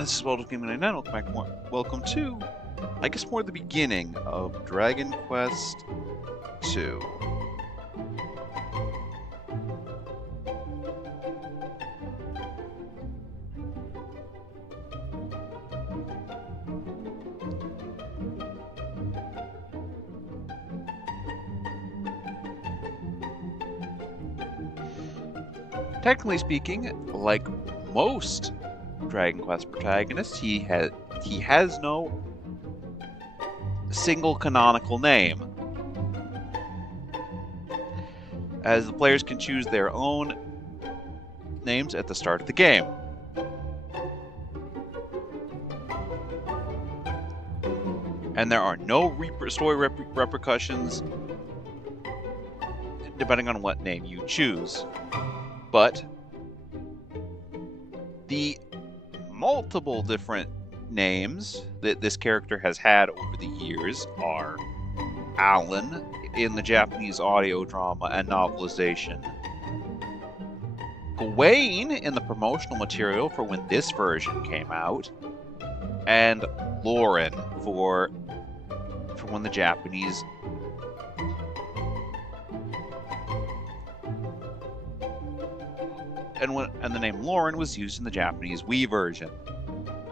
This is Welcome Gaming 99. Welcome to, I guess, more the beginning of Dragon Quest II. Technically speaking, like most Dragon Quest protagonists, he has no single canonical name, as the players can choose their own names at the start of the game. And there are no story repercussions depending on what name you choose. But the multiple different names that this character has had over the years are Alan in the Japanese audio drama and novelization, Gawain in the promotional material for when this version came out, and Lauren for when the Japanese and the name Lauren was used in the Japanese Wii version,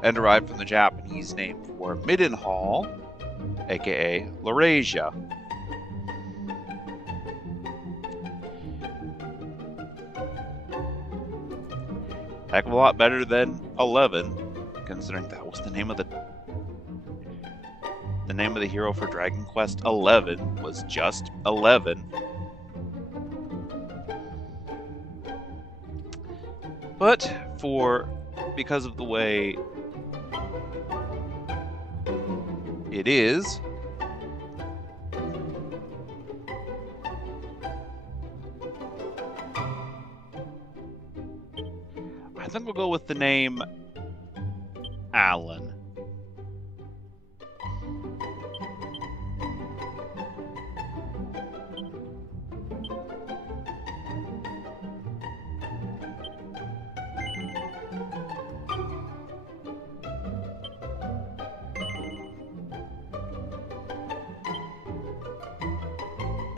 and derived from the Japanese name for Middenhall, aka Laurasia. Heck of a lot better than 11, considering that was the name of the hero for Dragon Quest 11 was just 11. But because of the way it is, I think we'll go with the name Alan.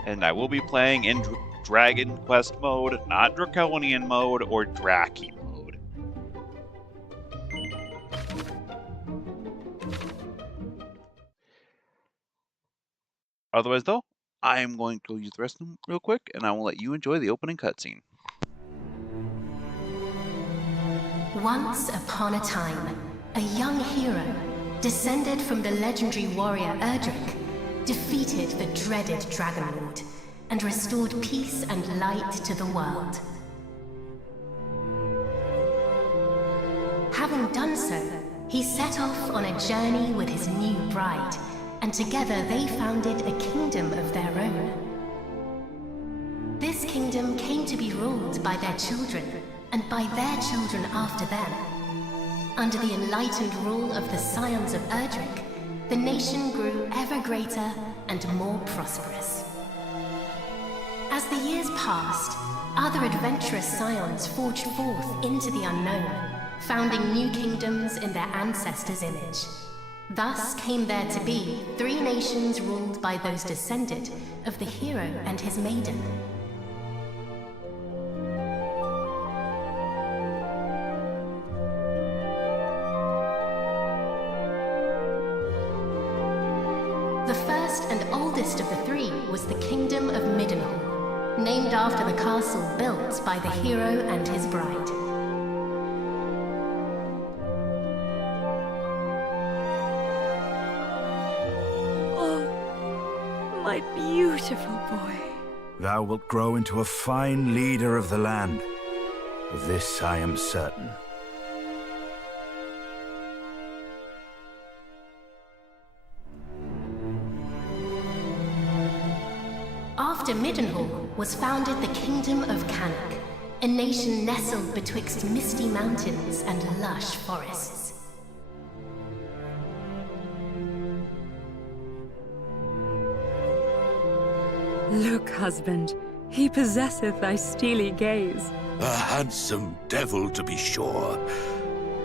And I will be playing in Dragon Quest mode, not Draconian mode or Draki mode. Otherwise, though, I am going to use the rest of them real quick, and I will let you enjoy the opening cutscene. Once upon a time, a young hero, descended from the legendary warrior Erdrick, defeated the dreaded Dragon Lord and restored peace and light to the world. Having done so, he set off on a journey with his new bride, and together they founded a kingdom of their own. This kingdom came to be ruled by their children, and by their children after them. Under the enlightened rule of the Scions of Erdrick, the nation grew ever greater and more prosperous. As the years passed, other adventurous scions forged forth into the unknown, founding new kingdoms in their ancestors' image. Thus came there to be 3 nations ruled by those descended of the hero and his maiden. The first and oldest of the 3 was the Kingdom of Middenhall, named after the castle built by the hero and his bride. Oh, my beautiful boy. Thou wilt grow into a fine leader of the land. Of this I am certain. After Middenhall was founded the Kingdom of Cannock, a nation nestled betwixt misty mountains and lush forests. Look, husband, he possesseth thy steely gaze. A handsome devil, to be sure.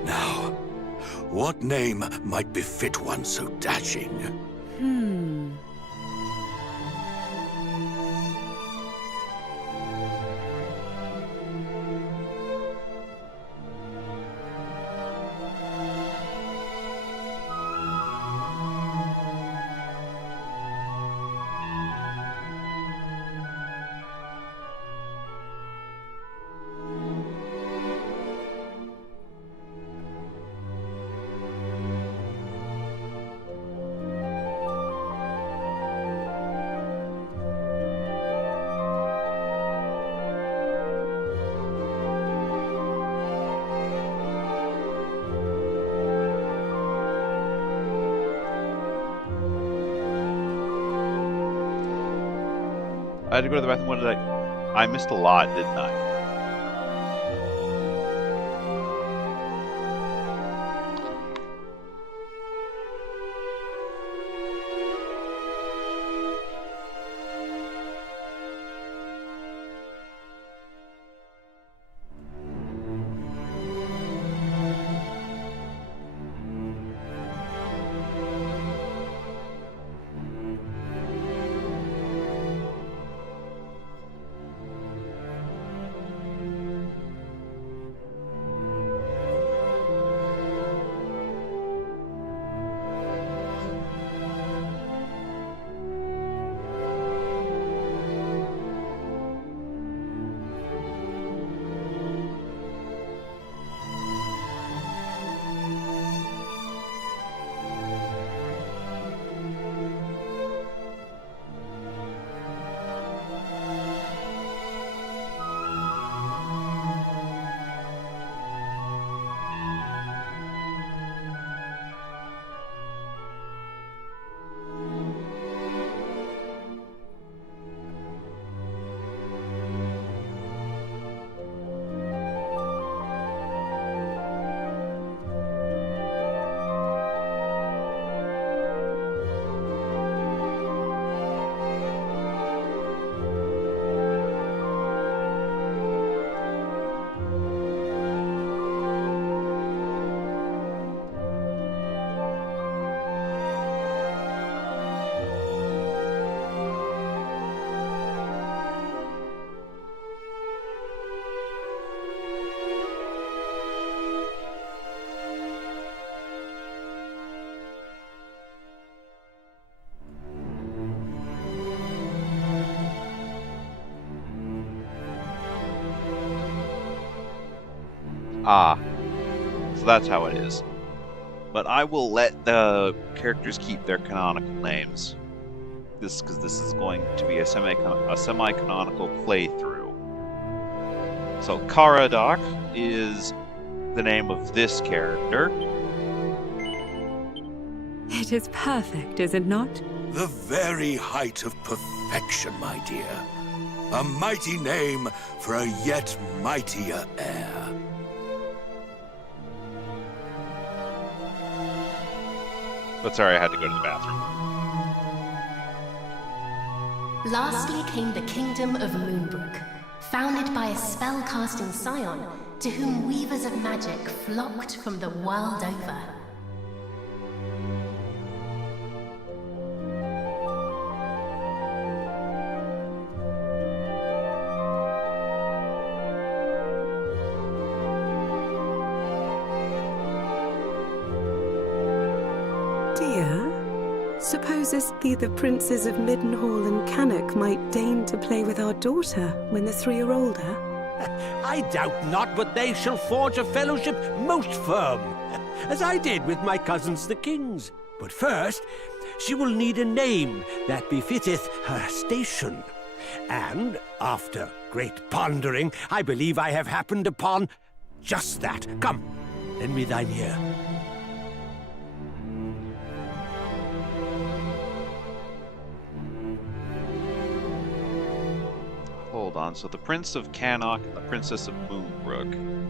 Now, What name might befit one so dashing? I had to go to the bathroom. What did I missed a lot, didn't I? Ah, so that's how it is. But I will let the characters keep their canonical names. Because this is going to be a semi-canonical playthrough. So Caradoc is the name of this character. It is perfect, is it not? The very height of perfection, my dear. A mighty name for a yet mightier heir. But sorry, I had to go to the bathroom. Lastly came the kingdom of Moonbrook, founded by a spell-casting scion to whom weavers of magic flocked from the world over. Supposest thee the princes of Middenhall and Cannock might deign to play with our daughter when the three are older? I doubt not but they shall forge a fellowship most firm, as I did with my cousins the kings. But first, she will need a name that befitteth her station. And, after great pondering, I believe I have happened upon just that. Come, lend me thine ear. Hold on, so the Prince of Cannock and the Princess of Moonbrook.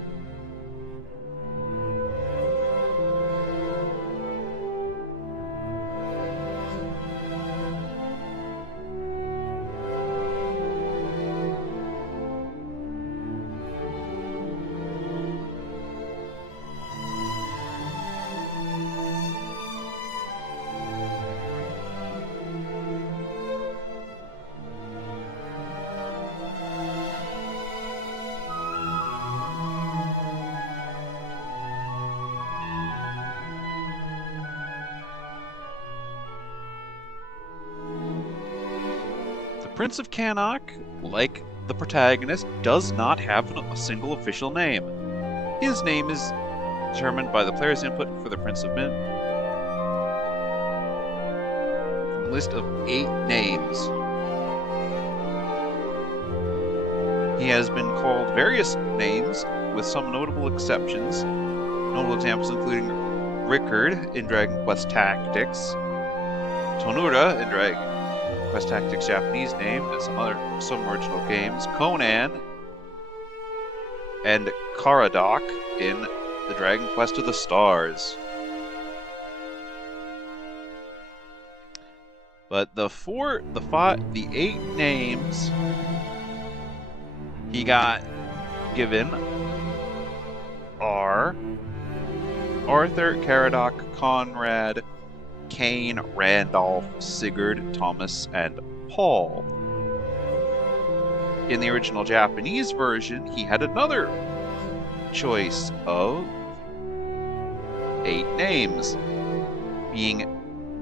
Prince of Cannock, like the protagonist, does not have a single official name. His name is determined by the player's input for the Prince of Min. From a list of 8 names. He has been called various names, with some notable exceptions. Notable examples including Rickard in Dragon Quest Tactics, Tonura in Dragon Quest Tactics Japanese name, and some original games, Conan, and Caradoc in the Dragon Quest of the Stars. But the 8 names he got given are Arthur, Caradoc, Conrad, Cain, Randolph, Sigurd, Thomas, and Paul. In the original Japanese version, he had another choice of 8 names,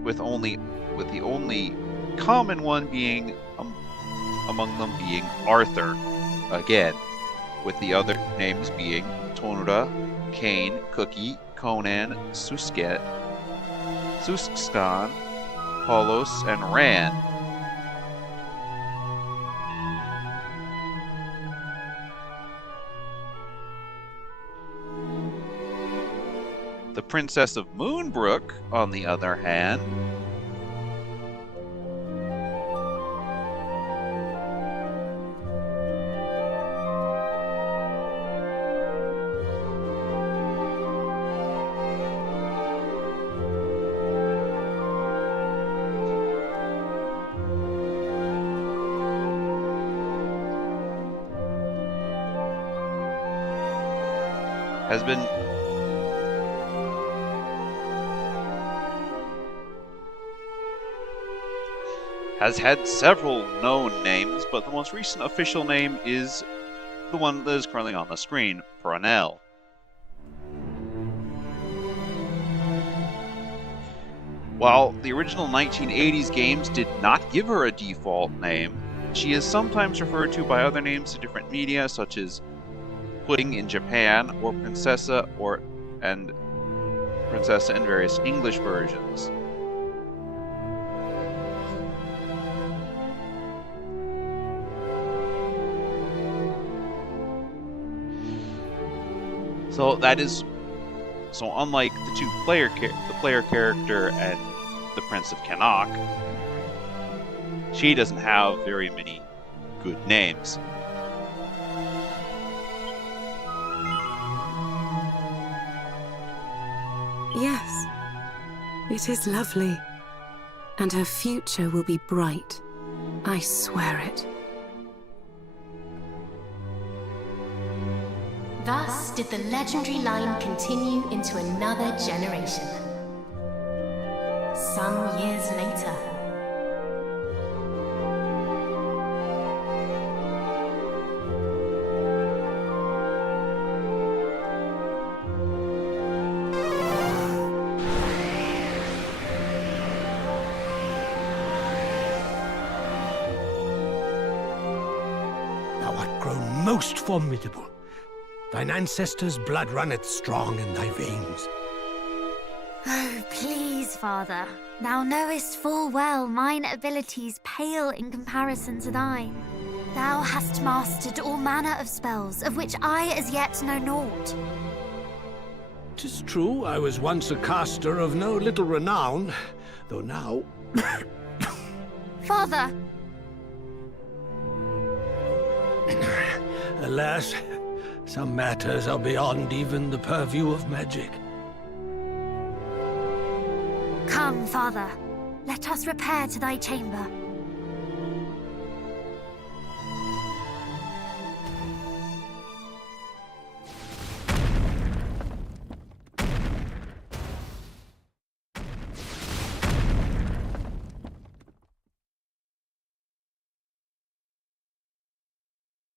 with the only common one being among them being Arthur, again, with the other names being Tonura, Cain, Cookie, Conan, Susket, Suskskan, Paulos, and Ran. The Princess of Moonbrook, on the other hand, has had several known names, but the most recent official name is the one that is currently on the screen, Pranel. While the original 1980s games did not give her a default name, she is sometimes referred to by other names in different media, such as Pudding in Japan, or Princessa, and Princessa in various English versions. So unlike the player character and the Prince of Cannock, she doesn't have very many good names. Yes, it is lovely. And her future will be bright. I swear it. Thus did the legendary line continue into another generation. Some years later, thou art grown most formidable. Thine ancestors' blood runneth strong in thy veins. Oh, please, Father. Thou knowest full well mine abilities pale in comparison to thine. Thou hast mastered all manner of spells, of which I as yet know naught. 'Tis true, I was once a caster of no little renown, though now... Father! Alas, some matters are beyond even the purview of magic. Come, Father. Let us repair to thy chamber.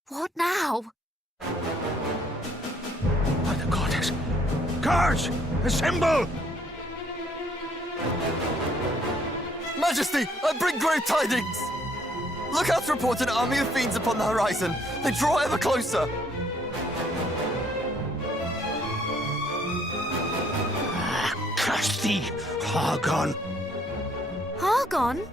What now? By the goddess! Guards! Assemble! Majesty, I bring great tidings! Lookouts report an army of fiends upon the horizon. They draw ever closer. Curse thee, Hargon. Argon?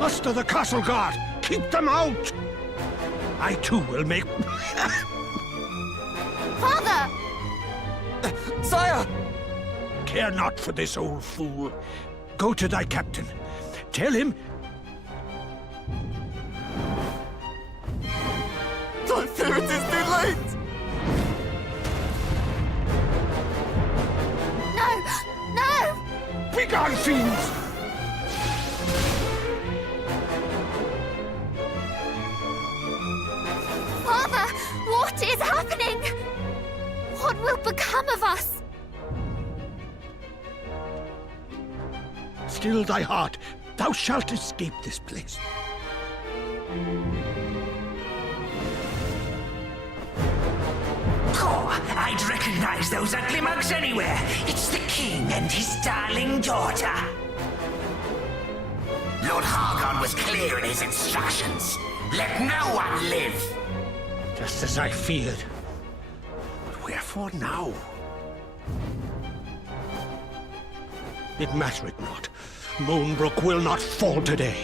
Muster the castle guard! Keep them out! I too will make... Father! Sire! Care not for this old fool. Go to thy captain. Tell him... I fear it is too late! No! No! Begone, fiends! Father! What is happening? What will become of us? Still thy heart. Thou shalt escape this place. Oh, I'd recognize those ugly mugs anywhere. It's the king and his darling daughter. Lord Hargon was clear in his instructions. Let no one live. Just as I feared. But wherefore now? It mattereth not. Moonbrook will not fall today.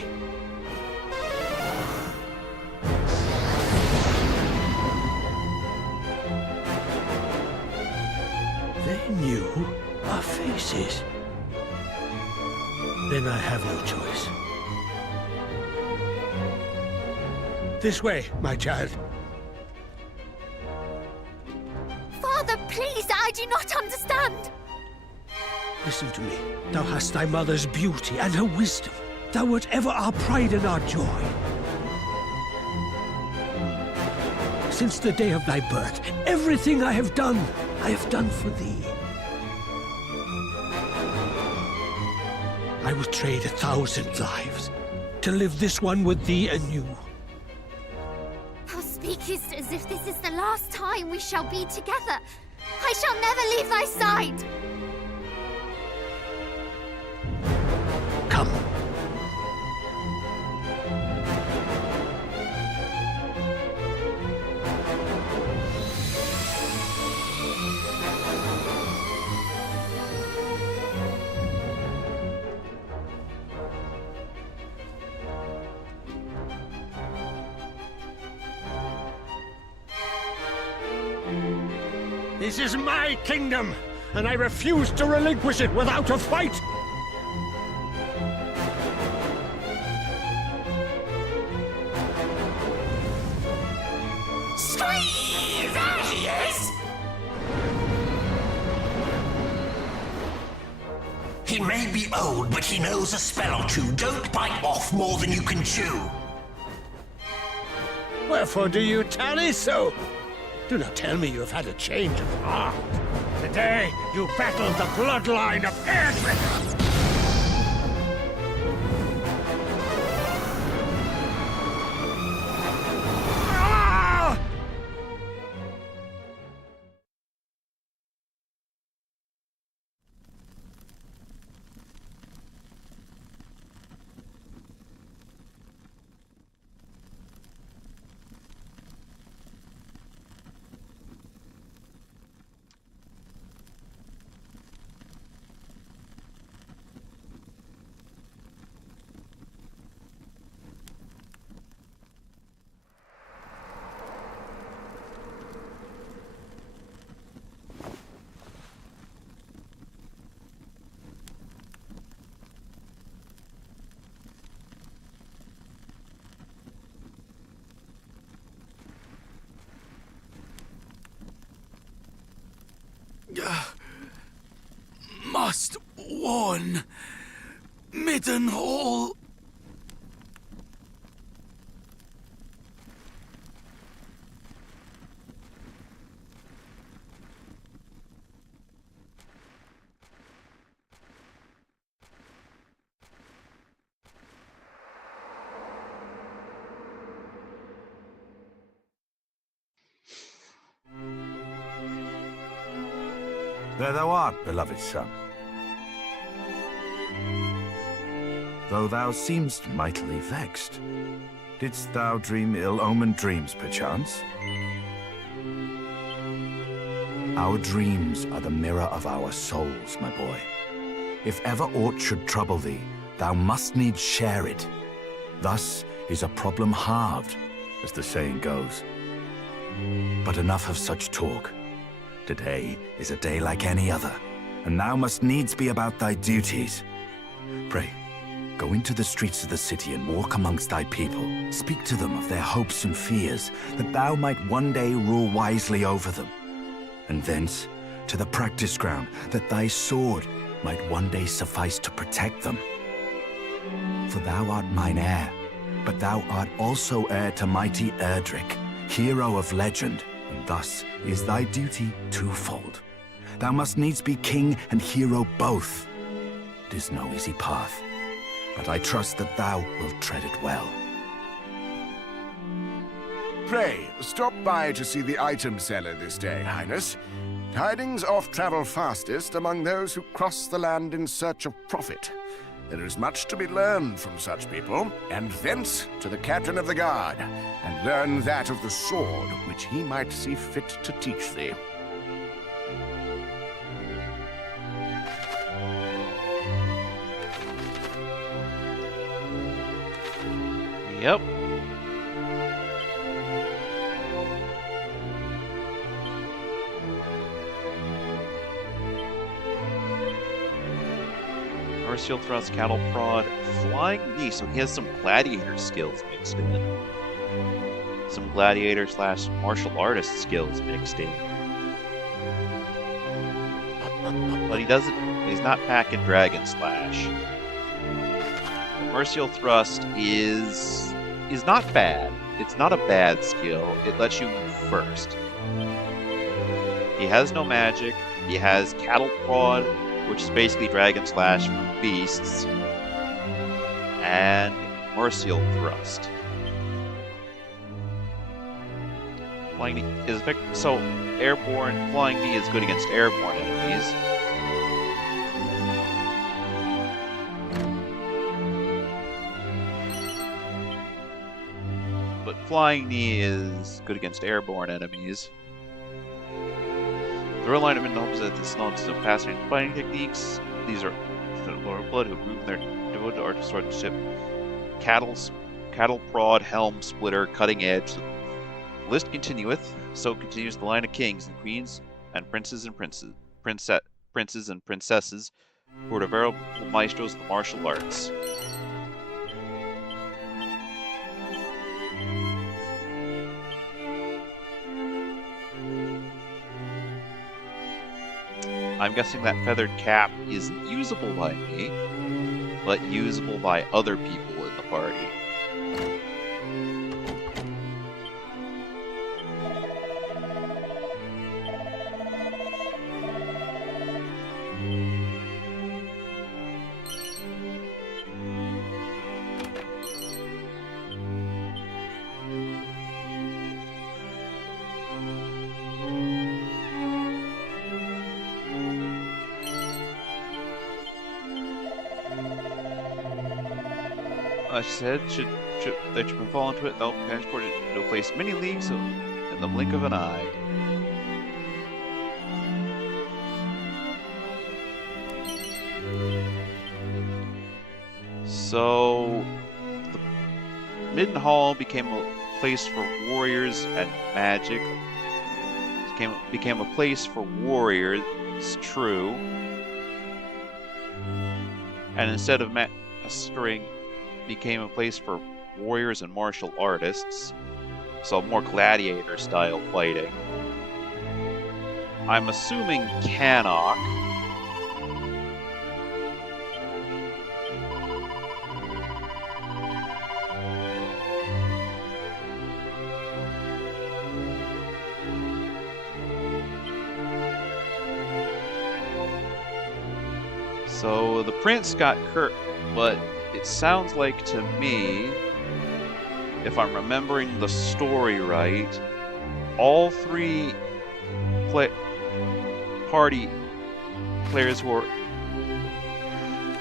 They knew our faces. Then I have no choice. This way, my child. Father, please, I do not understand. Listen to me. Thou hast thy mother's beauty and her wisdom. Thou wert ever our pride and our joy. Since the day of thy birth, everything I have done for thee. I would trade 1,000 lives to live this one with thee anew. Thou speakest as if this is the last time we shall be together. I shall never leave thy side. Come. This is my kingdom, and I refuse to relinquish it without a fight! Scream! There he is! He may be old, but he knows a spell or two. Don't bite off more than you can chew. Wherefore do you tarry so? Do not tell me you have had a change of heart. Today, you battled the bloodline of Erdrick! one, Midden Hall. There thou art, beloved son. Though thou seemst mightily vexed, didst thou dream ill-omened dreams, perchance? Our dreams are the mirror of our souls, my boy. If ever aught should trouble thee, thou must needs share it. Thus is a problem halved, as the saying goes. But enough of such talk. Today is a day like any other, and thou must needs be about thy duties. Pray, go into the streets of the city and walk amongst thy people. Speak to them of their hopes and fears, that thou might one day rule wisely over them. And thence to the practice ground, that thy sword might one day suffice to protect them. For thou art mine heir, but thou art also heir to mighty Erdrick, hero of legend, and thus is thy duty twofold. Thou must needs be king and hero both. 'Tis no easy path, but I trust that thou wilt tread it well. Pray, stop by to see the item seller this day, Highness. Tidings oft travel fastest among those who cross the land in search of profit. There is much to be learned from such people, and thence to the captain of the guard, and learn that of the sword which he might see fit to teach thee. Yep. Martial thrust, cattle prod, flying knee, so he has some gladiator skills mixed in. Some gladiator slash martial artist skills mixed in. But he's not packing Dragon Slash. The Mercial Thrust is not bad. It's not a bad skill. It lets you move first. He has no magic. He has Cattle Prod, which is basically Dragon Slash for beasts, and Mercial Thrust. Flying knee is so airborne. Flying knee is good against airborne enemies. But flying knee is good against airborne enemies. The real line of Midden that this knowledge of fascinating fighting techniques. These are the Lord Blood who proved their devoted art to swordsmanship. Cattle prod, helm splitter, cutting edge. The list continueth, so continues the line of kings and queens and princes and princesses who are the veritable maestros of the martial arts. I'm guessing that feathered cap isn't usable by me, but usable by other people in the party. I said that you can fall into it, they'll transport it to a place many leagues in the blink of an eye. So, the Midden Hall became a place for warriors and magic. Became a place for warriors, true. And instead of mastering, became a place for warriors and martial artists, so more gladiator style fighting. I'm assuming Cannock So the prince got but it sounds like to me, if I'm remembering the story right, all three party players who are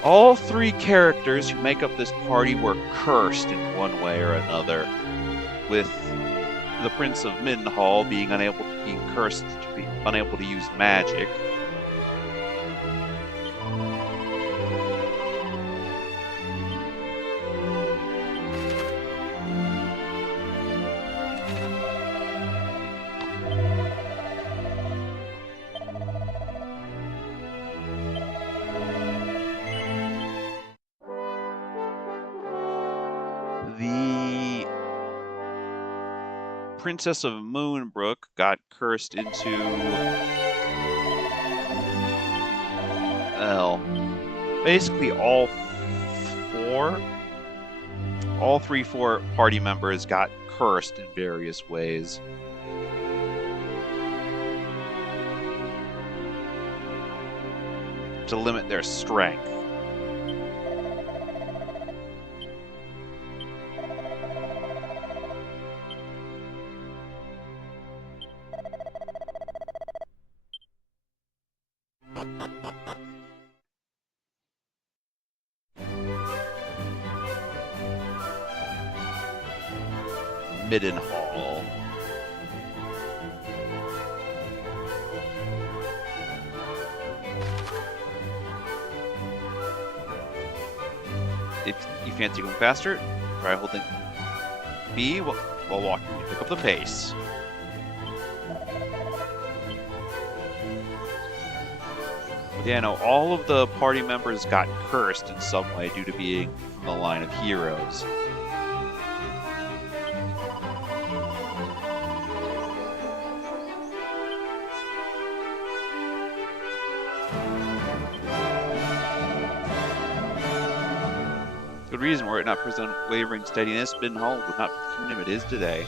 all three characters who make up this party were cursed in one way or another, with the Prince of Middenhall being cursed to be unable to use magic. The Princess of Moonbrook got cursed into, well, basically all four party members got cursed in various ways. To limit their strength. Middenhall. If you fancy going faster, try holding B while walking to pick up the pace. But yeah, no, all of the party members got cursed in some way due to being from the line of heroes. Good reason were it not present wavering steadiness, Middenhall would not be the kingdom it is today.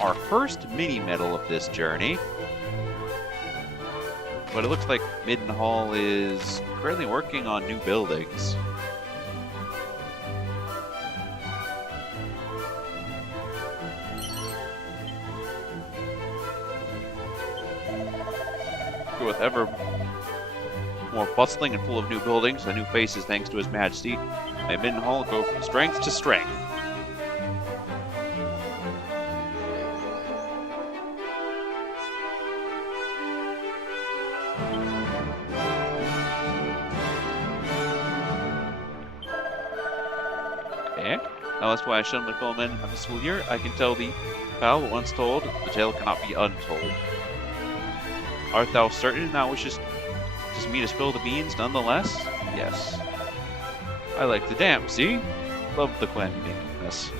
Our first mini-medal of this journey. But it looks like Middenhall is currently working on new buildings. With ever more bustling and full of new buildings and new faces thanks to His Majesty, may Middenhall go from strength to strength. Now that's why I shun my fellow men have a school year. I can tell thee, pal, what once told, the tale cannot be untold. Art thou certain thou wishest me to spill the beans nonetheless? Yes. I like the damp, see? Love the cleanliness.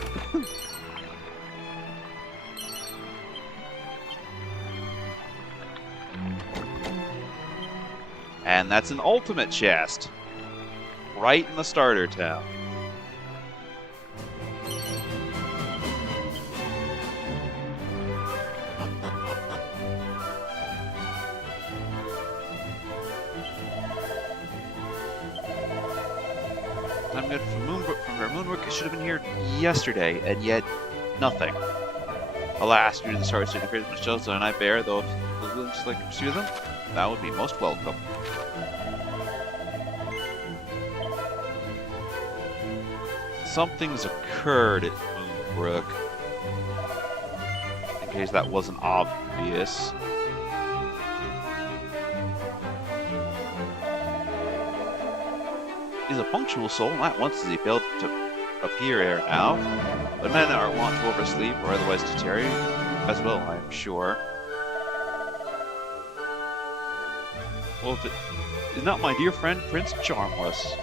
And that's an ultimate chest. Right in the starter town. I'm good from her Moonbrook. It should have been here yesterday, and yet nothing. Alas, due to the stars to decrease much jealous than I bear, though if was willing to like to pursue them, that would be most welcome. Something's occurred at Moonbrook. In case that wasn't obvious. He's a punctual soul, not once has he failed to appear ere now, but men are wont to oversleep or otherwise to tarry, as well, I am sure. Well, if it is not my dear friend Prince Charmless.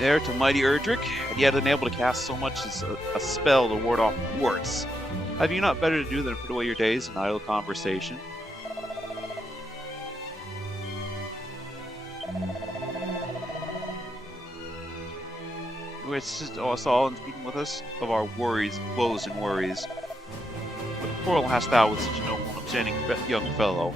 Heir to mighty Erdrick, and yet unable to cast so much as a spell to ward off warts. Have you not better to do than put away your days in idle conversation? We assist us all in speaking with us of our worries, woes, and worries. What quarrel hast thou with such a noble and upstanding young fellow?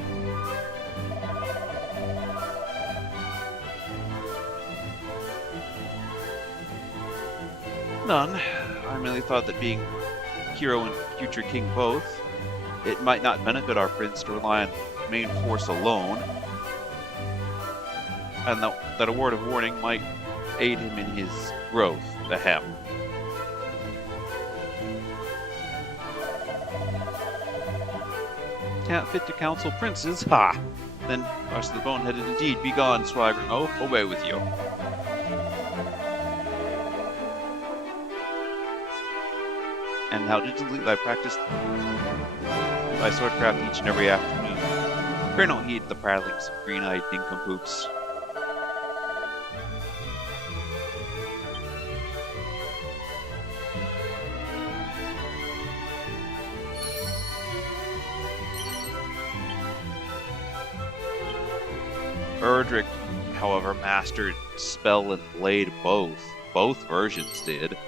None. I merely thought that being hero and future king both, it might not benefit our prince to rely on main force alone, and that a word of warning might aid him in his growth, ahem. Can't fit to counsel princes? Ha! Then, us the boneheaded indeed, be gone, swaggering oaf, away with you. And how diligently thy practice thy swordcraft each and every afternoon. Bear no heed to the prattlings of green-eyed nincompoops. Erdrick, however, mastered spell and blade both. Both versions did.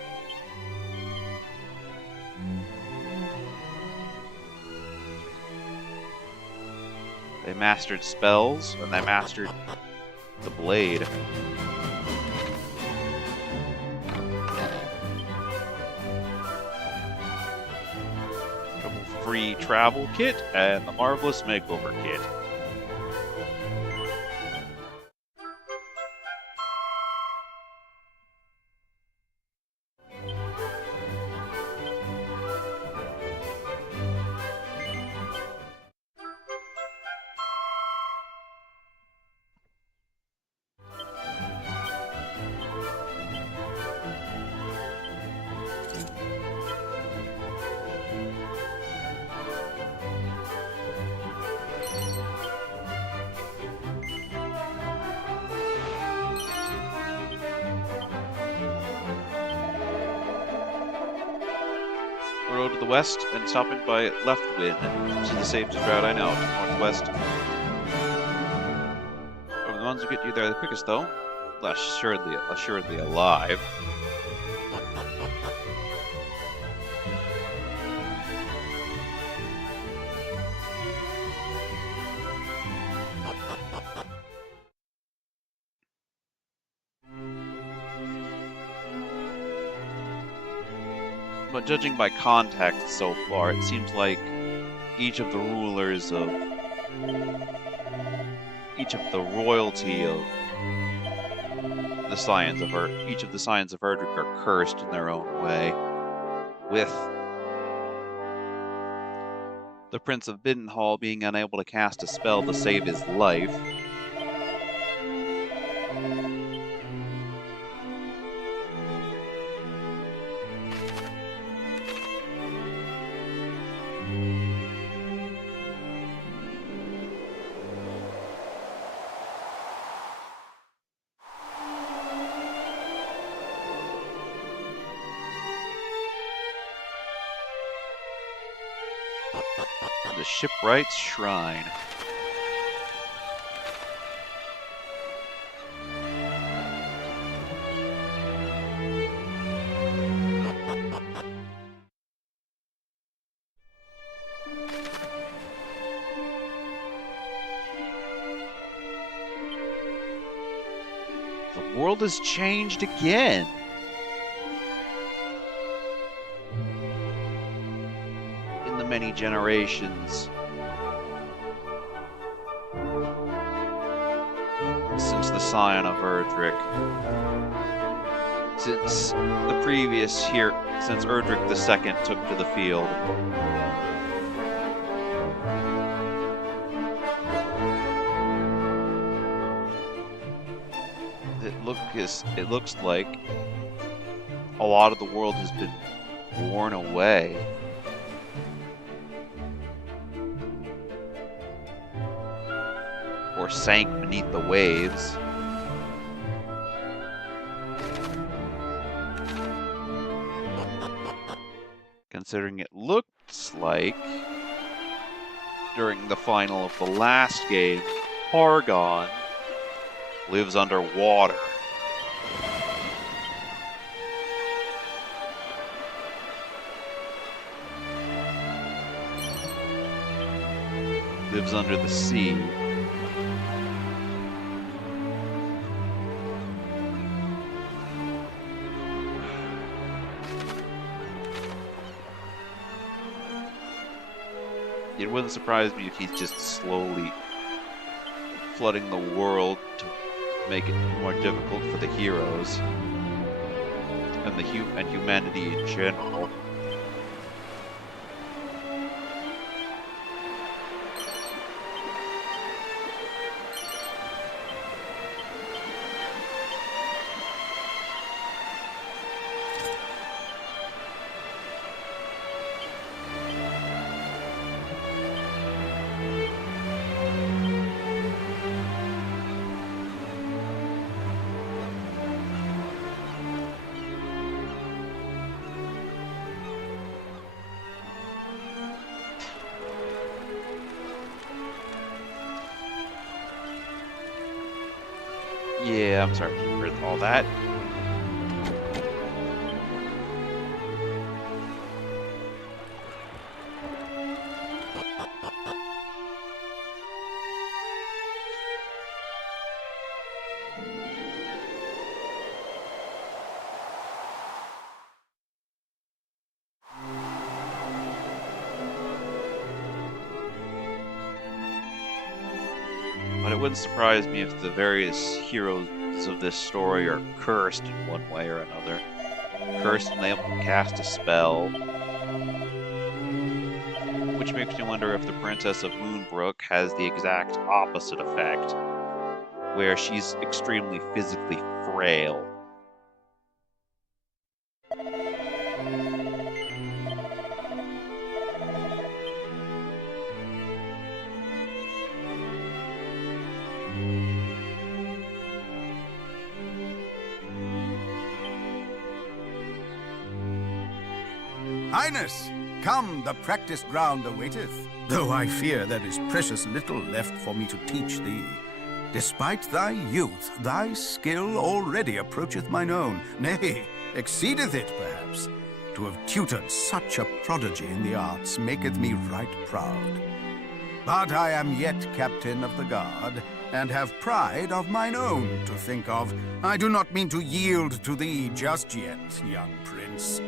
They mastered spells, and they mastered the blade. Trouble-free travel kit, and the marvelous makeover kit. Road to the west and stopping by Left Wind. This is the safest route I know, to northwest. Over the ones who get you there the quickest, though. Assuredly alive. But judging by context so far, it seems like each of the rulers of royalty of the Scions of each of the Scions of Erdrick are cursed in their own way, with the Prince of Bidenhall being unable to cast a spell to save his life. The Shipwright's Shrine. The world has changed again. Many generations since the Scion of Erdrick, since Erdrick II took to the field. it looks like a lot of the world has been worn away. Or sank beneath the waves. Considering it looks like during the final of the last game, Hargon lives underwater. Lives under the sea. It wouldn't surprise me if he's just slowly flooding the world to make it more difficult for the heroes and humanity in general. Yeah, I'm sorry for all that. But it wouldn't surprise me if the various heroes of this story are cursed in one way or another. Cursed and able to cast a spell. Which makes me wonder if the Princess of Moonbrook has the exact opposite effect, where she's extremely physically frail. Highness, come, the practice ground awaiteth, though I fear there is precious little left for me to teach thee. Despite thy youth, thy skill already approacheth mine own, nay, exceedeth it perhaps. To have tutored such a prodigy in the arts maketh me right proud. But I am yet captain of the guard, and have pride of mine own to think of. I do not mean to yield to thee just yet, young prince.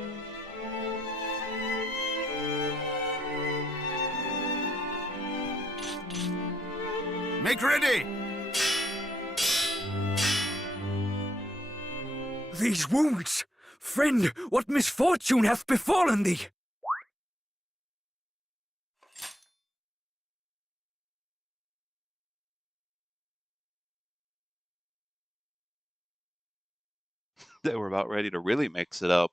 Make ready! These wounds! Friend, what misfortune hath befallen thee? They were about ready to really mix it up.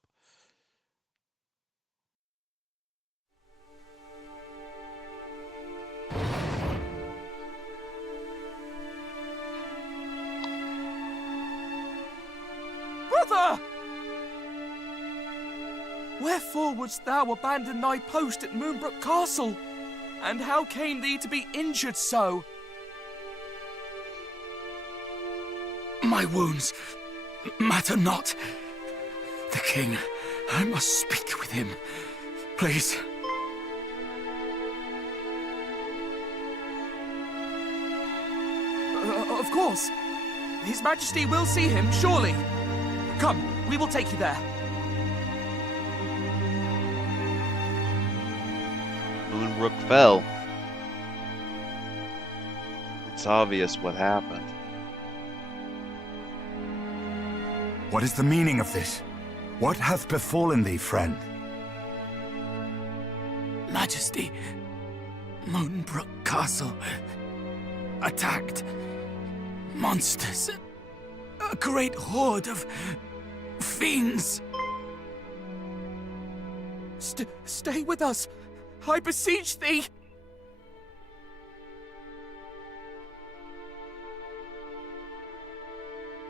Brother! Wherefore wouldst thou abandon thy post at Moonbrook Castle? And how came thee to be injured so? My wounds matter not. The king, I must speak with him. Please. Of course. His Majesty will see him, surely. Come, we will take you there. Moonbrook fell. It's obvious what happened. What is the meaning of this? What hath befallen thee, friend? Majesty, Moonbrook Castle attacked. Monsters a great horde of fiends. Stay with us, I beseech thee.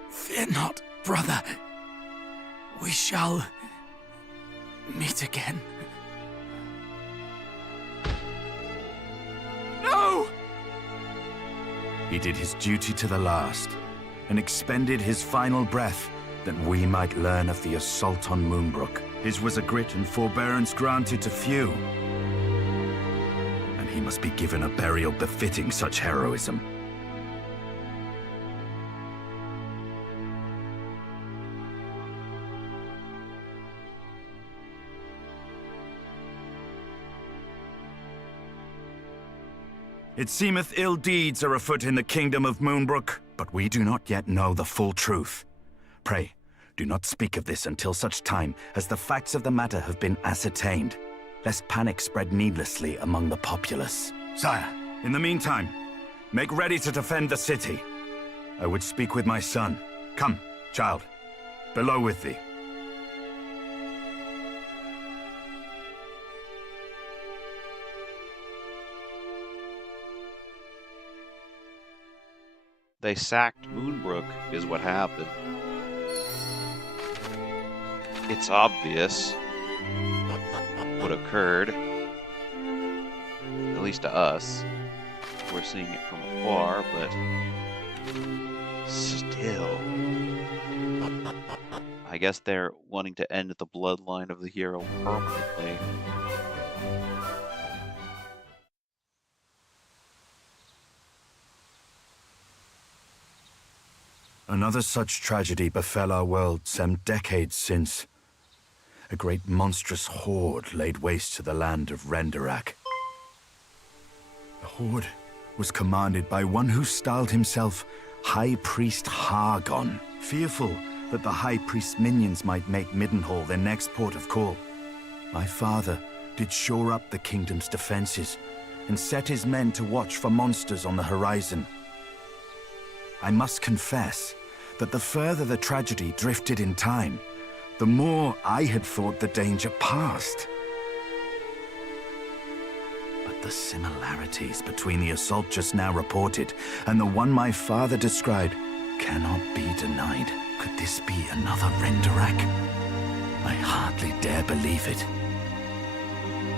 Fear not, brother. We shall meet again. No! He did his duty to the last, and expended his final breath that we might learn of the assault on Moonbrook. His was a grit and forbearance granted to few, and he must be given a burial befitting such heroism. It seemeth ill deeds are afoot in the kingdom of Moonbrook, but we do not yet know the full truth. Pray, do not speak of this until such time as the facts of the matter have been ascertained, lest panic spread needlessly among the populace. Sire, in the meantime, make ready to defend the city. I would speak with my son. Come, child, below with thee. They sacked Moonbrook, is what happened. It's obvious what occurred, at least to us. We're seeing it from afar, but still. I guess they're wanting to end the bloodline of the hero permanently. Another such tragedy befell our world some decades since. A great monstrous horde laid waste to the land of Erdrick. The horde was commanded by one who styled himself High Priest Hargon, fearful that the High Priest's minions might make Middenhall their next port of call. My father did shore up the kingdom's defenses and set his men to watch for monsters on the horizon. I must confess that the further the tragedy drifted in time, the more I had thought the danger past. But the similarities between the assault just now reported and the one my father described cannot be denied. Could this be another Erdrick? I hardly dare believe it.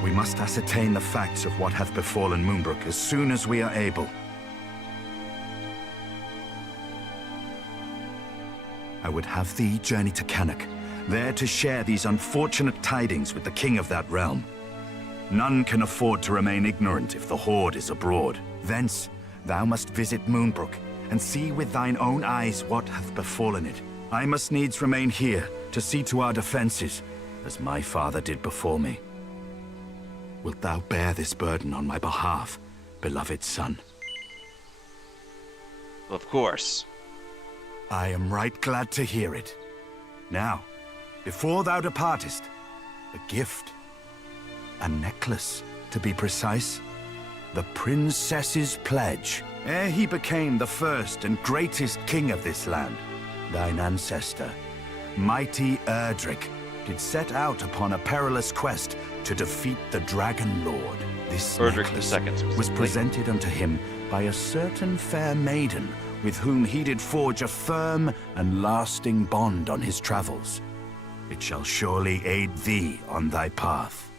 We must ascertain the facts of what hath befallen Moonbrook as soon as we are able. I would have thee journey to Cannock, there to share these unfortunate tidings with the king of that realm. None can afford to remain ignorant if the horde is abroad. Thence, thou must visit Moonbrook, and see with thine own eyes what hath befallen it. I must needs remain here to see to our defenses, as my father did before me. Wilt thou bear this burden on my behalf, beloved son? Of course. I am right glad to hear it. Now, before thou departest, a gift. A necklace, to be precise. The princess's pledge. Ere he became the first and greatest king of this land, thine ancestor, mighty Erdrick, did set out upon a perilous quest to defeat the Dragon Lord. This Erdrick necklace II was presented unto him by a certain fair maiden with whom he did forge a firm and lasting bond on his travels. It shall surely aid thee on thy path.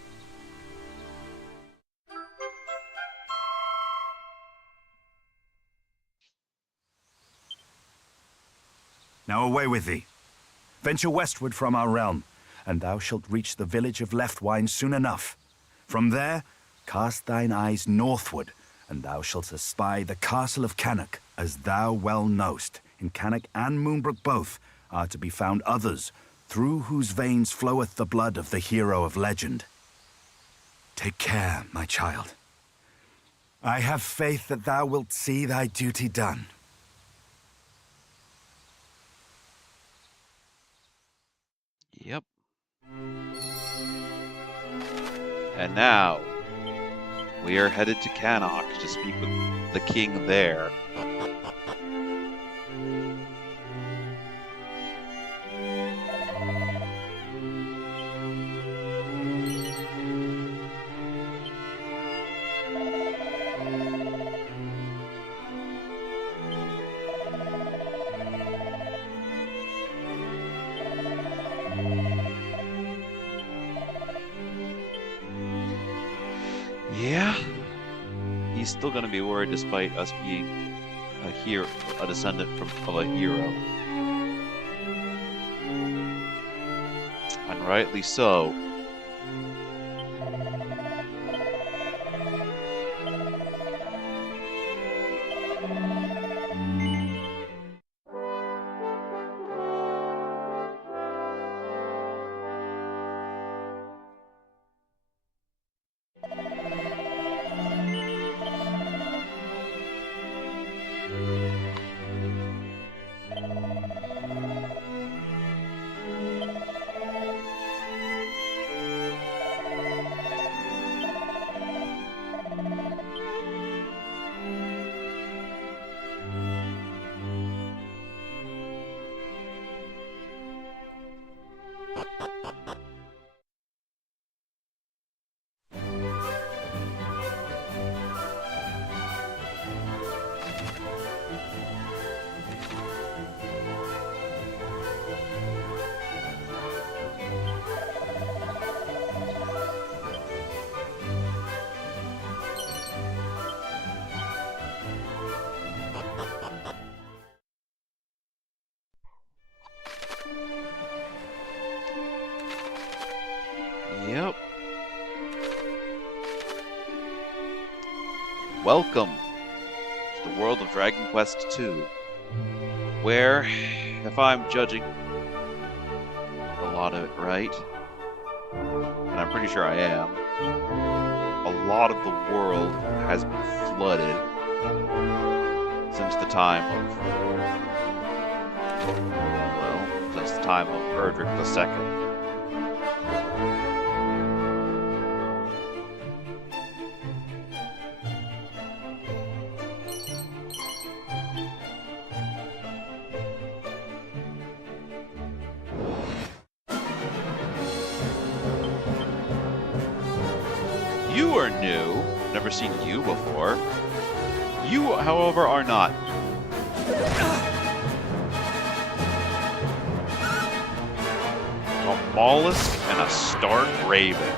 Now away with thee. Venture westward from our realm, and thou shalt reach the village of Leftwine soon enough. From there, cast thine eyes northward, and thou shalt espy the castle of Cannock. As thou well knowst, in Cannock and Moonbrook both are to be found others, through whose veins floweth the blood of the hero of legend. Take care, my child. I have faith that thou wilt see thy duty done. Yep. And now, we are headed to Cannock to speak with the king there. Yeah. He's still gonna be worried despite us being a descendant of a hero. And rightly so. Yep. Welcome to the world of Dragon Quest II, where, if I'm judging a lot of it right, and I'm pretty sure I am, a lot of the world has been flooded since the time of, well, since the time of Erdrick II. You are new. Never seen you before. You, however, are not. A mollusk and a stark raven.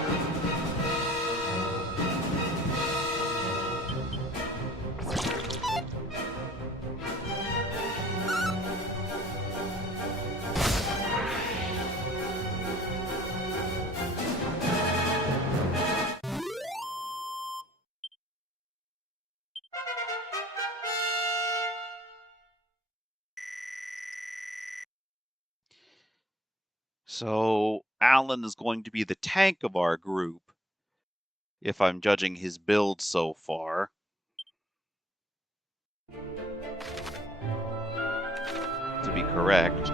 So, Alan is going to be the tank of our group, if I'm judging his build so far. To be correct,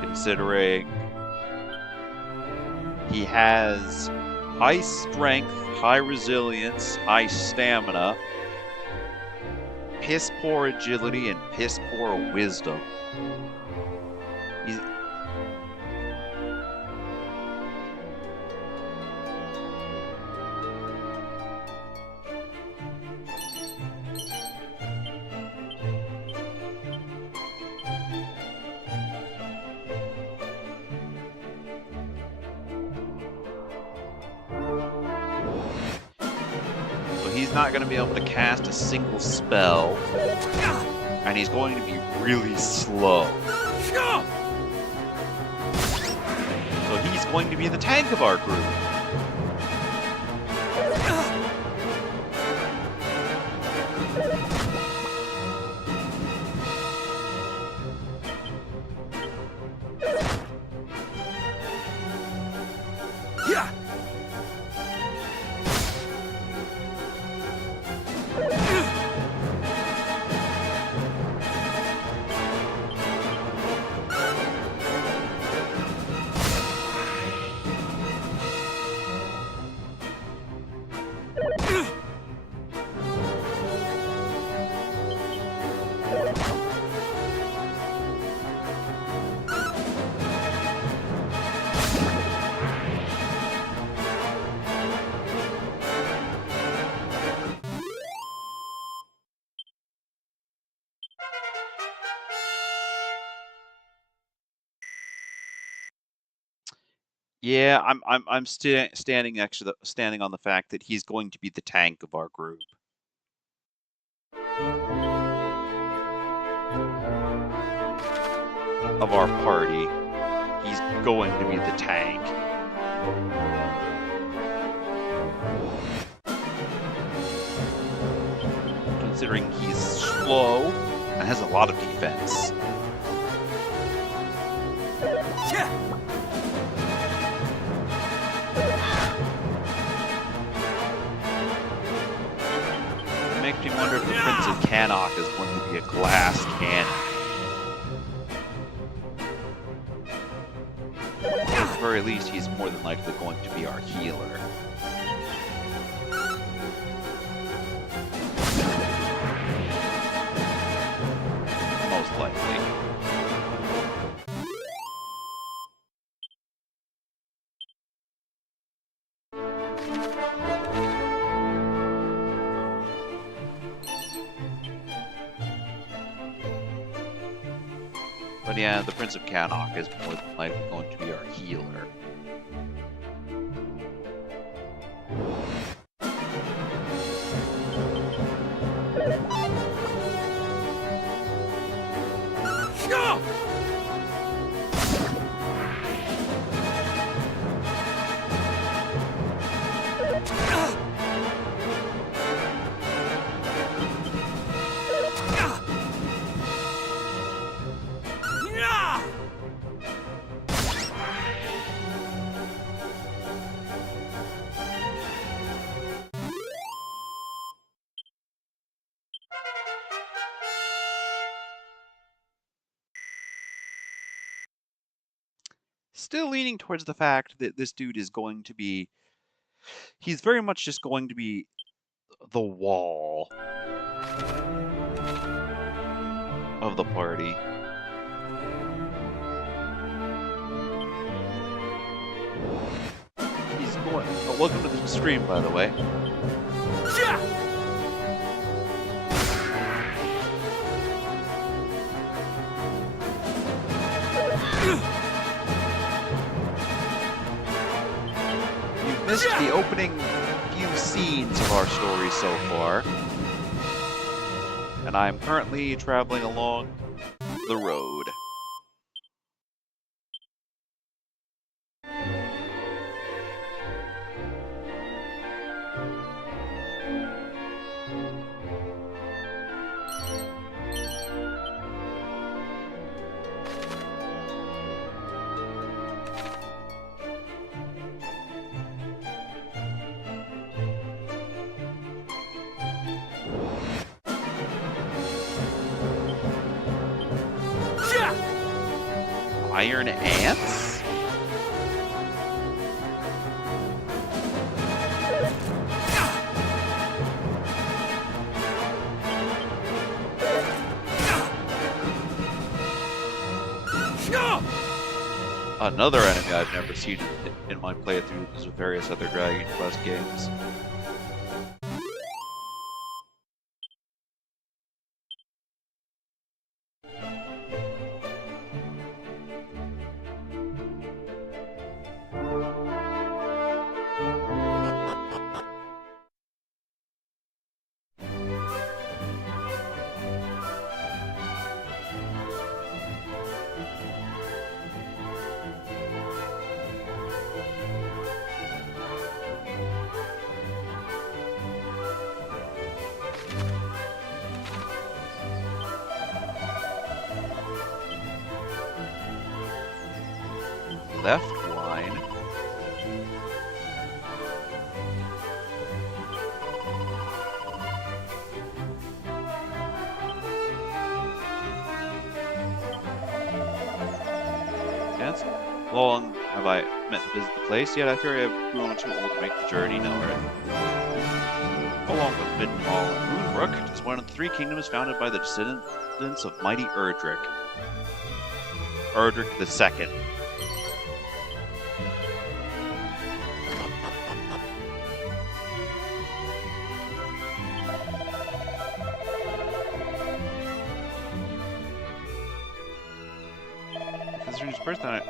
considering he has high strength, high resilience, high stamina, piss poor agility, and piss poor wisdom. He's not going to be able to cast a single spell, and he's going to be really slow. So he's going to be the tank of our group. Yeah, I'm standing on the fact that he's going to be the tank of our group. Of our party. He's going to be the tank. Considering he's slow and has a lot of defense. It makes me wonder if the Prince of Cannock is going to be a glass cannon. At the very least, he's more than likely going to be our healer. Most likely. But yeah, the Prince of Cannock is more than likely going to be our healer. Still leaning towards the fact that this dude is going to be... He's very much just going to be the wall of the party. He's going... Oh, welcome to the stream, by the way. Missed the opening few scenes of our story so far, and I'm currently traveling along the road. Iron ants? Another enemy I've never seen in my playthroughs of various other Dragon Quest games. Left line. Yes. Long have I meant to visit the place, yet I fear I have grown too old to make the journey nowhere. Along with Middenhall and Moonbrook, it is one of the three kingdoms founded by the descendants of mighty Erdrick. Erdrick II. First time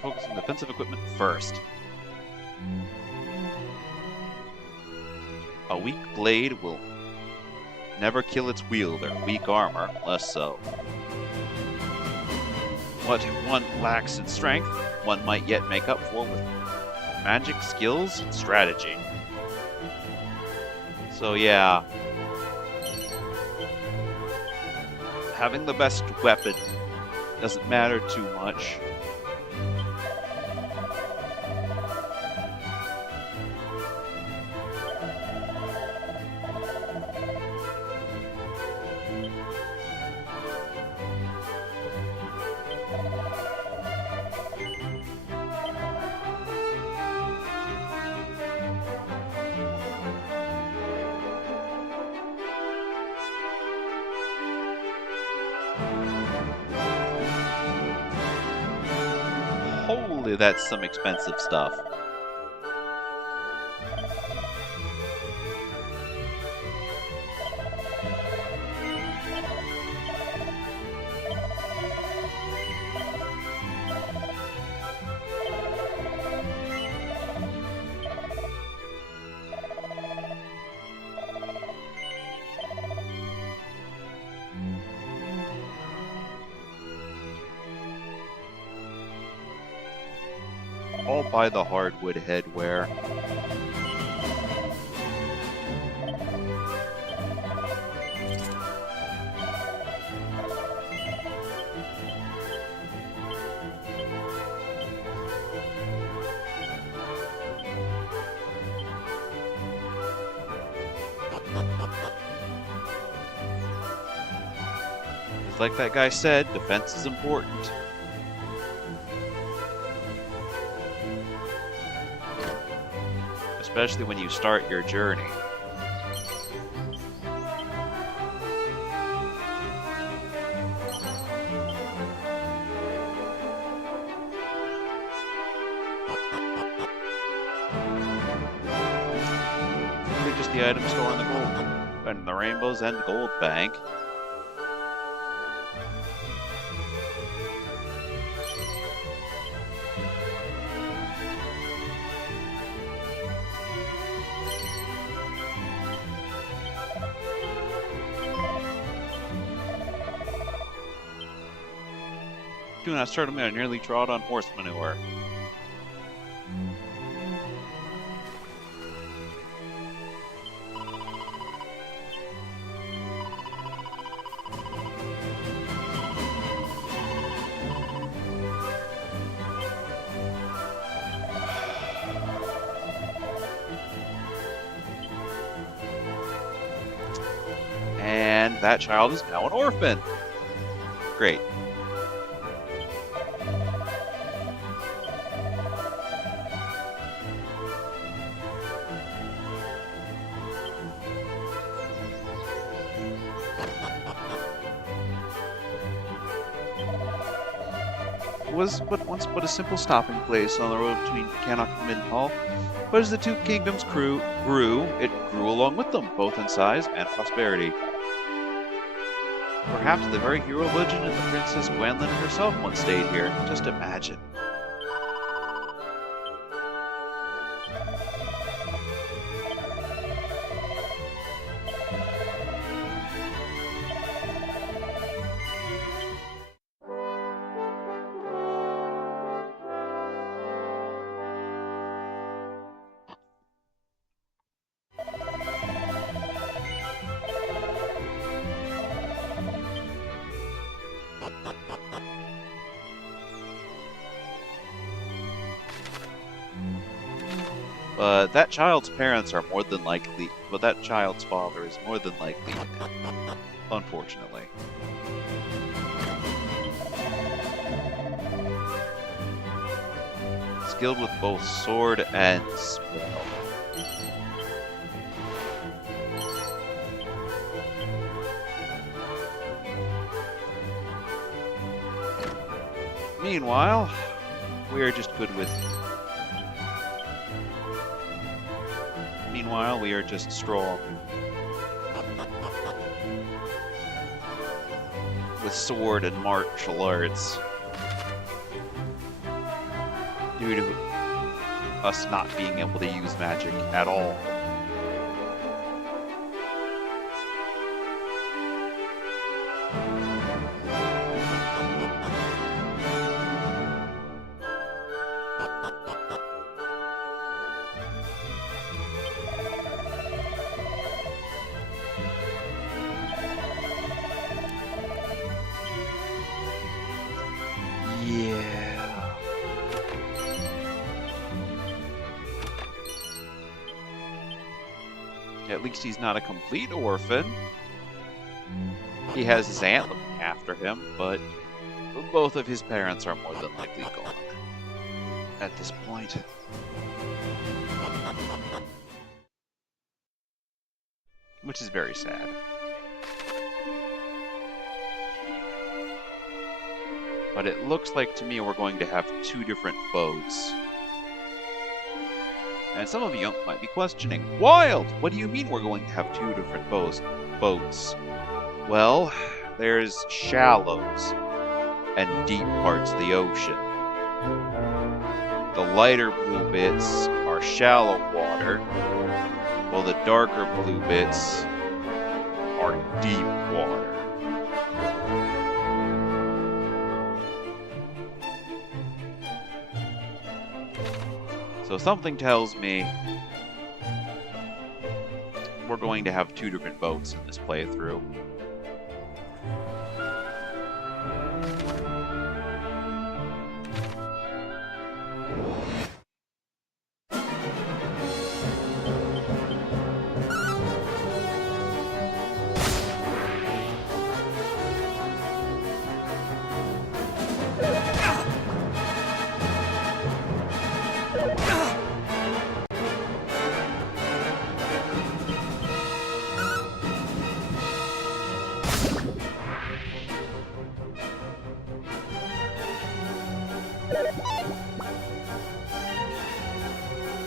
focus on defensive equipment first. A weak blade will never kill its wielder. Weak armor, less so. What one lacks in strength, one might yet make up for with magic, skills, and strategy. So yeah, having the best weapon doesn't matter too much. Holy, that's some expensive stuff. All by the hardwood headwear. Just like that guy said, defense is important. Especially when you start your journey. Really just the item store in the gold and the Rainbow's End Gold Bank. Do not start me. I nearly trod on horse manure. And that child is now an orphan. Great. Was once but a simple stopping place on the road between Cannock and Middenhall. But as the two kingdoms grew, it grew along with them, both in size and prosperity. Perhaps the very hero legend of the Princess Gwenlyn herself once stayed here. Just imagine. But that child's parents are more than likely, but that child's father is more than likely dead, unfortunately. Skilled with both sword and spell. Meanwhile, we are just good with... Meanwhile, we are just strong. With sword and martial arts. due to us not being able to use magic at all. Yeah. At least he's not a complete orphan. He has his aunt looking after him, but both of his parents are more than likely gone at this point. Which is very sad. But it looks like to me we're going to have two different boats. And some of you might be questioning, Wild! What do you mean we're going to have two different boats? Well, there's shallows and deep parts of the ocean. The lighter blue bits are shallow water, while the darker blue bits are deep water. So something tells me we're going to have two different boats in this playthrough.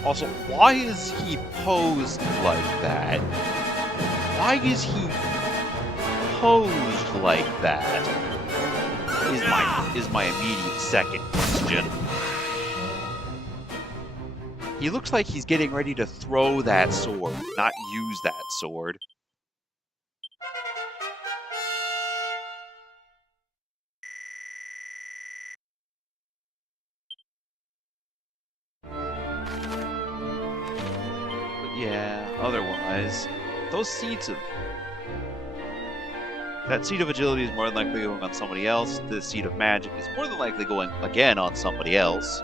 Also, why is he posed like that? Why is he posed like that? Is my immediate second question. He looks like he's getting ready to throw that sword, not use that sword. Yeah, otherwise, those seeds of... That seed of agility is more than likely going on somebody else. The seed of magic is more than likely going again on somebody else.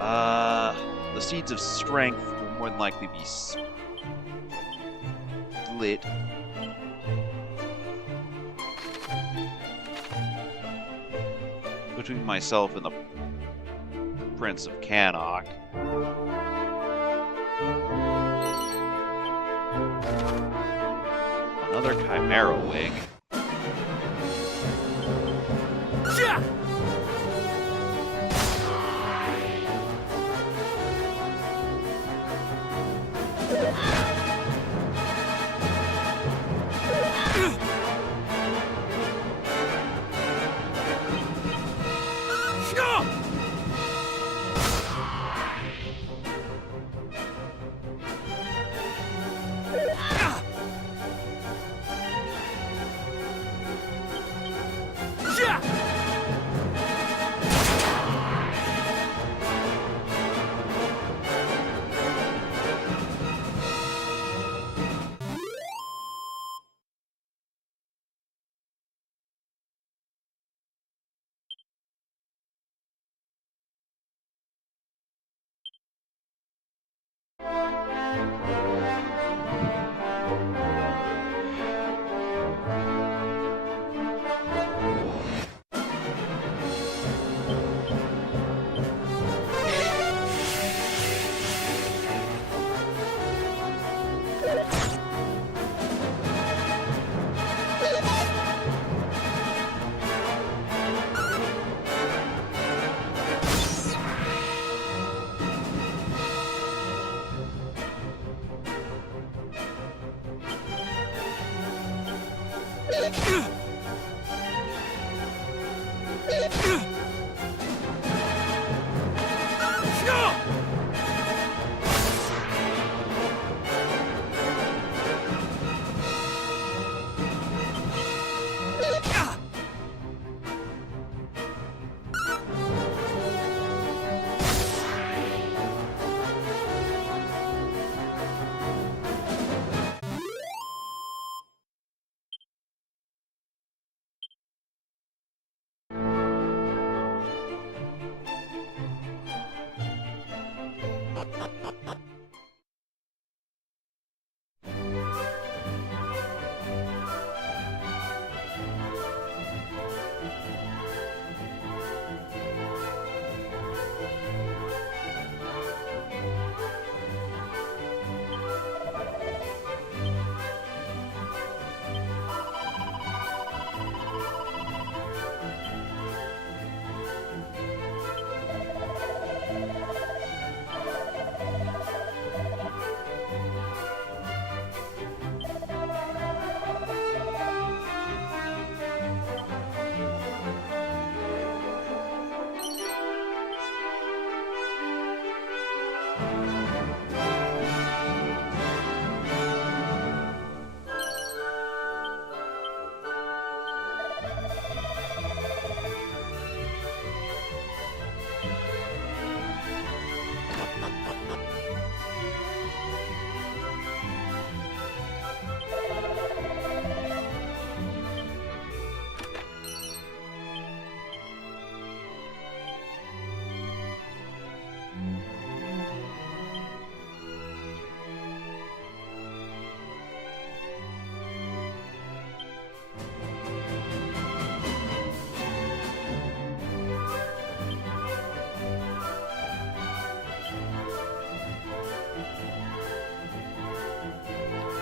The seeds of strength will more than likely be split. Between myself and the Prince of Cannock. Another Chimera Wing.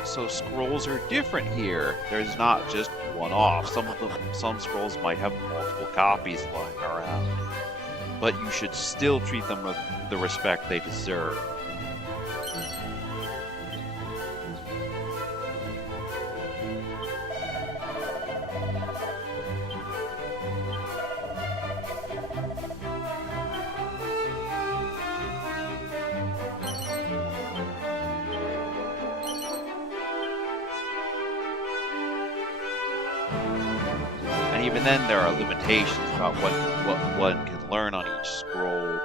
So scrolls are different here. There's not just one-off. Some scrolls might have multiple copies lying around. But you should still treat them with the respect they deserve. And even then, there are limitations about what one can learn on each scroll.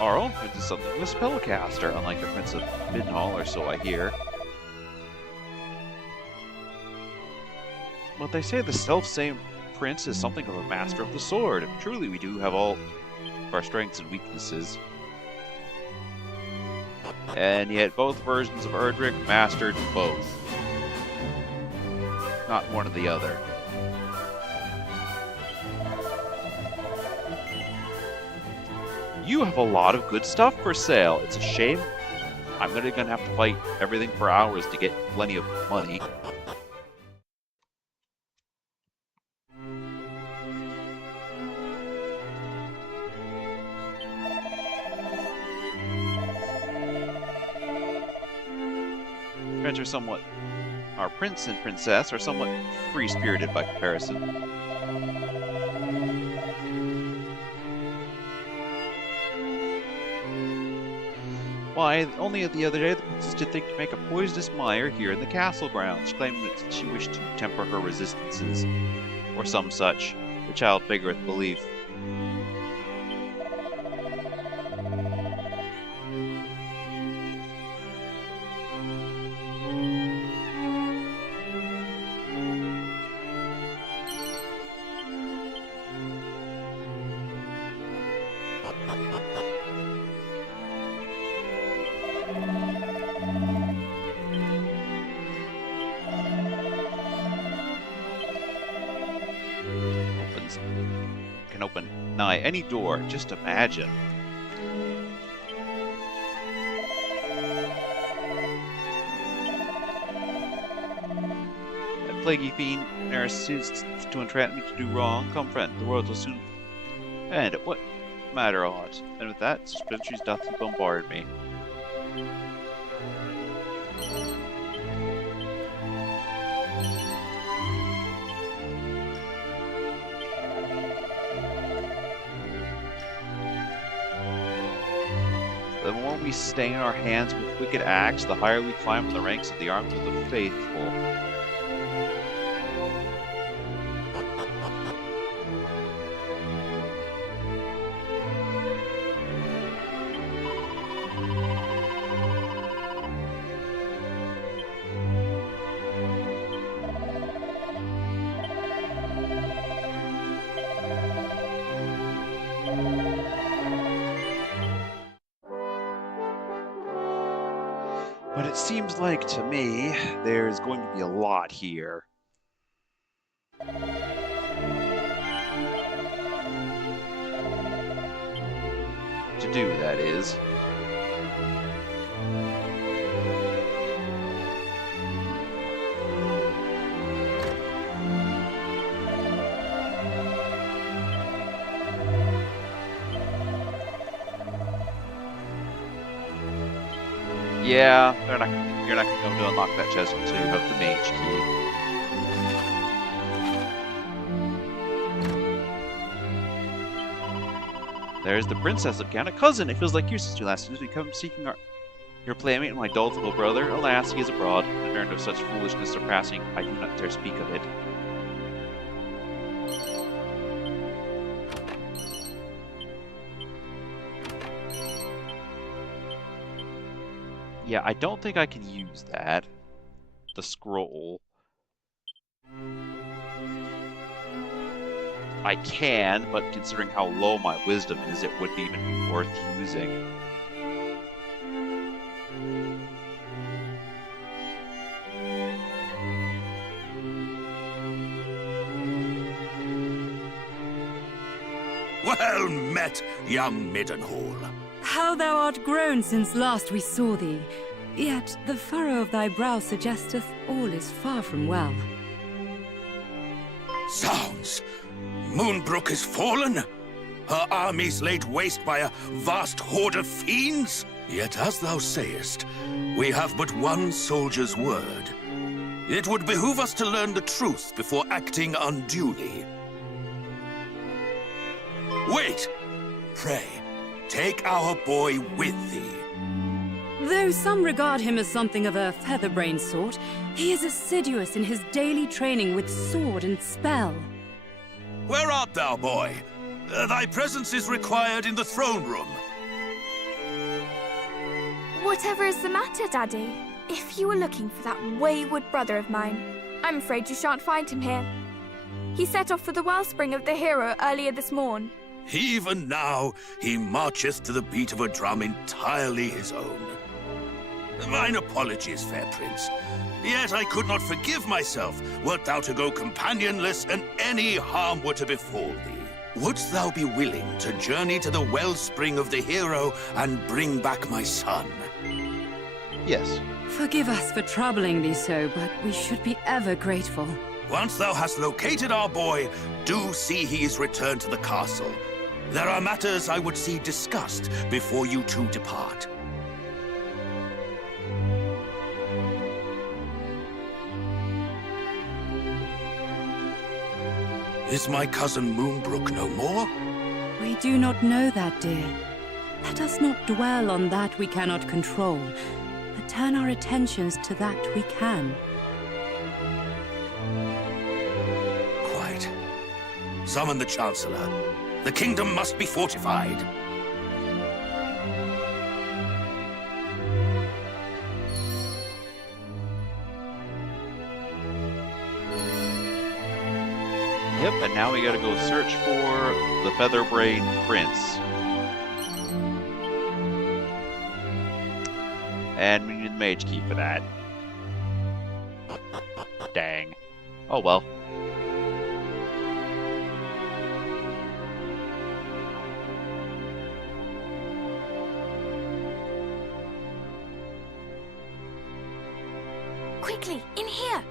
Our own prince is something of a spellcaster, unlike the Prince of Middenhall, or so I hear. But they say the self-same prince is something of a master of the sword. And truly, we do have all of our strengths and weaknesses. And yet, both versions of Erdrick mastered both. Not one or the other. You have a lot of good stuff for sale. It's a shame. I'm gonna have to fight everything for hours to get plenty of money. Our prince and princess are somewhat free-spirited by comparison. Why, only the other day the princess did think to make a poisonous mire here in the castle grounds, claiming that she wished to temper her resistances, or some such. The child beggareth belief. Can open nigh any door, just imagine. That plaguey fiend ne'er ceased to entrap me to do wrong. Come, friend, the world will soon end. What matter aught? And with that, suspicions doth he bombard me. The more we stain our hands with wicked acts, the higher we climb in the ranks of the armies of the faithful. But it seems like, to me, there's going to be a lot here. To do, that is. Yeah, you're not going to be able to unlock that chest until you have the mage key. There's the princess of Ghana. Cousin, it feels like years since you last used me. Come seeking your playmate and my dull little brother. Alas, he is abroad, and learned of such foolishness surpassing, I do not dare speak of it. Yeah, I don't think I can use that. The scroll. I can, but considering how low my wisdom is, it wouldn't even be worth using. Well met, young Middenhall. How thou art grown since last we saw thee. Yet the furrow of thy brow suggesteth all is far from well. Zounds! Moonbrook is fallen? Her armies laid waste by a vast horde of fiends? Yet as thou sayest, we have but one soldier's word. It would behoove us to learn the truth before acting unduly. Wait! Pray, take our boy with thee. Though some regard him as something of a featherbrained sort, he is assiduous in his daily training with sword and spell. Where art thou, boy? Thy presence is required in the throne room. Whatever is the matter, Daddy? If you were looking for that wayward brother of mine, I'm afraid you shan't find him here. He set off for the wellspring of the hero earlier this morn. Even now, he marcheth to the beat of a drum entirely his own. Mine apologies, fair prince. Yet I could not forgive myself wert thou to go companionless and any harm were to befall thee. Wouldst thou be willing to journey to the wellspring of the hero and bring back my son? Yes. Forgive us for troubling thee so, but we should be ever grateful. Once thou hast located our boy, do see he is returned to the castle. There are matters I would see discussed before you two depart. Is my cousin Moonbrook no more? We do not know that, dear. Let us not dwell on that we cannot control, but turn our attentions to that we can. Quite. Summon the Chancellor. The kingdom must be fortified. Yep, and now we gotta go search for the Featherbrain Prince. And we need the mage key for that. Dang. Oh well. Quickly, in here!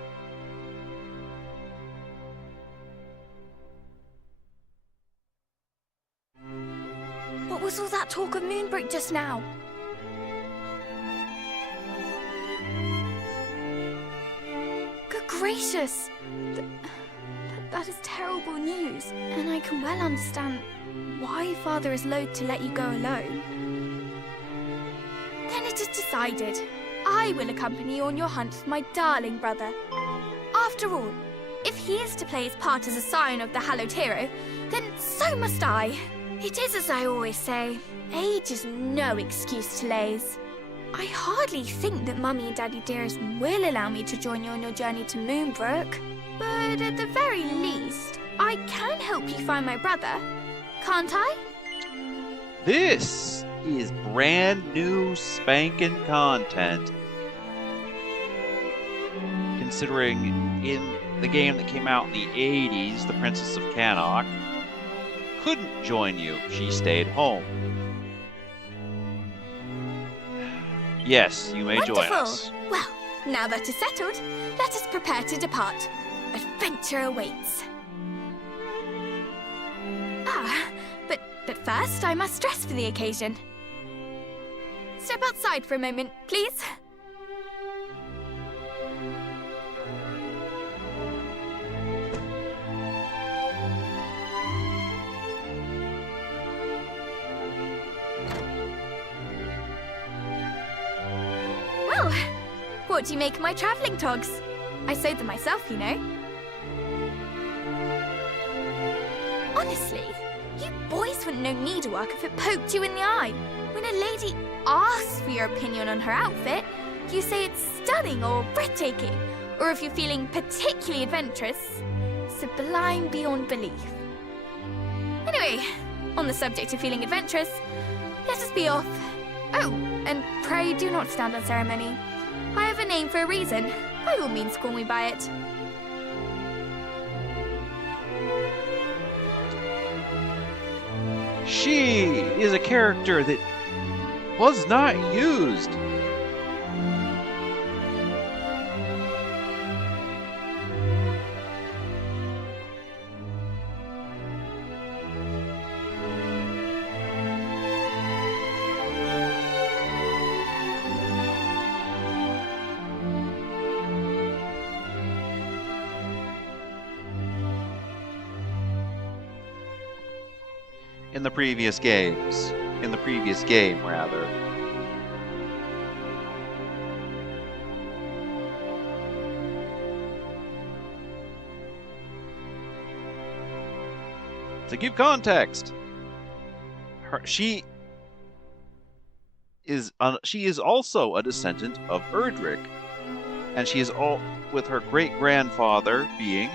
What was all that talk of Moonbrook just now? Good gracious! That is terrible news, and I can well understand why Father is loath to let you go alone. Then it is decided. I will accompany you on your hunt for my darling brother. After all, if he is to play his part as a scion of the hallowed hero, then so must I. It is as I always say, age is no excuse to laze. I hardly think that Mummy and Daddy dearest will allow me to join you on your journey to Moonbrook. But at the very least, I can help you find my brother, can't I? This is brand new spanking content. Considering in the game that came out in the 80s, the Princess of Cannock couldn't join you. She stayed home. Yes, you may join us. Well, now that is settled, let us prepare to depart. Adventure awaits. But first I must dress for the occasion. Step outside for a moment, please. Well, what do you make of my travelling togs? I sewed them myself, you know. Honestly, you boys wouldn't know needlework if it poked you in the eye. When a lady asks for your opinion on her outfit, you say it's stunning or breathtaking, or if you're feeling particularly adventurous, sublime beyond belief. Anyway, on the subject of feeling adventurous, let us be off. Oh, and pray do not stand on ceremony. I have a name for a reason. By all means, call me by it. She is a character that was not used. In the previous games. In the previous game, rather. To give context, she is also a descendant of Erdrick, and she is all with her great-grandfather being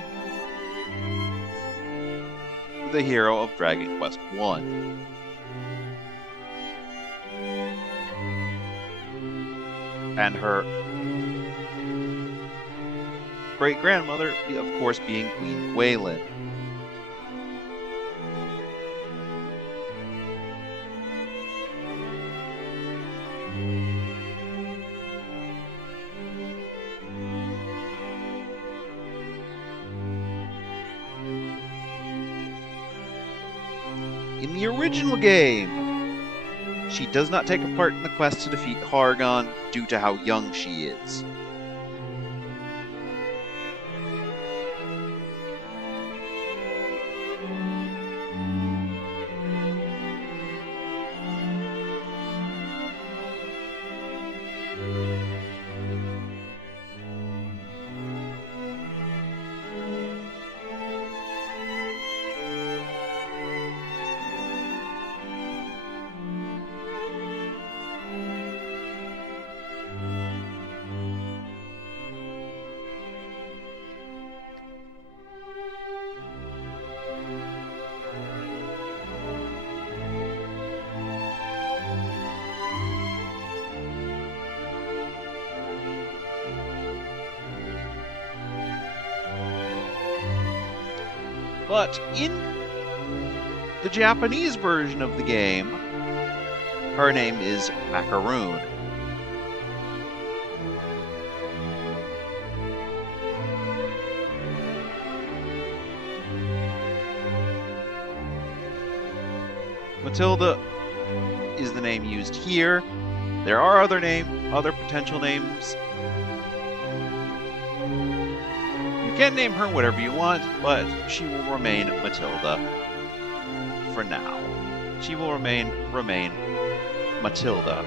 the hero of Dragon Quest I. And her great-grandmother, of course, being Queen Gwaelin. In the original game, she does not take a part in the quest to defeat Hargon due to how young she is. But in the Japanese version of the game, her name is Macaroon. Matilda is the name used here. There are other potential names. You can name her whatever you want, but she will remain Matilda for now. She will remain Matilda.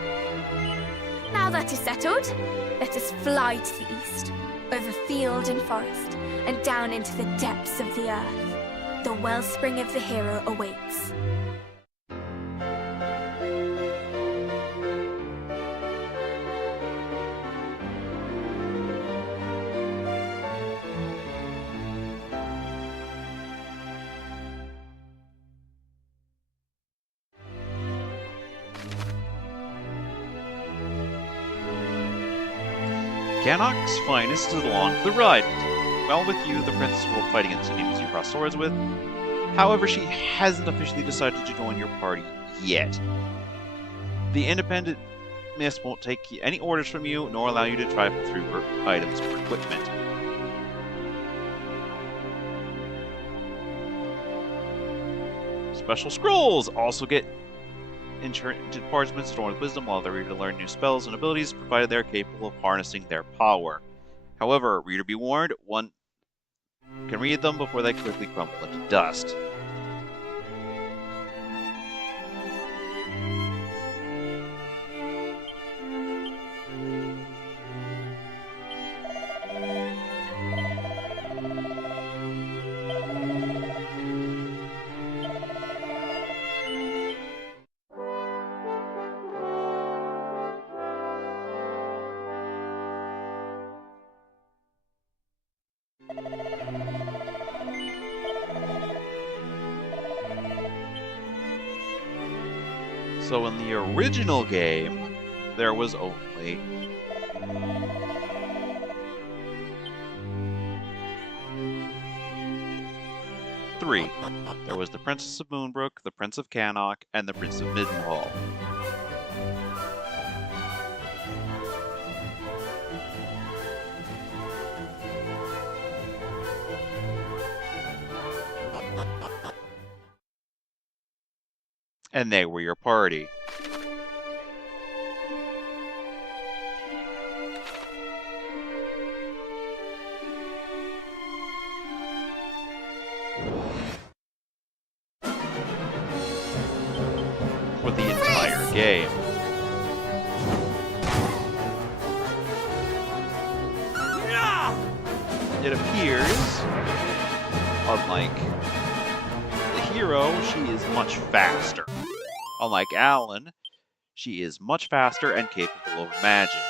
Now that is settled, let us fly to the east, over field and forest, and down into the depths of the earth. The wellspring of the hero awaits. Ganok's finest is along the right. While with you, the princess will fight against enemies you cross swords with. However, she hasn't officially decided to join your party yet. The independent miss won't take any orders from you, nor allow you to travel through her items or equipment. Special scrolls also get enchanted parchments stored with wisdom, while the reader to learn new spells and abilities, provided they are capable of harnessing their power. However, reader be warned, one can read them before they quickly crumble into dust. So in the original game, there was only three. There was the Princess of Moonbrook, the Prince of Cannock, and the Prince of Midenhall. And they were your party. For the entire game. It appears, unlike the hero, she is much faster. Unlike Alan, she is much faster and capable of magic.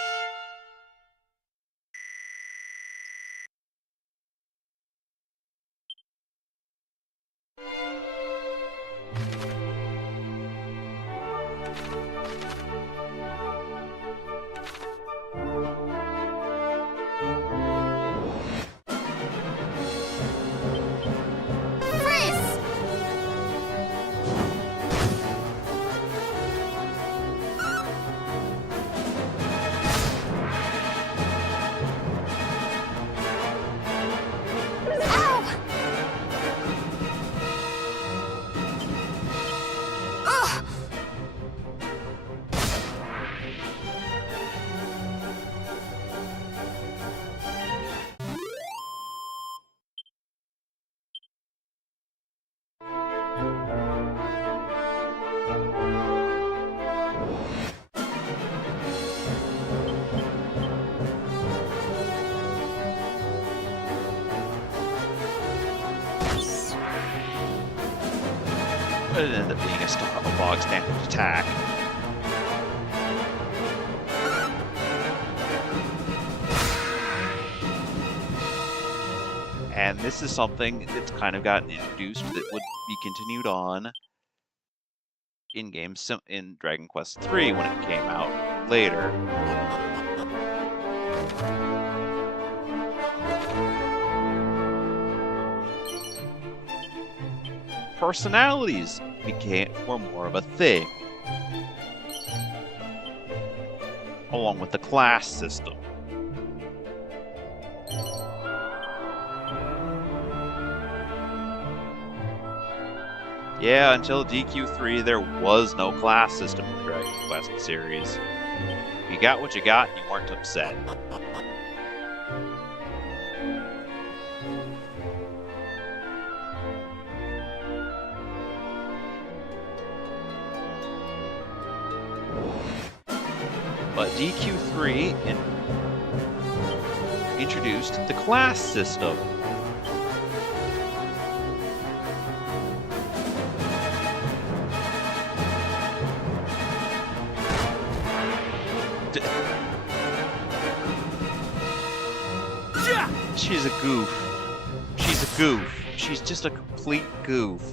But it ended up being a bog standard attack. And this is something that's kind of gotten introduced that would be continued on in games in Dragon Quest III when it came out later. Personalities were more of a thing, along with the class system. Yeah, until DQ3 there was no class system in the Dragon Quest series. You got what you got and you weren't upset. But DQ3 introduced the class system. She's a goof. She's a goof. She's just a complete goof.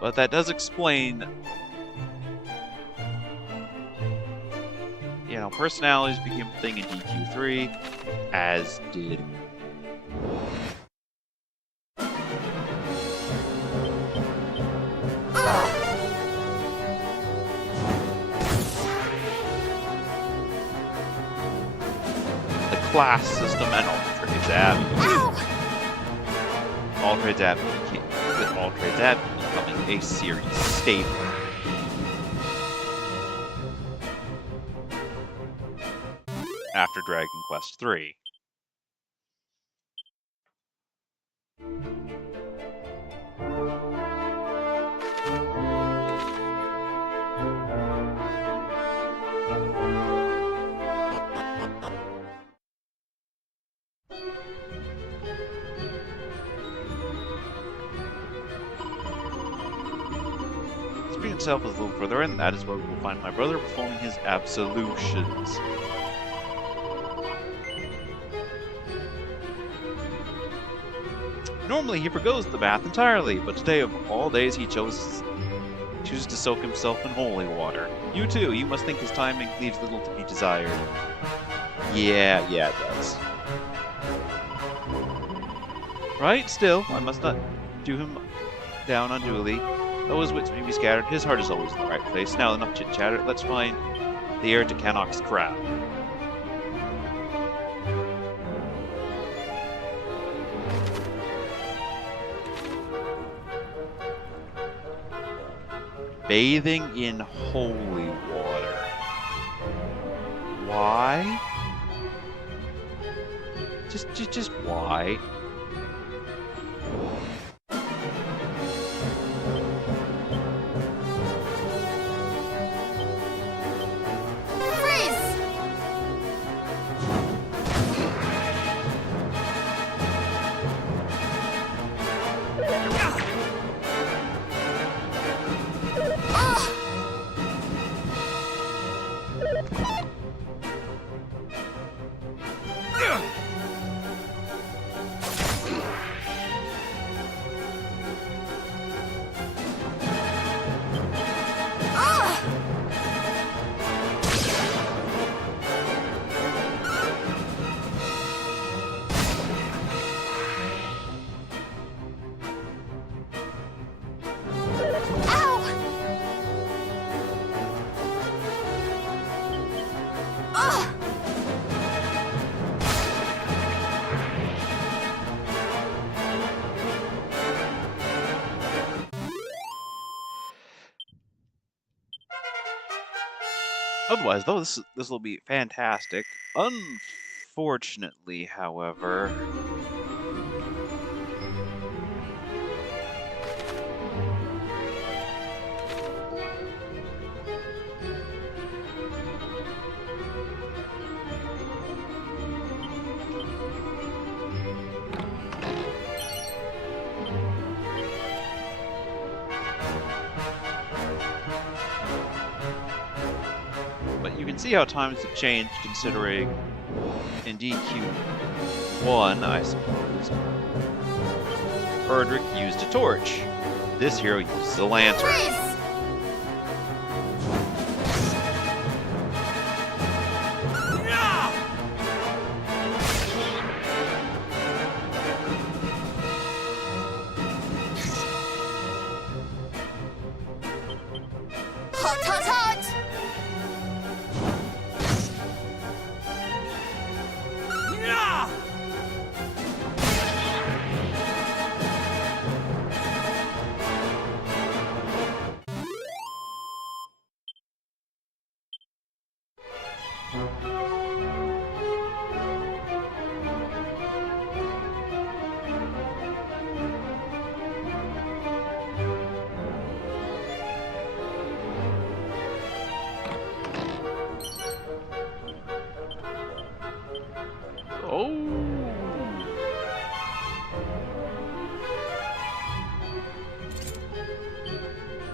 But that does explain, you know, personalities became a thing in DQ3, as did the class system and Aldred's Abbey. Aldred's Abbey with Aldred's Abbey becoming a series staple. After Dragon Quest III. Speaking itself is a little further in, that is where we will find my brother performing his absolutions. Normally he forgoes the bath entirely, but today of all days he chooses to soak himself in holy water. You too, you must think his timing leaves little to be desired. Yeah, it does. Right, still, I must not do him down unduly. Though his wits may be scattered, his heart is always in the right place. Now enough chit-chatter, let's find the heir to Cannock's crown. Bathing in holy water. Why? Just why? Otherwise, though, this will be fantastic. Unfortunately, however... you can see how times have changed considering in DQ1, I suppose, Erdrick used a torch. This hero uses a lantern.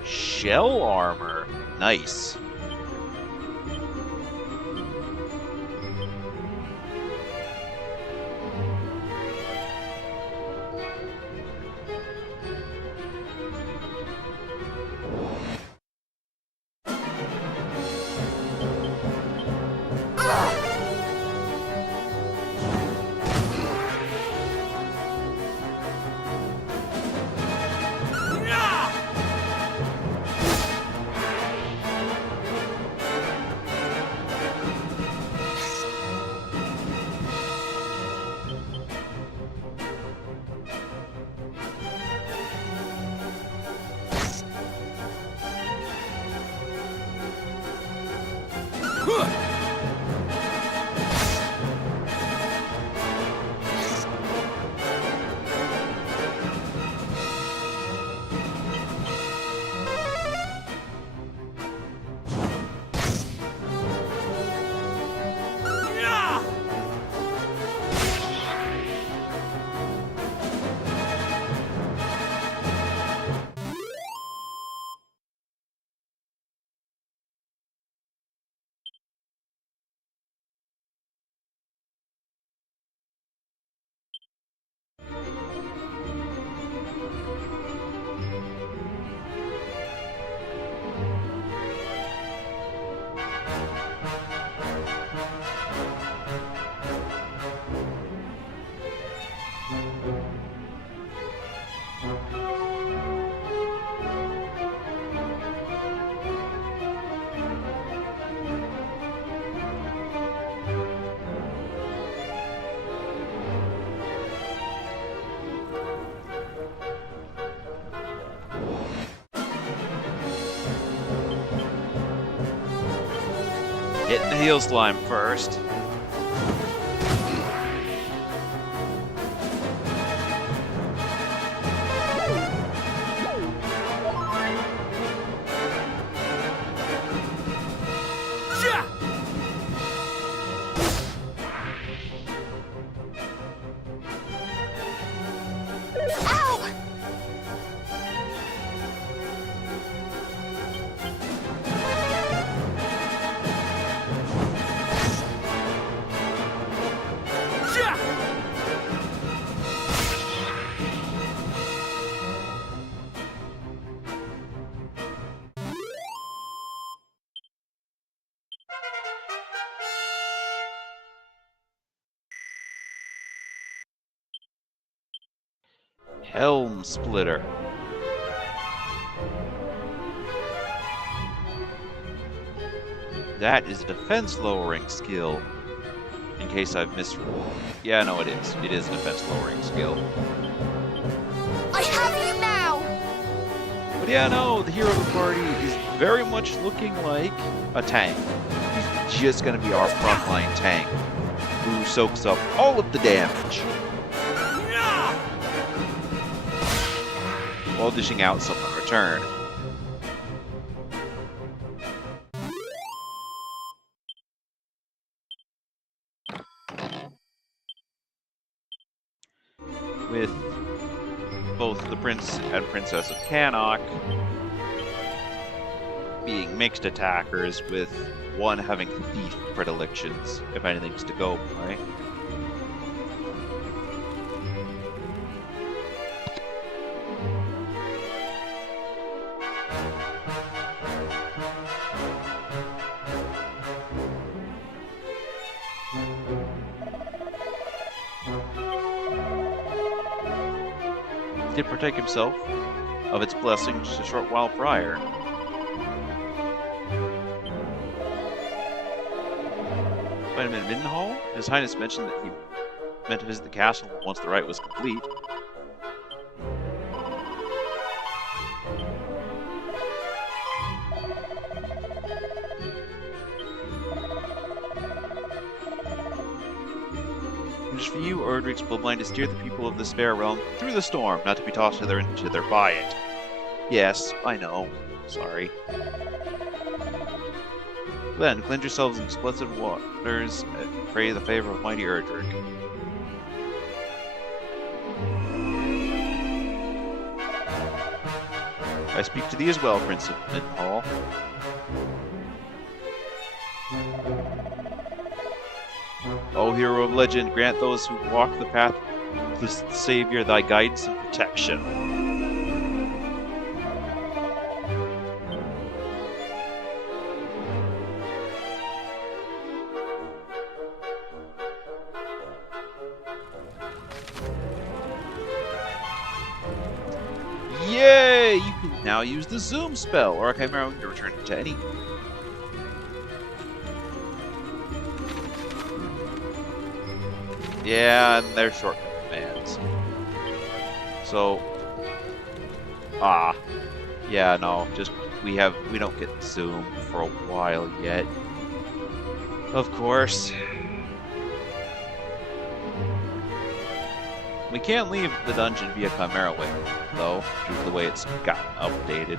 Shell armor. Nice. Hitting the heel slime first. Helm Splitter. That is a defense lowering skill. In case I've missed. Yeah, no, it is. It is a defense lowering skill. I have you now! But yeah, no, the hero of the party is very much looking like a tank. He's just going to be our frontline tank, who soaks up all of the damage, while dishing out some in return. With both the Prince and Princess of Cannock being mixed attackers, with one having thief predilections, if anything's to go by. Did partake himself of its blessing just a short while prior. Find him in Middenhall. His Highness mentioned that he meant to visit the castle once the rite was complete. It is for you, Erdrick's bloodline, to steer the people of the Spare Realm through the storm, not to be tossed hither and thither by it. Yes, I know. Sorry. Then, cleanse yourselves in blessed waters and pray the favor of mighty Erdrick. I speak to thee as well, Prince of Middenhall. O hero of legend, grant those who walk the path of the Savior thy guidance and protection. Yay! You can now use the zoom spell, or a chimera to return to any. Yeah, and they're shortcut commands. So, yeah, no, just we don't get zoom for a while yet. Of course. We can't leave the dungeon via Chimera Way, though, due to the way it's gotten updated.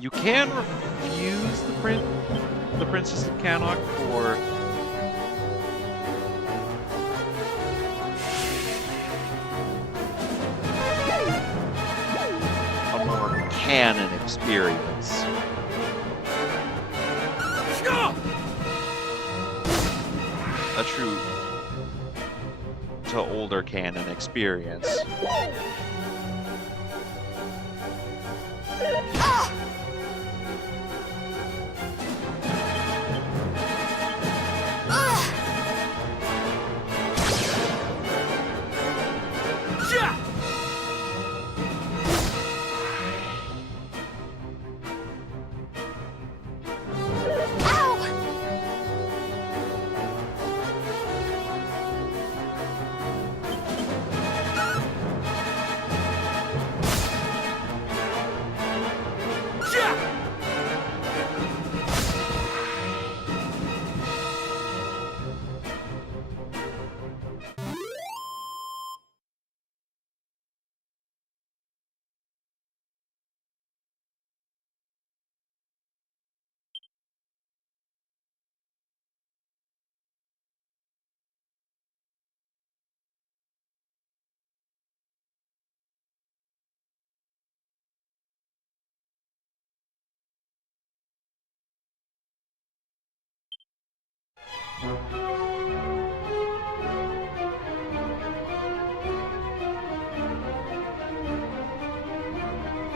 You can refuse the Princess of Cannock for a more canon experience. A true to older canon experience.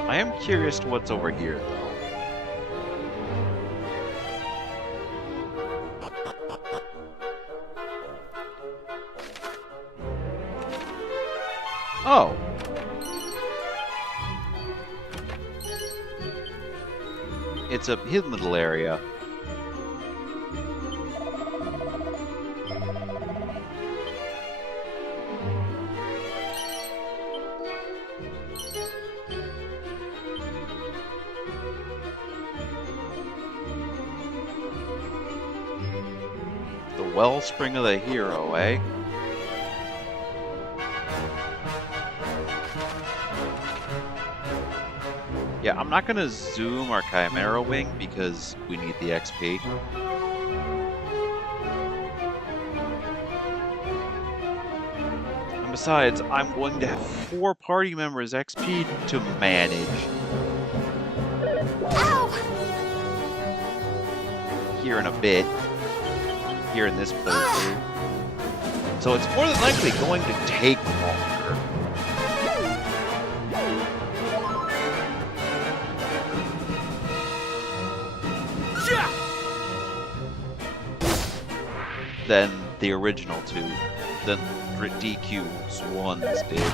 I am curious to what's over here, though. Oh. It's a hidden little area. The wellspring of the hero, eh? Yeah, I'm not gonna zoom our Chimera Wing because we need the XP. And besides, I'm going to have 4 party members XP to manage. Ow! Here in a bit. Here in this playthrough. So it's more than likely going to take longer. Than the original 2, than DQ's ones did,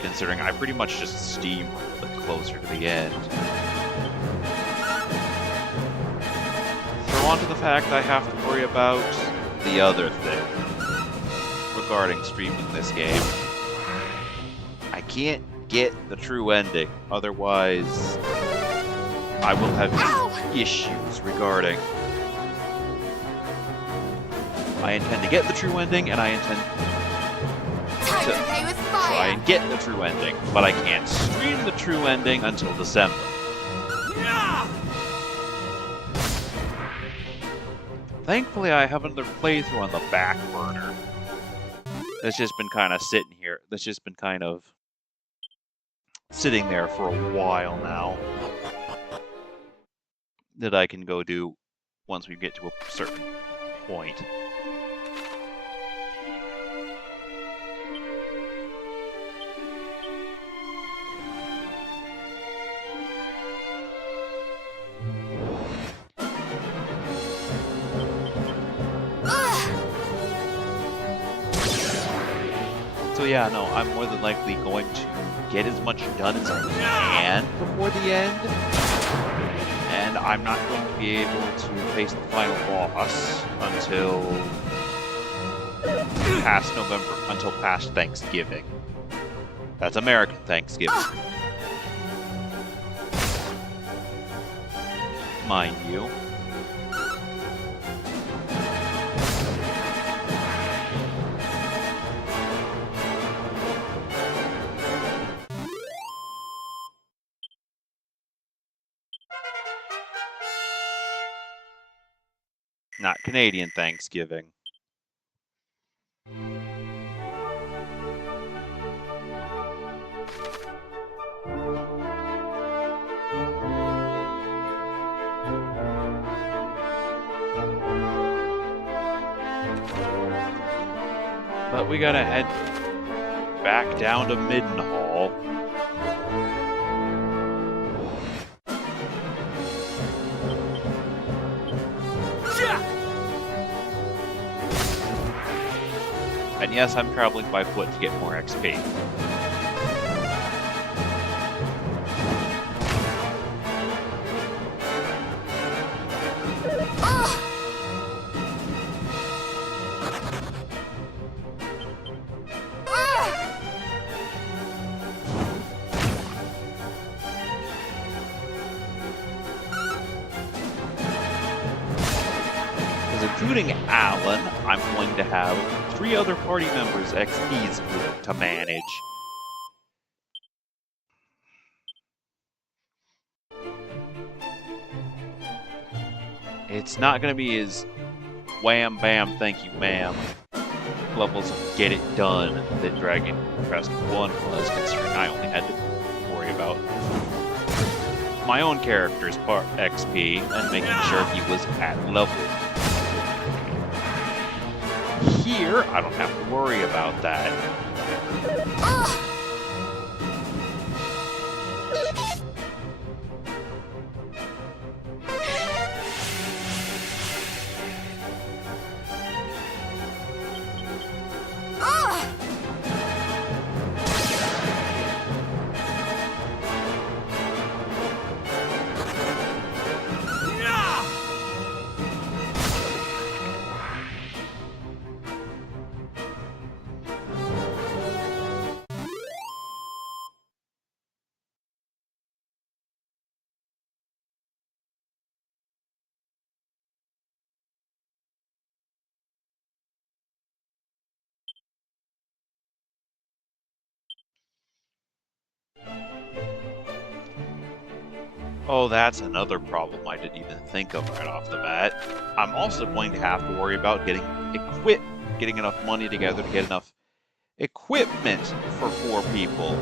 considering I pretty much just steamrolled it closer to the end. Throw onto the fact I have to worry about the other thing regarding streaming this game. I can't get the true ending, otherwise I will have issues regarding. I intend to get the true ending, and I intend to try and get the true ending, but I can't stream the true ending until December. Thankfully, I have another playthrough on the back burner. That's just been kind of sitting here. That's just been kind of sitting there for a while now. That I can go do once we get to a certain point. So yeah, no, I'm more than likely going to get as much done as I can before the end. And I'm not going to be able to face the final boss until past November, until past Thanksgiving. That's American Thanksgiving. Mind you. Not Canadian Thanksgiving. But we gotta head back down to Middenhall. And yes, I'm traveling by foot to get more XP. Including Alan, I'm going to have 3 other party members' XPs to manage. It's not going to be as wham bam thank you ma'am levels of get it done that Dragon Quest 1 was, considering I only had to worry about my own character's part XP and making sure he was at level. Here, I don't have to worry about that. Oh, that's another problem I didn't even think of right off the bat. I'm also going to have to worry about getting enough money together to get enough equipment for 4 people.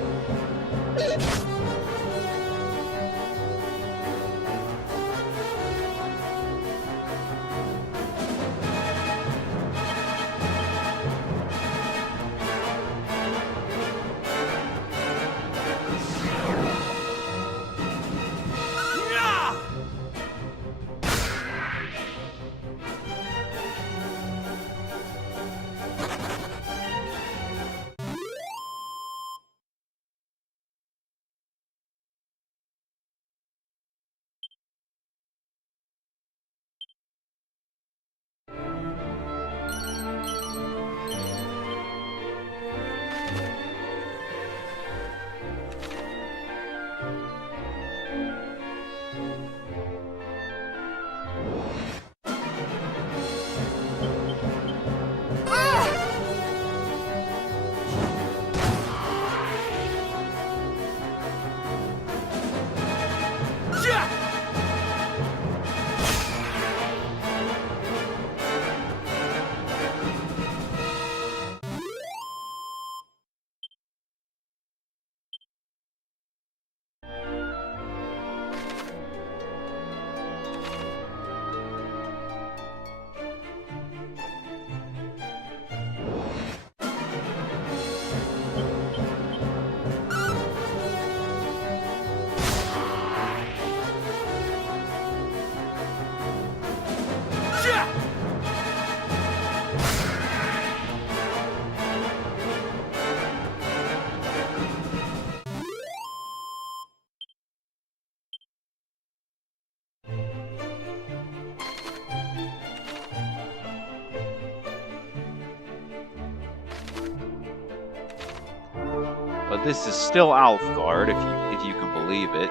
But this is still Alfgard, if you can believe it.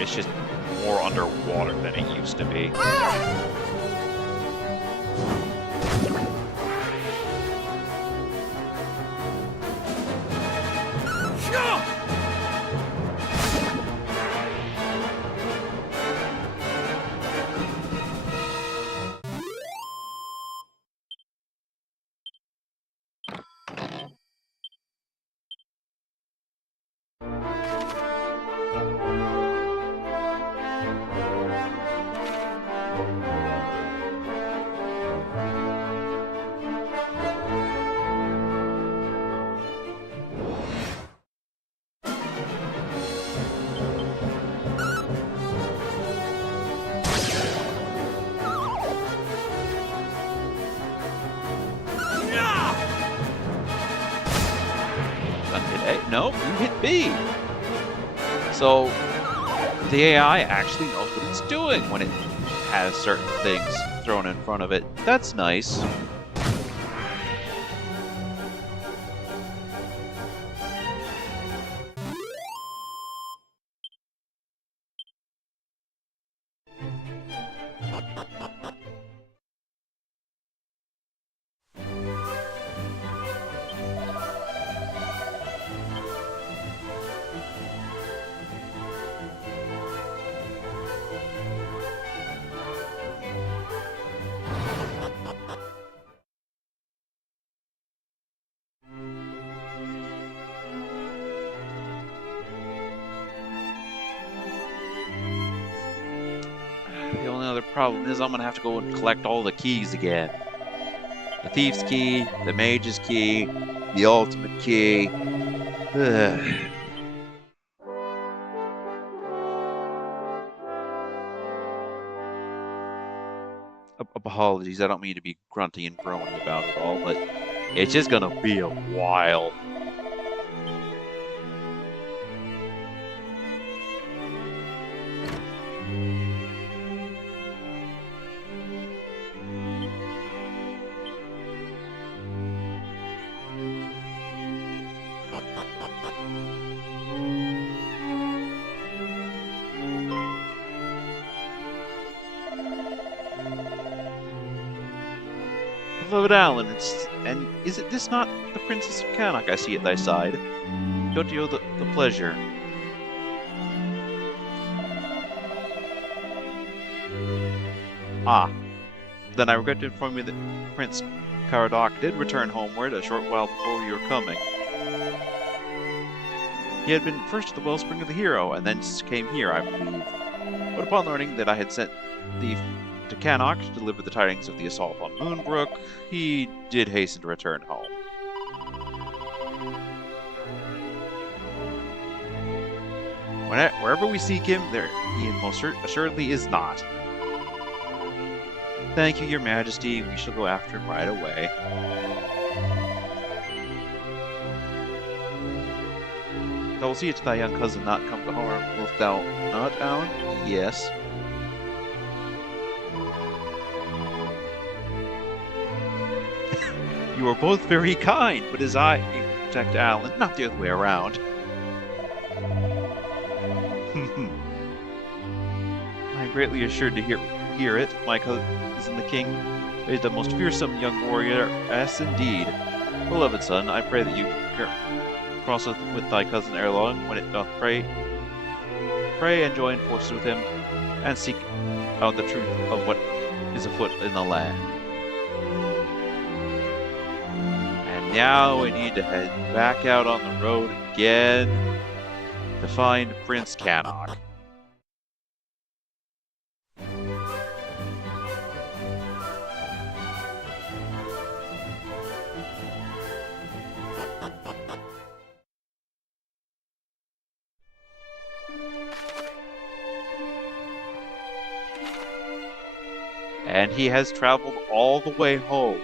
It's just more underwater than it used to be. Nope, you hit B. So the AI actually knows what it's doing when it has certain things thrown in front of it. That's nice. problem is I'm gonna have to go and collect all the keys again. The thief's key, the mage's key, the ultimate key. Ugh. Apologies, I don't mean to be grunty and groaning about it all, but it's just gonna be a while. Beloved Alan, and is it this not the Princess of Cannock I see at thy side? Don't you owe the pleasure? Ah, then I regret to inform you that Prince Caradoc did return homeward a short while before your coming. He had been first to the wellspring of the hero, and then came here, I believe. But upon learning that I had sent the to Cannock to deliver the tidings of the assault on Moonbrook, he did hasten to return home. Wherever we seek him, there he most assuredly is not. Thank you, your majesty. We shall go after him right away. Thou will see it to thy young cousin not come to harm, wilt thou not, Alan? Yes. You are both very kind, but as I protect Alan, not the other way around. I'm greatly assured to hear it. My cousin the king is the most fearsome young warrior, as indeed. Beloved son, I pray that you cross with thy cousin ere long, when it doth pray and join forces with him, and seek out the truth of what is afoot in the land. Now we need to head back out on the road again to find Prince Cannock. And he has traveled all the way home.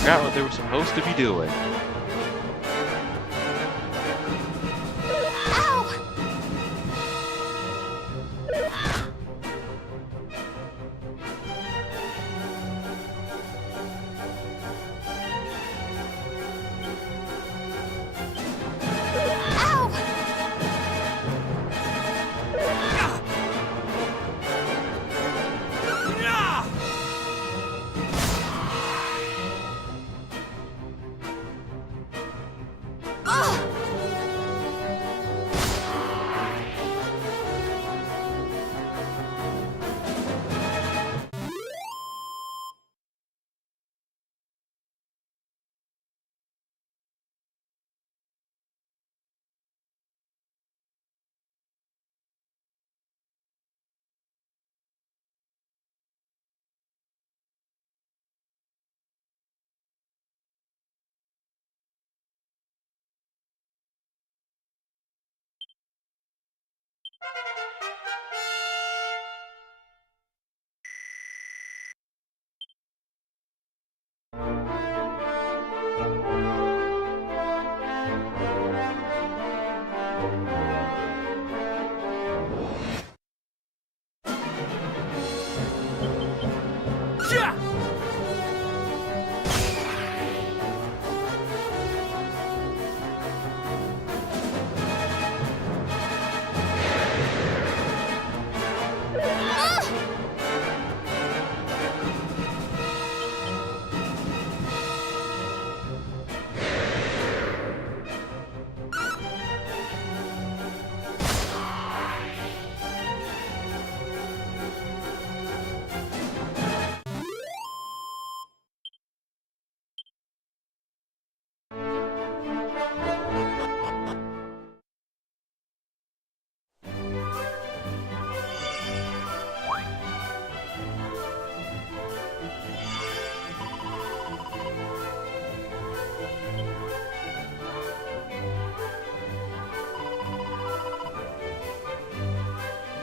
Forgot what they were supposed to be doing.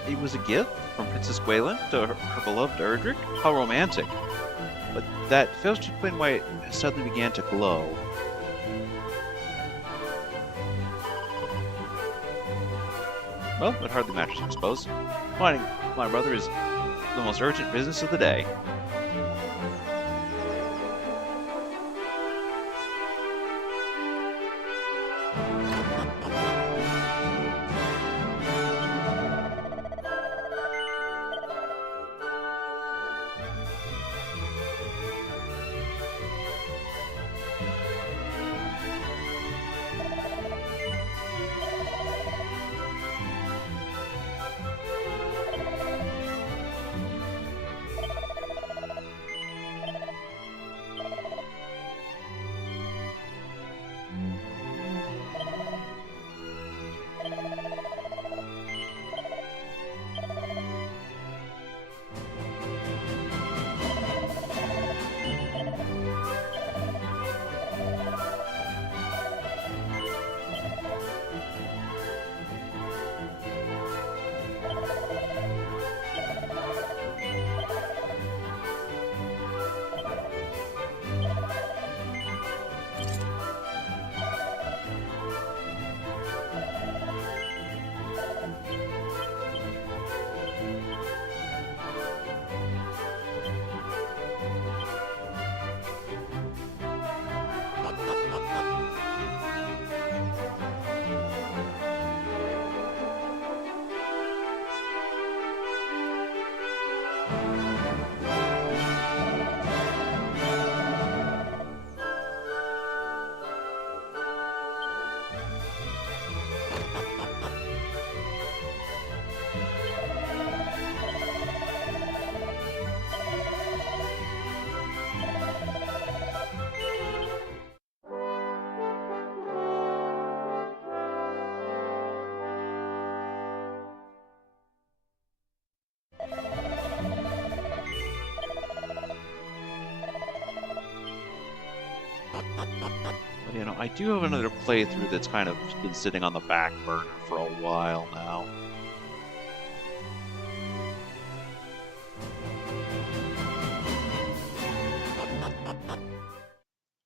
It was a gift from Princess Gwaelin to her beloved Erdrick? How romantic. But that fails to explain why it suddenly began to glow. Well, it hardly matters, I suppose. Finding my brother is the most urgent business of the day. But you know, I do have another playthrough that's kind of been sitting on the back burner for a while now.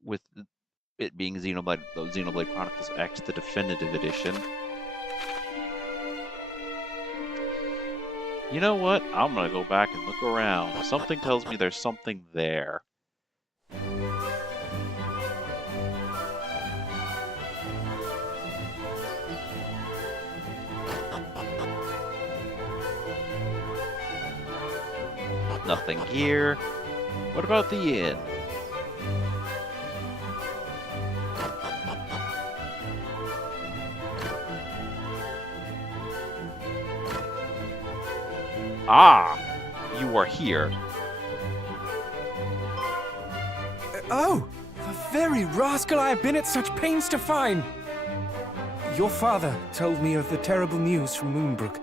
With it being Xenoblade Chronicles X, the definitive edition. You know what? I'm gonna go back and look around. Something tells me there's something there. Nothing here. What about the inn? Ah! You are here. Oh! The very rascal I have been at such pains to find! Your father told me of the terrible news from Moonbrook,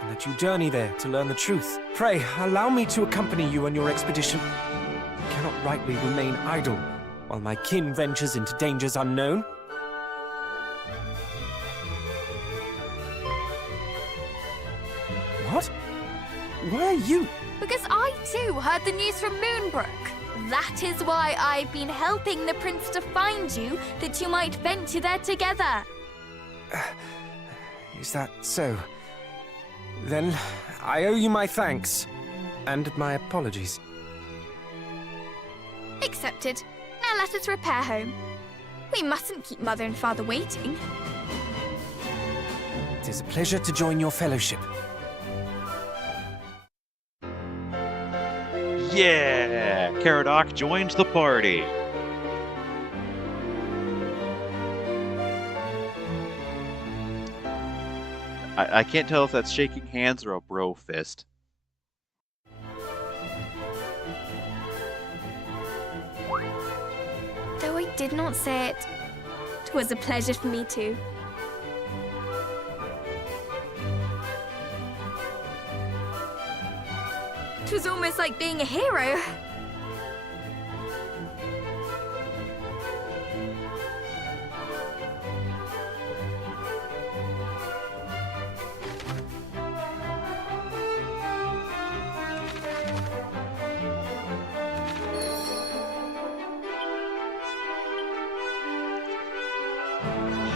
and that you journey there to learn the truth. Pray, allow me to accompany you on your expedition. I cannot rightly remain idle while my kin ventures into dangers unknown. Why are you... Because I too heard the news from Moonbrook. That is why I've been helping the prince to find you, that you might venture there together. Is that so? Then I owe you my thanks. And my apologies. Accepted. Now let us repair home. We mustn't keep Mother and Father waiting. It is a pleasure to join your fellowship. Yeah! Caradoc joins the party. I can't tell if that's shaking hands or a bro fist. Though I did not say it, 'twas a pleasure for me too. It was almost like being a hero.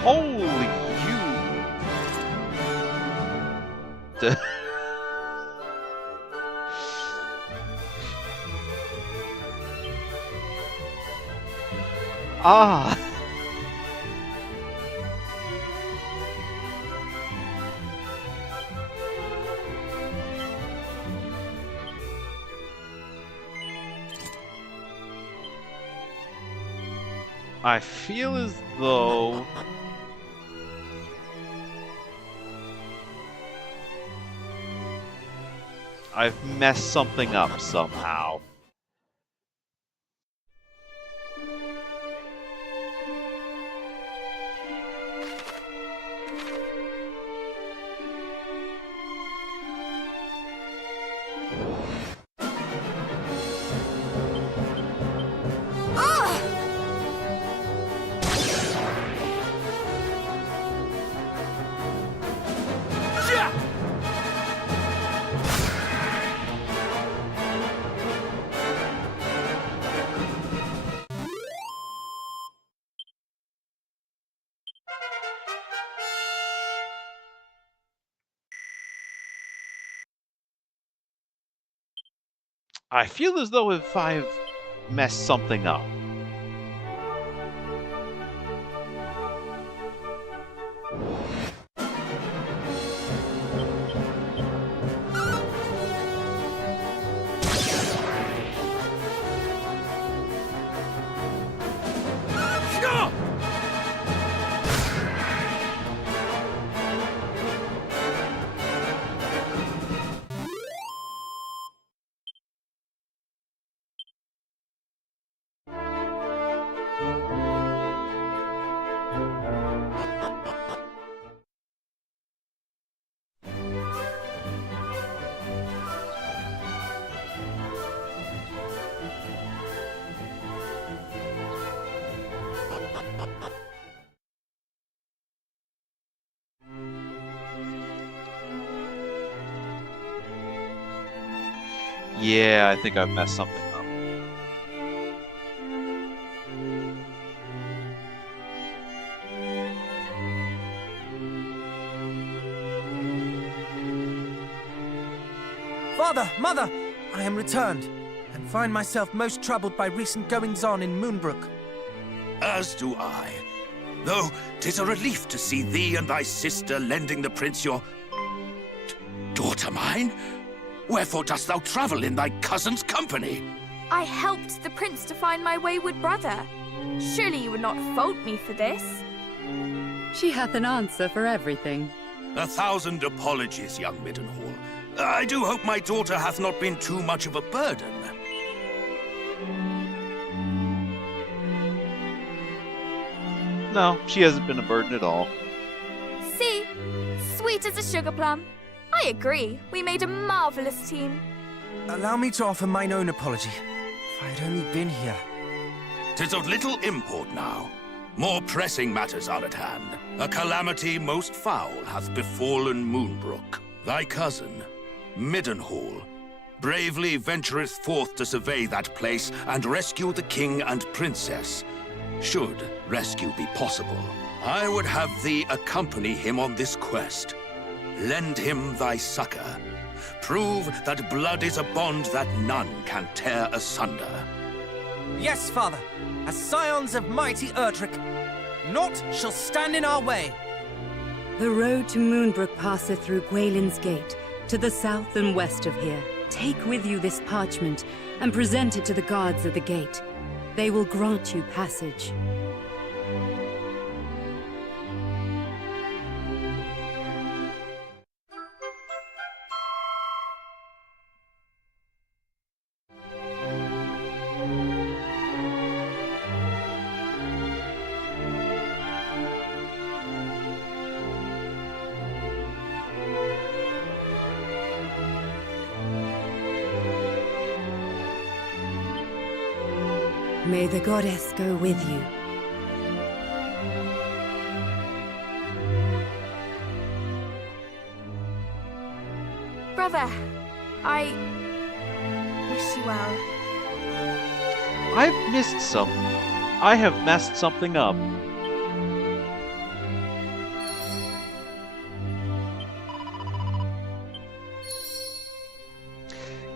Holy you! Ah! I feel as though I've messed something up somehow. I feel as though if I've messed something up. Yeah, I think I've messed something up. Father, Mother, I am returned, and find myself most troubled by recent goings-on in Moonbrook. As do I. Though 'tis a relief to see thee and thy sister lending the prince your... daughter mine? Wherefore dost thou travel in thy cousin's company? I helped the prince to find my wayward brother. Surely you would not fault me for this? She hath an answer for everything. 1,000 apologies, young Middenhall. I do hope my daughter hath not been too much of a burden. No, she hasn't been a burden at all. See? Sweet as a sugar plum. I agree. We made a marvelous team. Allow me to offer mine own apology. If I had only been here. 'Tis of little import now. More pressing matters are at hand. A calamity most foul hath befallen Moonbrook. Thy cousin, Middenhall, bravely ventureth forth to survey that place and rescue the king and princess, should rescue be possible. I would have thee accompany him on this quest. Lend him thy succor. Prove that blood is a bond that none can tear asunder. Yes, father. As scions of mighty Erdrick, naught shall stand in our way. The road to Moonbrook passeth through Gwaelin's Gate, to the south and west of here. Take with you this parchment, and present it to the guards at the gate. They will grant you passage. May the goddess go with you. Brother, I wish you well. I've missed some. I have messed something up.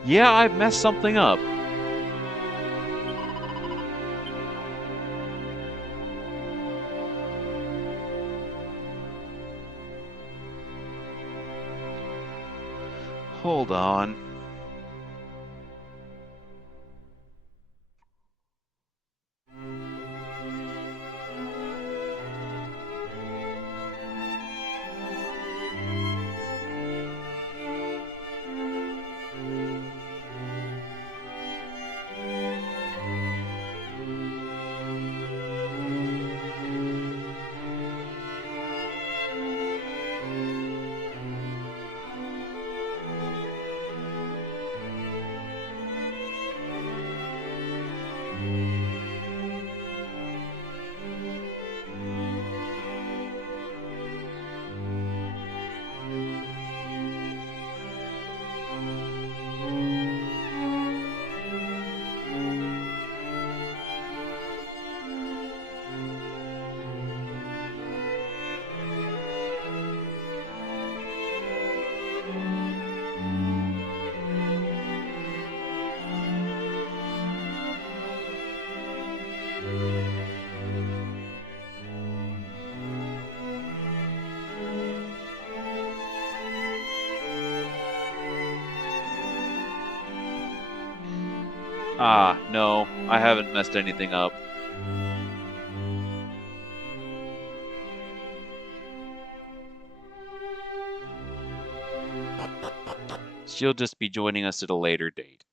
Yeah, I've messed something up. Hold on. Ah, no, I haven't messed anything up. She'll just be joining us at a later date.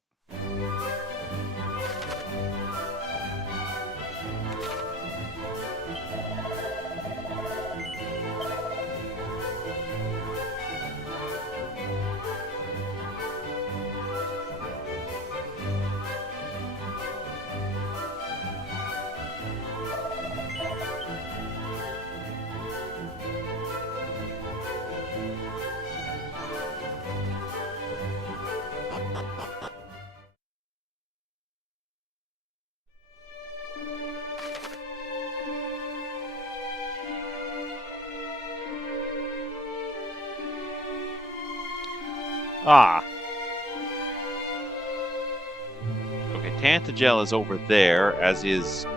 Ah. Okay, Tantagel is over there, as is...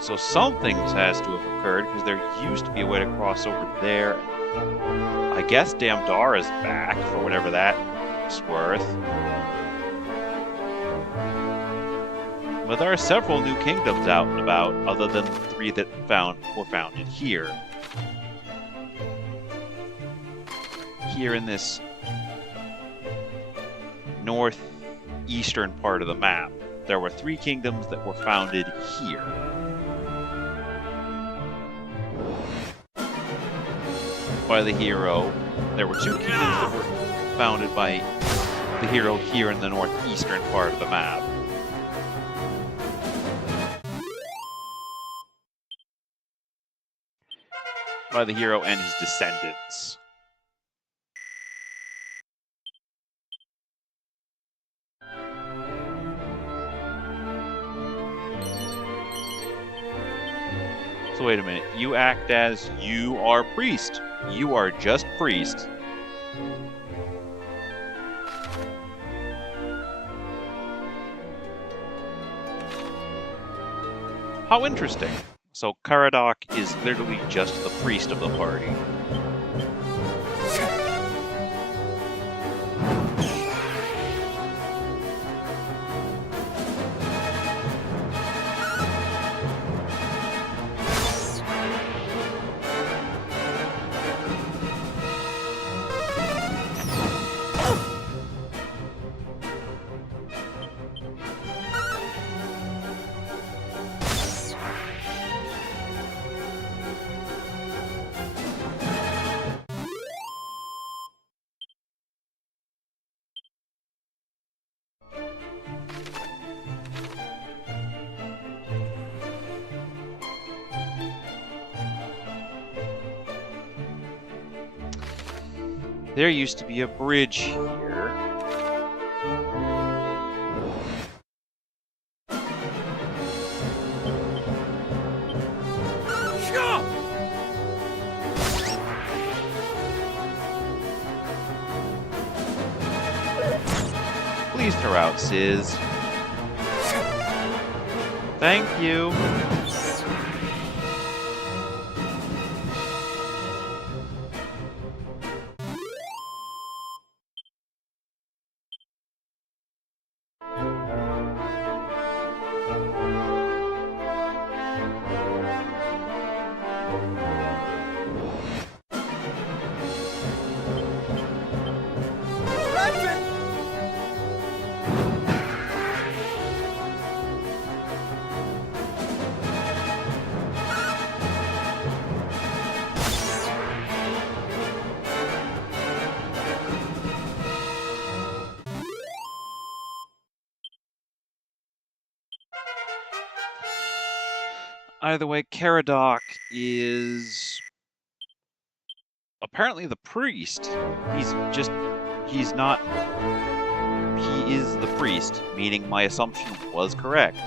So something has to have occurred, because there used to be a way to cross over there. I guess Damdara's back, for whatever that's worth. But there are several new kingdoms out and about, other than the 3 that were founded here. Here in this northeastern part of the map, there were 3 kingdoms that were founded here. By the hero. There were 2 kingdoms that were founded by the hero here in the northeastern part of the map. by the hero and his descendants. So wait a minute, you act as you are priest. You are just priest. How interesting. So Caradoc is literally just the priest of the party. There used to be a bridge here. Please throw out, Sizz. Thank you. Either way, Caradoc is apparently the priest. He is the priest, meaning my assumption was correct.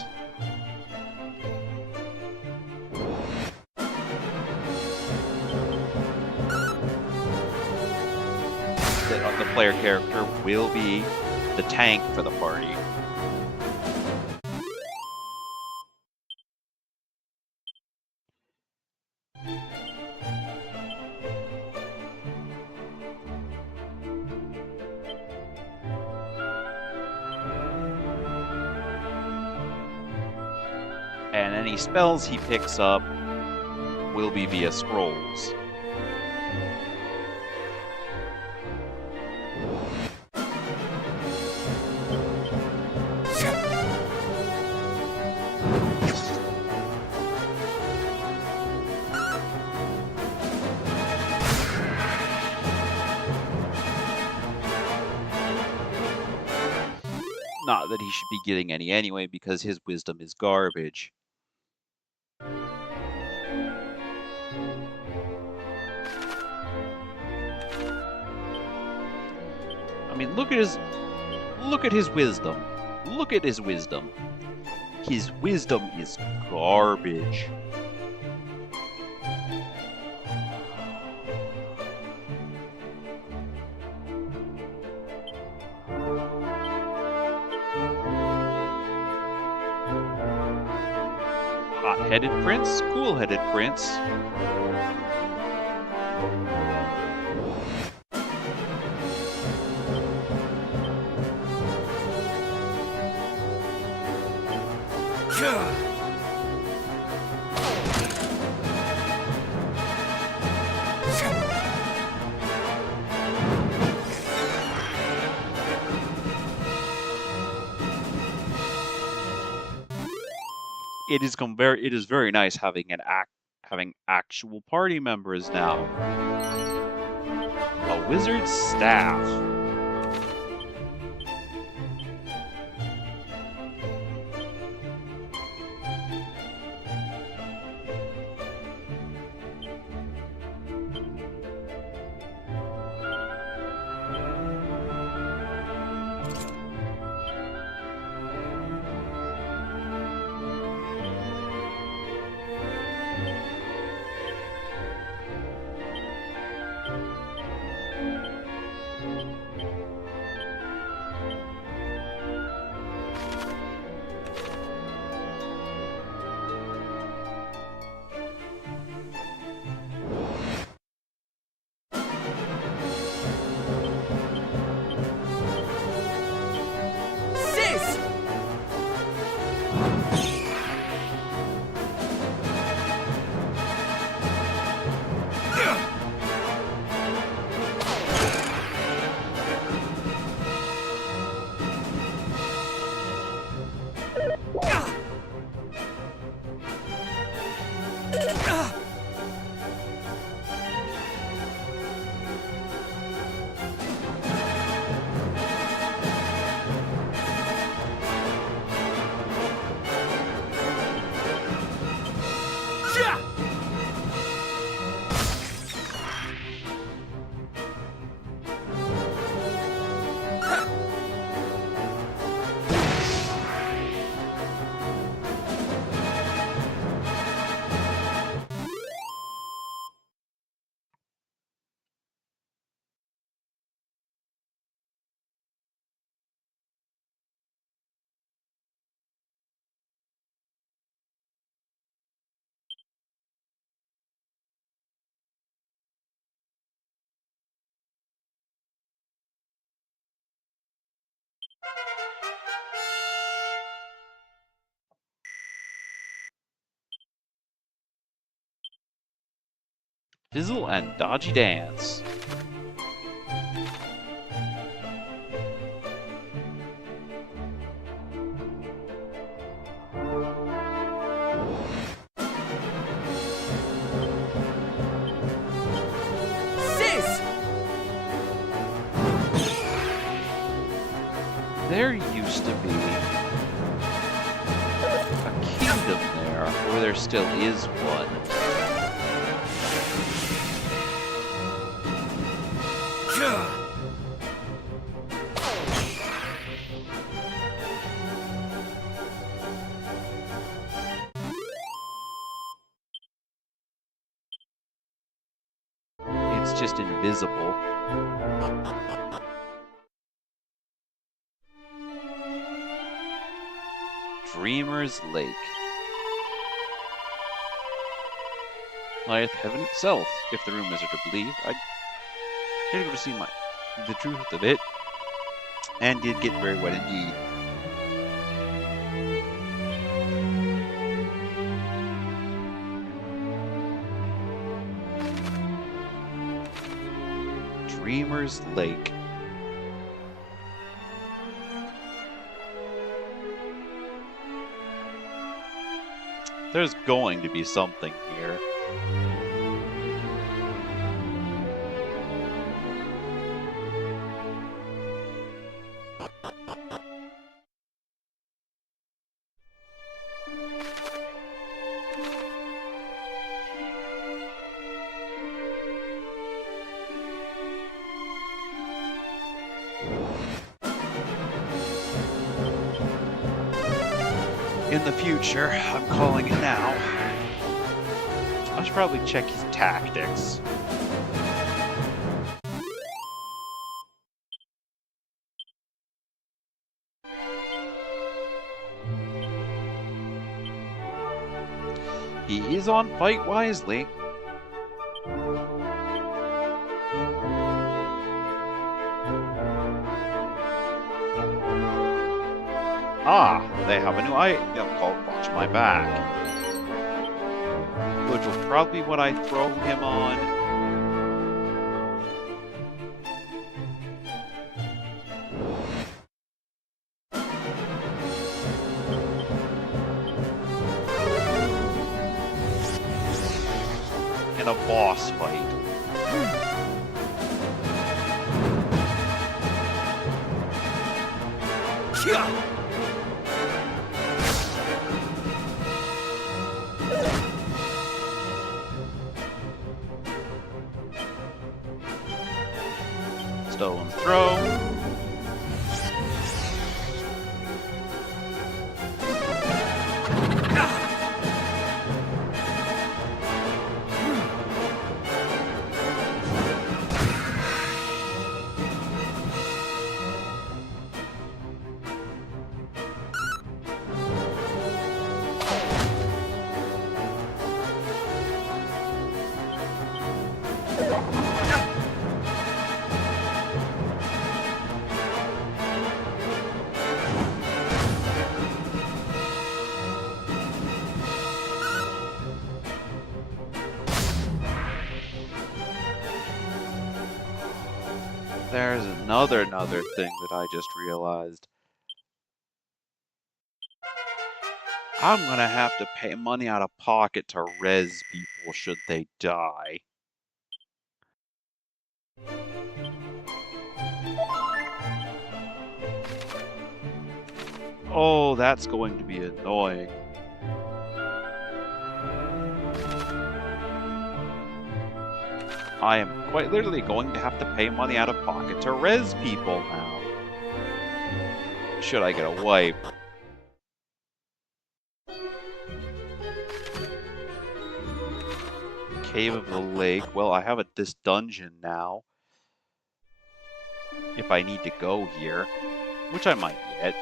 The player character will be the tank for the party. And any spells he picks up will be via scrolls. Not that he should be getting any anyway, because his wisdom is garbage. I mean, look at his wisdom. Look at his wisdom. His wisdom is garbage. Hot-headed prince, cool-headed prince. It is very nice having actual party members now. A wizard's staff. Fizzle and Dodgy Dance. Sis! There used to be a kingdom there, or there still is one. It's just invisible. Dreamer's Lake. Lieth heaven itself, if the rumors are to believe. I did go to see the truth of it, and did get very wet indeed. Dreamer's Lake. There's going to be something here. In the future, I'm calling it now. I should probably check his tactics. He is on Fight Wisely. Ah, they have a new item called Watch My Back, which will probably be what I throw him on. In a boss fight. Stone's Throw. There's another thing that I just realized. I'm gonna have to pay money out of pocket to res people should they die. Oh, that's going to be annoying. I am quite literally going to have to pay money out of pocket to res people now. Should I get a wipe? Cave of the Lake. Well, I have this dungeon now. If I need to go here, which I might get.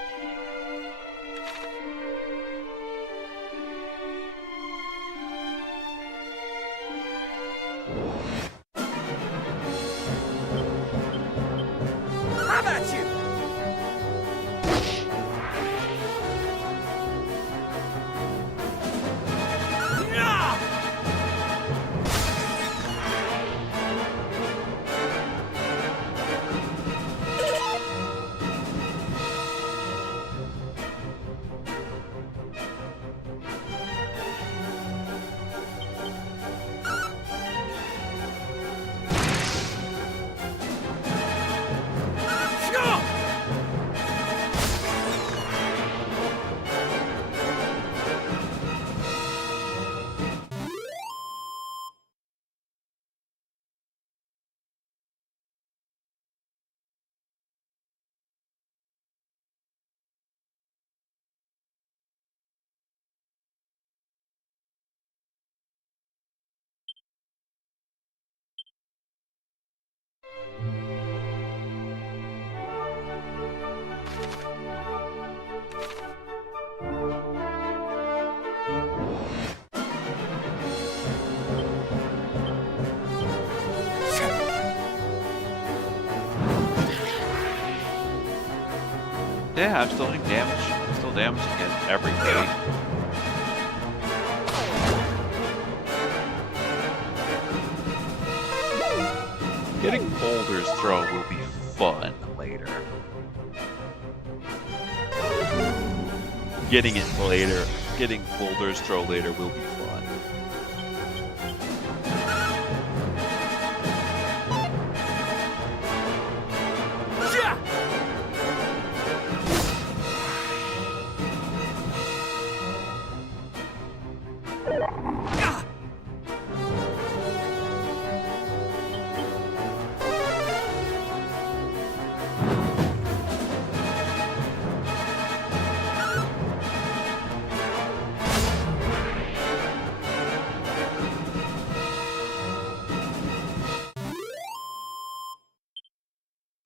Yeah, I'm still doing damage. I'm still damaging it everybody. Getting Boulder's Throw will be fun later. Getting Boulder's Throw later will be fun.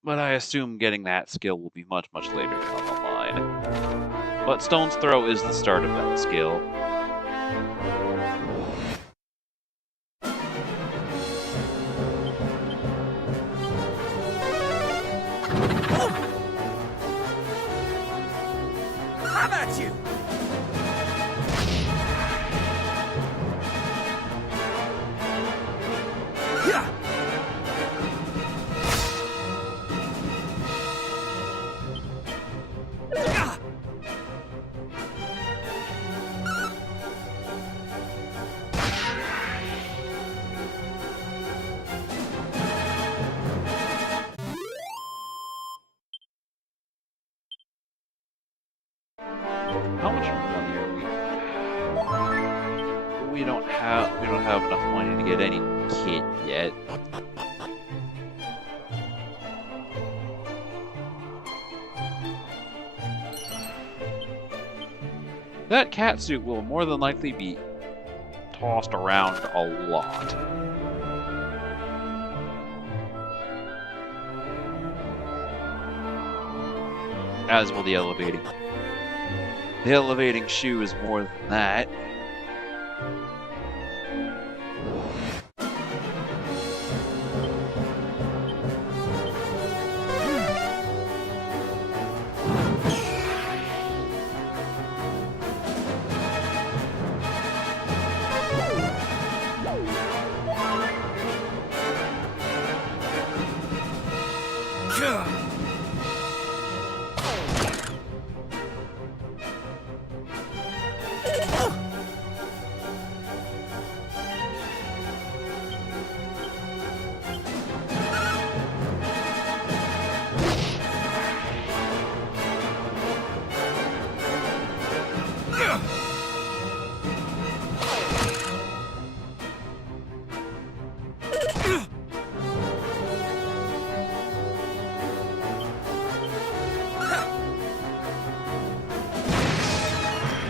But I assume getting that skill will be much, much later down the line. But Stone's Throw is the start of that skill. How about you? How much money are we? We don't have enough money to get any kit yet. That cat suit will more than likely be tossed around a lot. As will the elevating. The elevating shoe is more than that.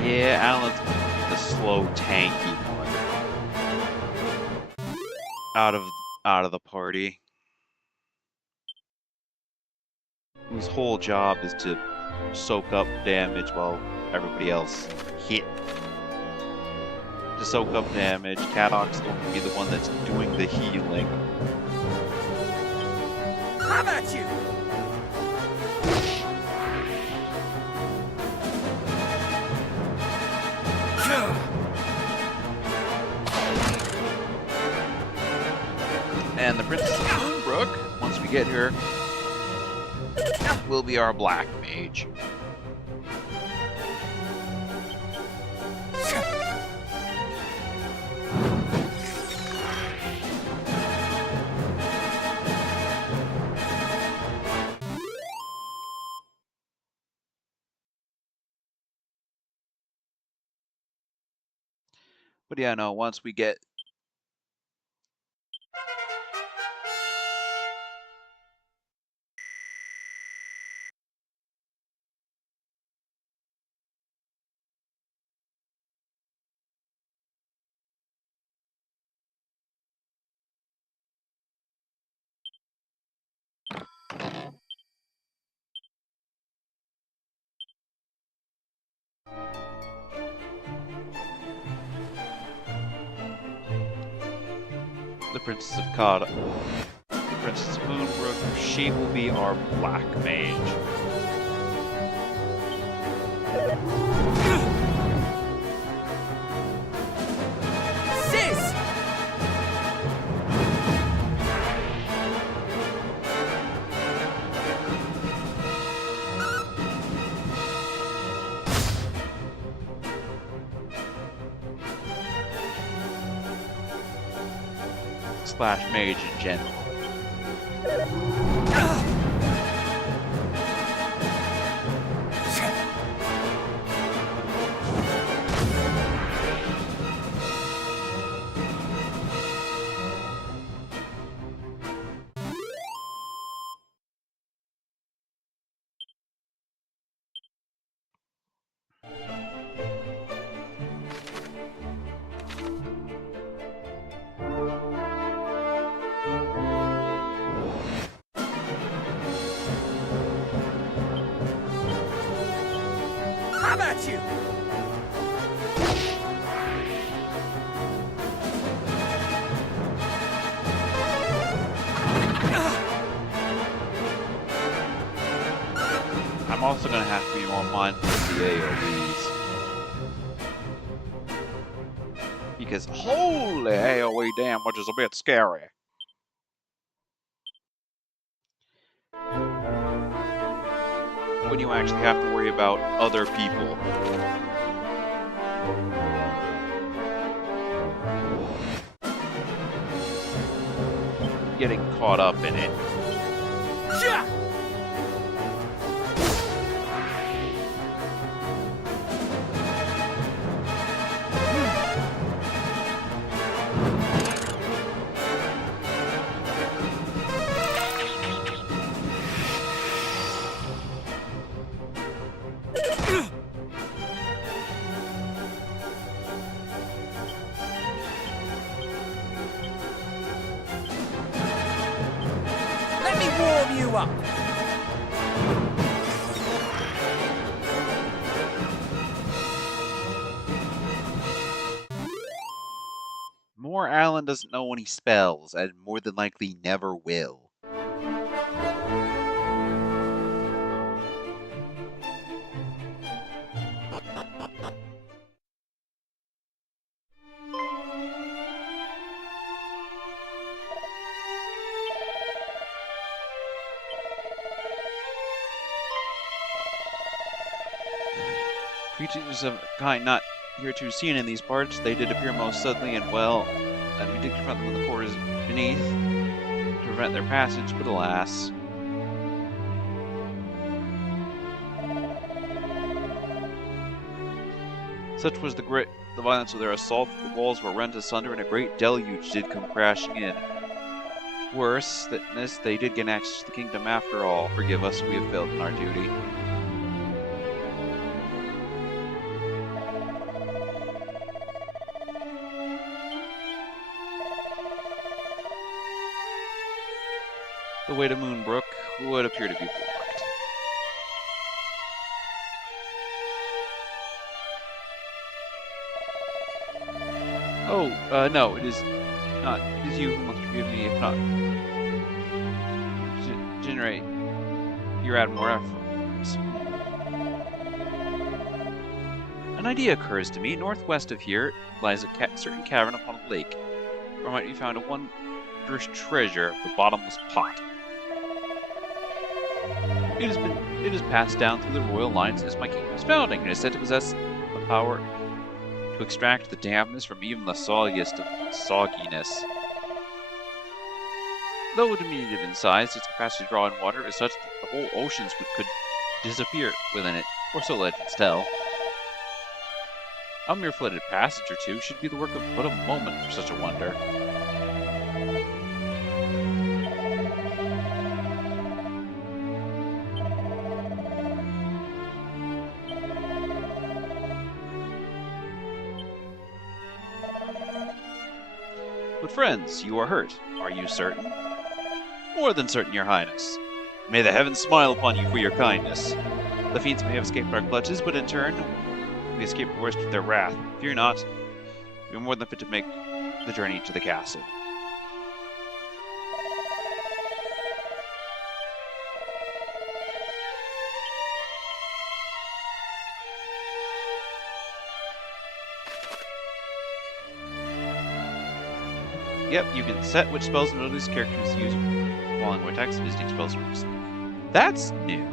Yeah, Alan's the slow, tanky one out of the party, whose whole job is to soak up damage while everybody else hit. To soak up damage, Cadoc's going to be the one that's doing the healing. How about you? And the Princess of Moonbrook, once we get her, will be our black mage. But yeah, no, once we get the Princess of Kada. The Princess of Moonbrook, she will be our black mage. Sis! Slash mage in general. How about you? I'm also going to have to be more mindful of the AoEs. Because holy AoE damage is a bit scary. When you actually have to worry about other people. Getting caught up in it. Yeah! Let me warm you up. More Alan doesn't know any spells, and more than likely never will. Creatures of a kind not hereto seen in these parts, they did appear most suddenly and well, and we did confront them in the quarters beneath to prevent their passage, but alas. Such was the violence of their assault that the walls were rent asunder and a great deluge did come crashing in. Worse than this, they did gain access to the kingdom after all. Forgive us, we have failed in our duty. The way to Moonbrook would appear to be blocked. Oh, no, it is not. It is you who must forgive me, if not generate your add more efforts. An idea occurs to me. Northwest of here lies a certain cavern upon a lake, where might be found a wondrous treasure, the bottomless pot. It is passed down through the royal lines since my kingdom's founding, and is said to possess the power to extract the dampness from even the soggiest of sogginess. Though diminutive in size, its capacity to draw in water is such that the whole oceans could disappear within it, or so legends tell. A mere flooded passage or two should be the work of but a moment for such a wonder. But friends, you are hurt. Are you certain? More than certain, your highness. May the heavens smile upon you for your kindness. The fiends may have escaped our clutches, but in turn, we escape the worst of their wrath. Fear not. We are more than fit to make the journey to the castle. Yep, you can set which spells and abilities characters use while in attacks, visiting spells. That's new.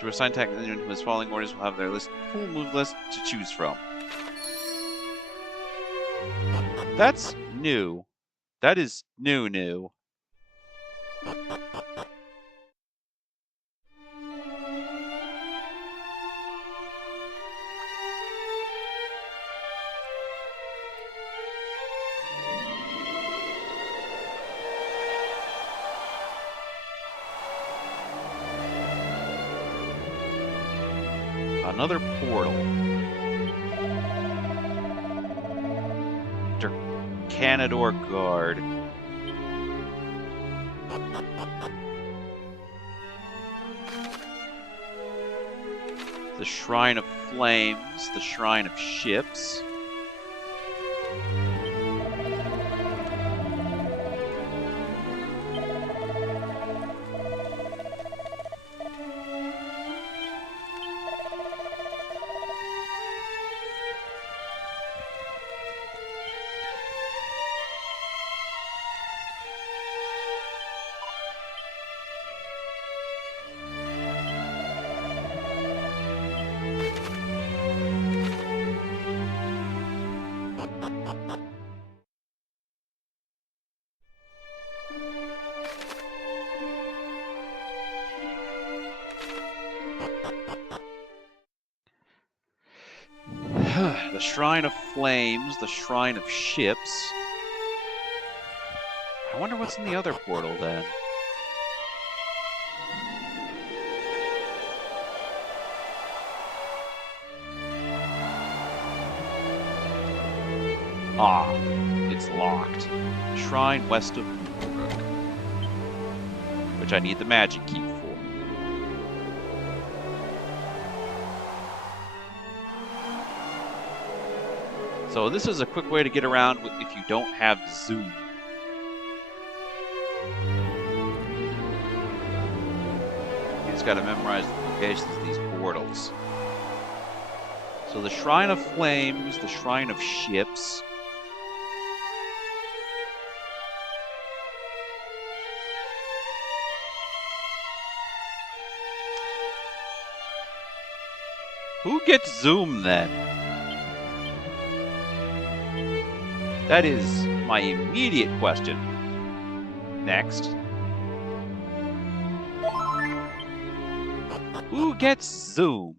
To assign attack, anyone who has following orders will have their full move list to choose from. That's new. That is new. Another portal. Canador Guard. The Shrine of Flames, the Shrine of Ships. The Shrine of Flames, the Shrine of Ships. I wonder what's in the other portal then. Ah, it's locked. Shrine west of Moonbrook, which I need the magic key for. So this is a quick way to get around if you don't have Zoom. You just gotta memorize the locations of these portals. So the Shrine of Flames, the Shrine of Ships. Who gets Zoom then? That is my immediate question. Next. Who gets Zoom?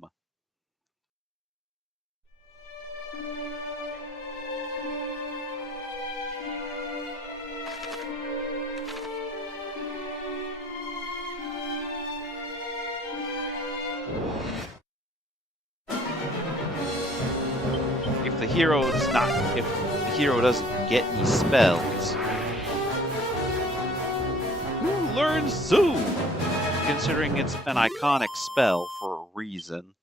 If the hero doesn't get any spells, who learns Zoom? Considering it's an iconic spell for a reason.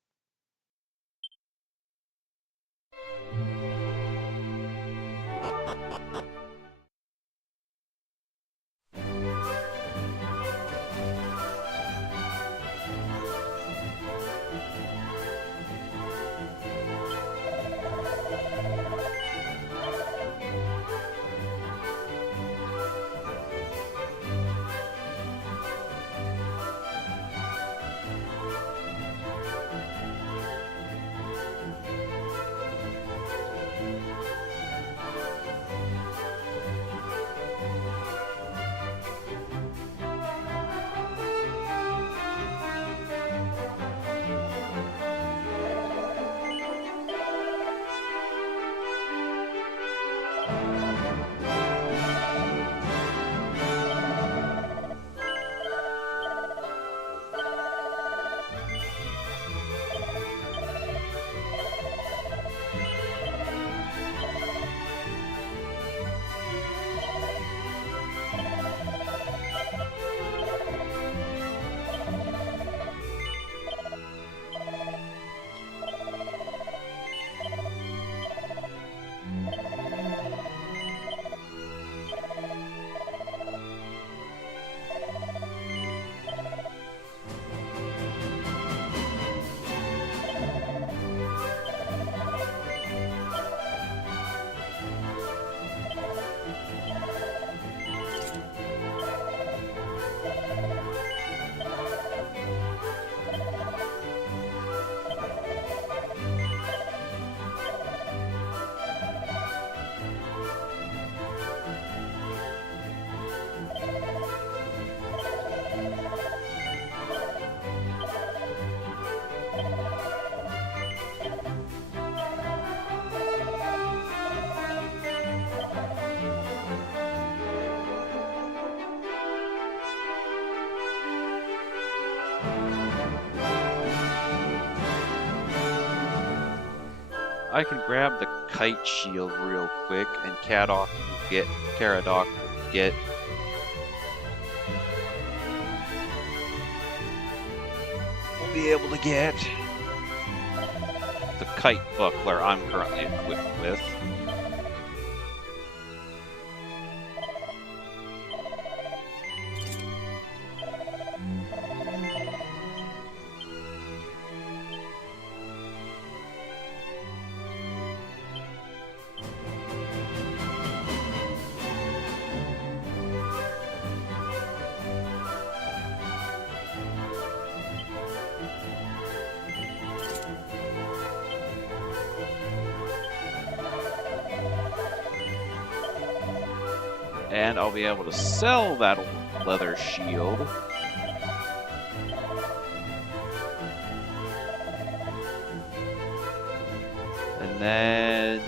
I can grab the kite shield real quick, and Caradoc will get we'll be able to get the kite buckler I'm currently equipped with. And I'll be able to sell that old leather shield. And then...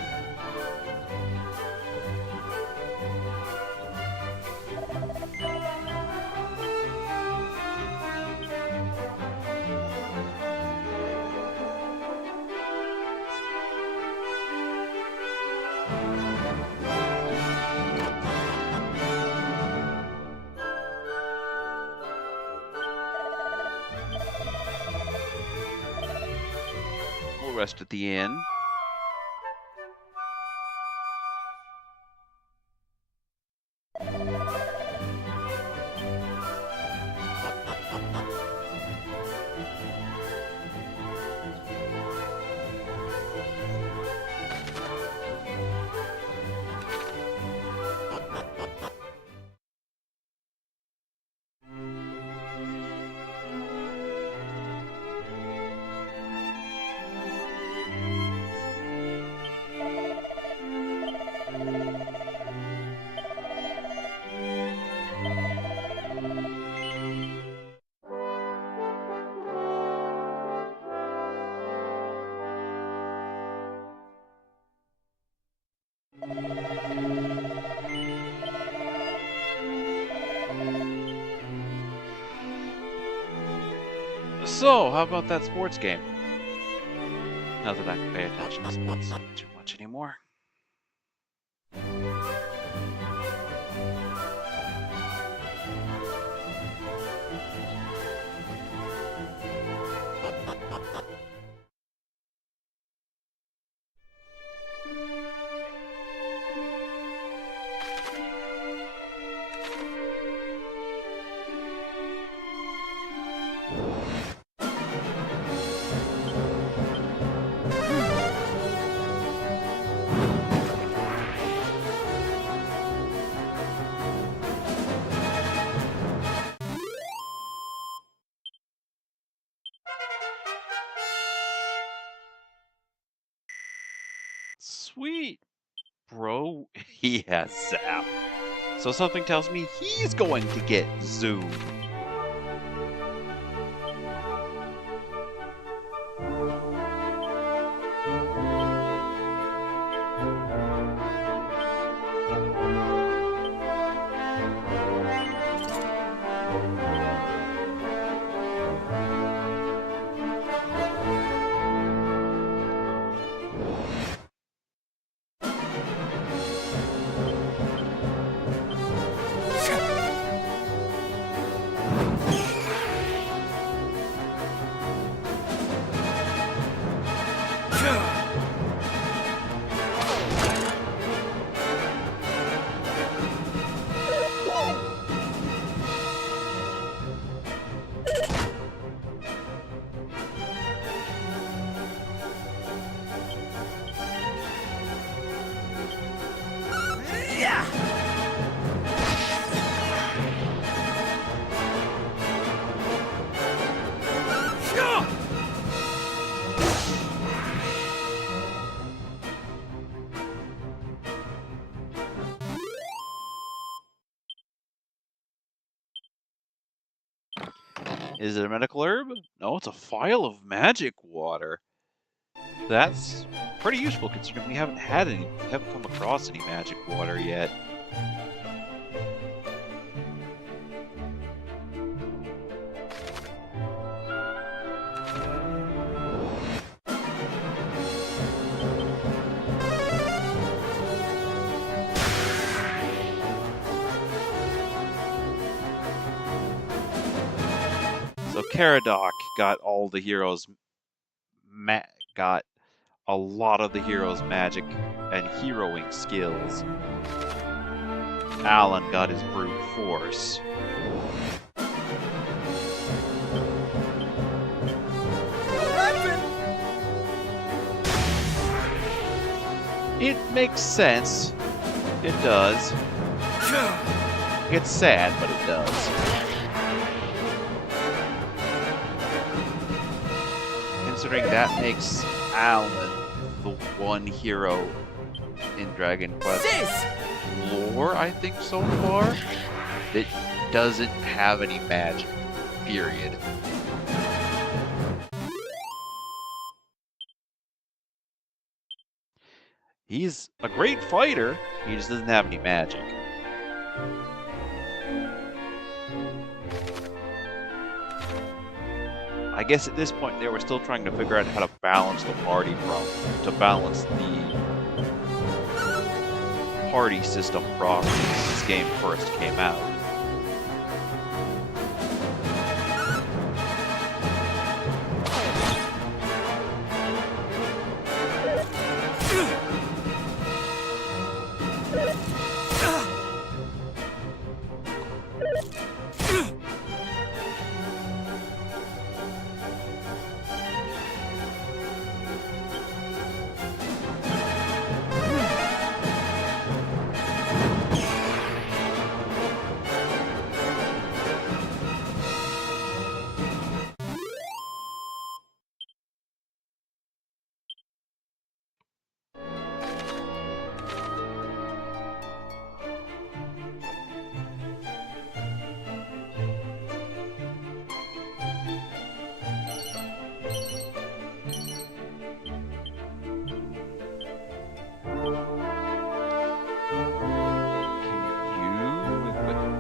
we'll rest at the inn. So, how about that sports game? Not that I can pay attention to sports too much anymore. Sweet, bro. He has Zap. So something tells me he's going to get Zoom. Is it a medical herb? No, it's a vial of magic water. That's pretty useful considering we haven't come across any magic water yet. So Caradoc got all the heroes, got a lot of the heroes' magic and heroing skills. Alan got his brute force. It makes sense. It does. It's sad, but it does. Considering that makes Alan the one hero in Dragon Quest lore, I think, so far, that doesn't have any magic. Period. He's a great fighter, he just doesn't have any magic. I guess at this point they were still trying to figure out how to balance the party to balance the party system properly since this game first came out.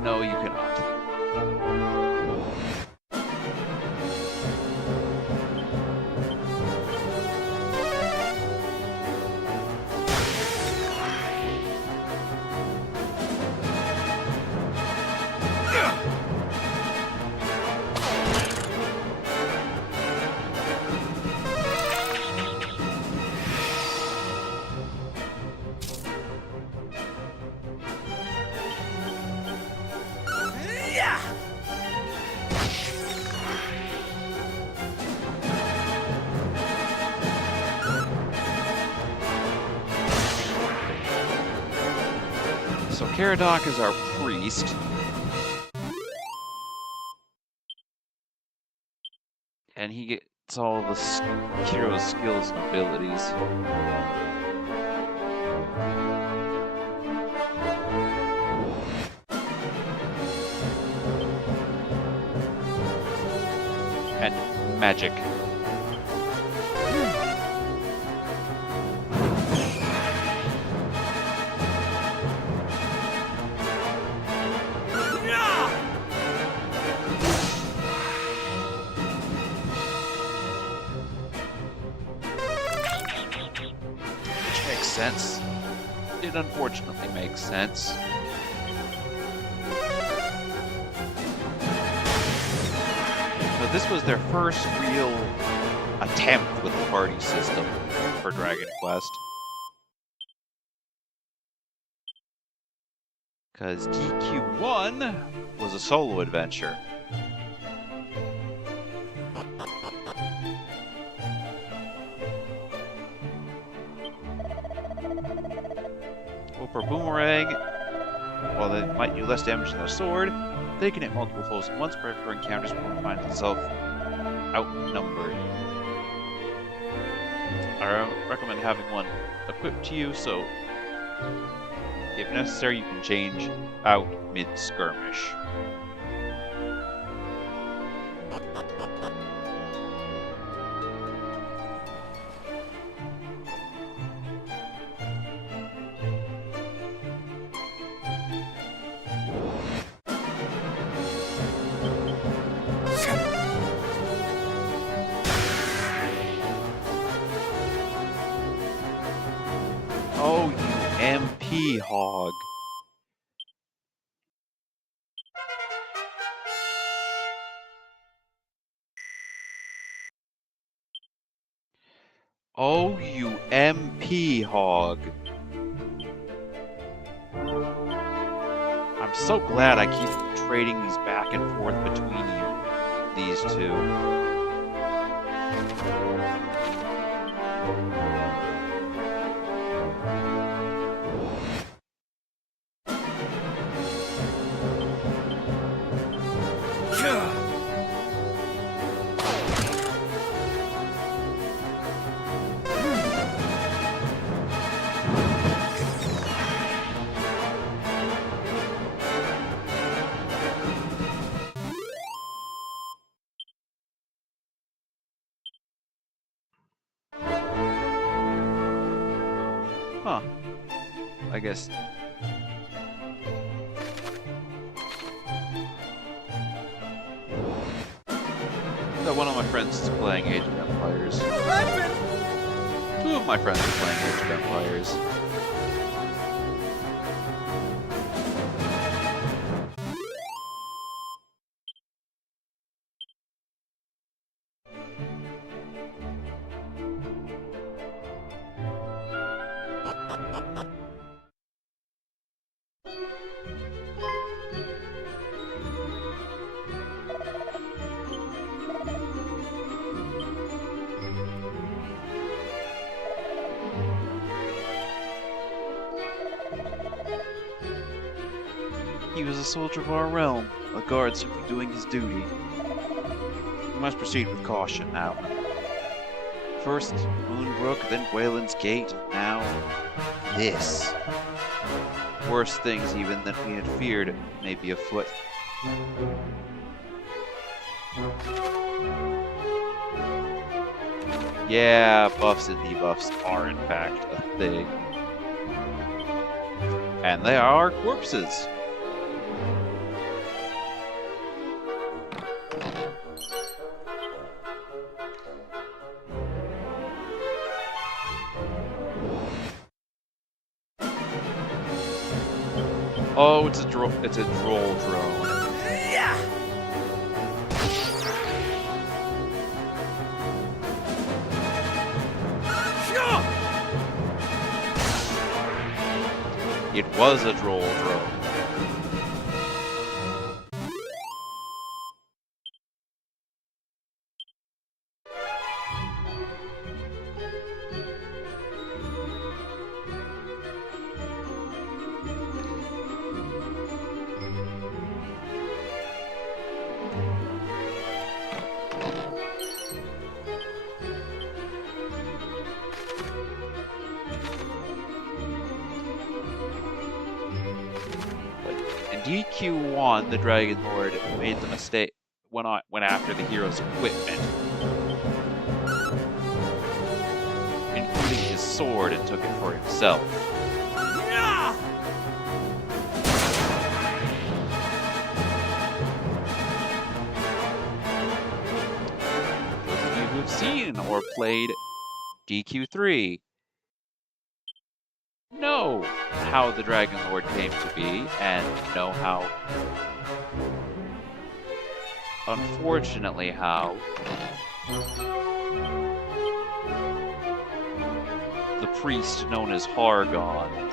No, you cannot. So Caradoc is our priest. And he gets all the hero's skills and abilities. And magic. Sense. It unfortunately makes sense. But this was their first real attempt with the party system for Dragon Quest. Because DQ1 was a solo adventure. For Boomerang, while they might do less damage than a sword, they can hit multiple foes at once for encounters where one finds itself outnumbered. I recommend having one equipped to you, so if necessary, you can change out mid-skirmish. Oh, you MP hog. Oh, you MP hog. I'm so glad I keep trading these back and forth between these two. Huh. I guess. So one of my friends is playing Age of Empires. Two of my friends are playing Age of Empires. He was a soldier of our realm, a guard simply doing his duty. We must proceed with caution now. First Moonbrook, then Gwayland's Gate, and now this. Worse things even than we had feared may be afoot. Yeah, buffs and debuffs are in fact a thing. And they are corpses. Oh, it's a droll drone. Yeah. It was a droll drone. DQ1, the Dragon Lord made the mistake went after the hero's equipment, including his sword, and took it for himself. Those of you who have seen or played DQ3 know how the Dragon Lord came to be, and know how, unfortunately, how the priest known as Hargon,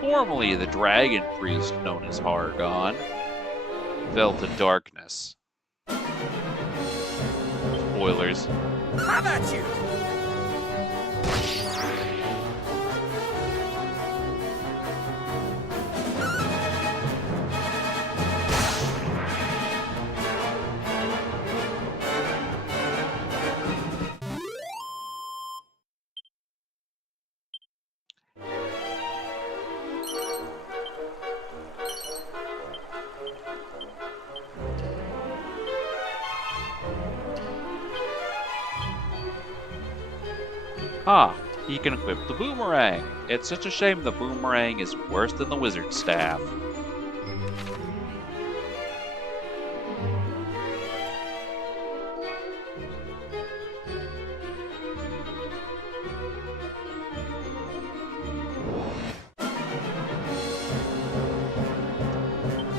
formerly the dragon priest known as Hargon, fell to darkness. Spoilers. How about you? Ah, he can equip the boomerang. It's such a shame the boomerang is worse than the wizard staff.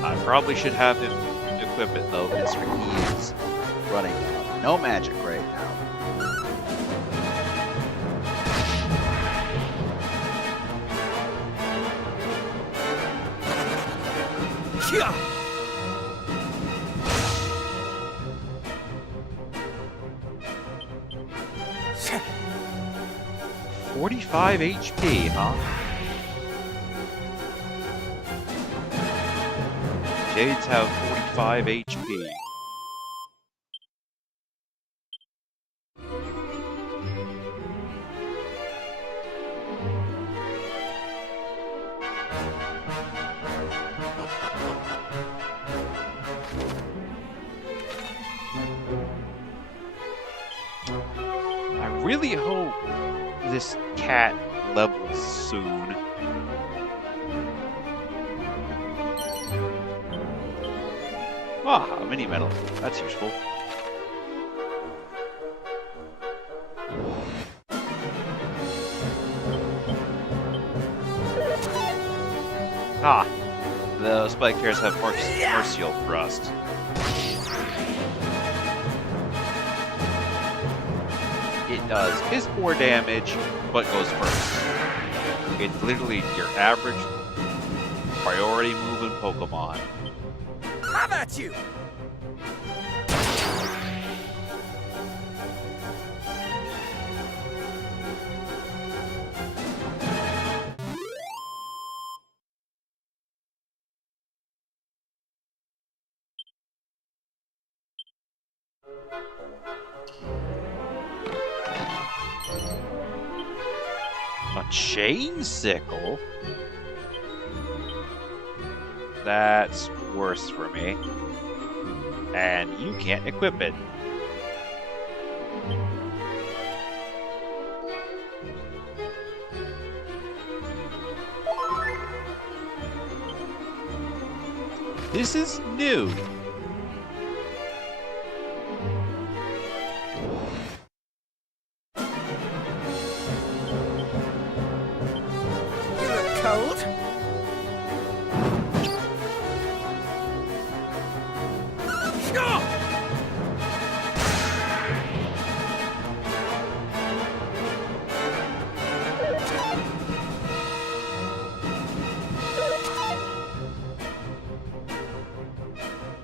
I probably should have him equip it though, because he is running no magic right now. Huh? 45 HP, huh? Jades have 45 HP. I really hope this cat levels soon. Ah, a mini medal. That's useful. Ah, the spike hairs have Martial Thrust. It does is more damage, but goes first. It's literally your average priority moving Pokemon. Have at you! A chain sickle? That's worse for me. And you can't equip it. This is new. You look cold.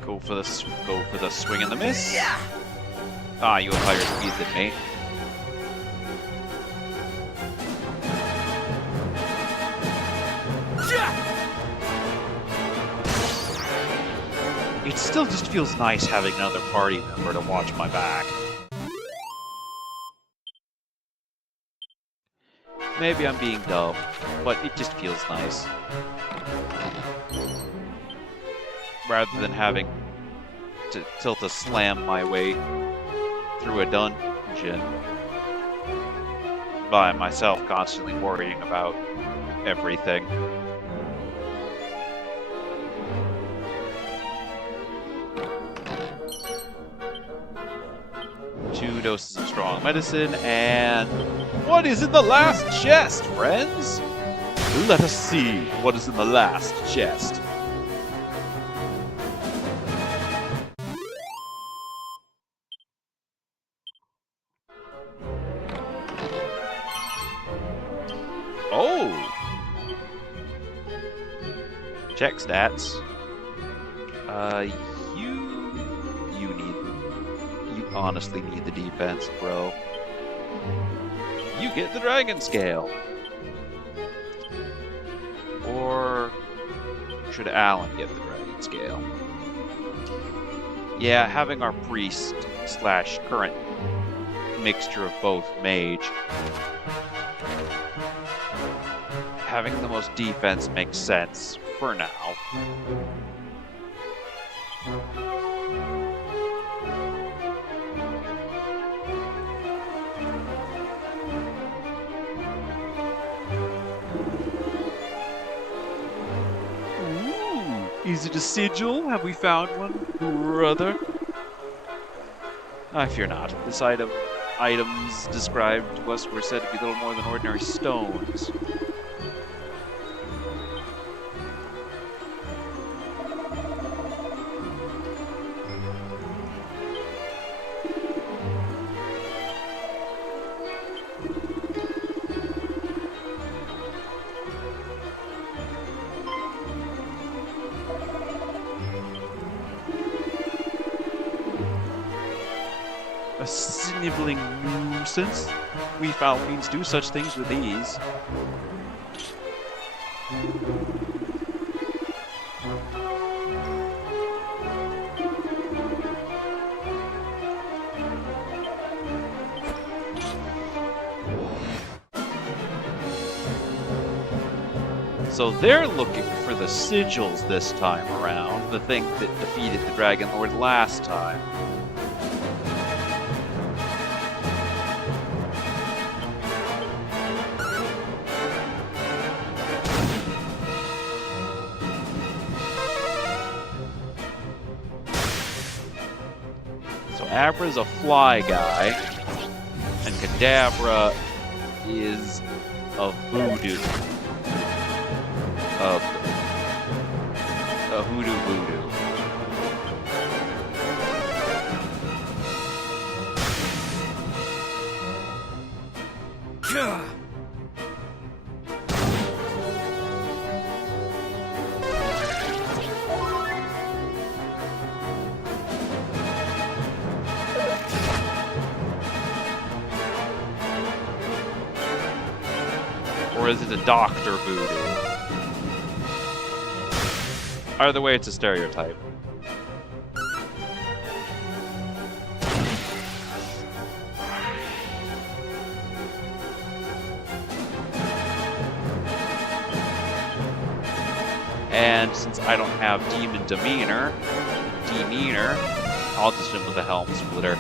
Go for the swing and the miss. Ah, you have higher speed than me. It still just feels nice having another party member to watch my back. Maybe I'm being dumb, but it just feels nice. Rather than having to tilt a slam my way through a dungeon by myself, constantly worrying about everything. Two doses of strong medicine, and what is in the last chest, friends? Let us see what is in the last chest. Oh! Check stats. You honestly need the defense, bro. You get the Dragon Scale. Or should Alan get the Dragon Scale? Yeah, having our priest / current mixture of both mage. Having the most defense makes sense for now. Is it a sigil? Have we found one, brother? I fear not. This items described to us were said to be little more than ordinary stones. A sniveling nuisance. We foul fiends do such things with ease. So they're looking for the sigils this time around, the thing that defeated the Dragon Lord last time. So Abra's a fly guy, and Kadabra is a voodoo. A hoodoo voodoo. Or is it a doctor voodoo? Either way, it's a stereotype. And since I don't have demon demeanor, I'll just hit with a helm splitter.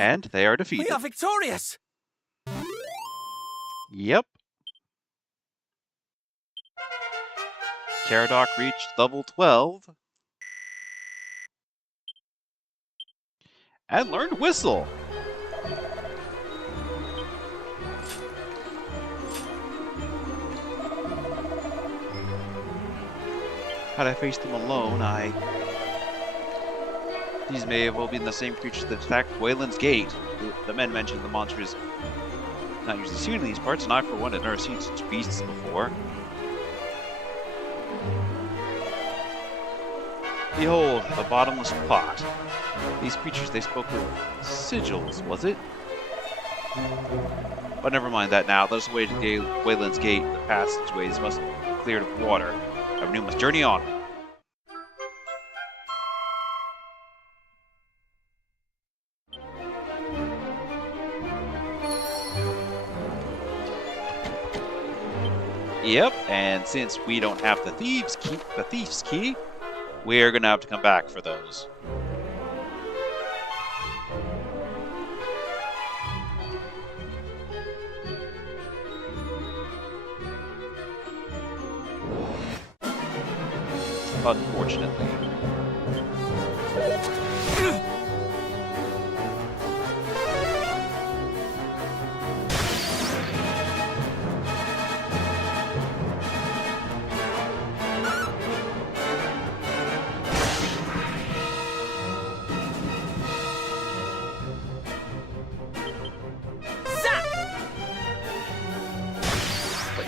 And they are defeated. We are victorious! Yep. Caradoc reached level 12. And learned Whistle. Had I faced them alone, These may have all been the same creatures that attacked Wayland's Gate. The men mentioned the monsters not usually seen in these parts, and I, for one, had never seen such beasts before. Behold, the bottomless pot. These creatures, they spoke of sigils, was it? But never mind that now. Let us away to Wayland's Gate. The passageways must be cleared of water. Our new must journey on. Yep, and since we don't have the thief's key, we're gonna have to come back for those. Unfortunately.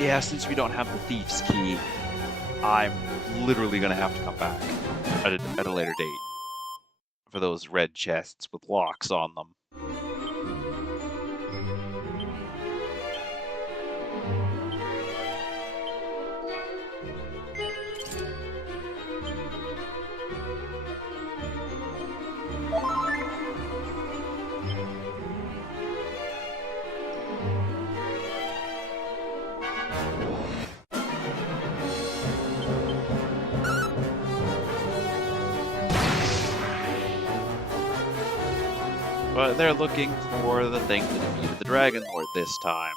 Yeah, since we don't have the thief's key, I'm literally gonna have to come back at a later date for those red chests with locks on them. But they're looking for the thing that defeated the Dragon Lord this time.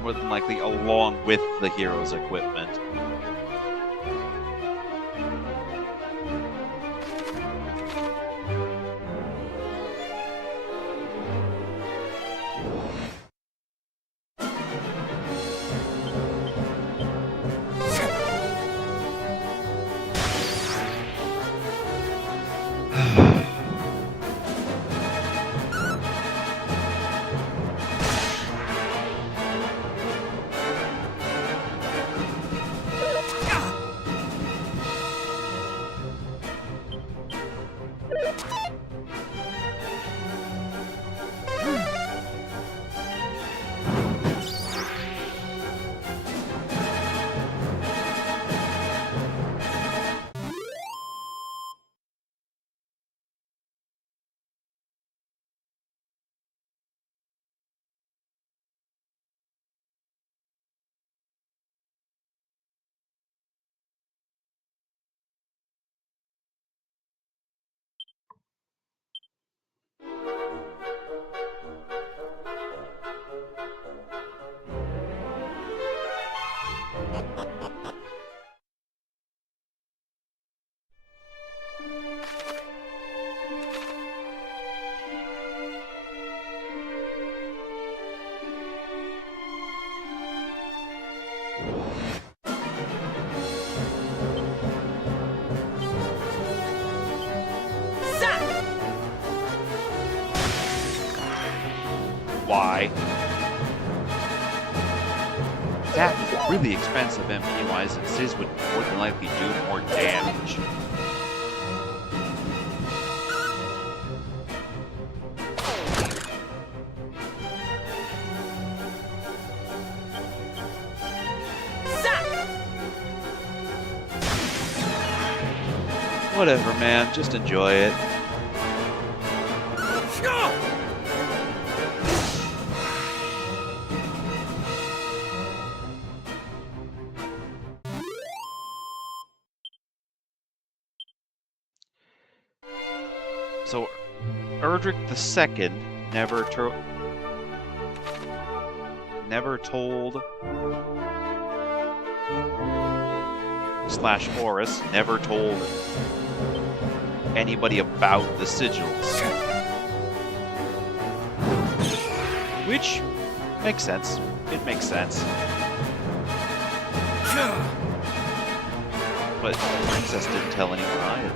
More than likely along with the hero's equipment. Why? That is really expensive MP-wise, and Sizz would more than likely do more damage. Whatever, man. Just enjoy it. So, Erdrick II never told / Horus never told anybody about the sigils. Which makes sense. It makes sense. But the princess didn't tell anyone either.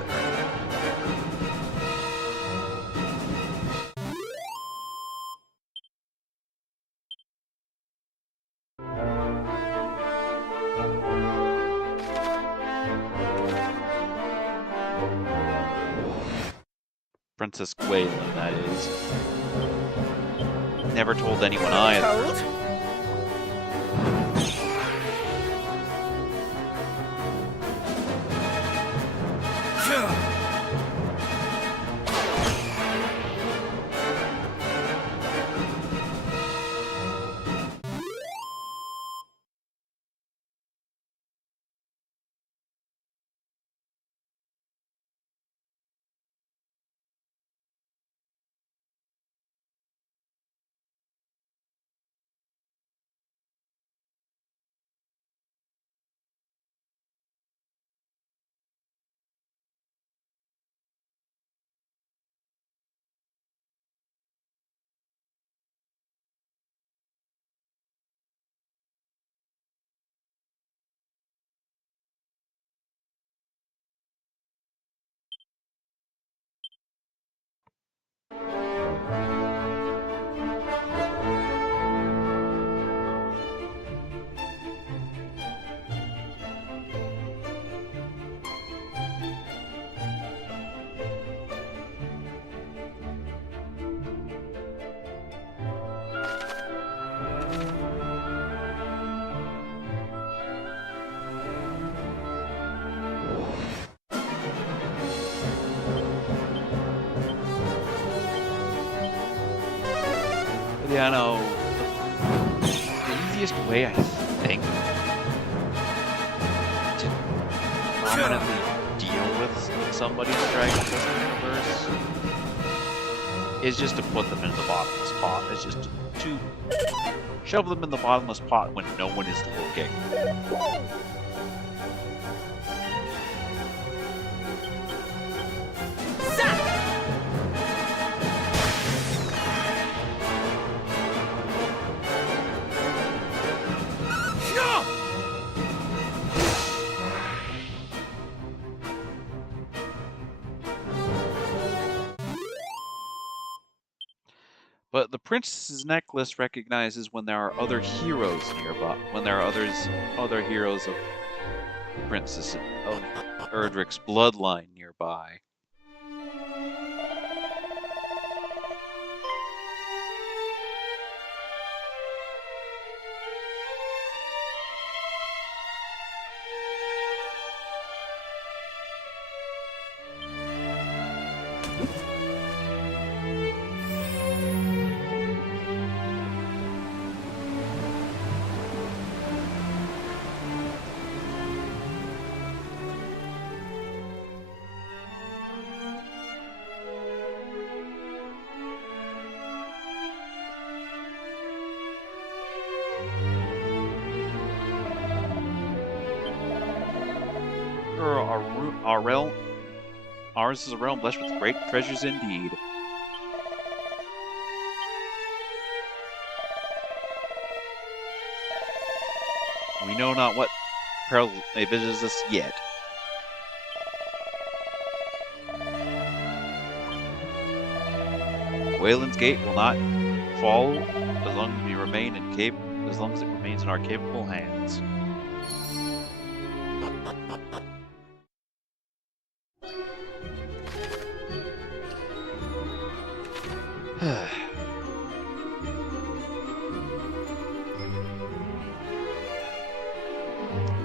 Princess Gwaelin, that is. Never told anyone either. Yeah, I know. The easiest way, I think to permanently deal with somebody in the Dragon Quest universe is just to put them in the bottomless pot. It's just to shove them in the bottomless pot when no one is looking. But the princess's necklace recognizes when there are other heroes nearby, when there are other heroes of Princess of Erdrick's bloodline nearby. Ours is a realm blessed with great treasures indeed. We know not what peril may visit us yet. Wayland's Gate will not fall as long as we remain as long as it remains in our capable hands.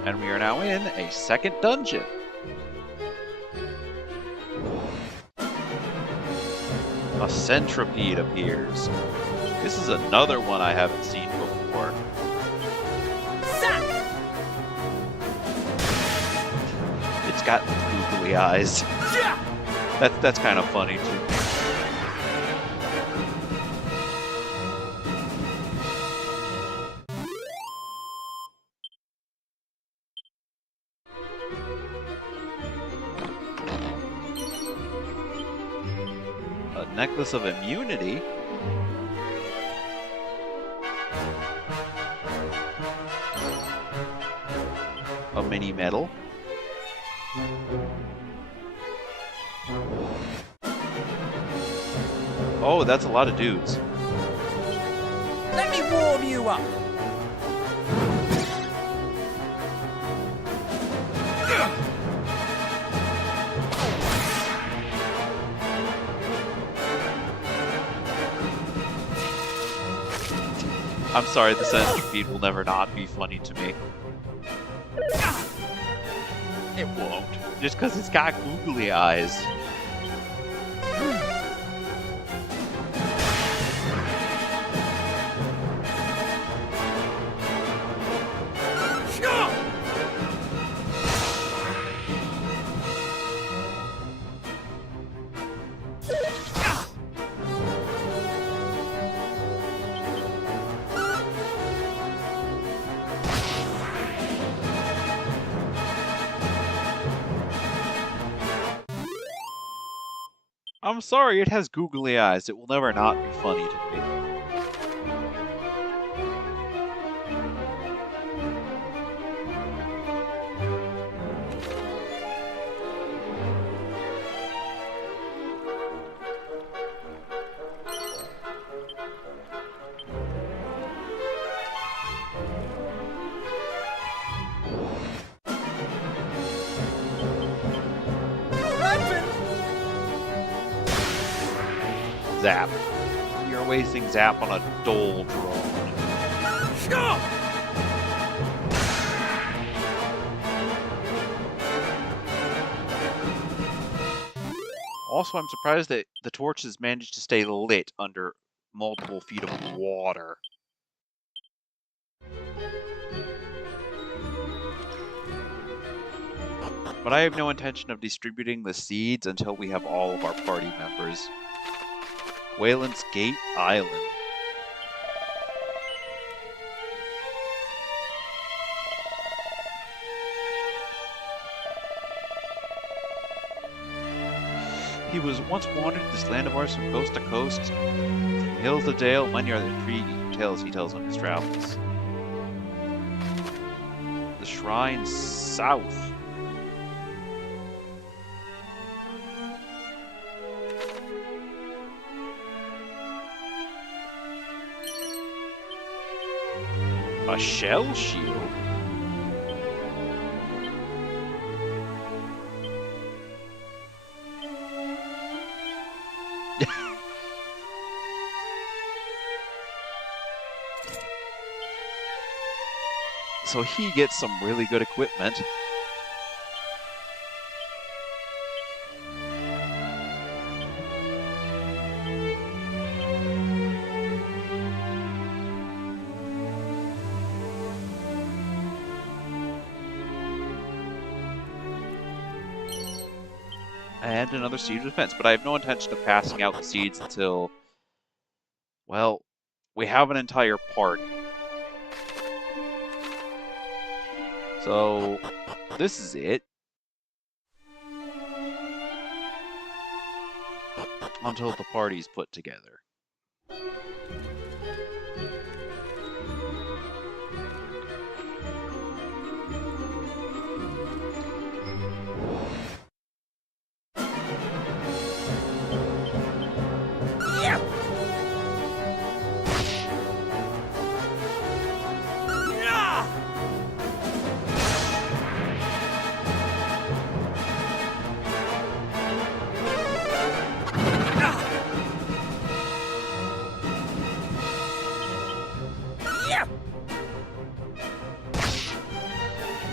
And we are now in a second dungeon. A centipede appears. This is another one I haven't seen before. It's got googly eyes. That's kind of funny too. Necklace of immunity. A mini medal. Oh, that's a lot of dudes. Let me warm you up. I'm sorry, the centipede will never not be funny to me. It won't. Just because it's got googly eyes. I'm sorry, it has googly eyes. It will never not be funny to me. Zap. You're wasting Zap on a Dole drone. Also, I'm surprised that the torches managed to stay lit under multiple feet of water. But I have no intention of distributing the seeds until we have all of our party members. Wayland's Gate Island. He was once wandered this land of ours from coast to coast, from hill to dale. Many are the intriguing tales he tells on his travels. The Shrine South. A shell shield? So he gets some really good equipment. And another siege defense, but I have no intention of passing out the seeds until, well, we have an entire party. So, this is it. Until the party's put together.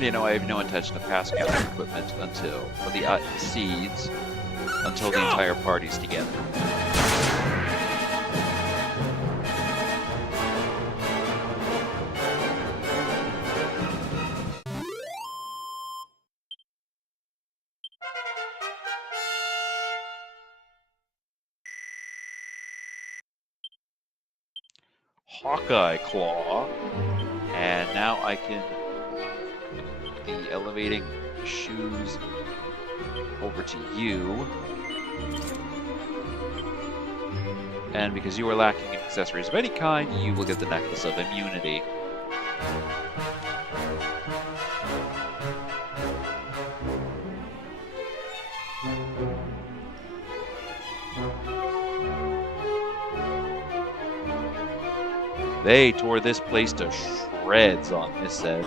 You know, I have no intention of passing out the equipment until, or the seeds, until the entire party's together. Hawkeye Claw, and now I can the elevating shoes over to you. And because you are lacking in accessories of any kind, you will get the Necklace of Immunity. They tore this place to shreds on this set.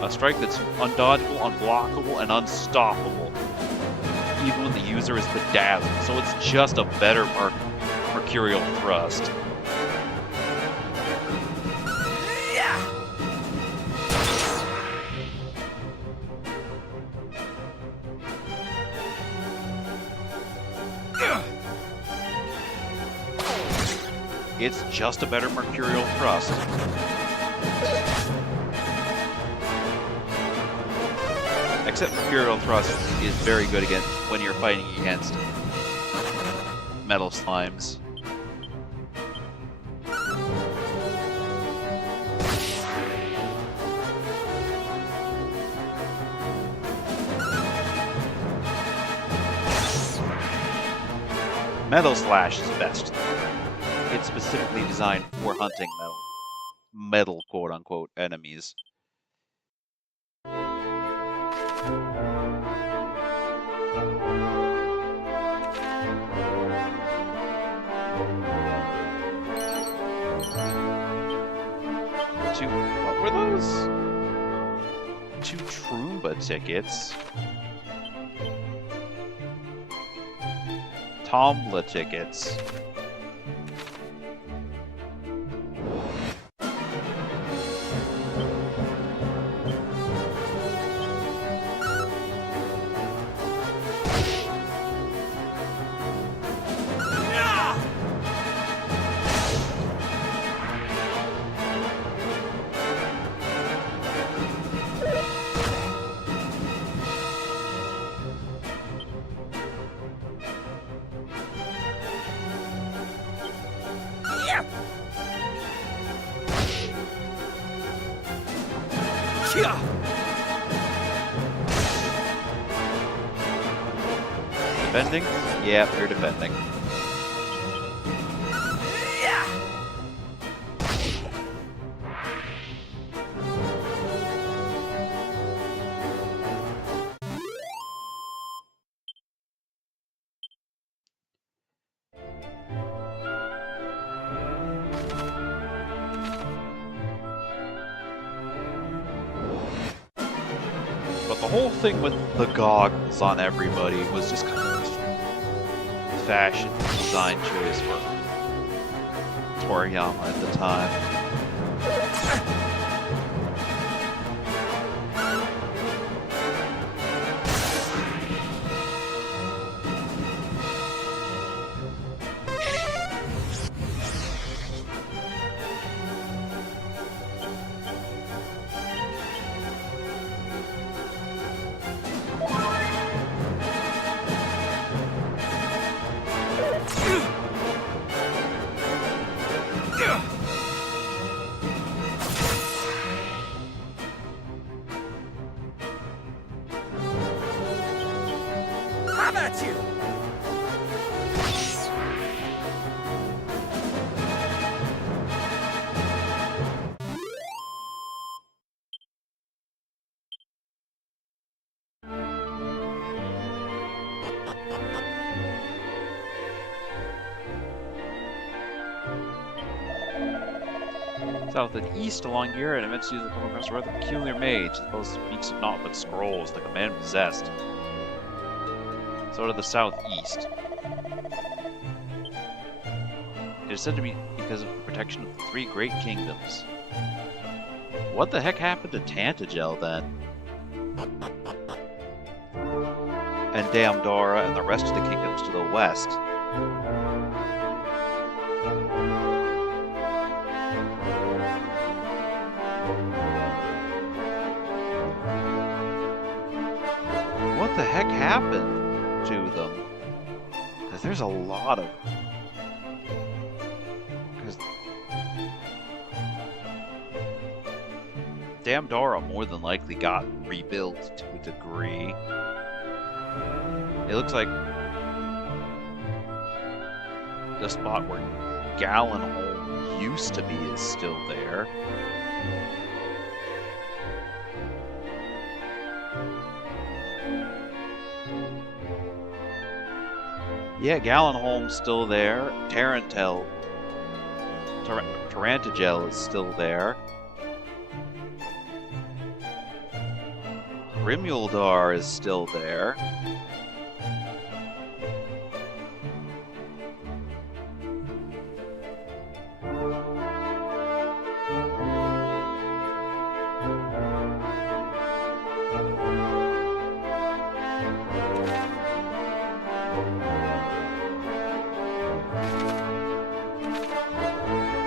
A strike that's undodgeable, unblockable, and unstoppable, even when the user is bedazzled. So it's just a better Mercurial Thrust. It's just a better Mercurial Thrust. Except Mercurial Thrust is very good against when you're fighting against metal slimes. Metal Slash is best. It's specifically designed for hunting metal quote-unquote enemies. What were those? 2 Trumba tickets. Tombola tickets. Defending? Yep, you're defending. But the whole thing with the goggles on everybody was just kind of a fashion design choice for Toriyama at the time. Have at you! South and east along here, and eventually you'll come across a rather peculiar mage that both speaks of naught but scrolls, like a man possessed. So to the southeast. It is said to be because of the protection of the 3 great kingdoms. What the heck happened to Tantagel then? And Damdara and the rest of the kingdoms to the west. What the heck happened to them? Because there's a lot of... Because Damdara more than likely got rebuilt to a degree. It looks like the spot where Gallenholm used to be is still there. Yeah, Gallenholm's still there. Tarantagel is still there. Rimuldar is still there.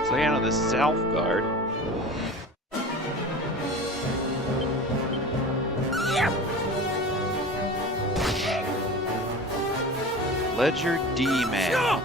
So yeah, no, this is Alfgard. Ledger D-Man.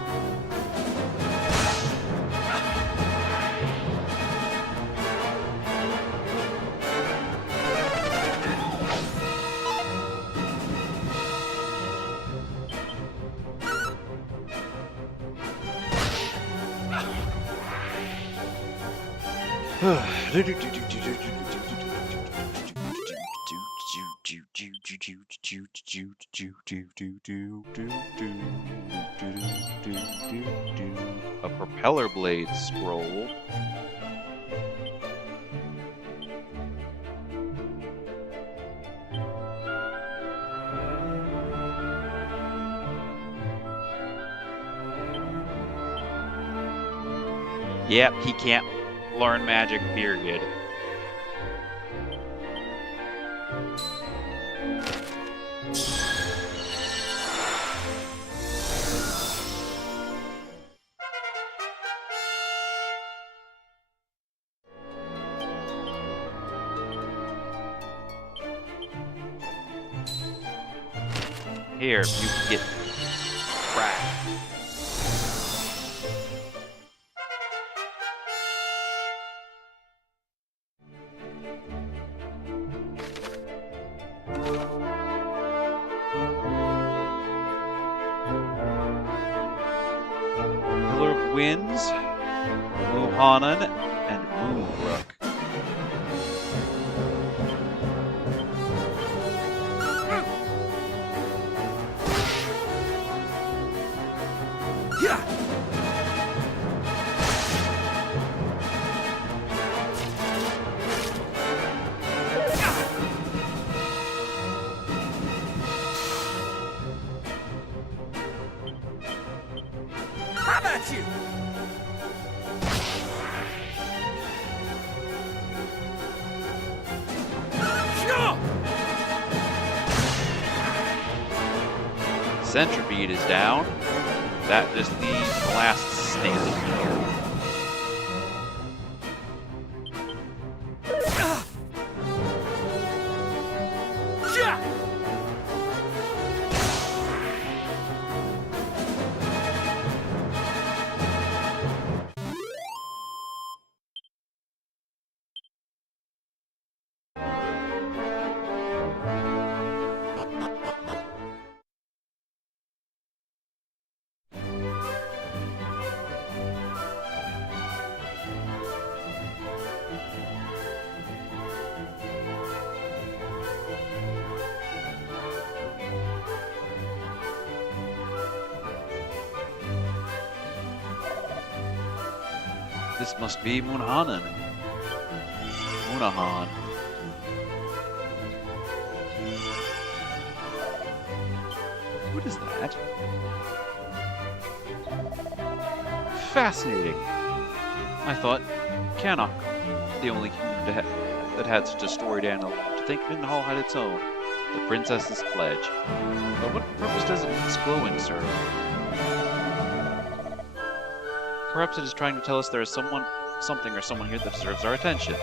A propeller blade scroll. Yep, he can't learn magic, period. Here, you can get cracked. Pillar of Winds, Muhanan, and Moonbrook. How about you? Centipede is down. That just leaves the last standing here. This must be Munahan. Munahan. What is that? Fascinating. I thought Cannock, the only kingdom that had such a storied animal, to think Mindenhall had its own, the princess's pledge. But what purpose does its glowing serve? Perhaps it is trying to tell us there is something or someone here that deserves our attention.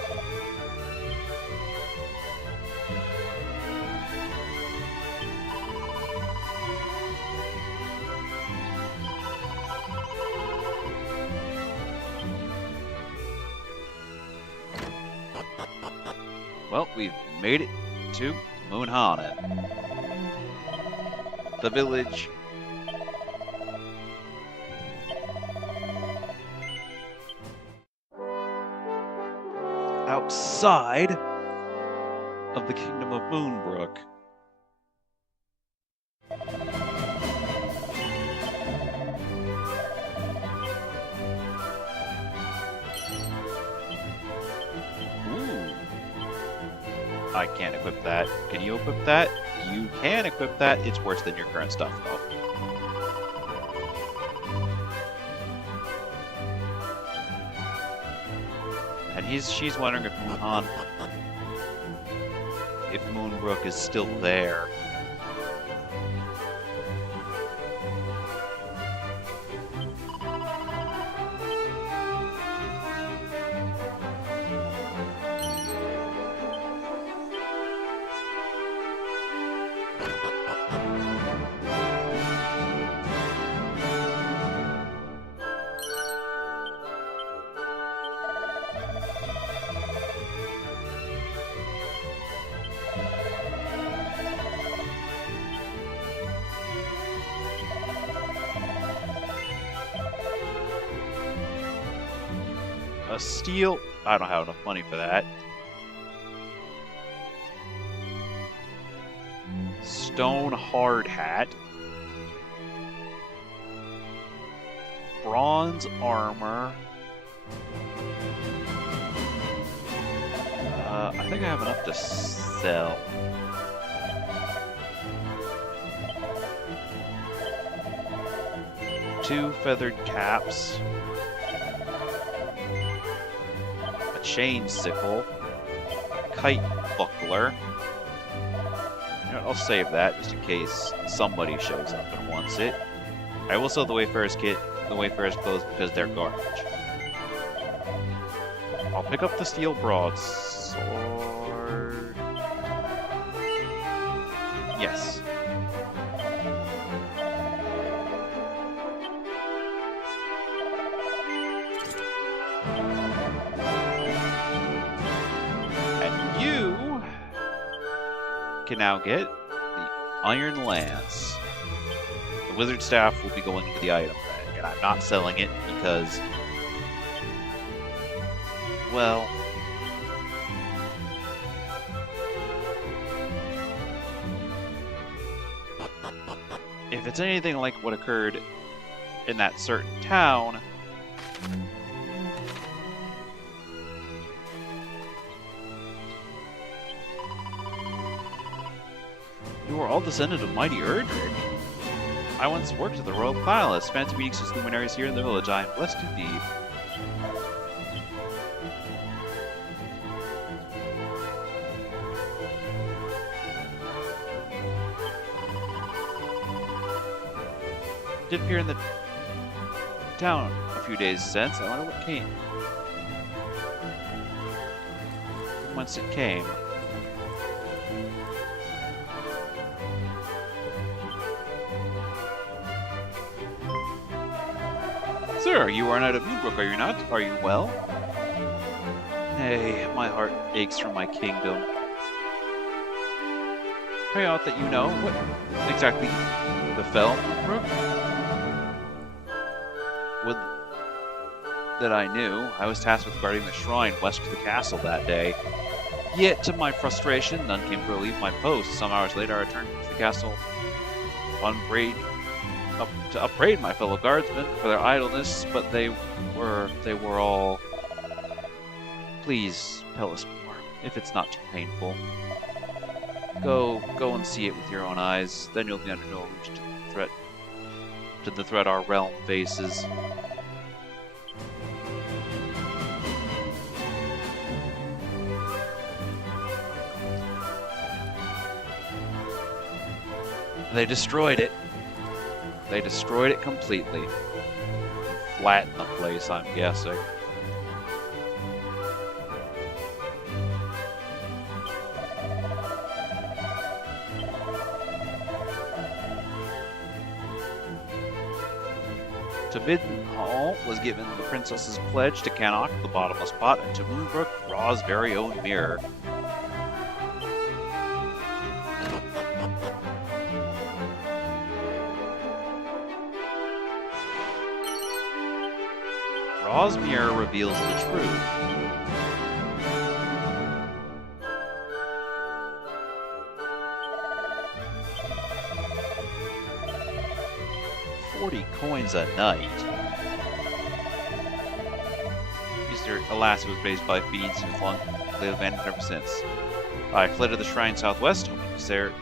Well, we've made it to Moonhanen. The village. Outside of the Kingdom of Moonbrook. Ooh. I can't equip that. Can you equip that? You can equip that. It's worse than your current stuff, though. And she's wondering if Moonbrook is still there. A steel... I don't have enough money for that. Stone hard hat. Bronze armor. I think I have enough to sell. Two feathered caps. chain sickle, kite buckler. You know, I'll save that just in case somebody shows up and wants it. I will sell the Wayfarer's kit, the Wayfarer's clothes because they're garbage. I'll pick up the steel broadsword. Yes. And you can now get the Iron Lance. The Wizard Staff will be going into the item bag, and I'm not selling it because, well, if it's anything like what occurred in that certain town, you are all descendant of mighty Erdrick. I once worked at the Royal Palace. Fancy meeting such luminaries here in the village. I am blessed indeed. Did appear in the town a few days since. I wonder what came. Whence it came. Sir, you are a knight of Moonbrook, are you not? Are you well? Nay, my heart aches for my kingdom. Pray out that you know what exactly befell Moonbrook? Would that I knew. I was tasked with guarding the shrine west of the castle that day. Yet, to my frustration, none came to relieve my post. Some hours later, I returned to the castle to upbraid my fellow guardsmen for their idleness, but they were all... Please, tell us more, if it's not too painful. Go and see it with your own eyes, then you'll be under no illusion to the threat our realm faces. They destroyed it. They destroyed it completely. Flattened the place, I'm guessing. To Biddenhall was given the princess's pledge to Cannock, the bottomless pot, and to Moonbrook, Ra's very own mirror. Ra's mirror reveals the truth. $40 a night. Alas, it was raised by fiends and flung. They have abandoned ever since. I fled to the shrine southwest, hoping to stare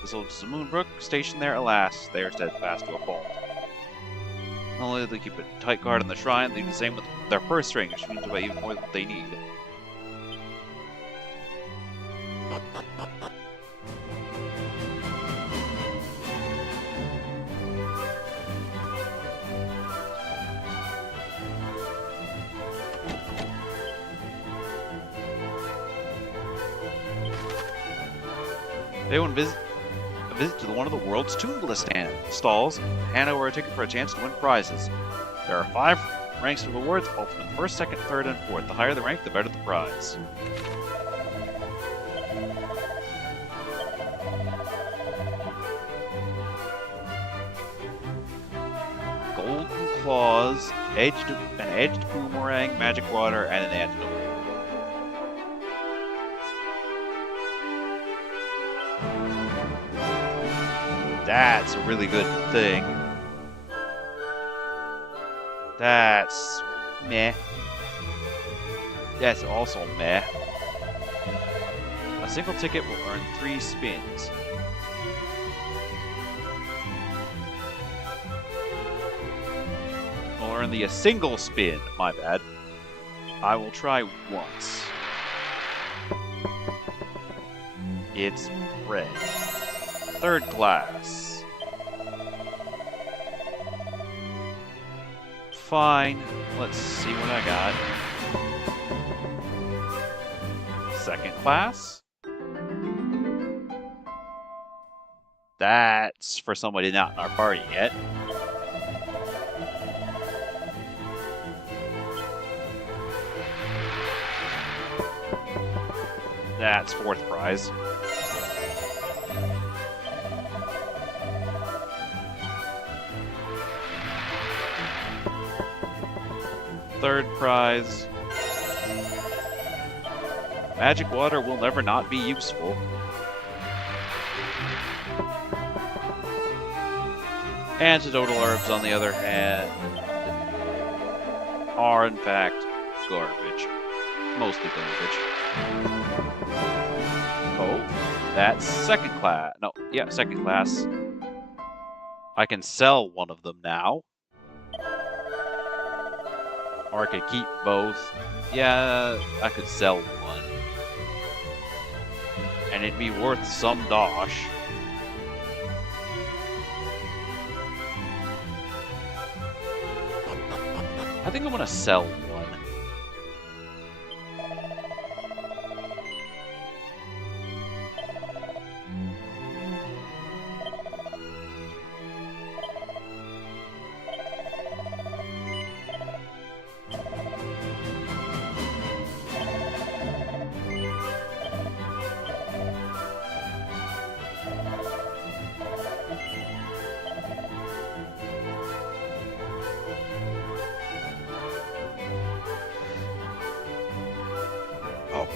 the soldiers of Moonbrook, stationed there. Alas, they are steadfast to a fault. Not only do they keep a tight guard on the shrine, they do the same with their purse strings, which means about even more than they need. Pay one visit to one of the world's tuneless stalls, hand over a ticket for a chance to win prizes. There are 5 ranks of awards: ultimate, first, second, third, and fourth. The higher the rank, the better the prize. Golden claws, an edged boomerang, magic water, and an antidote. That's a really good thing. That's meh. That's also meh. A single ticket will earn 3 spins. Will earn a single spin, my bad. I will try once. It's red. 3rd class. Fine. Let's see what I got. 2nd class. That's for somebody not in our party yet. That's 4th prize. Third prize. Magic water will never not be useful. Antidotal herbs, on the other hand, are in fact garbage. Mostly garbage. Oh, that's 2nd class. No, yeah, 2nd class. I can sell one of them now. Or I could keep both. Yeah, I could sell one. And it'd be worth some dosh. I think I'm gonna sell one.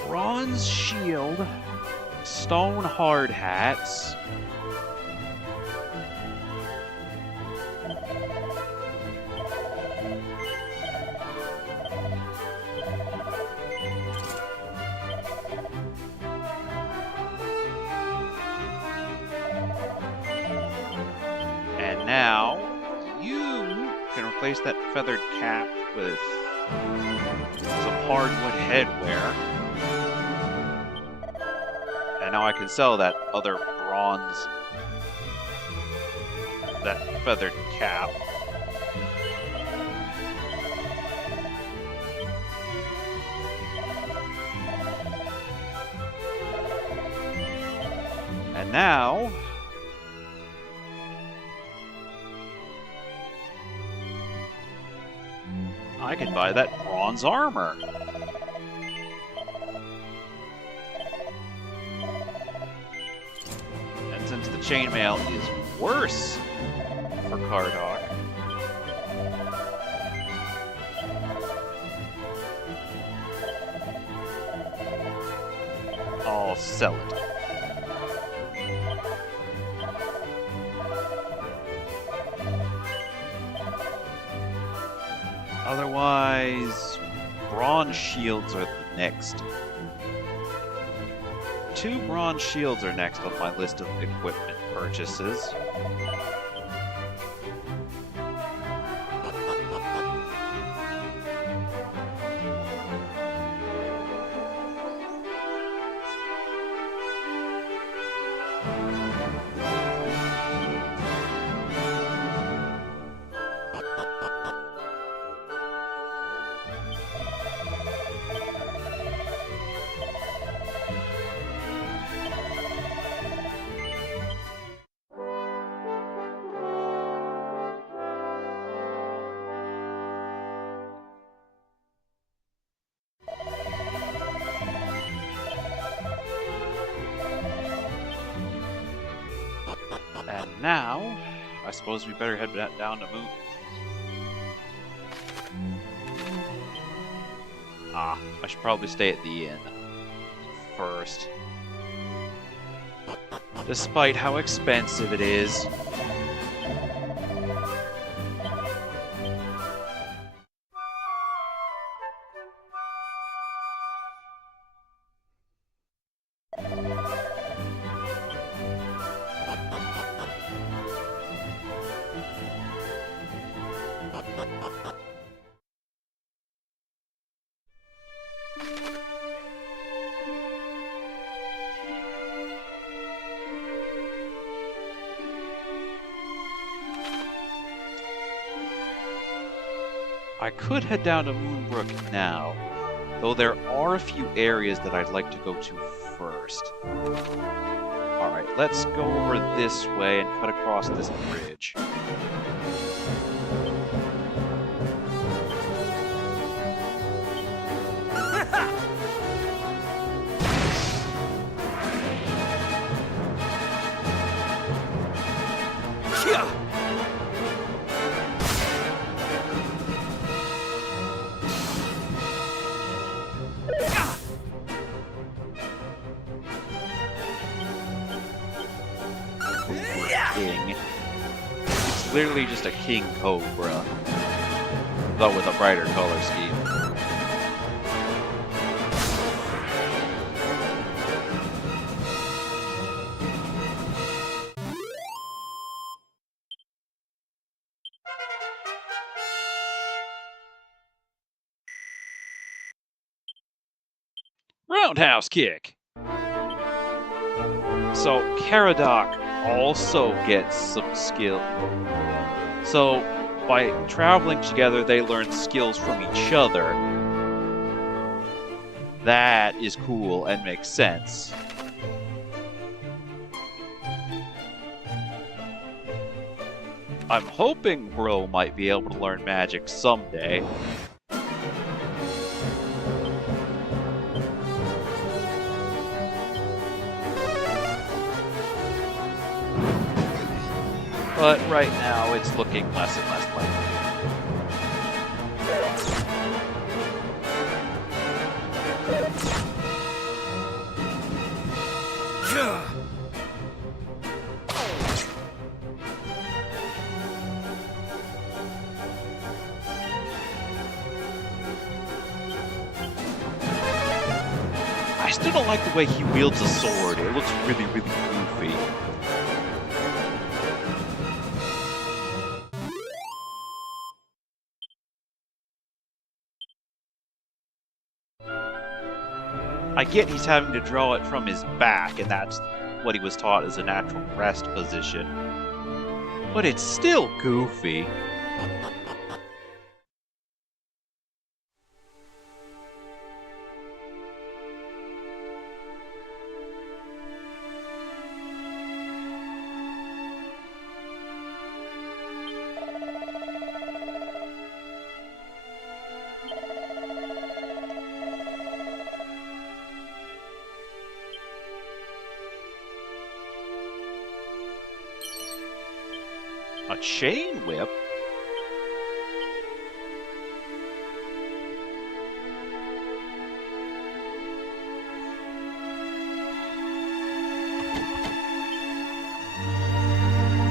Bronze shield, stone hard hats, and now you can replace that feathered cap with some hardwood headwear. And now I can sell that other bronze, that feathered cap. And now I can buy that bronze armor. Since the chainmail is worse for Cardok, I'll sell it. Otherwise, bronze shields are the next. 2 bronze shields are next on my list of equipment purchases. And now, I suppose we better head down to Moon. I should probably stay at the inn first. Despite how expensive it is. I could head down to Moonbrook now, though there are a few areas that I'd like to go to first. Alright, let's go over this way and cut across this bridge. King. It's literally just a king cobra, though with a brighter color scheme. Roundhouse kick! So, Caradoc also gets some skill. So, by traveling together, they learn skills from each other. That is cool and makes sense. I'm hoping Bro might be able to learn magic someday. But right now, it's looking less and less likely. I still don't like the way he wields a sword. It looks really, really goofy. I get he's having to draw it from his back, and that's what he was taught as a natural rest position. But it's still goofy. A chain whip?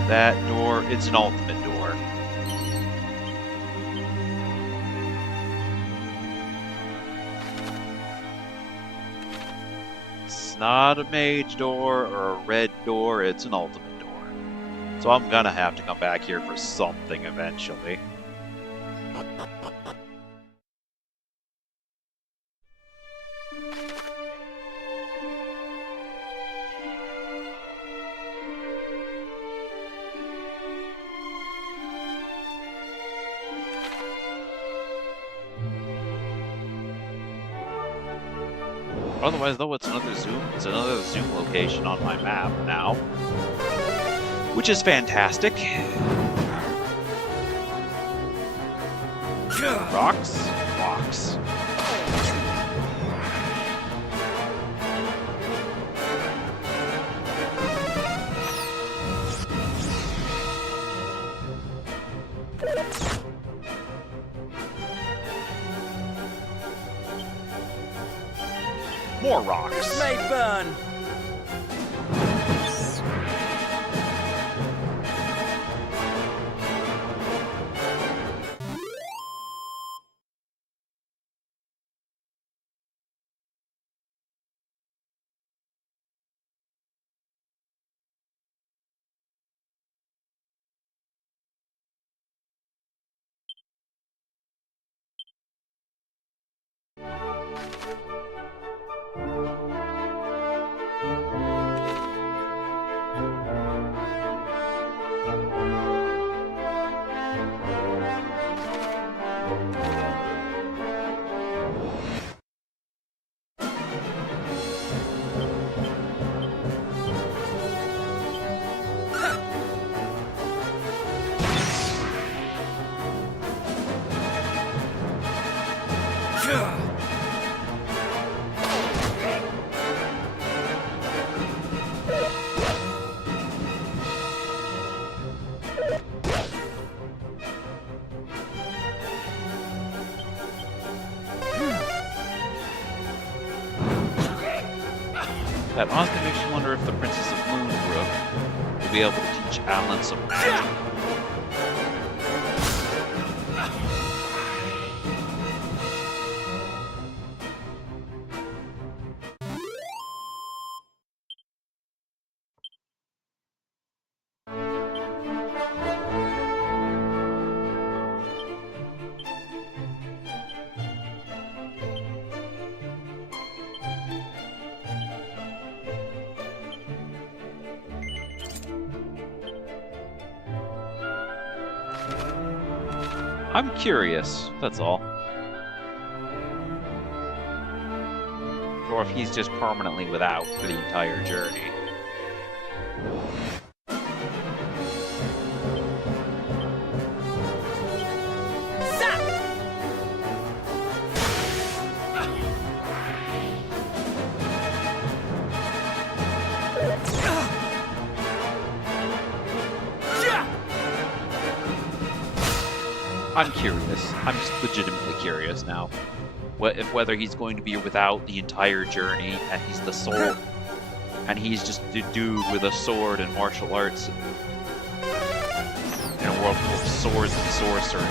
That door, it's an ultimate door. It's not a mage door or a red door, it's an ultimate. So I'm gonna have to come back here for something eventually. Otherwise, though, it's another zoom location on my map now. Which is fantastic. Rocks? Rocks. More rocks. This may burn. That honestly makes you wonder if the Princess of Moonbrook will be able to teach Alan some magic. I'm curious, that's all. Or if he's just permanently without for the entire journey. I'm curious. I'm just legitimately curious now. Whether he's going to be without the entire journey, and he's the sword, and he's just a dude with a sword and martial arts in a world full of swords and sorcery.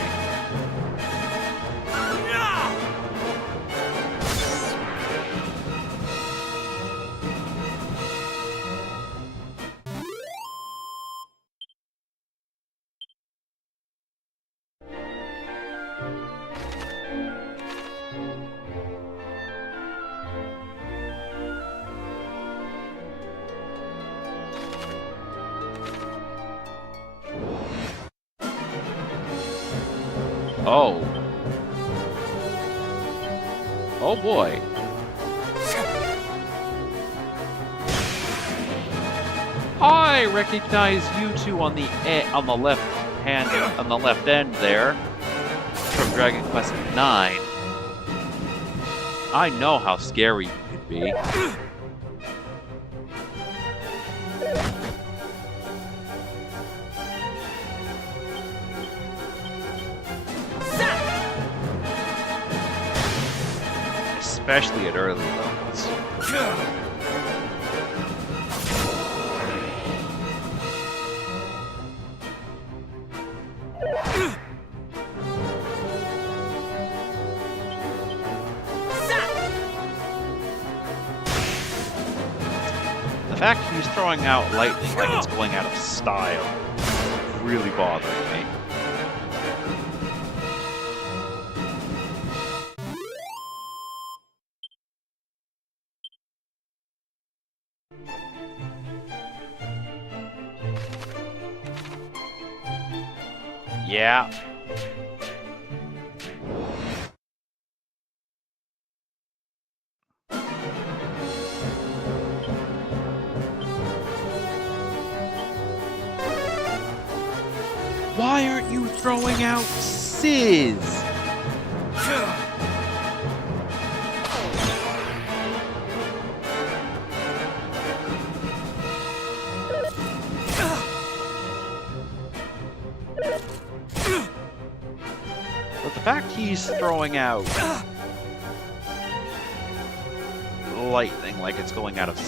Oh. Oh boy. I recognize you two on the left hand, on the left end there, from Dragon Quest IX. I know how scary you could be. Especially at early levels. The fact he's throwing out lightning like it's going out of style is really bothering me. Yeah. Why aren't you throwing out Sizz? But the fact he's throwing out lightning like it's going out of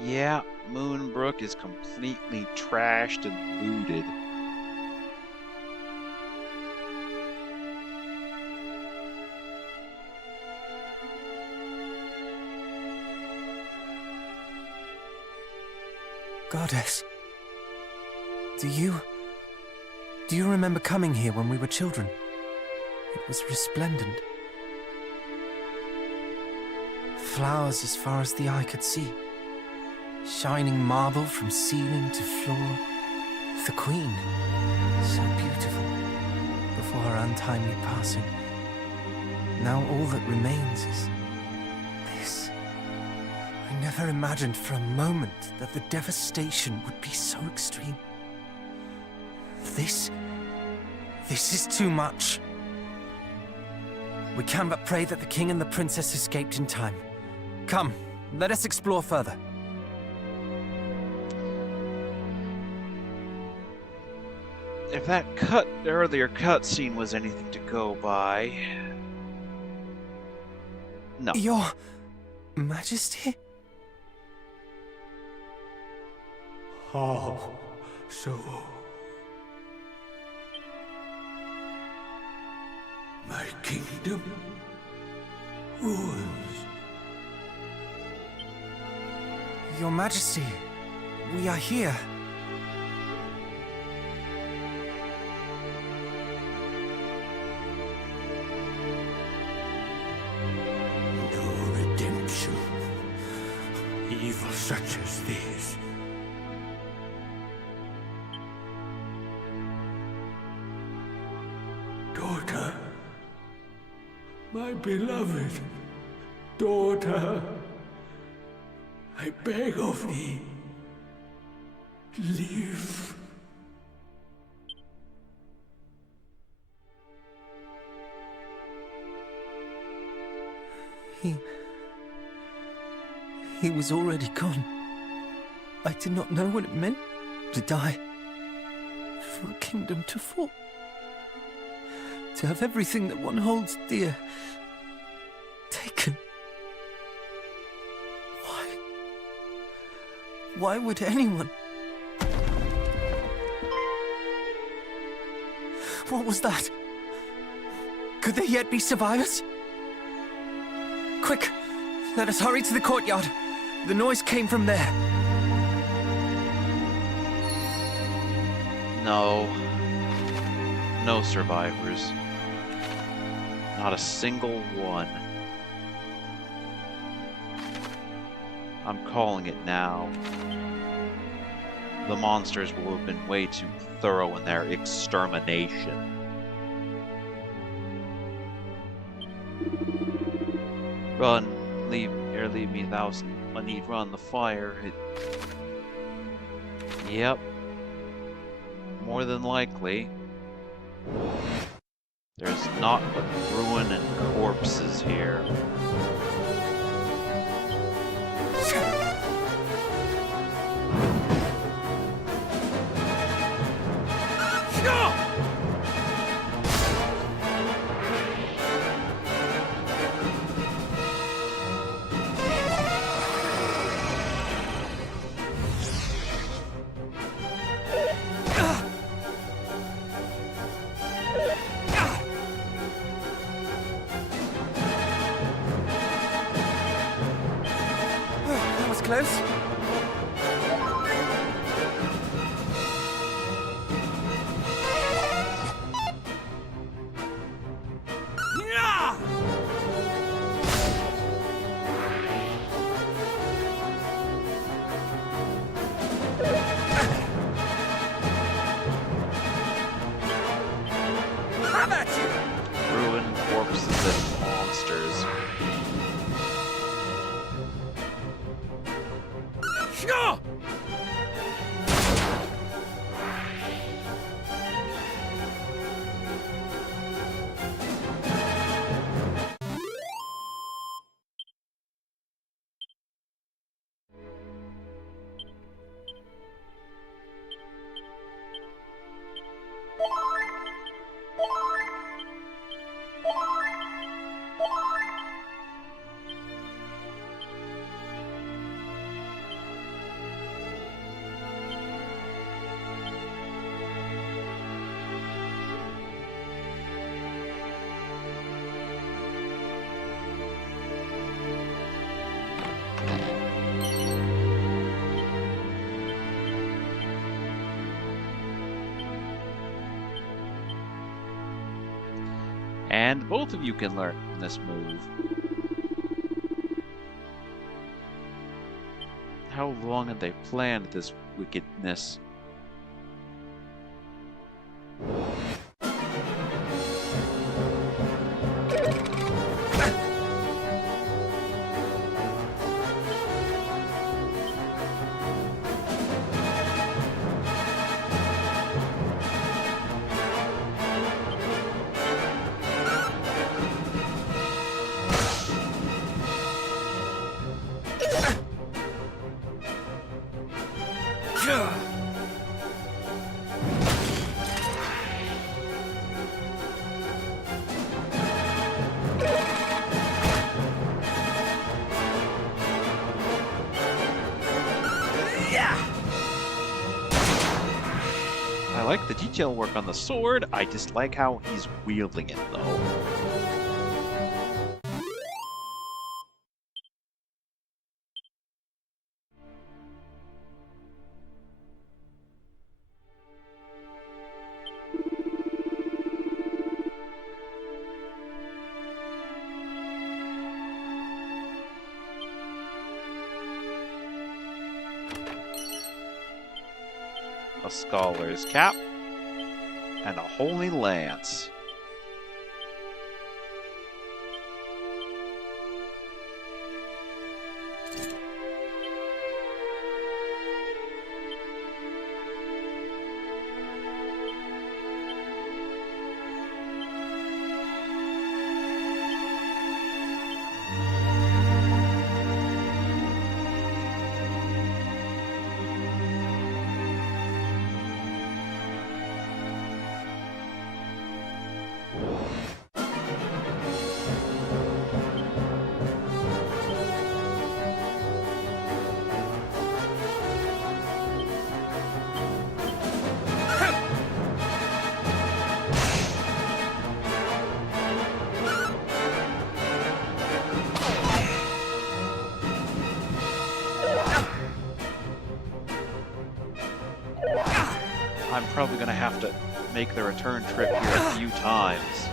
Yeah, Moonbrook is completely trashed and looted. Goddess, do you remember coming here when we were children? It was resplendent. Flowers as far as the eye could see. Shining marble from ceiling to floor. The Queen, so beautiful, before her untimely passing. Now all that remains is this. I never imagined for a moment that the devastation would be so extreme. This is too much. We can but pray that the King and the Princess escaped in time. Come, let us explore further. If that earlier cutscene was anything to go by... No. Your Majesty? How so? My kingdom ruins. Your Majesty, we are here. No redemption. Evil such as this. Daughter. My beloved daughter. I beg of thee, live. He was already gone. I did not know what it meant to die. For a kingdom to fall. To have everything that one holds dear taken. Why would anyone? What was that? Could there yet be survivors? Quick, let us hurry to the courtyard. The noise came from there. No. No survivors. Not a single one. I'm calling it now. The monsters will have been way too thorough in their extermination. Run, leave me, thou need run the fire. Yep. More than likely. There's naught but ruin and corpses here. Close. How about you? Ruined corpses and monsters. No! And both of you can learn this move. How long had they planned this wickedness? I like the detail work on the sword. I dislike how he's wielding it, though. A scholar's cap, and a holy lance. I'm probably going to have to make the return trip here a few times.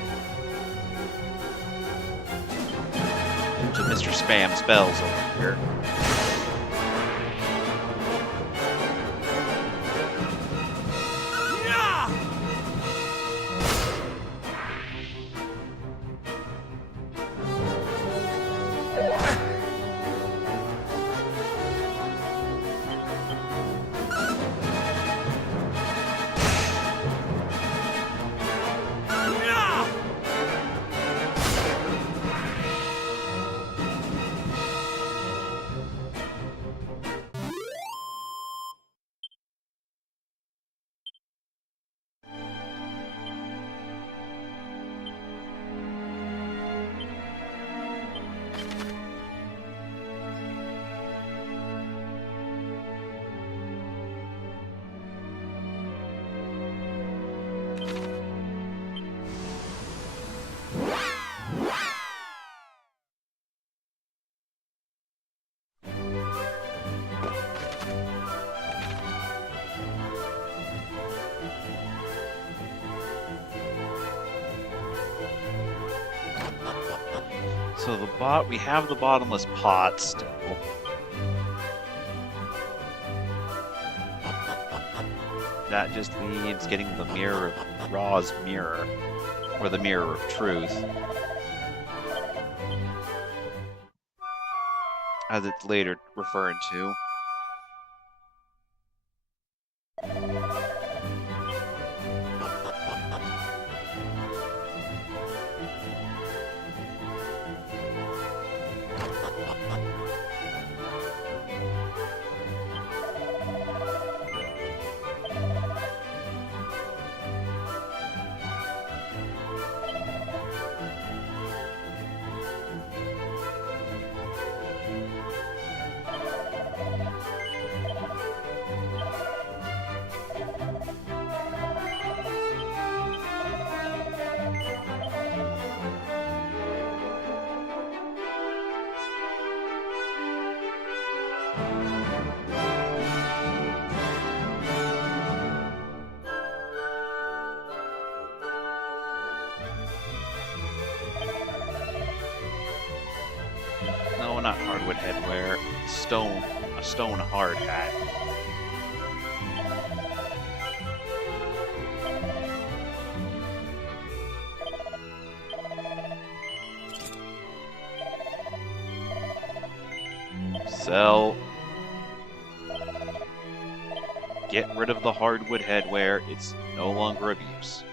Due to Mr. Spam spells over here. So we have the bottomless pot still. That just means getting the mirror of Ra's mirror, or the mirror of truth, as it's later referred to. not hardwood headwear. A stone hard hat. Sell. Get rid of the hardwood headwear. It's no longer of use.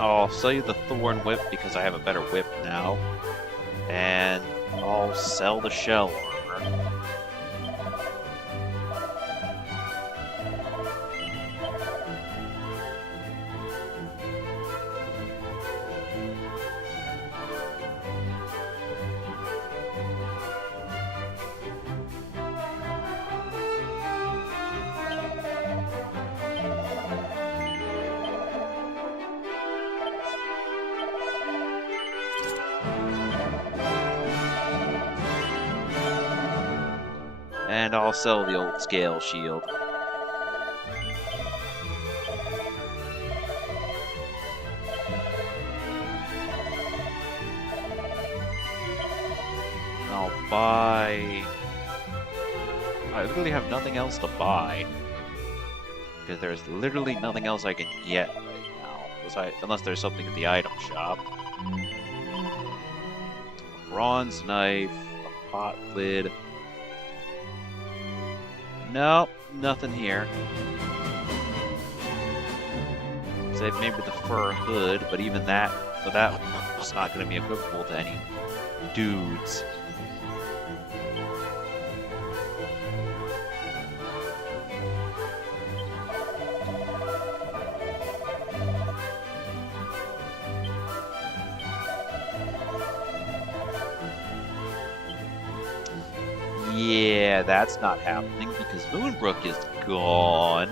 I'll sell you the thorn whip because I have a better whip now. And I'll sell the shell armor. And I'll sell the old scale shield. I'll buy... I literally have nothing else to buy. Because there's literally nothing else I can get right now. Unless there's something at the item shop. A bronze knife, a pot lid... Nope, nothing here. Save maybe the fur hood, but even that, was not going to be equivalent to any dudes. Yeah, that's not happening because Moonbrook is gone.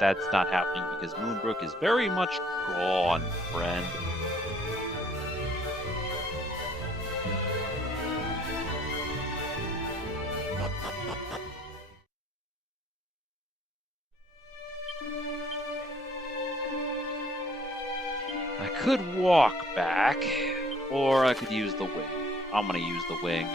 That's not happening because Moonbrook is very much gone, friend. I could walk back, or I could use the wing. I'm gonna use the wing.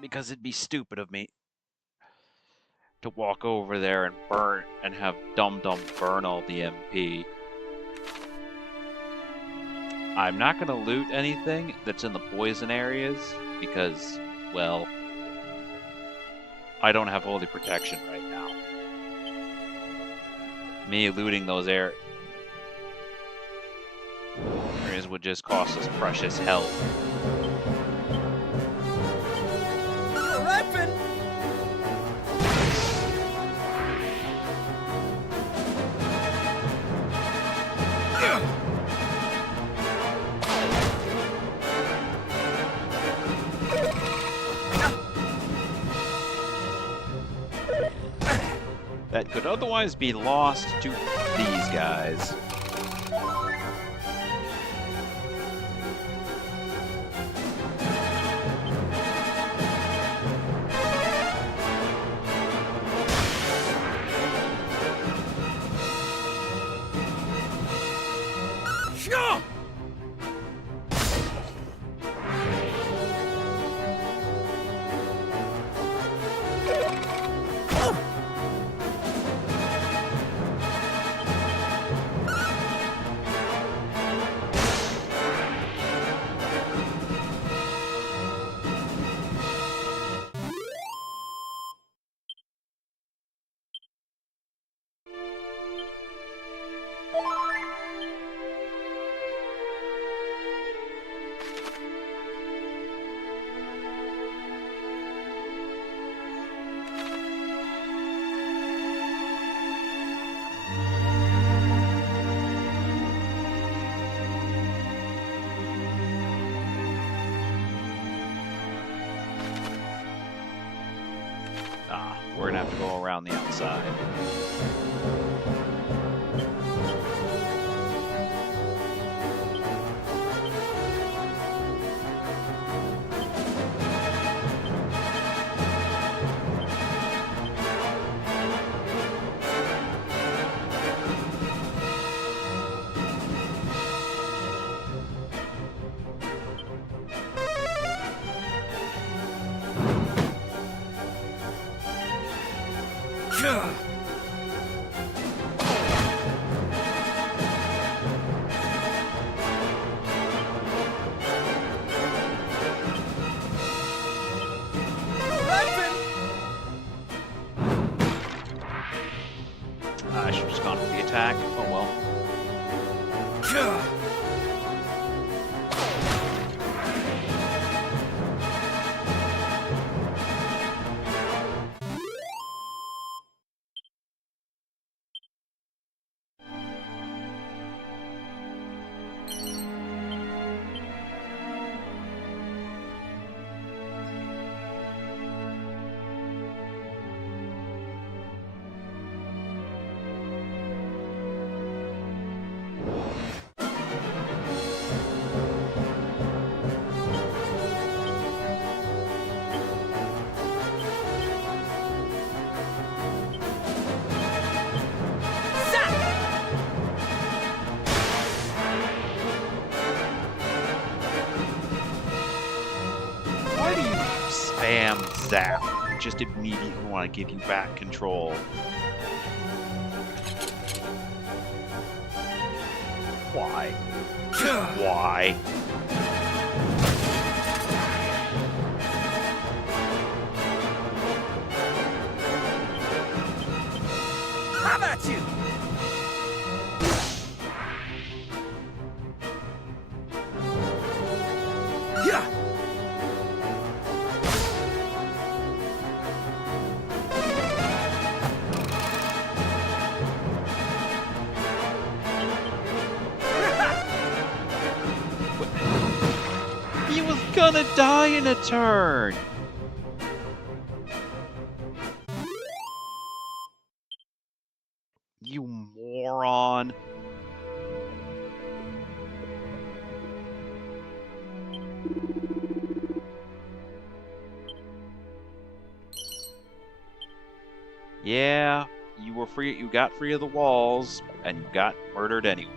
Because it'd be stupid of me to walk over there and burn and have Dum Dum burn all the MP. I'm not going to loot anything that's in the poison areas because, well, I don't have holy protection right now. Me looting those areas would just cost us precious health. That could otherwise be lost to these guys. we're gonna have to go around the outside. I should have just gone for the attack. Oh well. Why do you spam zap? Just immediately want to give you back control. Why? Why? How about you? Yeah. He was gonna die in a turn! You moron. Yeah, you were free. You got free of the walls, and you got murdered anyway.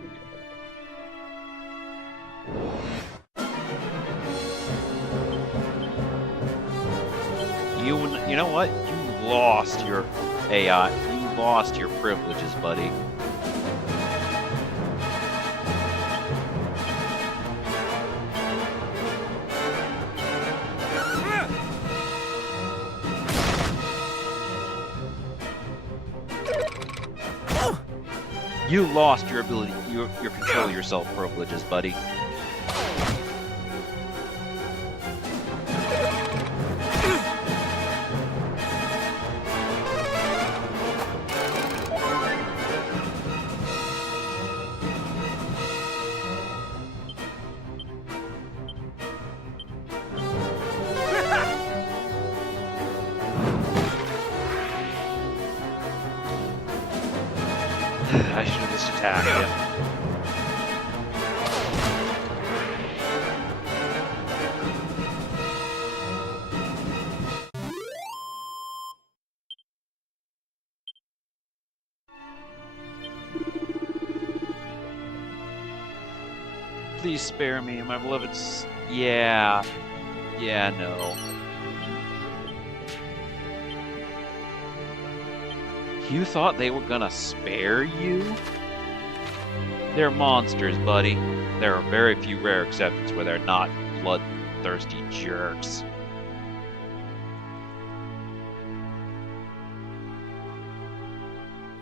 You know what? You lost your AI. You lost your privileges, buddy. You lost your ability, your control yourself privileges, buddy. I should have just attacked him. Please spare me, my beloved Yeah, no. You thought they were gonna spare you? They're monsters, buddy. There are very few rare exceptions where they're not bloodthirsty jerks.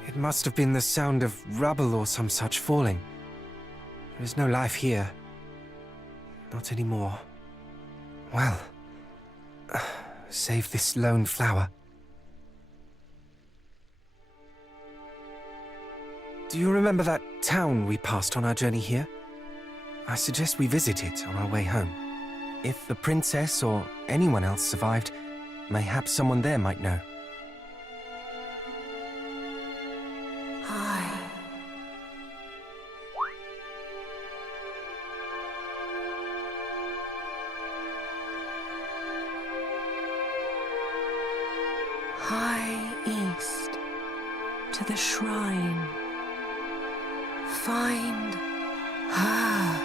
It must have been the sound of rubble or some such falling. There is no life here. Not anymore. Well, save this lone flower. Do you remember that town we passed on our journey here? I suggest we visit it on our way home. If the princess or anyone else survived, mayhap someone there might know. High east, to the shrine. Find her.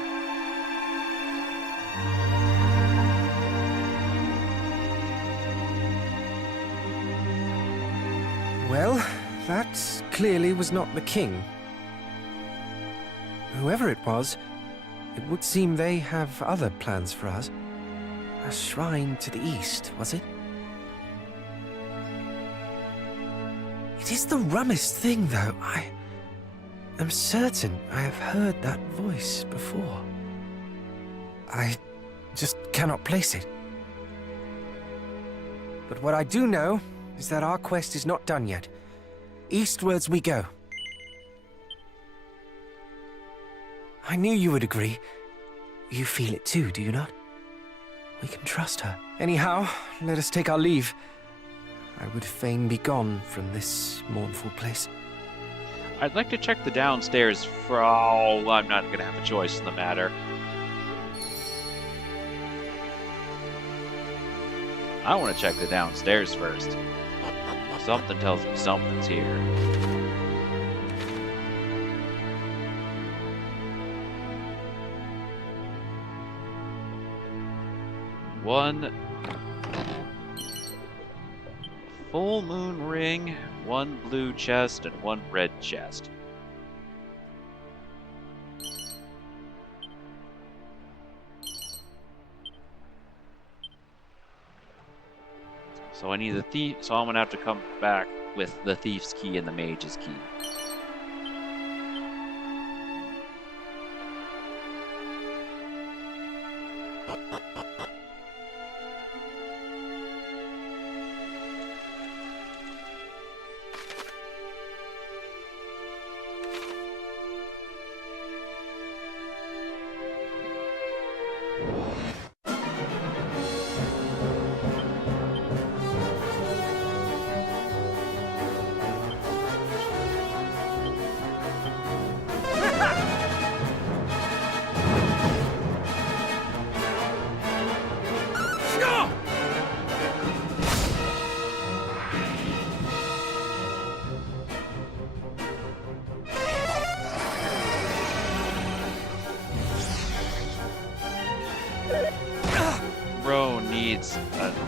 Well, that clearly was not the king. Whoever it was, it would seem they have other plans for us. A shrine to the east, was it? It is the rummest thing, though. I am certain I have heard that voice before. I just cannot place it. But what I do know is that our quest is not done yet. Eastwards we go. I knew you would agree. You feel it too, do you not? We can trust her. Anyhow, let us take our leave. I would fain be gone from this mournful place. I'd like to check the downstairs for all... I'm not going to have a choice in the matter. I want to check the downstairs first. Something tells me something's here. One full moon ring, one blue chest, and one red chest. So I need the thief, so I'm gonna have to come back with the thief's key and the mage's key.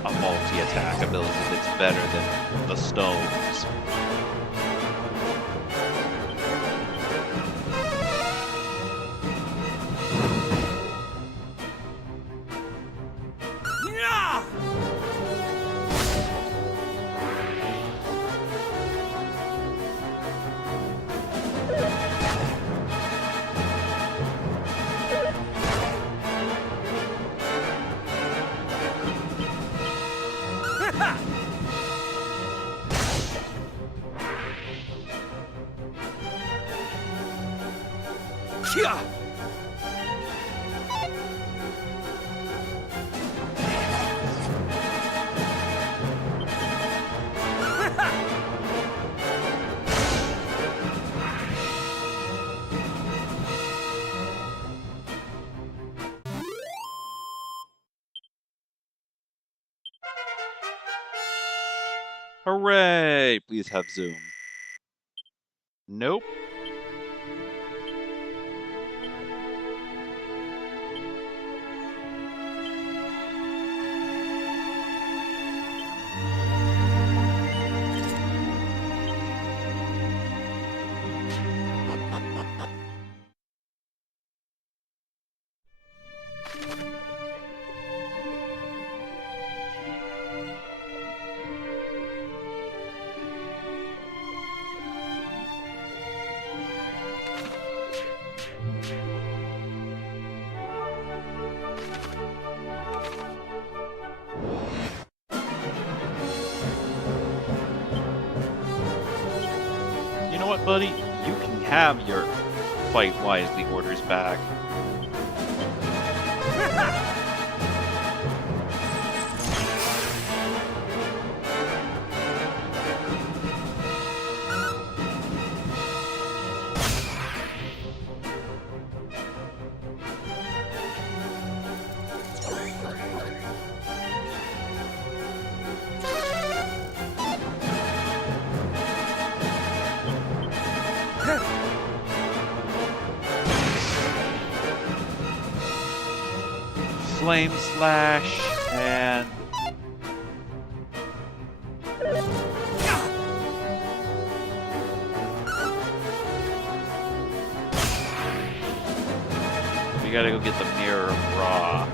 A multi-attack ability that's better than the stones. Hooray! Please have zoom. Nope. You know what, buddy? You can have your fight wisely orders back. Flame Slash, and... we gotta go get the Mirror of Ra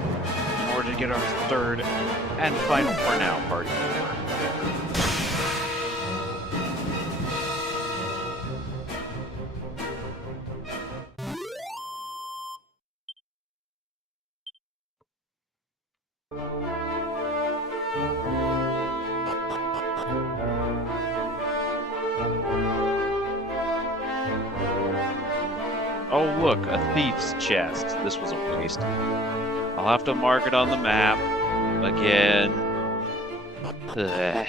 in order to get our third and final, for now, party member. Oh look, a thief's chest. This was a waste. I'll have to mark it on the map again. Ugh.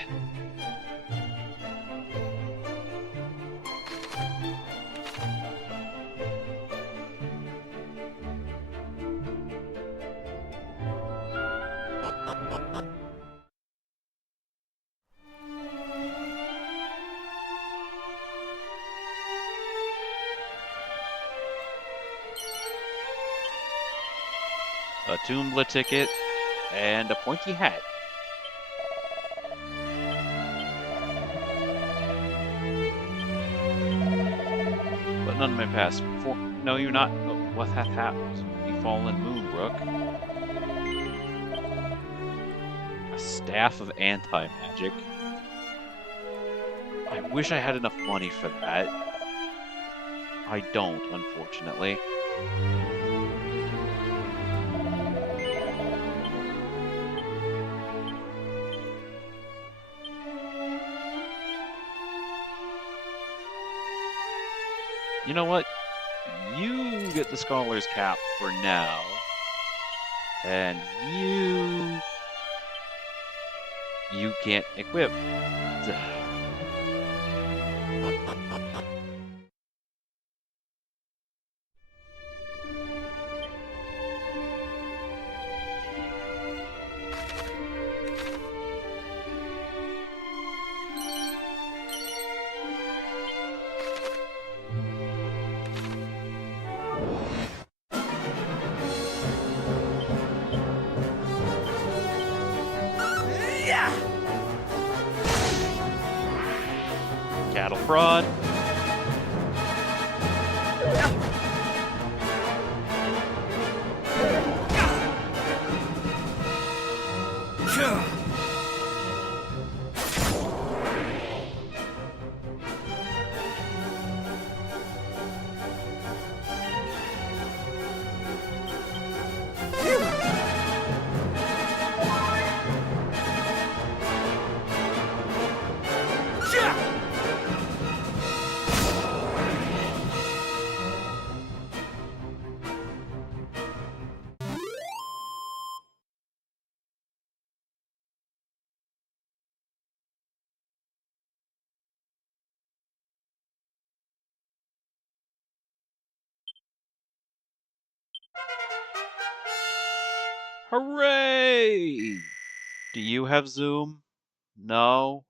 A Toombla ticket, and a pointy hat. But none of my past no, you're not. Oh, what hath happened? Befallen Moonbrook. A staff of anti-magic. I wish I had enough money for that. I don't, unfortunately. You know what? You get the Scholar's Cap for now. And you can't equip. Cattle fraud. Hooray! Do you have Zoom? No?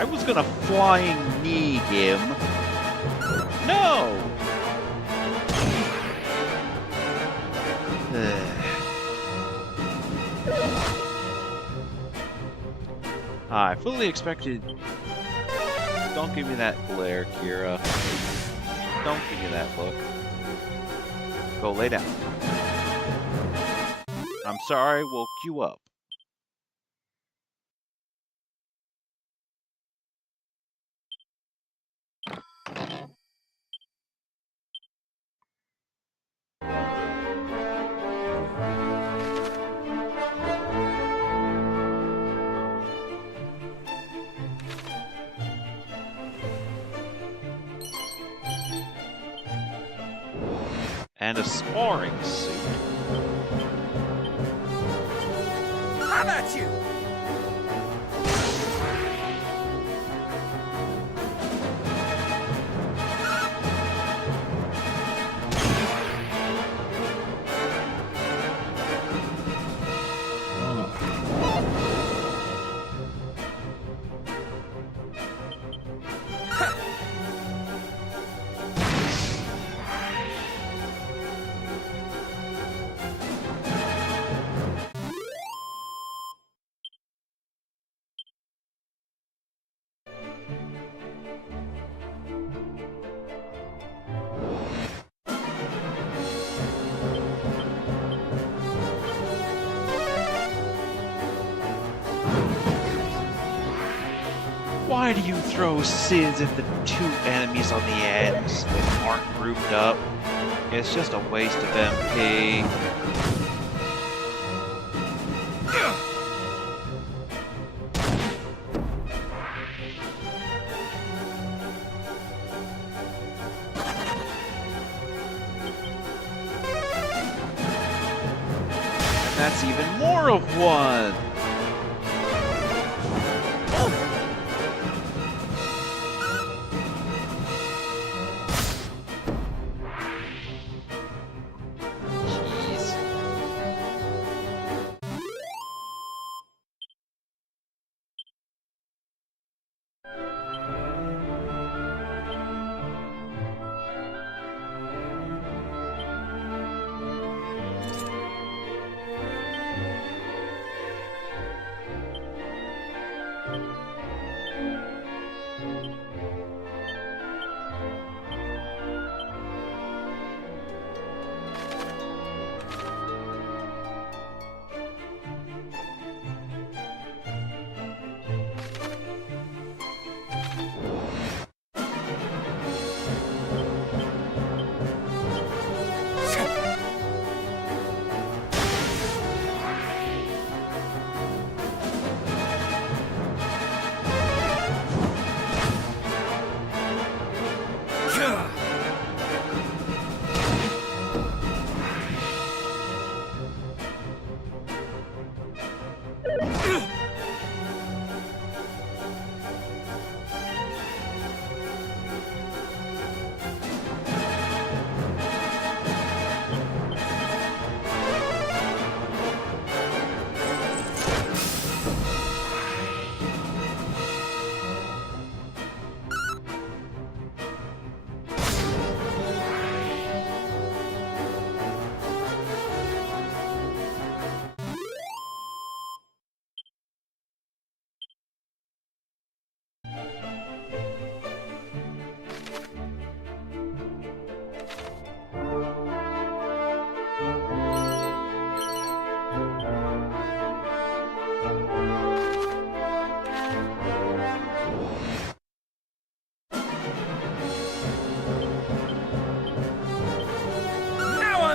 I was gonna flying knee him. No! I fully expected... Don't give me that glare, Kira. Don't give me that look. Go lay down. I'm sorry I woke you up. And a sparring suit. How about you? Why do you throw Sids at the two enemies on the ends that aren't grouped up? It's just a waste of MP. And that's even more of one.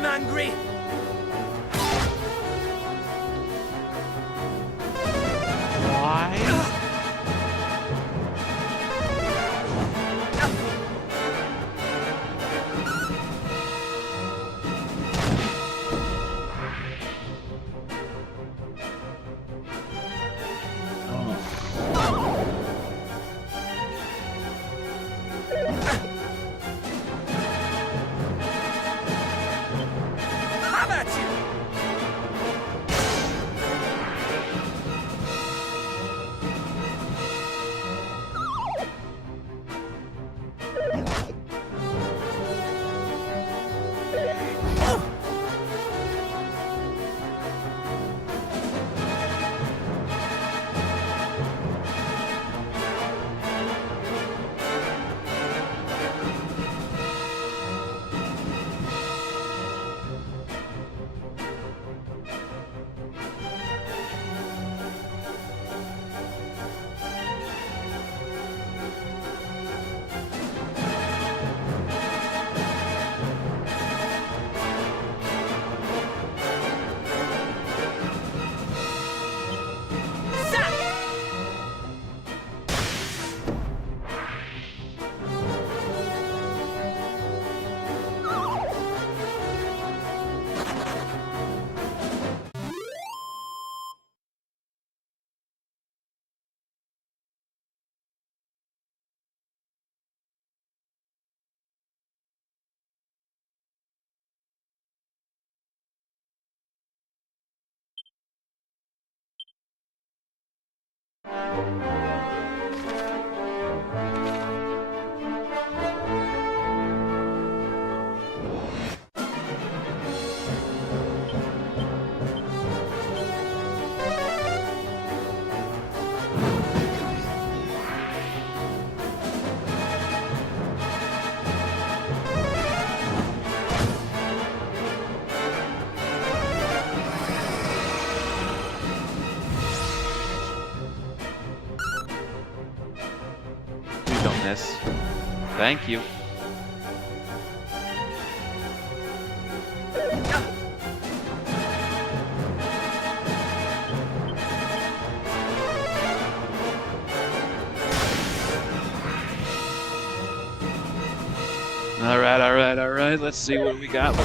Angry. Why? Highness. Thank you. Alright. Let's see what we got.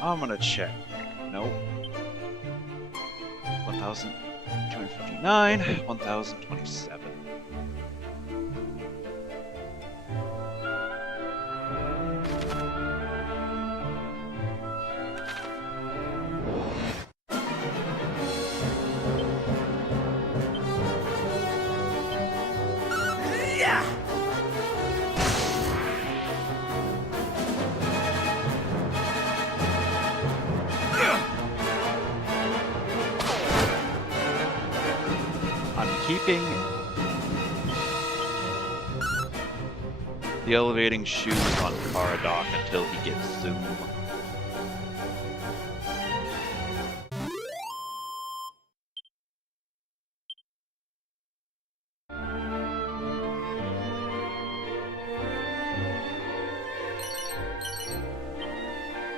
I'm gonna check. Nope. 1,259, 1,027. Keeping the elevating shoes on Caradoc until he gets Zoom.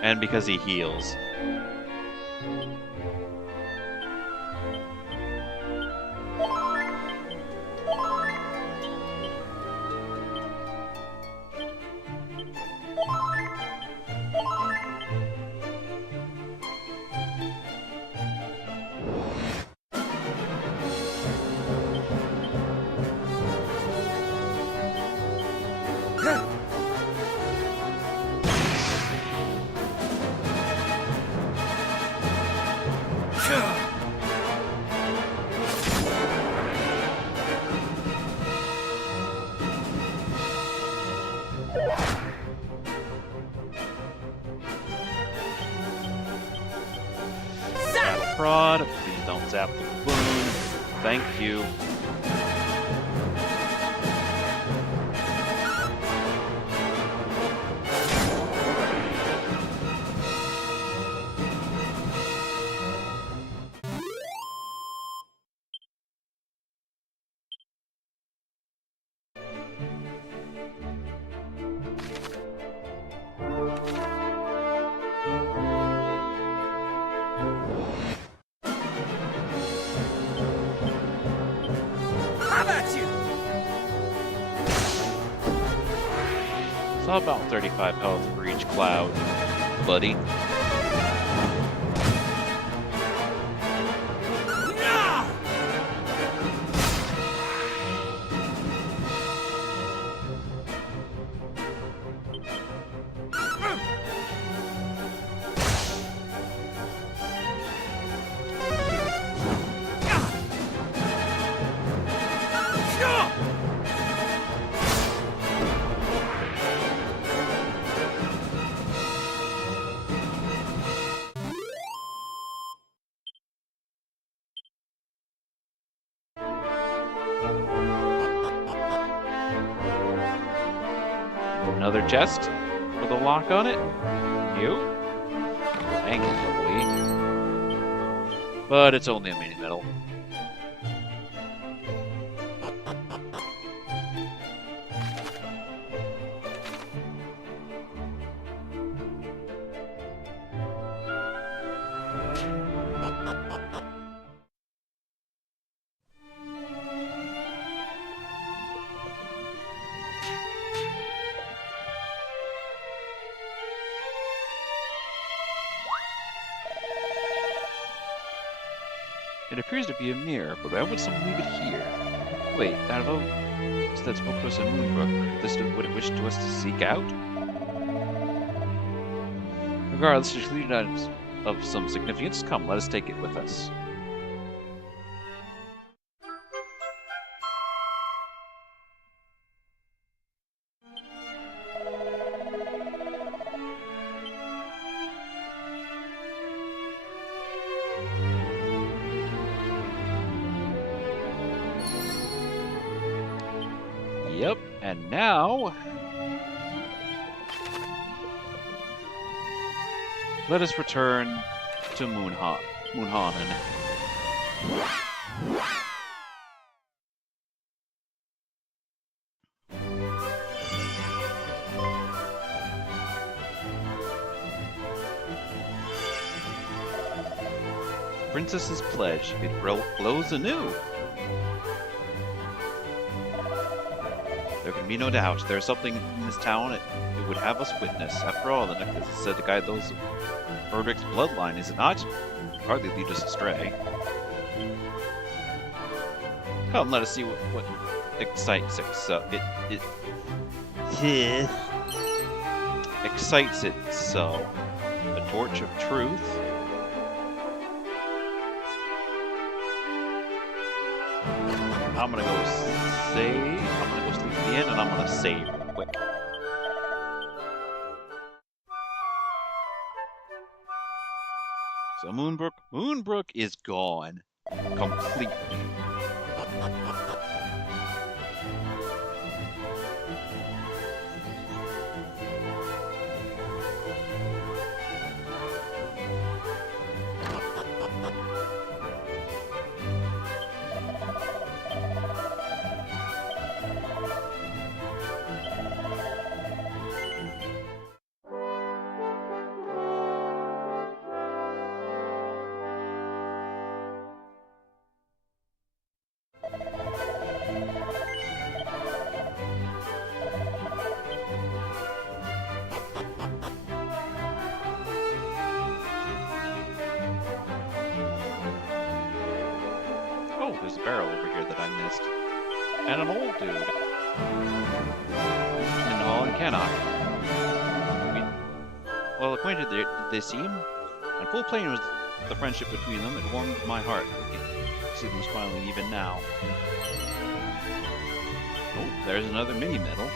And because he heals. Fraud, please don't zap the balloon. Thank you. So about 35 health for each cloud, buddy. Another chest with a lock on it. You? Thankfully. But it's only a mini medal. It appears to be a mirror, but why would someone leave it here? Wait, out of all that spoke to us in Moonbrook, this is what it wished to us to seek out? Regardless, it's leading items of some significance. Come, let us take it with us. now, let us return to Moonhanen. Princess's pledge, it glows anew. There can be no doubt, there is something in this town it would have us witness. After all, the necklace is said to guide those of Erdrick's bloodline, is it not? Hardly lead us astray. Come, let us see what excites it. Excites it so. A torch of truth. I'm gonna go save. I'm gonna go sleep at the end, and I'm gonna save real quick. So Moonbrook is gone completely. There's a barrel over here that I missed. And an old dude. Minhall and Canock. Well acquainted they seem, and full plain was the friendship between them. It warmed my heart. I see them smiling even now. Oh, there's another mini medal.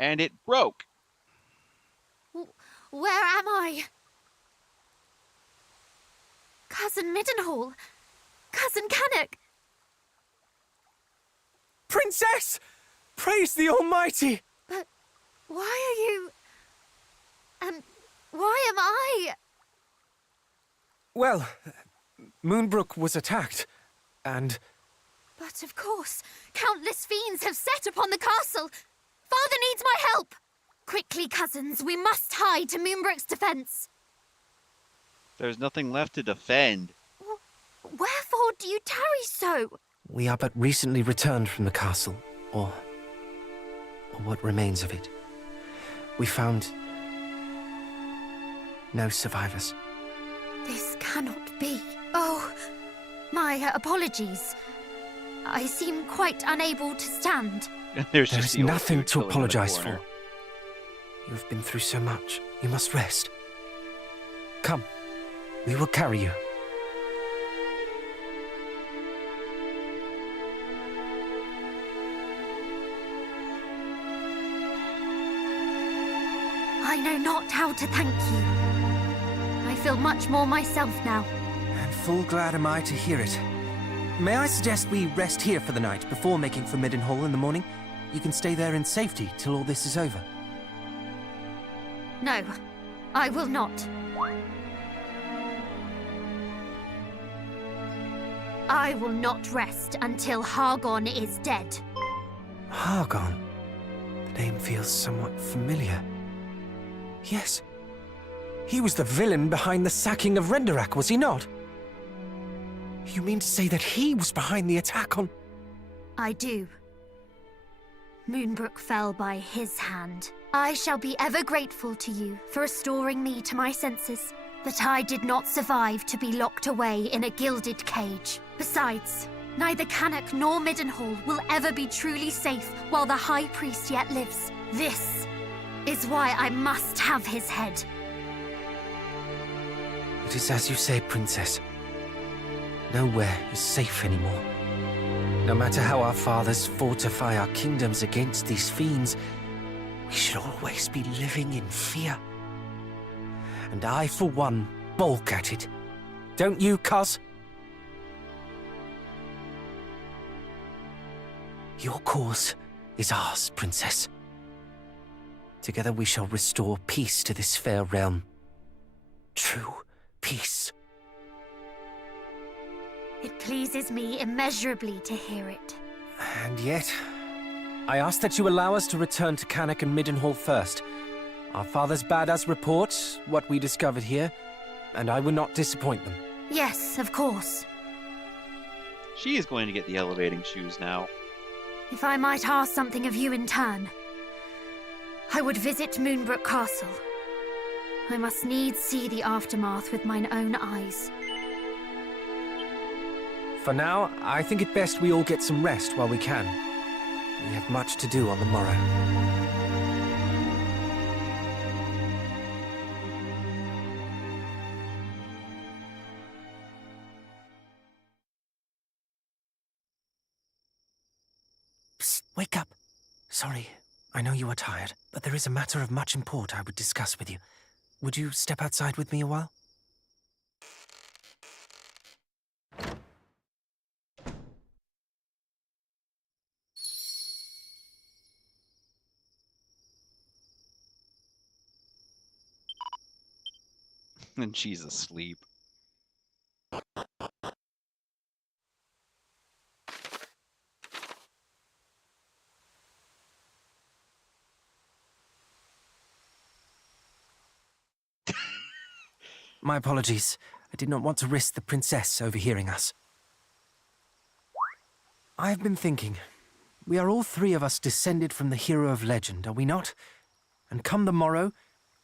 And it broke. Where am I? Cousin Middenhall? Cousin Canuck? Princess! Praise the Almighty! But why are you... and why am I... Well, Moonbrook was attacked, and... But of course, countless fiends have set upon the castle. Father needs my help! Quickly, cousins, we must hide to Moonbrook's defense. There's nothing left to defend. Wherefore do you tarry so? We are but recently returned from the castle, or what remains of it. We found no survivors. This cannot be. Oh, my apologies. I seem quite unable to stand. There is nothing to apologize for. You have been through so much. You must rest. Come, we will carry you. I know not how to thank you. I feel much more myself now. And full glad am I to hear it. May I suggest we rest here for the night before making for Middenhall in the morning? You can stay there in safety till all this is over. No, I will not. I will not rest until Hargon is dead. Hargon? The name feels somewhat familiar. Yes. He was the villain behind the sacking of Renderak, was he not? You mean to say that he was behind the attack on... I do. Moonbrook fell by his hand. I shall be ever grateful to you for restoring me to my senses. But I did not survive to be locked away in a gilded cage. Besides, neither Canuck nor Middenhall will ever be truly safe while the High Priest yet lives. This is why I must have his head. It is as you say, Princess. Nowhere is safe anymore. No matter how our fathers fortify our kingdoms against these fiends, we should always be living in fear. And I, for one, balk at it. Don't you, cuz? Your cause is ours, Princess. Together we shall restore peace to this fair realm. True peace. It pleases me immeasurably to hear it. And yet, I ask that you allow us to return to Cannock and Middenhall first. Our fathers bade us report what we discovered here, and I would not disappoint them. Yes, of course. She is going to get the elevating shoes now. If I might ask something of you in turn, I would visit Moonbrook Castle. I must needs see the aftermath with mine own eyes. For now, I think it best we all get some rest while we can. We have much to do on the morrow. Psst, wake up. Sorry, I know you are tired, but there is a matter of much import I would discuss with you. Would you step outside with me a while? And she's asleep. My apologies. I did not want to risk the princess overhearing us. I have been thinking. We are all three of us descended from the hero of legend, are we not? And come the morrow,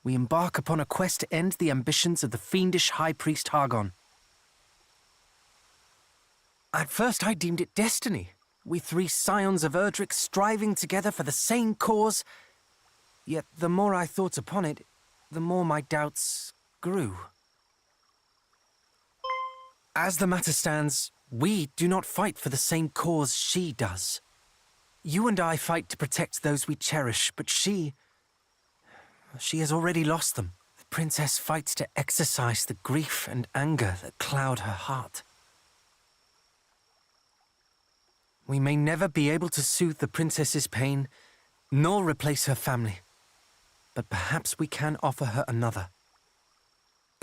we embark upon a quest to end the ambitions of the fiendish High Priest Hargon. At first I deemed it destiny. We three Scions of Erdrick striving together for the same cause. Yet the more I thought upon it, the more my doubts grew. As the matter stands, we do not fight for the same cause she does. You and I fight to protect those we cherish, but she has already lost them. The princess fights to exorcise the grief and anger that cloud her heart. We may never be able to soothe the princess's pain, nor replace her family. But perhaps we can offer her another.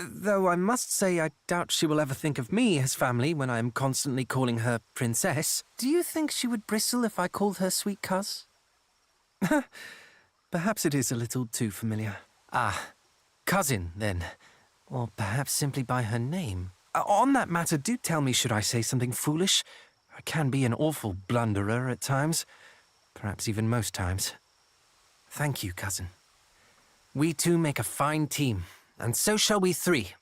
Though I must say I doubt she will ever think of me as family when I am constantly calling her princess. Do you think she would bristle if I called her sweet cuz? Perhaps it is a little too familiar. Ah, cousin, then. Or perhaps simply by her name. On that matter, do tell me should I say something foolish. I can be an awful blunderer at times. Perhaps even most times. Thank you, cousin. We two make a fine team, and so shall we three.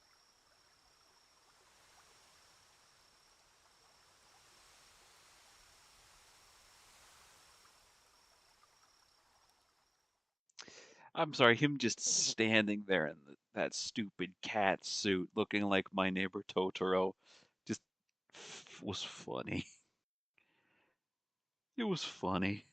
I'm sorry, him just standing there in that stupid cat suit looking like My Neighbor Totoro just was funny. It was funny.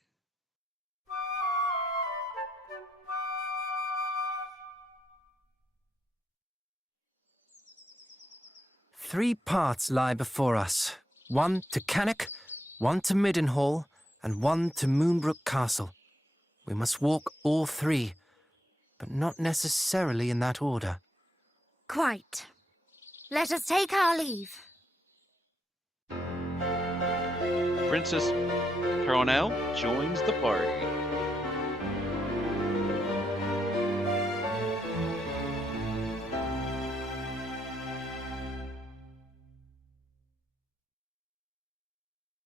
Three paths lie before us. One to Cannock, one to Middenhall, and one to Moonbrook Castle. We must walk all three, but not necessarily in that order. Quite. Let us take our leave. Princess Coronel joins the party.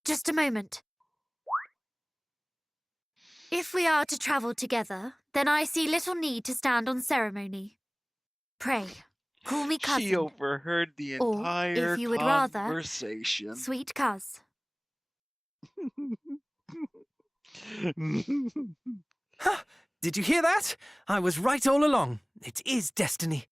Just a moment. If we are to travel together, then I see little need to stand on ceremony. Pray, call me cousin. She overheard the entire or, if you would conversation. rather, sweet cuz. Did you hear that? I was right all along. It is destiny.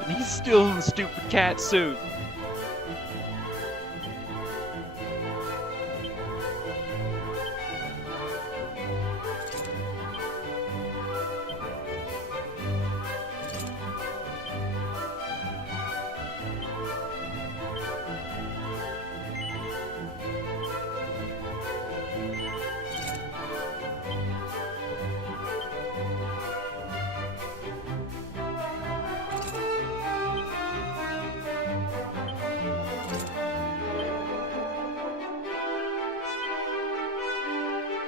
And he's still in the stupid cat suit.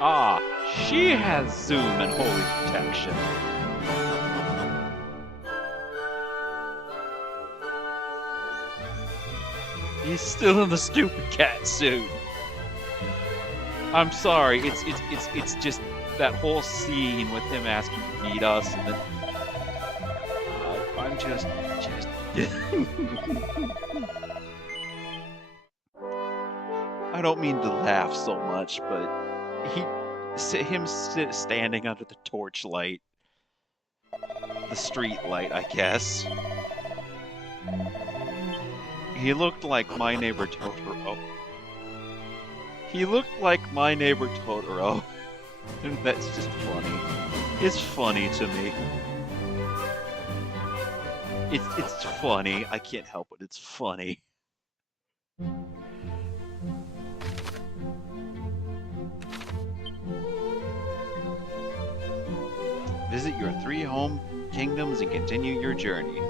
Ah, she has Zoom and Holy Protection. He's still in the stupid cat suit. I'm sorry, it's just that whole scene with him asking to meet us, and then I'm just. I don't mean to laugh so much, but him standing under the torchlight, the street light, I guess. He looked like My Neighbor Totoro. He looked like My Neighbor Totoro. And that's just funny. It's funny to me. It's funny. I can't help it. It's funny. Visit your 3 home kingdoms and continue your journey.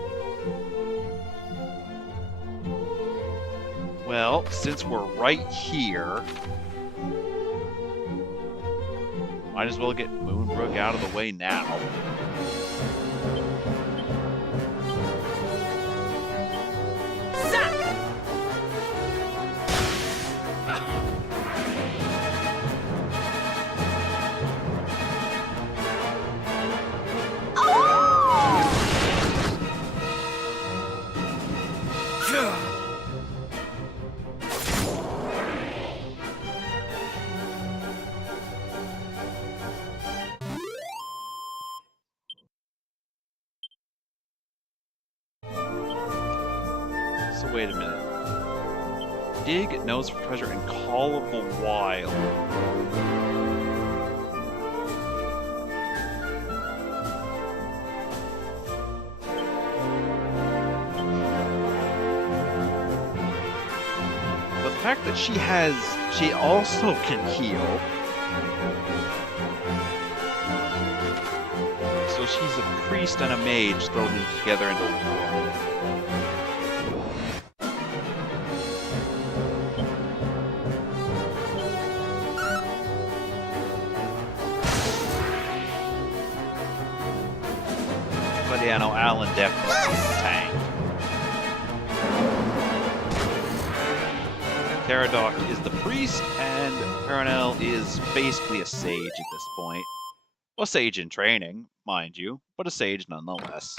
Well, since we're right here, might as well get Moonbrook out of the way now. So wait a minute. Dig knows for treasure and Call of the Wild. But the fact that she also can heal. So she's a priest and a mage thrown together into one. But yeah, no, Alan definitely is a tank. Caradoc is the priest, and Perenelle is basically a sage at this point. Well, a sage in training, mind you, but a sage nonetheless.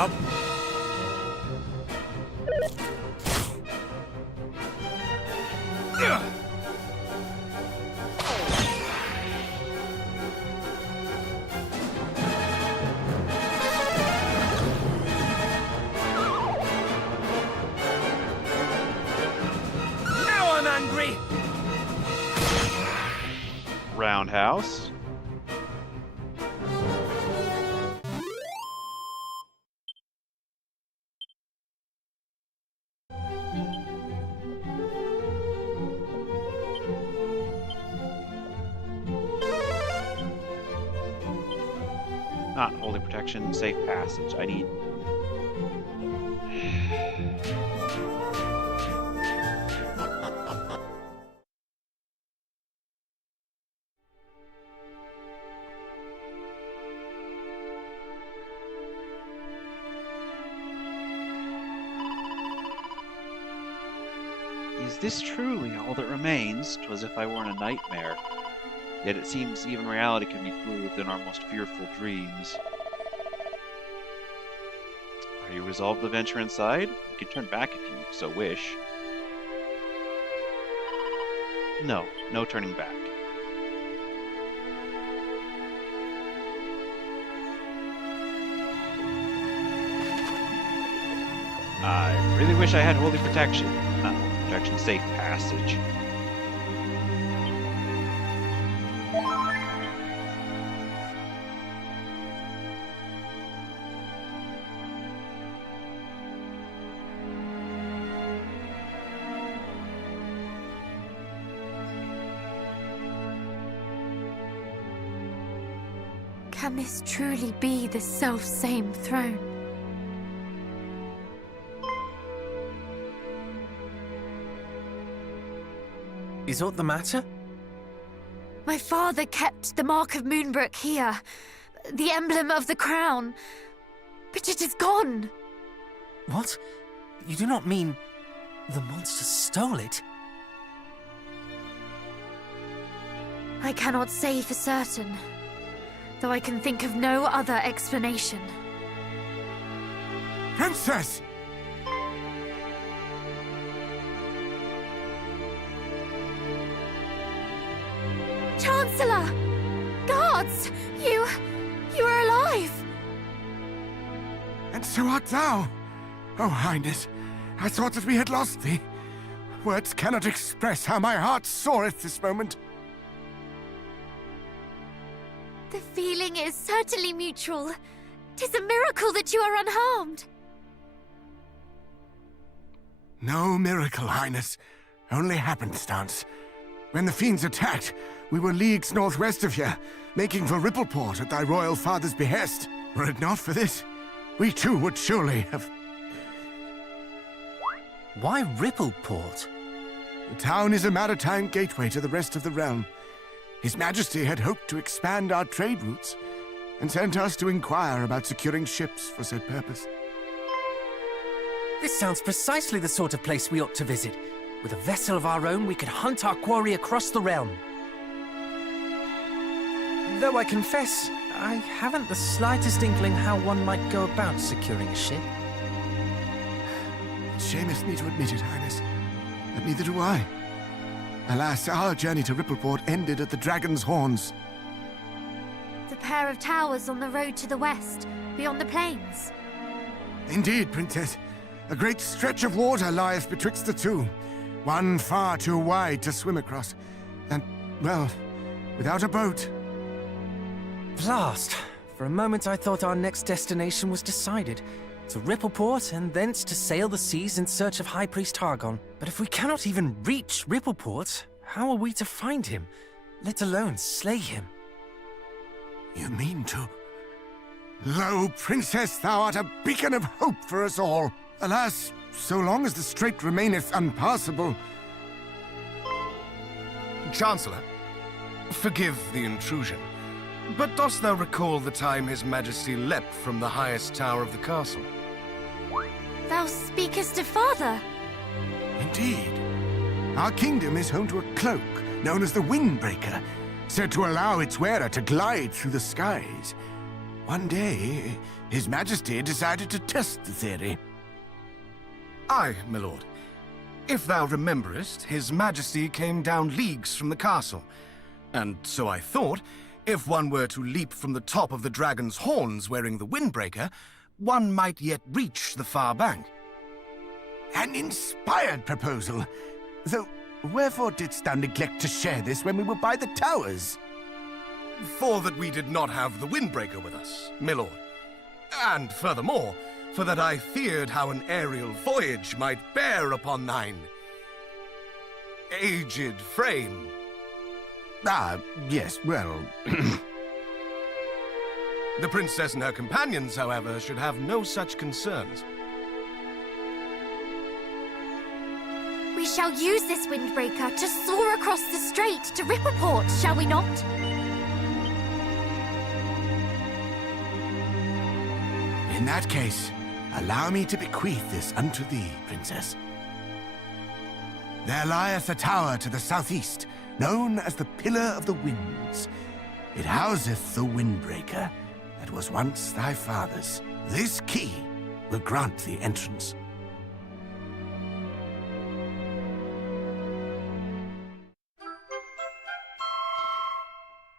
up. Now I'm angry! Roundhouse. Not holy protection, safe passage. I need... Is this truly all that remains? 'Twas if I were in a nightmare. Yet it seems even reality can be cruel than our most fearful dreams. Are you resolved to venture inside? You can turn back if you so wish. No, no turning back. I really wish I had holy protection. Not holy protection, safe passage. Can this truly be the self-same throne? Is aught the matter? My father kept the mark of Moonbrook here, the emblem of the crown, but it is gone. What? You do not mean the monster stole it? I cannot say for certain, though I can think of no other explanation. Princess! Chancellor! Guards! You are alive! And so art thou! Oh, Highness, I thought that we had lost thee. Words cannot express how my heart soareth this moment. The feeling is certainly mutual. 'Tis a miracle that you are unharmed. No miracle, Highness. Only happenstance. When the fiends attacked, we were leagues northwest of here, making for Rippleport at thy royal father's behest. Were it not for this, we too would surely have... Why Rippleport? The town is a maritime gateway to the rest of the realm. His Majesty had hoped to expand our trade routes, and sent us to inquire about securing ships for said purpose. This sounds precisely the sort of place we ought to visit. With a vessel of our own, we could hunt our quarry across the realm. Though I confess, I haven't the slightest inkling how one might go about securing a ship. It shameth me to admit it, Highness, but neither do I. Alas, our journey to Rippleport ended at the Dragon's Horns. The pair of towers on the road to the west, beyond the plains. Indeed, Princess. A great stretch of water lieth betwixt the two. One far too wide to swim across. And, well, without a boat. Blast! For a moment I thought our next destination was decided. To Rippleport, and thence to sail the seas in search of High Priest Hargon. But if we cannot even reach Rippleport, how are we to find him? Let alone slay him? You mean to... Lo, Princess, thou art a beacon of hope for us all. Alas, so long as the strait remaineth unpassable... Chancellor, forgive the intrusion, but dost thou recall the time His Majesty leapt from the highest tower of the castle? Thou speakest of father. Indeed. Our kingdom is home to a cloak known as the Windbreaker, said to allow its wearer to glide through the skies. One day, His Majesty decided to test the theory. Aye, my lord. If thou rememberest, His Majesty came down leagues from the castle. And so I thought, if one were to leap from the top of the dragon's horns wearing the windbreaker, one might yet reach the far bank. An inspired proposal. Though, wherefore didst thou neglect to share this when we were by the towers? For that we did not have the windbreaker with us, my lord. And furthermore, for that I feared how an aerial voyage might bear upon thine aged frame. Ah, yes, well... The princess and her companions, however, should have no such concerns. We shall use this windbreaker to soar across the strait to Ripperport, shall we not? In that case, allow me to bequeath this unto thee, princess. There lieth a tower to the southeast, known as the Pillar of the Winds. It houseth the windbreaker that was once thy father's. This key will grant thee entrance.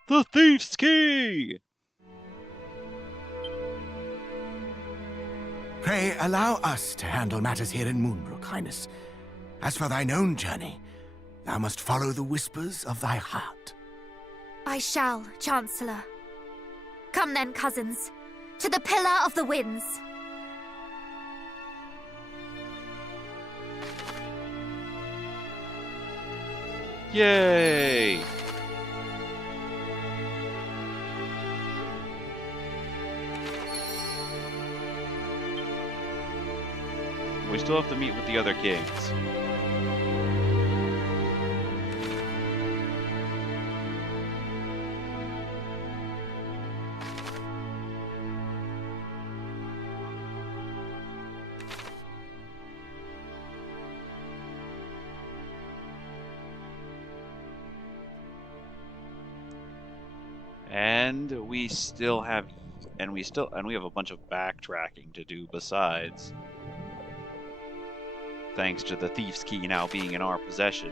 The Thief's Key! Pray allow us to handle matters here in Moonbrook, Highness. As for thine own journey, thou must follow the whispers of thy heart. I shall, Chancellor. Come then, cousins, to the Pillar of the Winds. Yay! We still have to meet with the other kings. And we still have, and we have a bunch of backtracking to do besides. Thanks to the Thief's Key now being in our possession.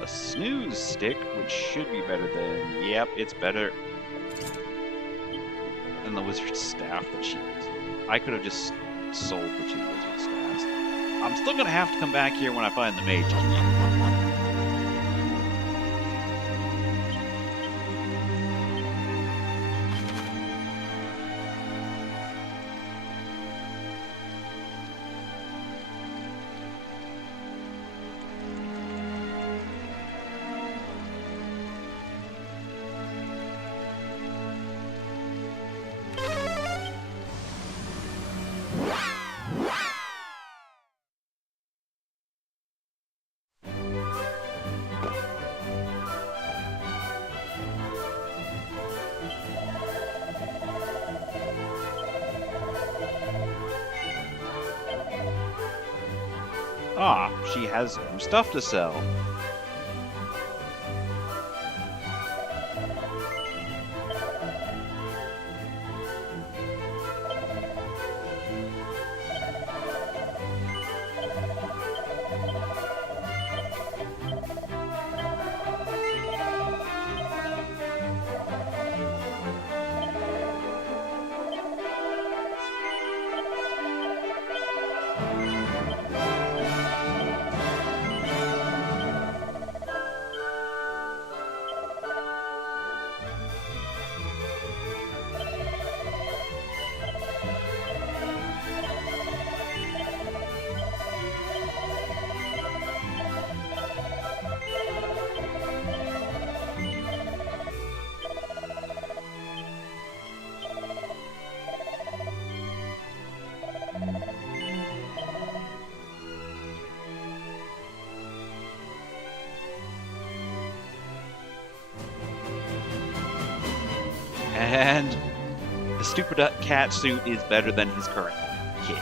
A snooze stick, which should be better than... Yep, it's better than the wizard's staff that she used. I could have just sold the 2 wizard staffs. I'm still gonna have to come back here when I find the mage key. Ah, she has some stuff to sell. And the stupid cat suit is better than his current kit.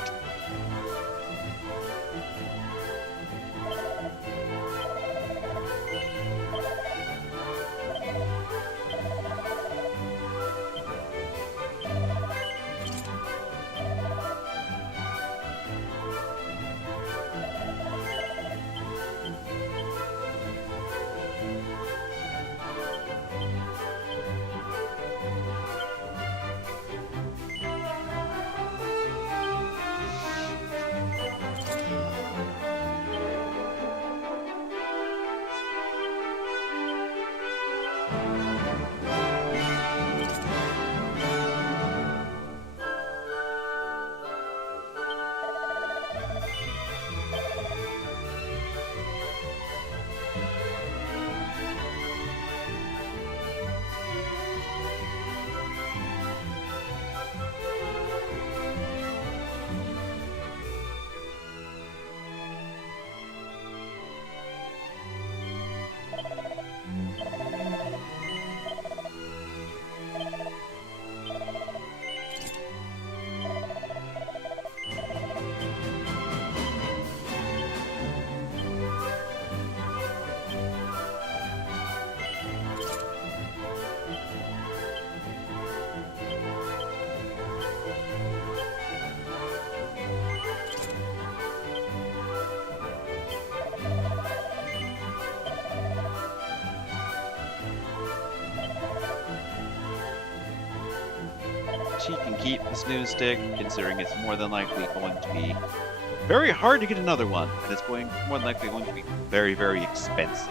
She can keep the snooze stick, considering it's more than likely going to be very hard to get another one, and it's more than likely going to be very, very expensive.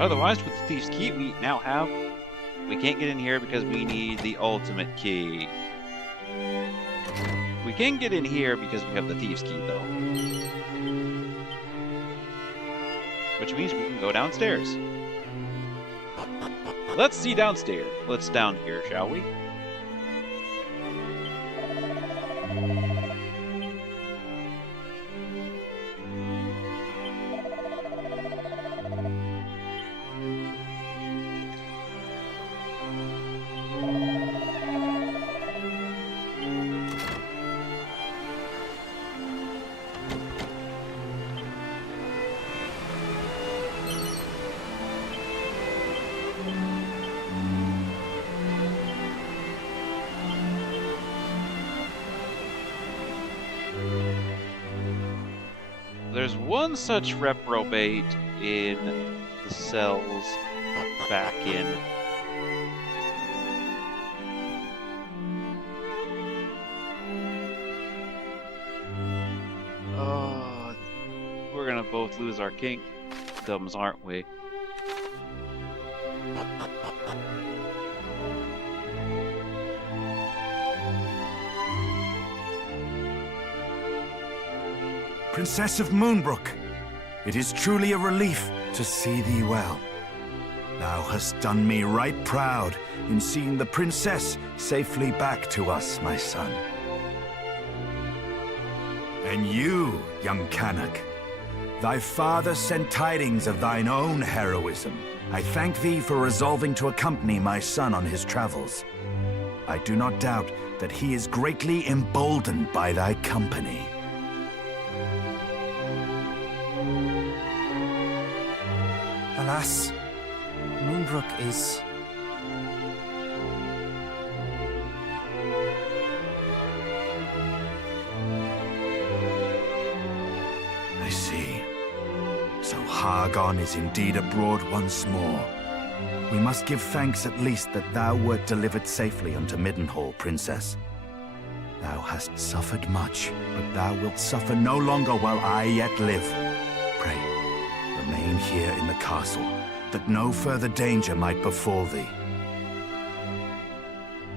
Otherwise, with the Thief's Key, we now have... We can't get in here because we need the ultimate key. We can get in here because we have the Thief's Key, though. Which means we can go downstairs. Let's see downstairs. Let's down here, shall we? There's one such reprobate in the cells back in. Oh, we're gonna both lose our kingdoms, aren't we? Princess of Moonbrook, it is truly a relief to see thee well. Thou hast done me right proud in seeing the princess safely back to us, my son. And you, young Canuck, thy father sent tidings of thine own heroism. I thank thee for resolving to accompany my son on his travels. I do not doubt that he is greatly emboldened by thy company. Alas, Moonbrook is... I see. So Hargon is indeed abroad once more. We must give thanks at least that thou wert delivered safely unto Middenhall, Princess. Thou hast suffered much, but thou wilt suffer no longer while I yet live. Pray, remain here in the castle, that no further danger might befall thee.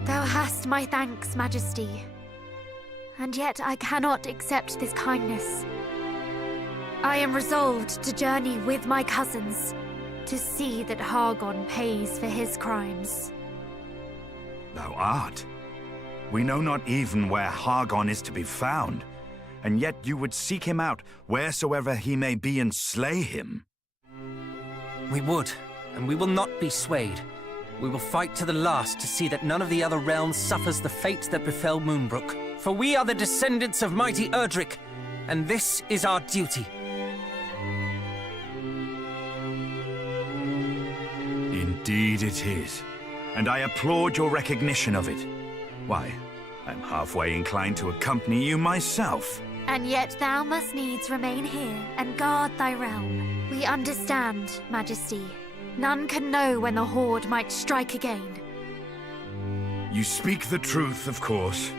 Thou hast my thanks, Majesty. And yet I cannot accept this kindness. I am resolved to journey with my cousins, to see that Hargon pays for his crimes. Thou art. We know not even where Hargon is to be found, and yet you would seek him out wheresoever he may be and slay him. We would, and we will not be swayed. We will fight to the last to see that none of the other realms suffers the fate that befell Moonbrook. For we are the descendants of mighty Erdrick, and this is our duty. Indeed it is, and I applaud your recognition of it. Why, I'm halfway inclined to accompany you myself. And yet thou must needs remain here and guard thy realm. We understand, Majesty. None can know when the Horde might strike again. You speak the truth, of course.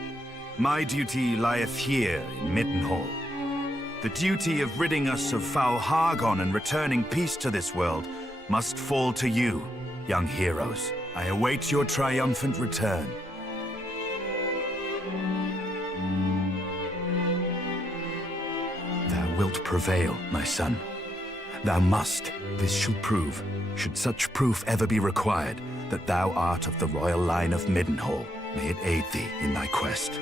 My duty lieth here in Middenhall. The duty of ridding us of foul Hargon and returning peace to this world must fall to you, young heroes. I await your triumphant return. Thou wilt prevail, my son. Thou must. This shall prove, should such proof ever be required, that thou art of the royal line of Middenhall. May it aid thee in thy quest.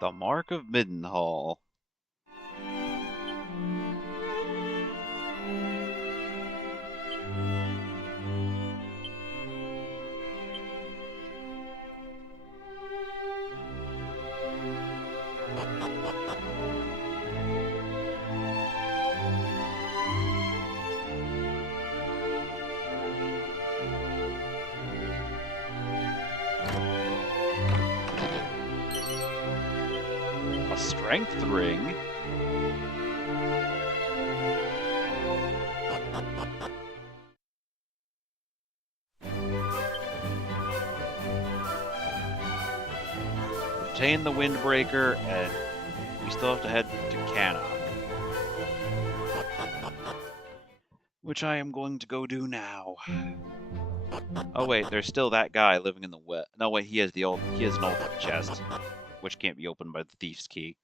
The Mark of Middenhall. Strength ring. Obtain the Windbreaker, and we still have to head to Cannock, which I am going to go do now. Oh wait, there's still that guy living in the wet. No wait, he has an old chest, which can't be opened by the thief's key.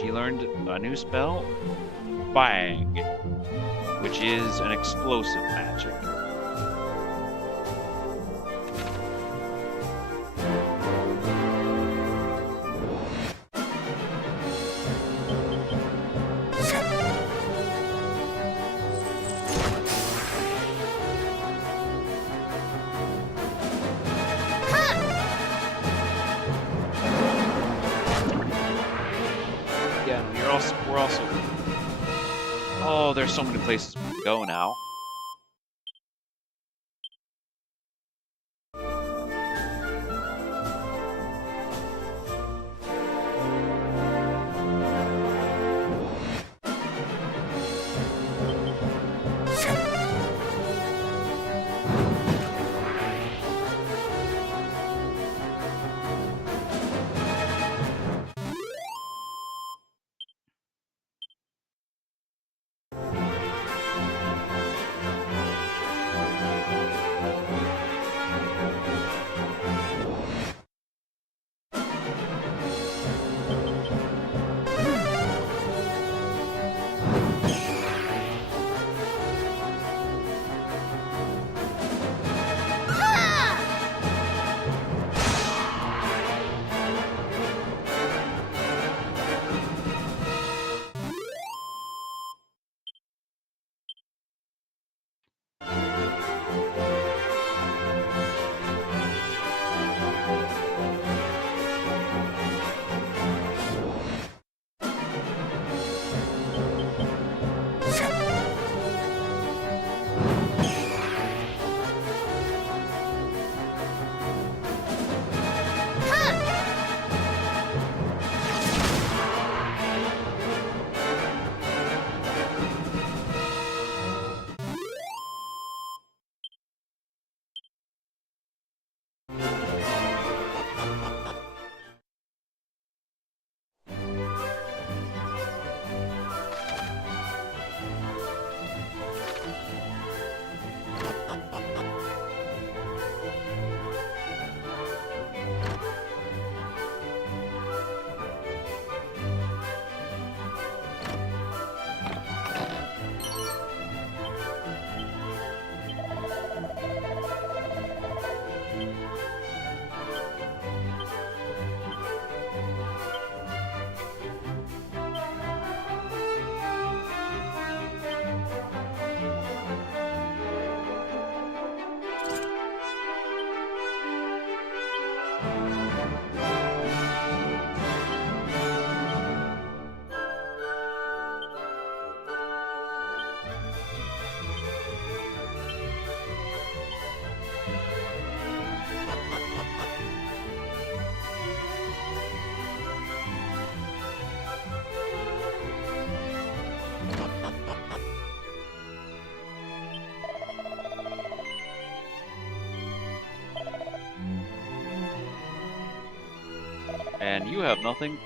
She learned a new spell, Bang, which is an explosive magic. We're also... Oh, there's so many places we can go now. And you have nothing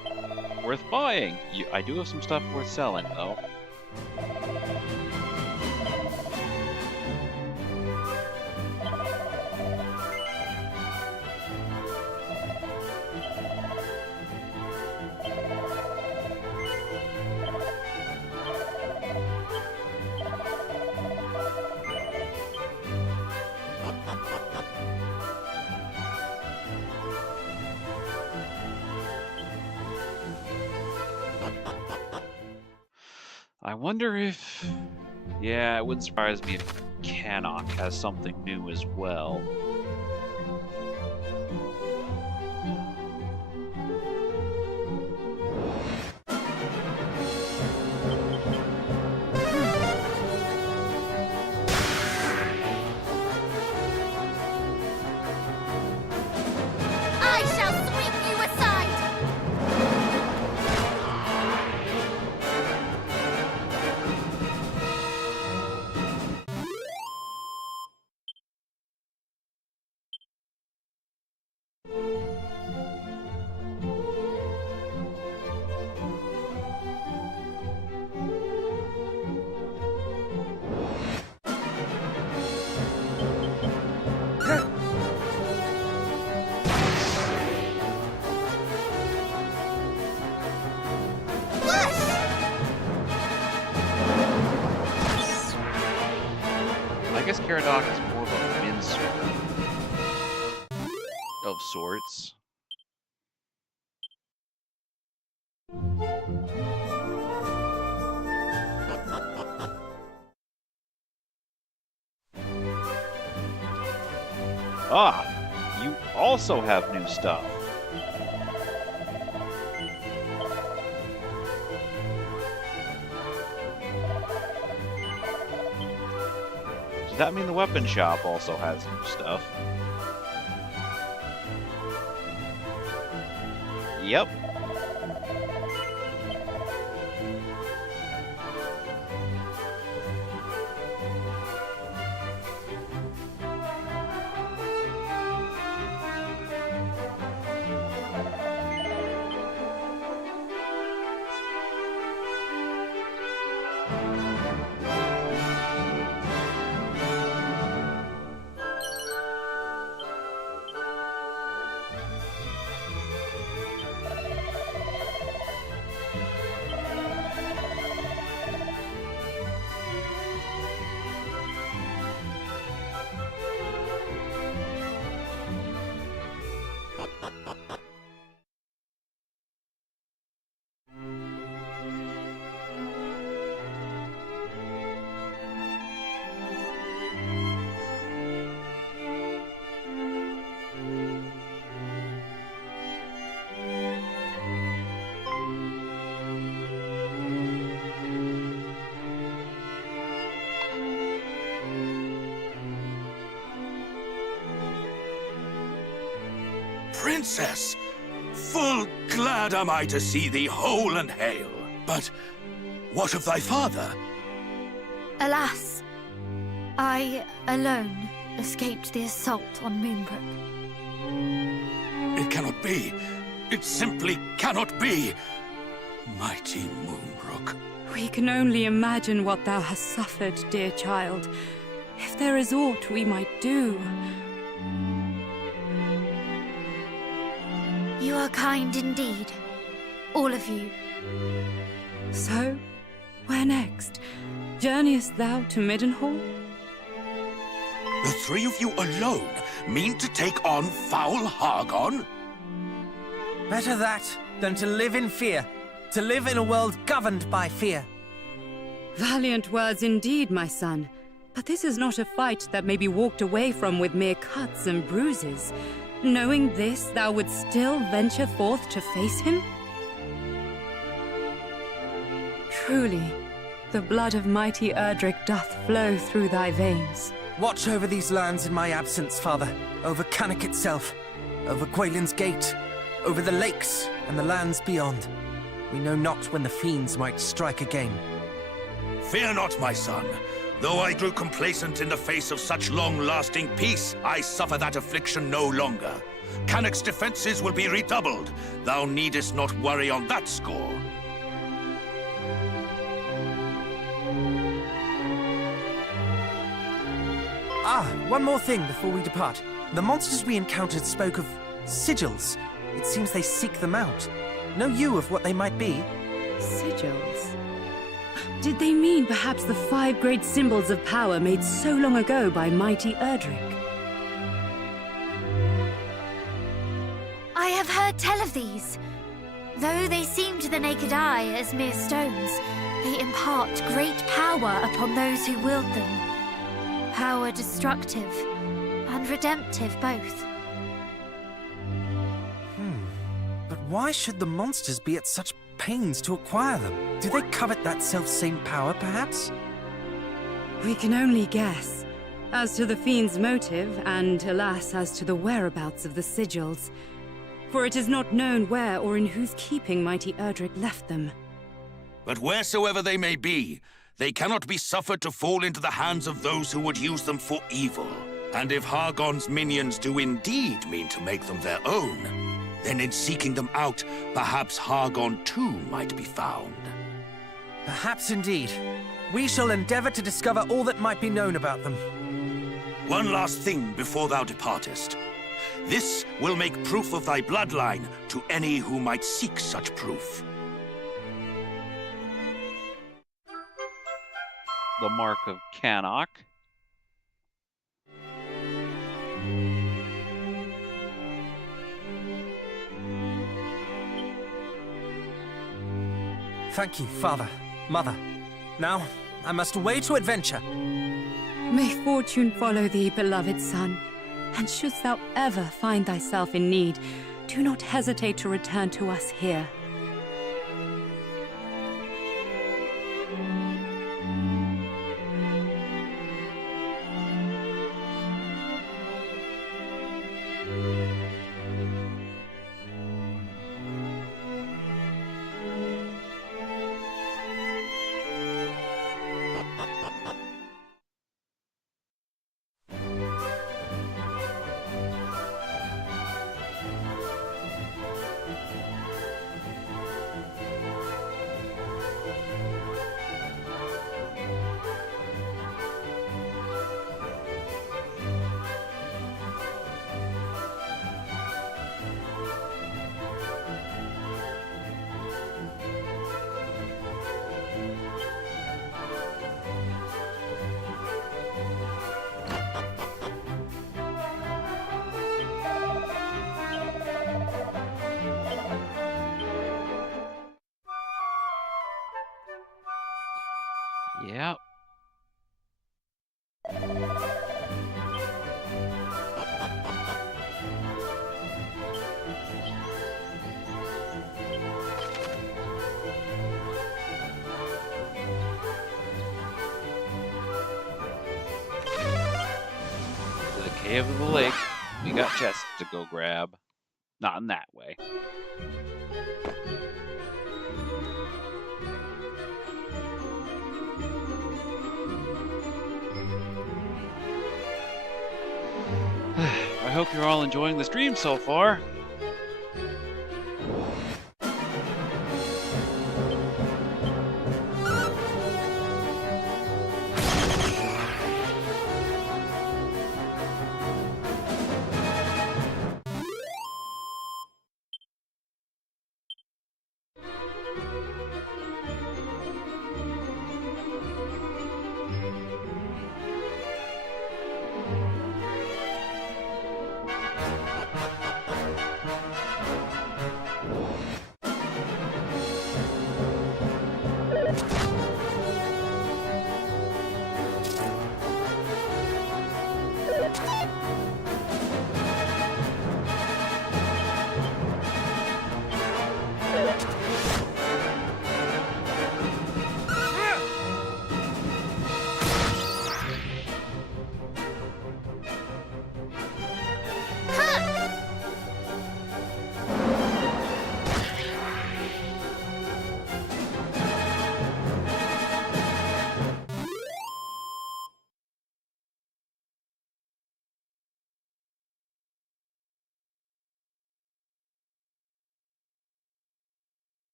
worth buying. I do have some stuff worth selling, though. I wonder if... Yeah, it wouldn't surprise me if Cannock has something new as well. I shall sweep you aside! I guess Caradoc is more of a minstrel of sorts. Ah, you also have new stuff. Does that mean the weapon shop also has new stuff? Yep. Princess, full glad am I to see thee whole and hale. But what of thy father? Alas, I alone escaped the assault on Moonbrook. It cannot be. It simply cannot be. Mighty Moonbrook. We can only imagine what thou hast suffered, dear child. If there is aught we might do... You are kind indeed, all of you. So, where next? Journeyest thou to Middenhall? The three of you alone mean to take on foul Hargon? Better that than to live in fear. To live in a world governed by fear. Valiant words indeed, my son. But this is not a fight that may be walked away from with mere cuts and bruises. Knowing this, thou would still venture forth to face him? Truly, the blood of mighty Erdrick doth flow through thy veins. Watch over these lands in my absence, father. Over Cannock itself, over Gwaelin's Gate, over the lakes and the lands beyond. We know not when the fiends might strike again. Fear not, my son. Though I grew complacent in the face of such long-lasting peace, I suffer that affliction no longer. Cannock's defenses will be redoubled. Thou needest not worry on that score. One more thing before we depart. The monsters we encountered spoke of sigils. It seems they seek them out. Know you of what they might be? Sigils? Did they mean perhaps the 5 great symbols of power made so long ago by mighty Erdrick? I have heard tell of these. Though they seem to the naked eye as mere stones, they impart great power upon those who wield them. Power destructive and redemptive both. But why should the monsters be at such pains to acquire them? Do they covet that self-same power, perhaps? We can only guess. As to the fiend's motive, and alas, as to the whereabouts of the sigils. For it is not known where or in whose keeping mighty Erdrick left them. But wheresoever they may be, they cannot be suffered to fall into the hands of those who would use them for evil. And if Hargon's minions do indeed mean to make them their own, then in seeking them out, perhaps Hargon too might be found. Perhaps indeed. We shall endeavor to discover all that might be known about them. One last thing before thou departest. This will make proof of thy bloodline to any who might seek such proof. The Mark of Cannock. Thank you, Father, Mother. Now, I must away to adventure. May fortune follow thee, beloved son. And shouldst thou ever find thyself in need, do not hesitate to return to us here. Yeah. To the cave of the lake. We got chests to go grab. Not in that way. I hope you're all enjoying the stream so far.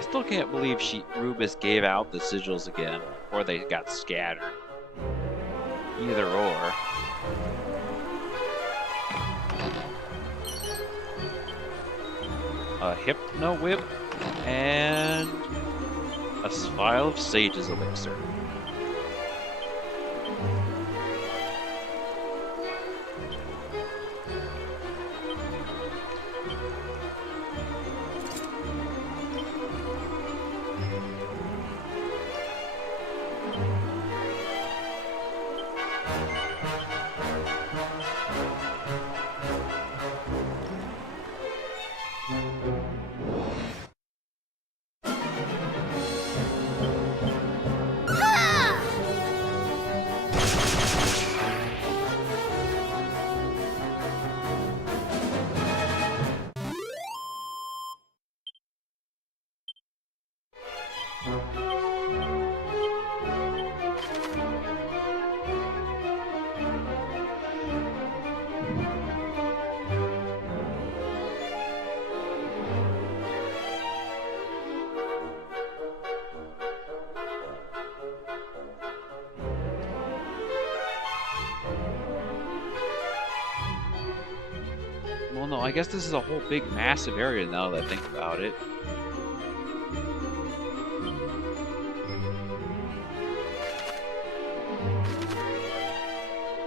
I still can't believe Rubus gave out the sigils again, or they got scattered. Either or. A Hypno Whip, and a vial of Sage's Elixir. Well, no, I guess this is a whole big, massive area now that I think about it.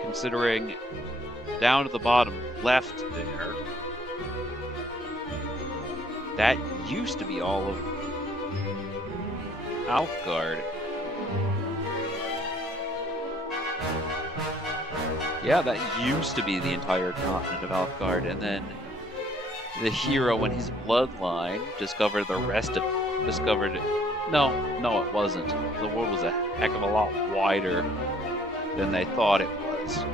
Considering down to the bottom left there, that used to be all of Alfgard. Yeah, that used to be the entire continent of Alfgard, and then the hero and his bloodline discovered the rest of No, it wasn't. The world was a heck of a lot wider than they thought it was.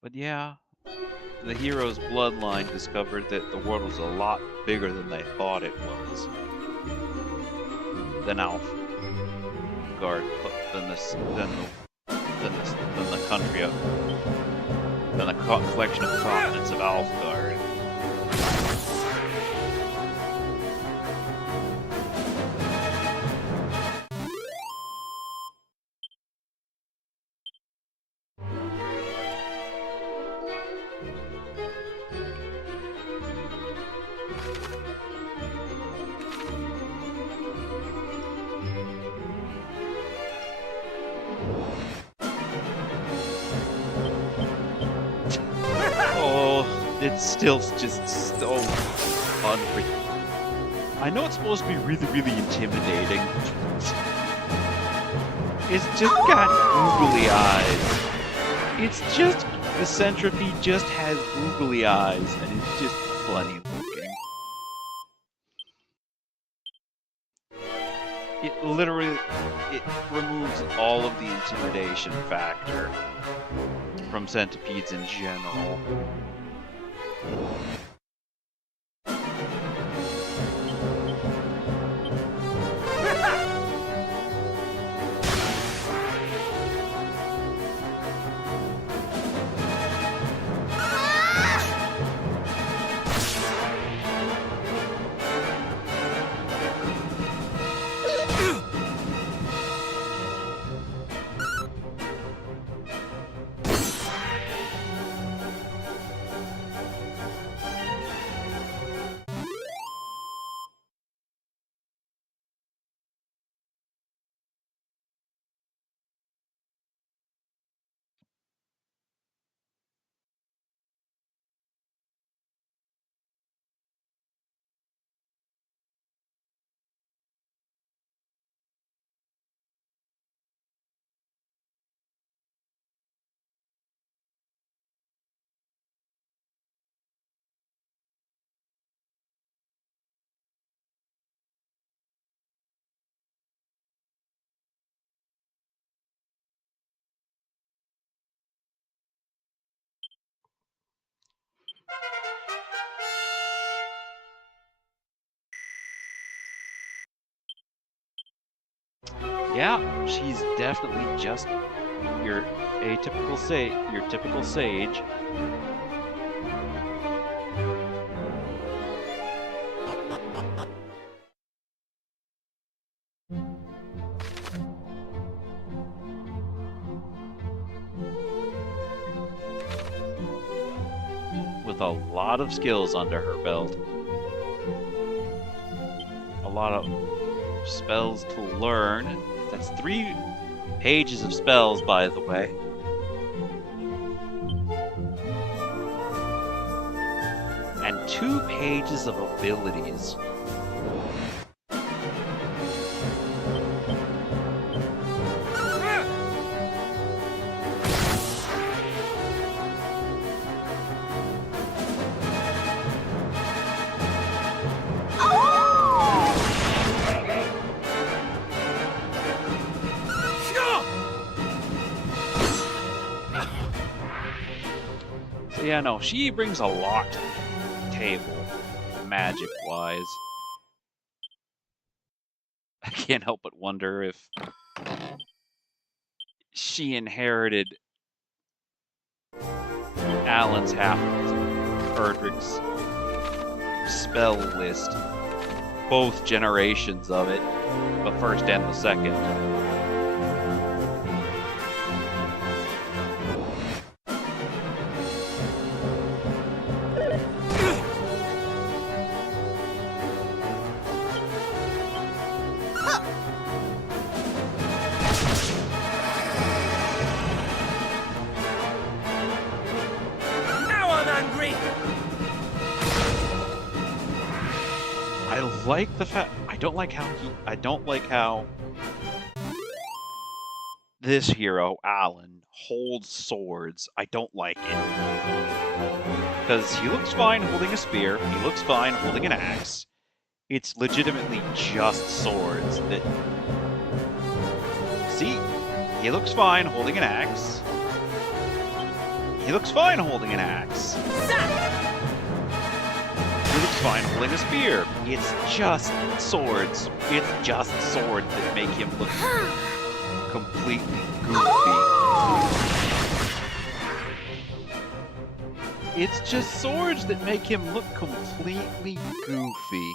But yeah, the hero's bloodline discovered that the world was a lot bigger than they thought it was. Than Alfgard, than the country of, than the collection of continents of Alfgard. It's still just so unreal. I know it's supposed to be really, really intimidating. It's just got googly eyes. It's just, the centipede just has googly eyes, and it's just funny looking. It literally, it removes all of the intimidation factor from centipedes in general. Yeah, she's definitely just your typical sage. With a lot of skills under her belt. A lot of spells to learn. That's 3 pages of spells, by the way. And 2 pages of abilities. Yeah, no, she brings a lot to the table, magic-wise. I can't help but wonder if she inherited Alan's half Erdrick's spell list, both generations of it, the first and the second. Like the fact I don't like how this hero Alan holds swords. I don't like it because he looks fine holding a spear, he looks fine holding an axe. It's legitimately just swords that see, he looks fine holding an axe, he looks fine holding an axe, he looks fine holding a spear. It's just swords. It's just swords that make him look completely goofy. It's just swords that make him look completely goofy.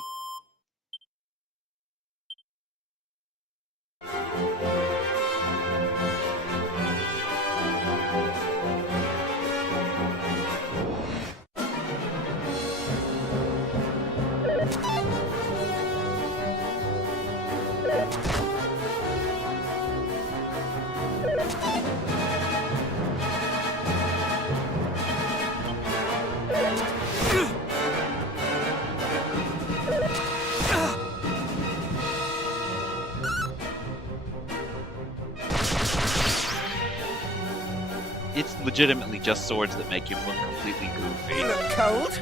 It's legitimately just swords that make him look completely goofy. You look cold.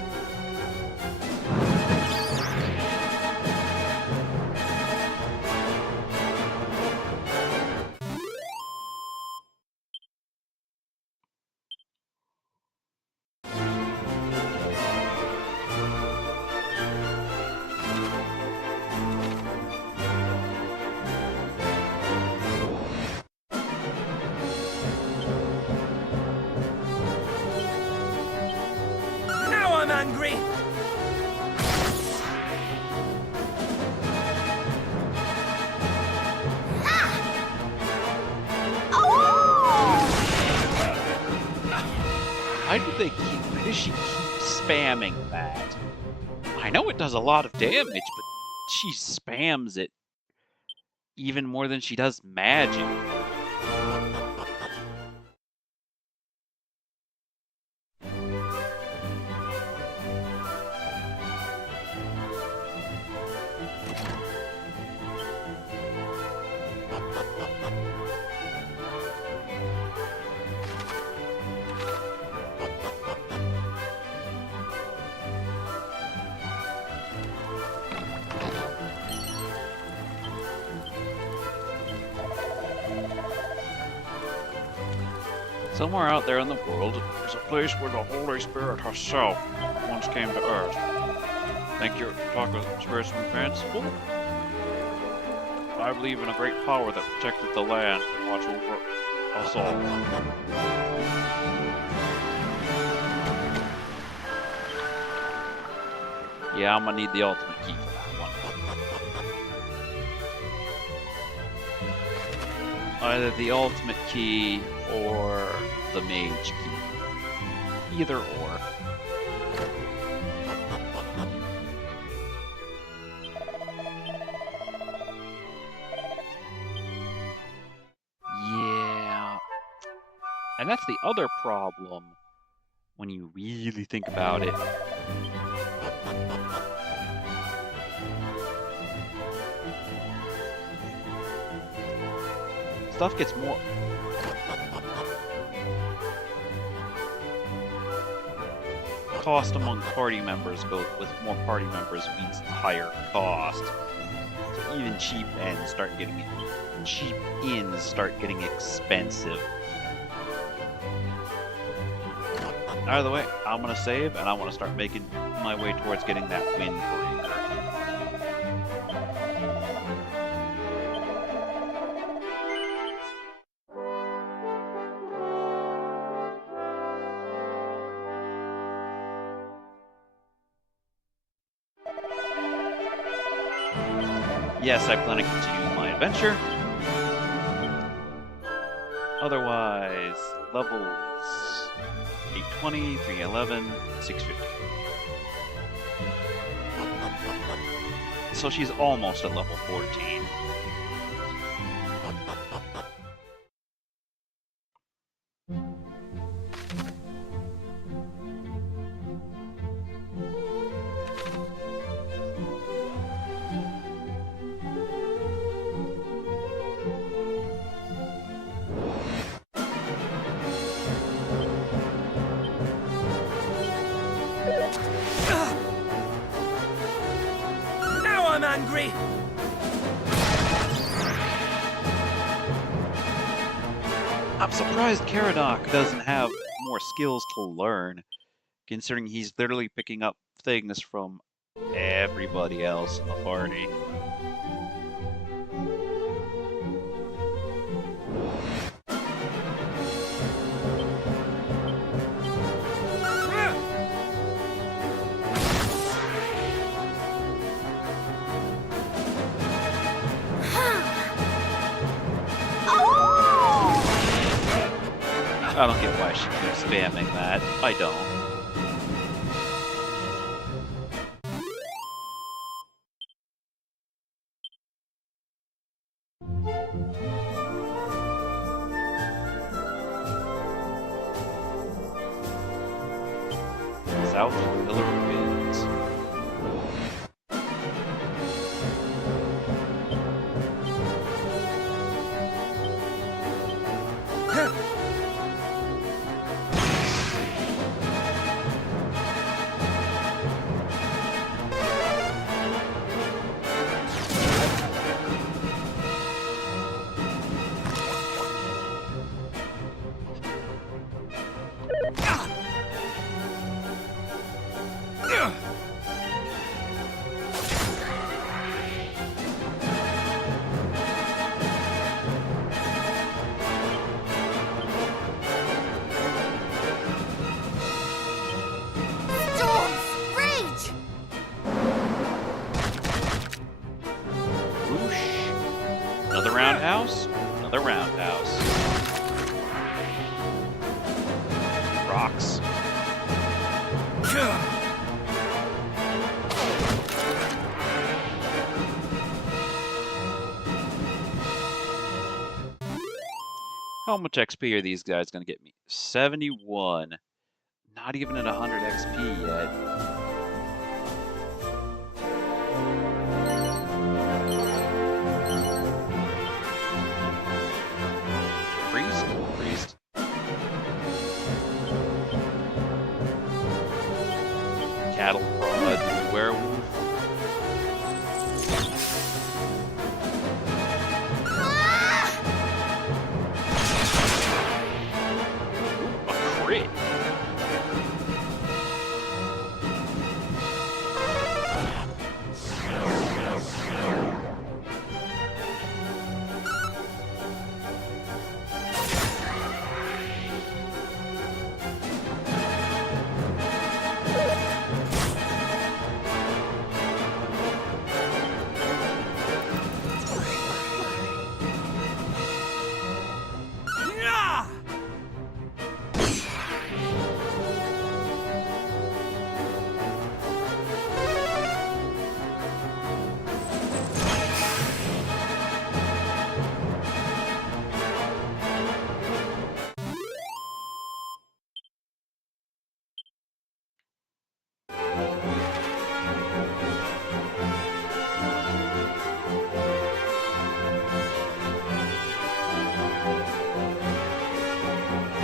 Angry. Why does she keep spamming that? I know it does a lot of damage, but she spams it even more than she does magic. Somewhere out there in the world, there's a place where the Holy Spirit herself once came to Earth. Think you're talking spirits from fanciful? I believe in a great power that protected the land and watch over us all. Yeah, I'm gonna need the ultimate key for that one. Either the ultimate key or the mage key. Either or. Yeah. And that's the other problem when you really think about it. Stuff gets more... cost among party members, but with more party members means higher cost. So even cheap ends start getting expensive. Either way, I'm gonna save and I want to start making my way towards getting that windbreaker. Yes, I plan on continuing my adventure. Otherwise, levels 820, 311, 650. So she's almost at level 14. Now I'm angry! I'm surprised Caradoc doesn't have more skills to learn, considering he's literally picking up things from everybody else in the party. I don't get why she keeps spamming that. I don't. South of Pillar of Winds. Another roundhouse, another roundhouse. Rocks. How much XP are these guys gonna get me? 71. Not even at 100 XP yet. Priest. Cattle prod, werewolf. A crit.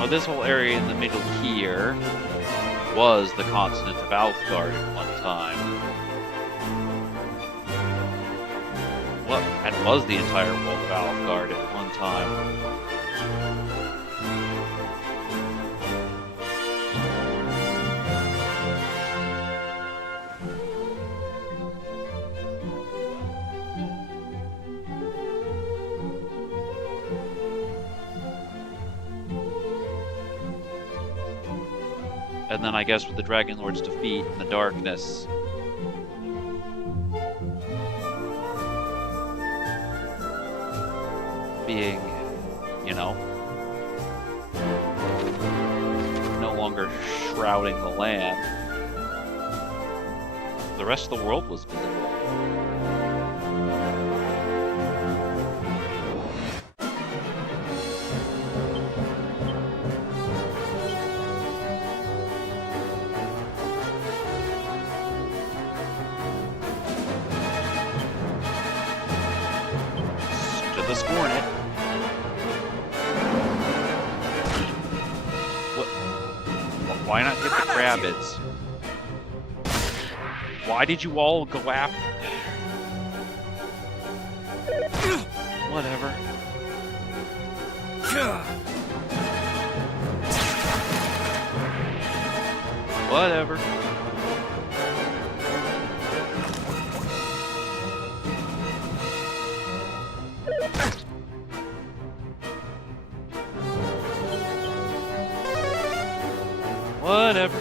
Now, this whole area in the middle here was the continent of Alfgard at one time. Well, and was the entire world of Alfgard at one time. And then I guess with the Dragon Lord's defeat and the darkness, being, you know, no longer shrouding the land, the rest of the world was visible. To the Scornet. Why not get the rabbits? Why did you all go after? Whatever. Whatever. Whatever.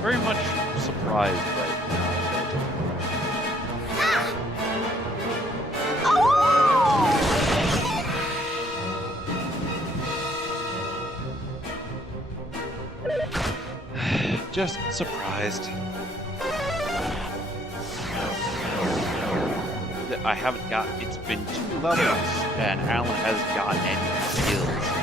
Very much surprised right now. Just surprised that I haven't got. It's been 2 levels, and Alan has gotten any skills.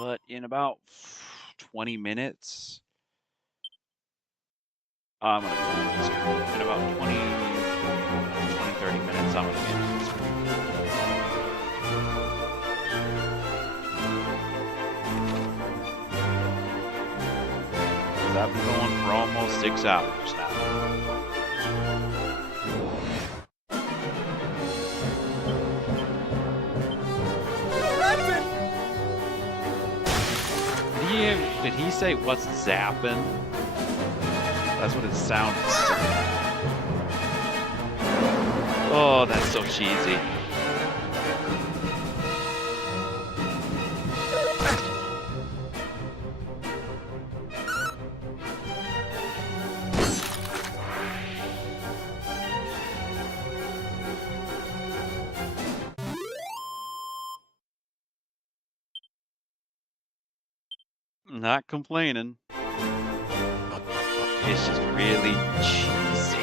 But in about 20 minutes, I'm going to be on the stream. In about 20, 30 minutes, I'm going to be on the stream. I've been going for almost 6 hours now. Did he say what's zapping? That's what it sounded like. Oh, that's so cheesy. Not complaining. It's just really cheesy.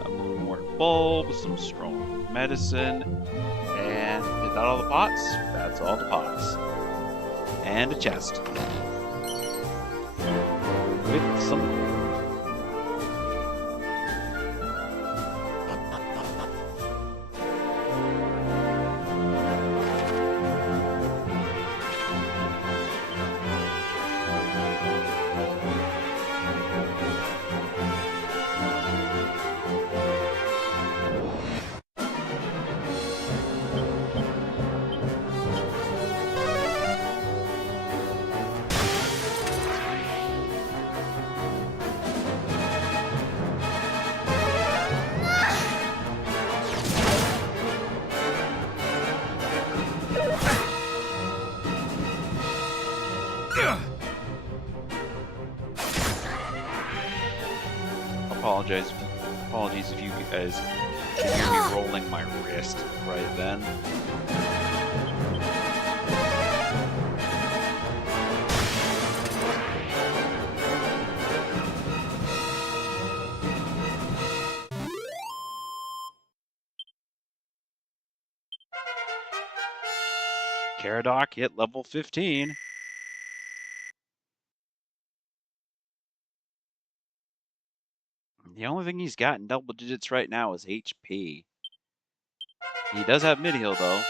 A moonwort bulb, some strong medicine, and is that all the pots? That's all the pots. And a chest. With some apologies if you guys can hear me rolling my wrist right then. Caradoc hit level 15. The only thing he's got in double digits right now is HP. He does have mid-heal, though.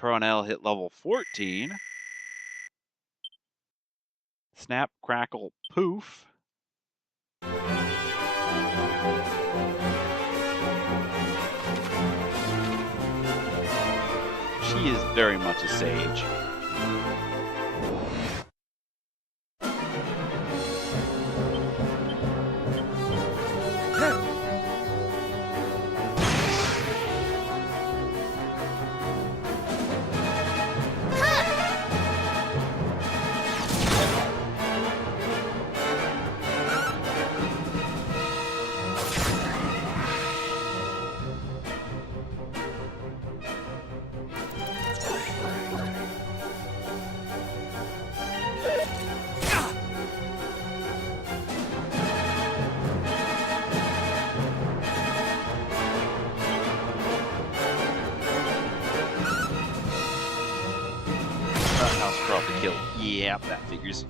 Peronel hit level 14. Snap, crackle, poof. She is very much a sage. Probably kill. Yeah, that figures.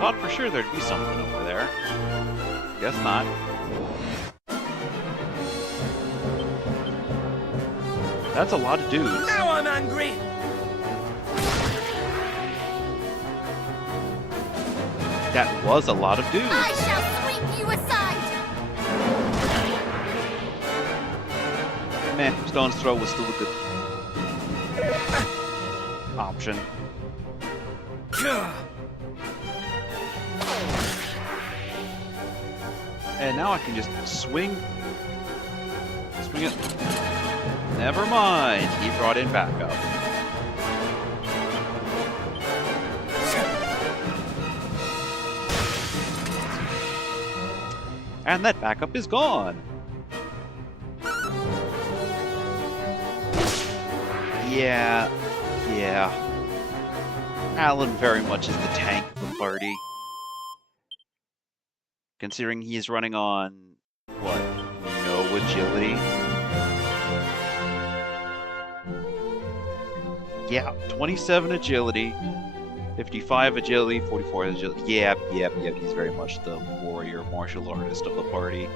Thought for sure there'd be something over there. Guess not. That's a lot of dudes. Now I'm angry! That was a lot of dudes. I shall sweep you aside! Man, Stone's Throw was still a good option. And now I can just swing it. Never mind, he brought in backup. And that backup is gone. Yeah. Alan very much is the tank of the party. Considering he is running on, what, no agility? Yeah, 27 agility, 55 agility, 44 agility. Yep, he's very much the warrior martial artist of the party.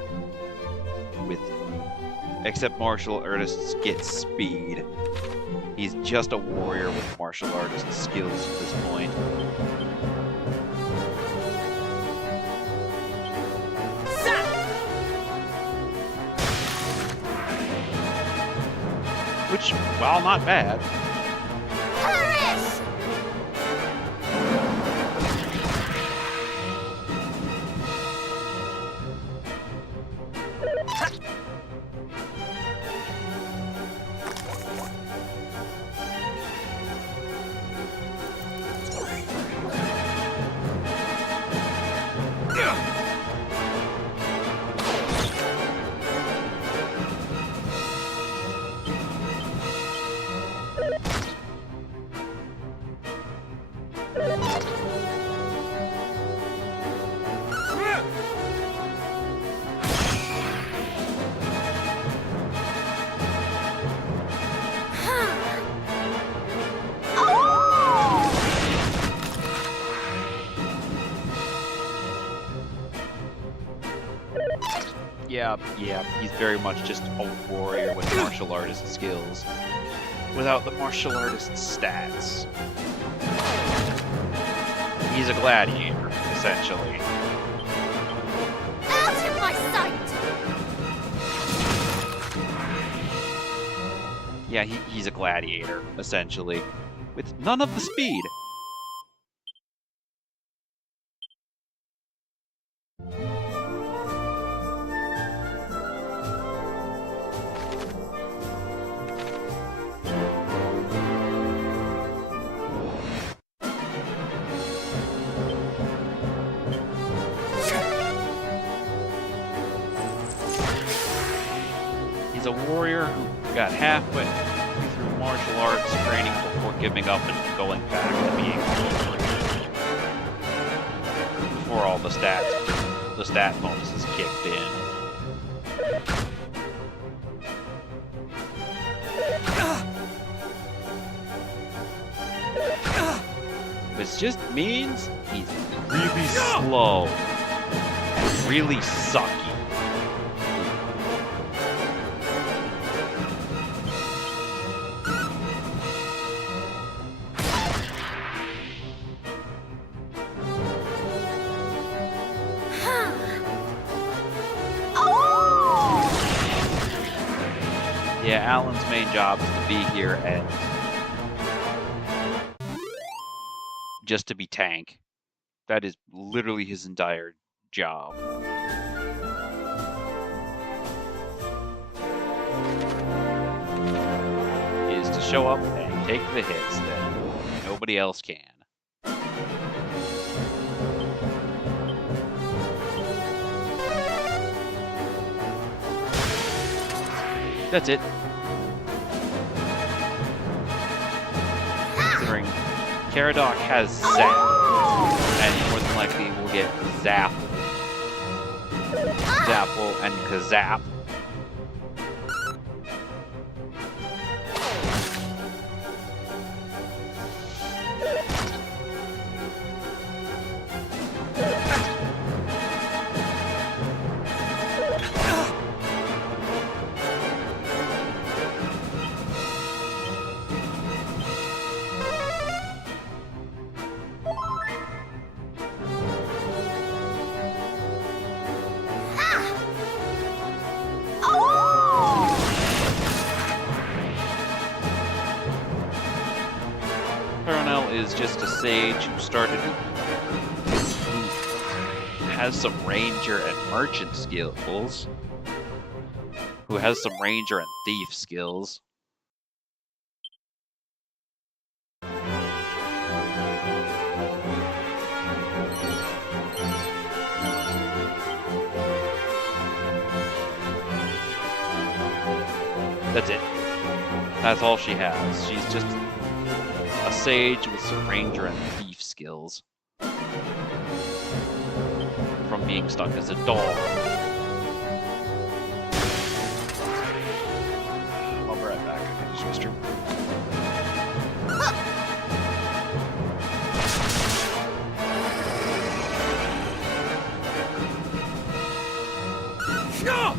Except martial artists get speed. He's just a warrior with martial artist skills at this point. Which, while not bad, yeah, he's very much just a warrior with martial artist skills, without the martial artist stats. He's a gladiator, essentially. Out of my sight! Yeah, he's a gladiator, essentially, with none of the speed. He's a warrior who got halfway through martial arts training before giving up and going back to being a warrior. Before all the stat bonuses kicked in. Which just means he's really slow and really sucky. Yeah, Alan's main job is to be here and just to be tank. That is literally his entire job. Is to show up and take the hits that nobody else can. That's it. Considering Caradoc has Zap, and more than likely we'll get Zapple and Kazap. Is just a sage who has some ranger and merchant skills, who has some ranger and thief skills. That's it. That's all she has. She's just a sage with some ranger and thief skills. From being stuck as a dog. I'll be right back. I just missed her. No!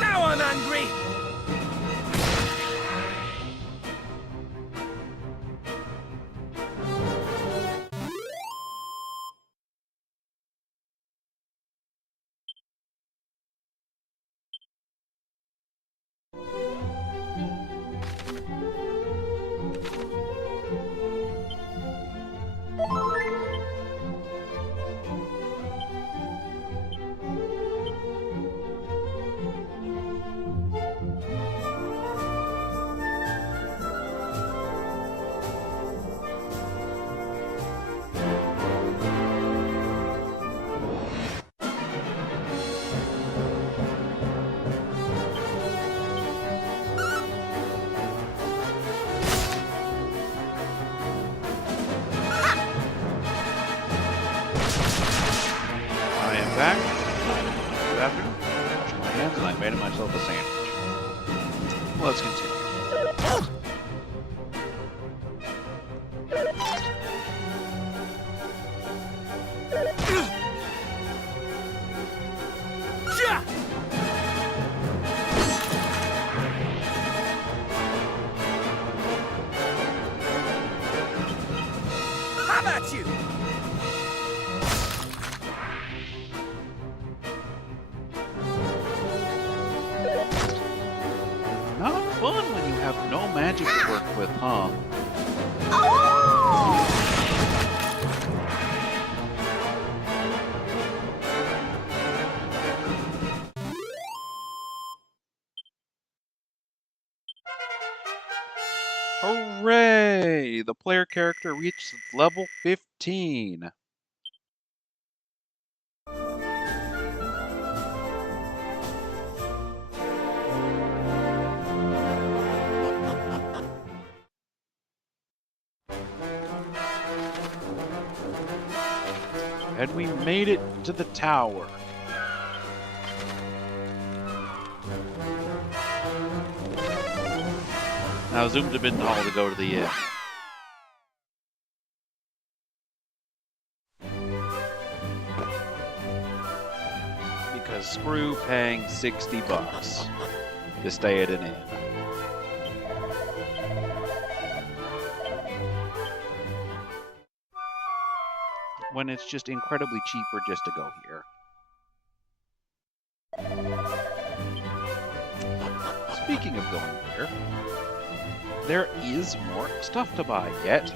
Now I'm angry! Back. Good afternoon. Washed my hands and I made myself a sandwich. Let's continue. How about you? Not fun when you have no magic to work with, huh? Hooray! The player character reached level 15. And we made it to the tower. Now zoom to Biddenhall to go to the inn. Because screw paying $60 to stay at an inn. When it's just incredibly cheaper just to go here. Speaking of going here, there is more stuff to buy yet.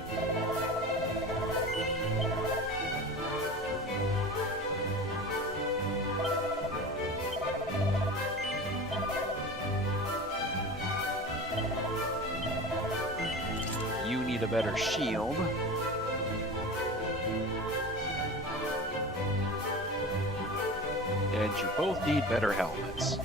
You need a better shield. And you both need better helmets.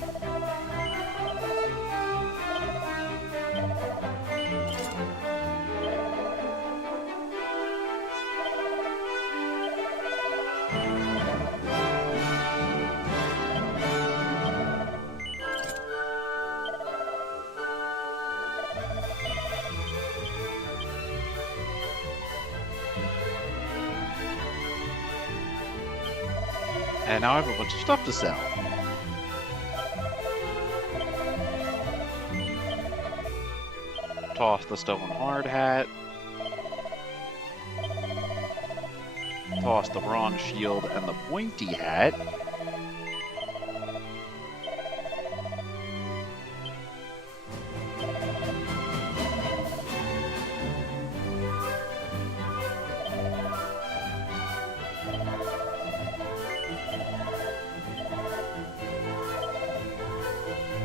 And now I have a bunch of stuff to sell. Toss the stone hard hat. Toss the bronze shield and the pointy hat.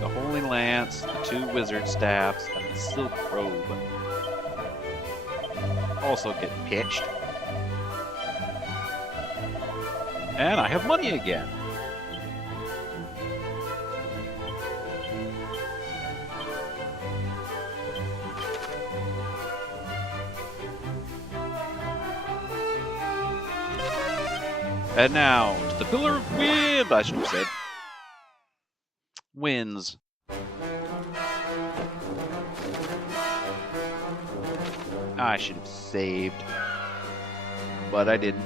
The Holy Lance, the 2 wizard staffs, and the silk robe also get pitched. And I have money again. And now, to the Pillar of Wind, I should have said. Wins. I should have saved, but I didn't.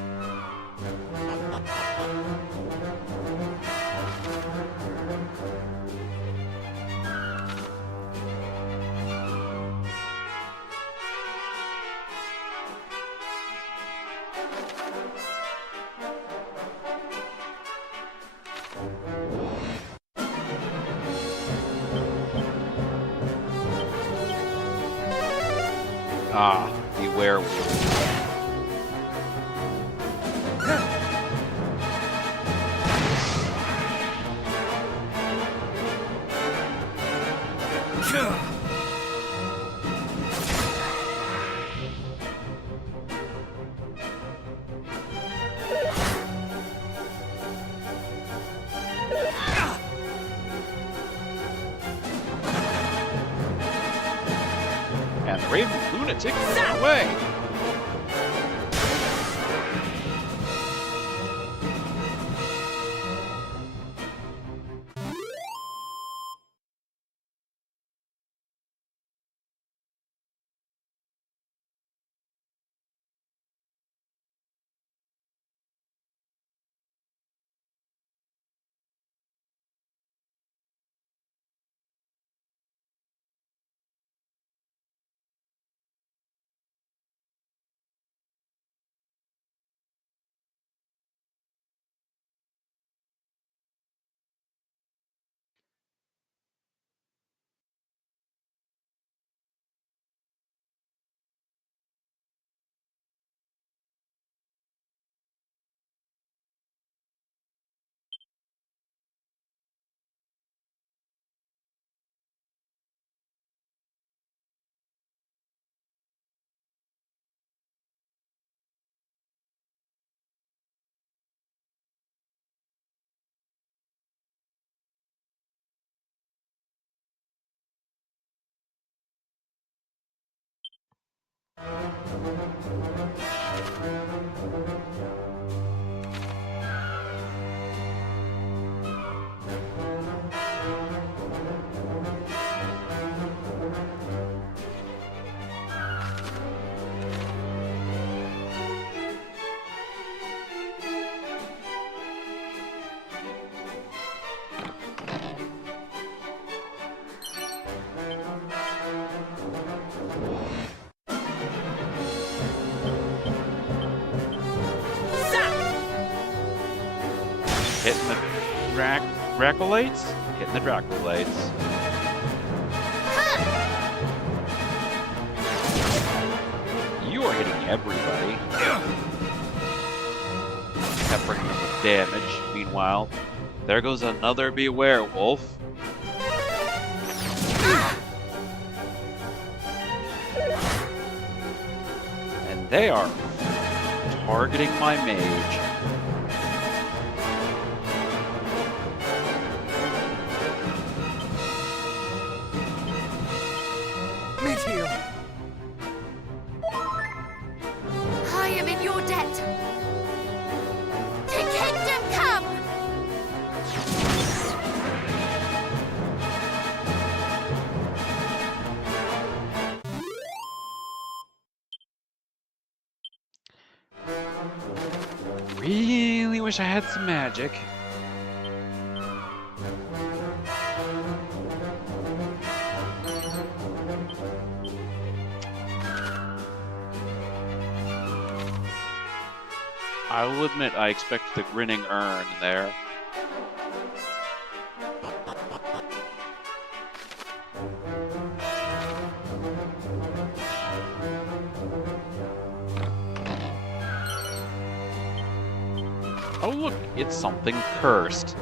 Ah, beware. And the Raven Lunatic ran away. Hitting the Dracolites? Hitting the Dracolites. You are hitting everybody. Peppering them with damage. Meanwhile, there goes another Beware Wolf. And they are targeting my mage. I am in your debt. To kingdom come! Really wish I had some magic. I will admit I expect the grinning urn there. Oh look, it's something cursed.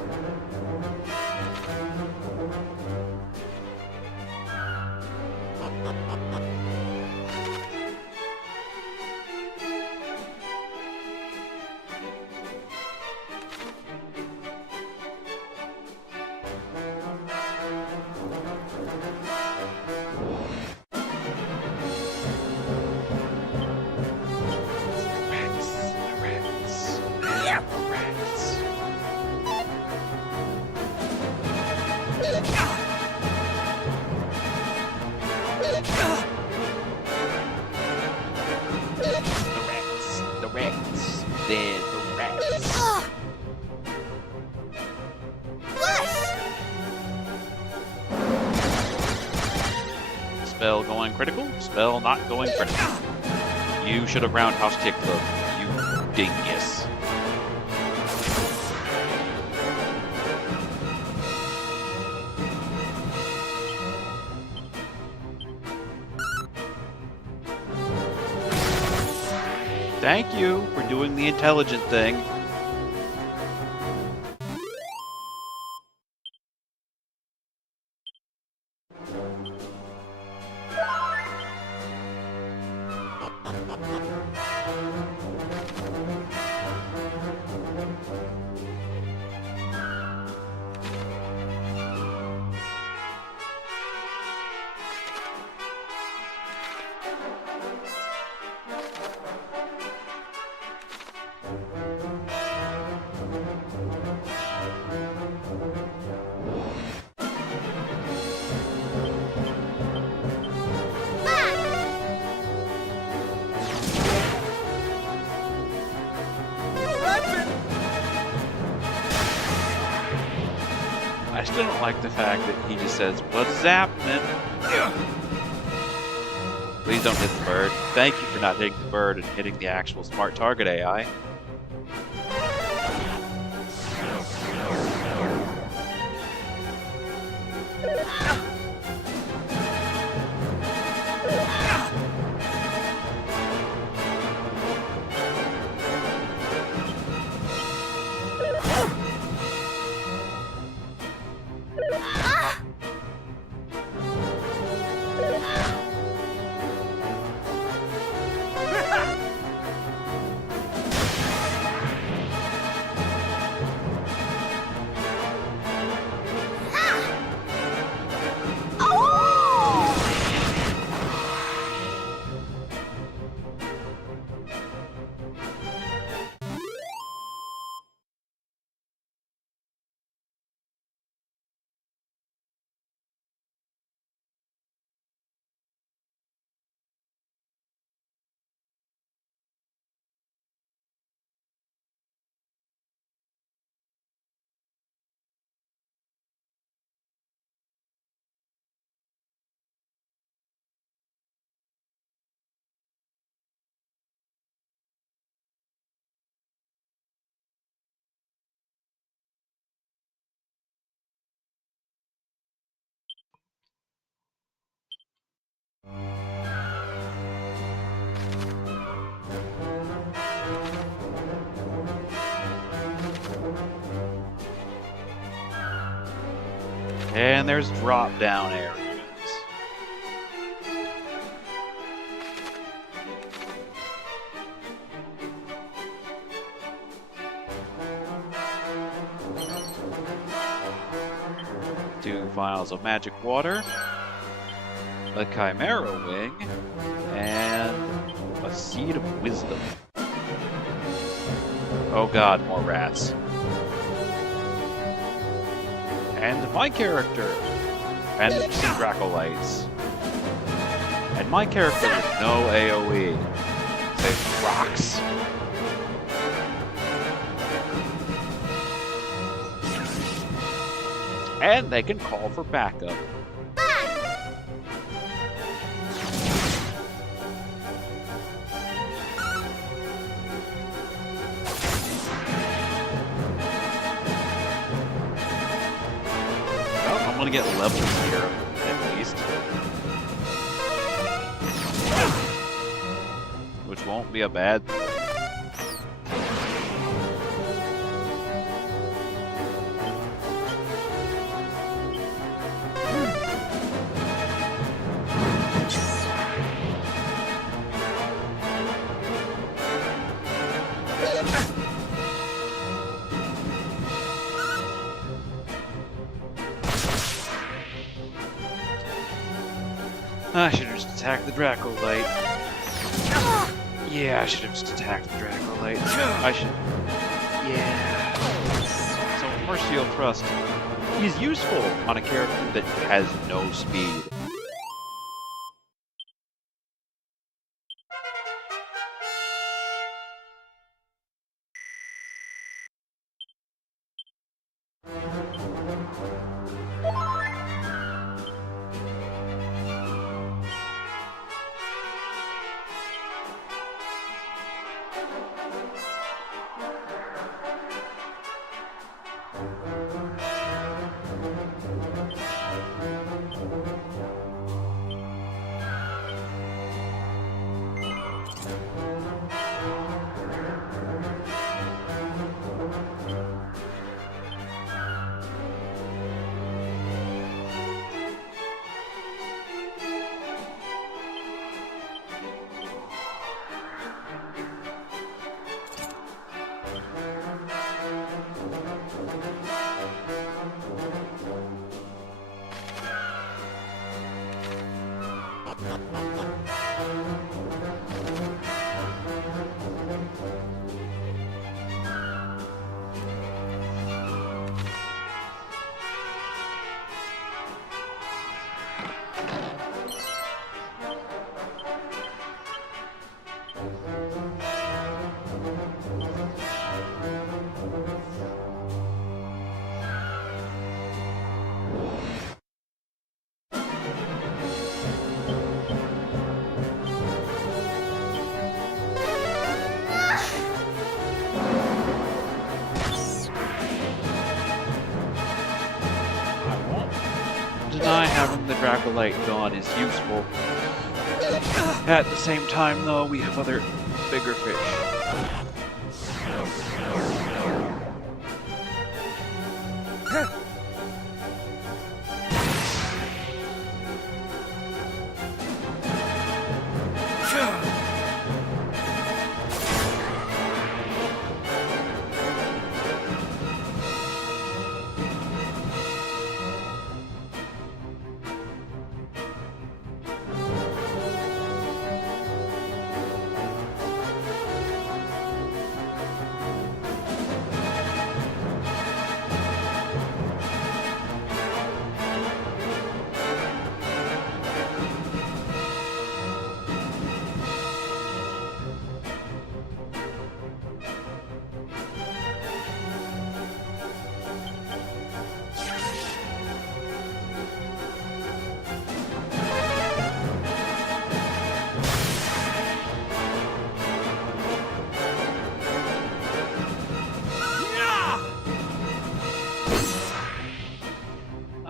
than the rest. Spell going critical, spell not going critical. You should have roundhouse kicked them, you dingus. Thank you for doing the intelligent thing. I still don't like the fact that he just says, "What's happening?" Please don't hit the bird. Thank you for not hitting the bird and hitting the actual smart target AI. And there's drop-down areas. Two vials of magic water, a chimera wing, and a seed of wisdom. Oh god, more rats. And my character, and some Dracolites. And my character with no AoE. They rocks. And they can call for backup. I'm gonna get levels here, at least. Which won't be a bad thing. I should have just attacked the Dracolite. Yeah, I should have just attacked the Dracolite. I should... Yeah. So, Mercy of Trust. He's useful on a character that has no speed. Deny having the Dracolite gone is useful. At the same time, though, we have other bigger fish.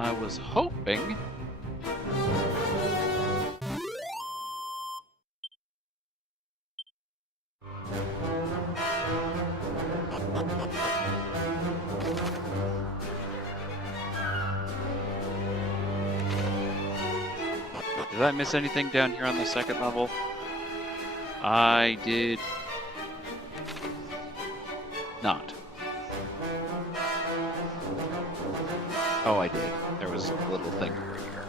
I was hoping... Did I miss anything down here on the second level? I did not. Oh, I did. There was a little thing over here.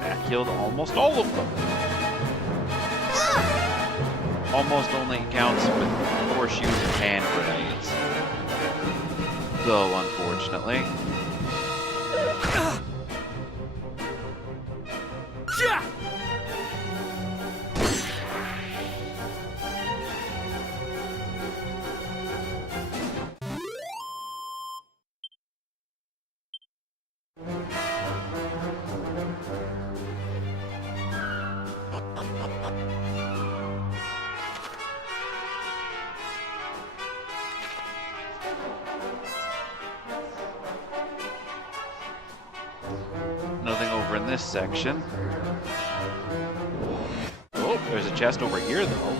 That killed almost all of them. Almost only counts with horseshoes and hand grenades. Though, unfortunately. Nothing over in this section. Oh, there's a chest over here, though.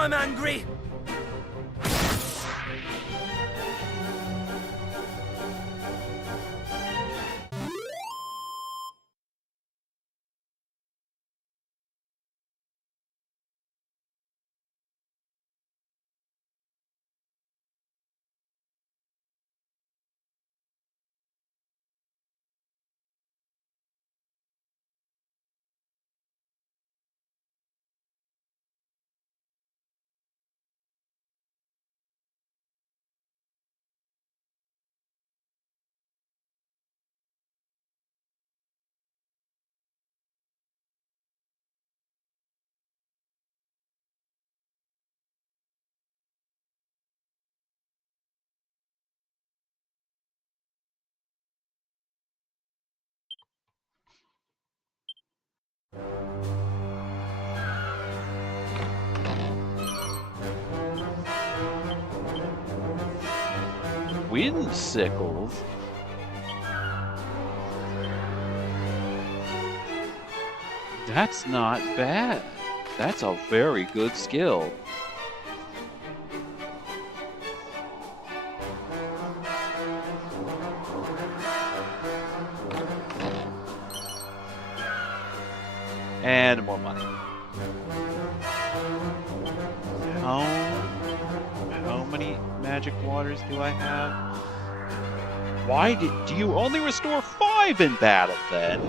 I'm angry. Windsickles? That's not bad. That's a very good skill. And more money. How many magic waters do I have? Why do you only restore 5 in battle then?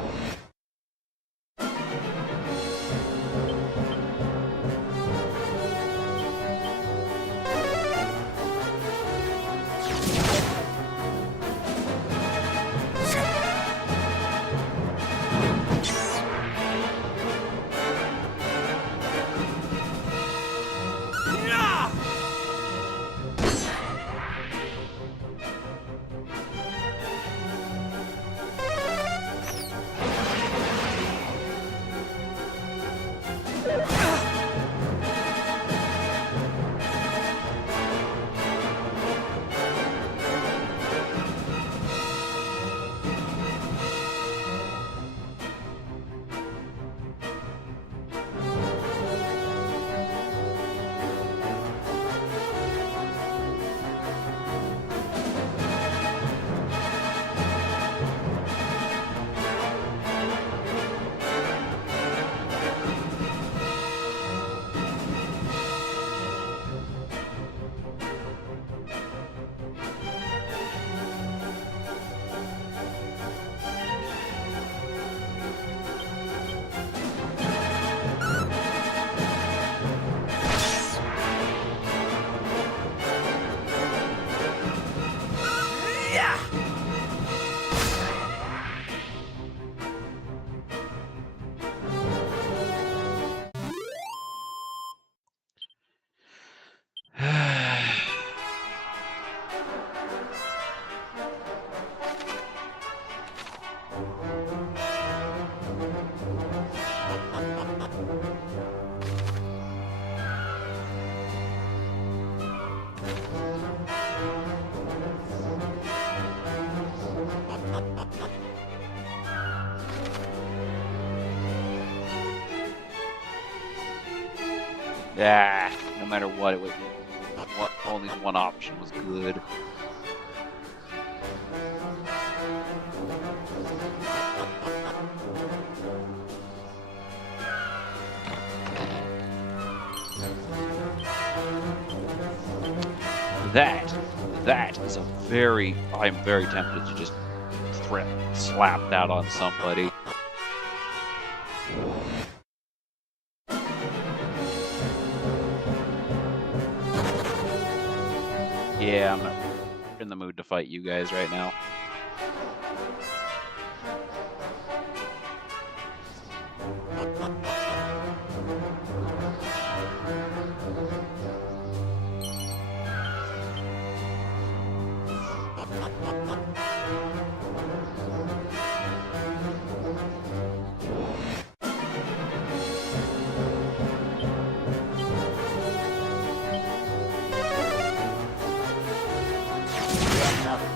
Yeah, no matter what, it would. Only one option was good. That is a very. I'm very tempted to just slap that on somebody. Yeah, I'm not in the mood to fight you guys right now.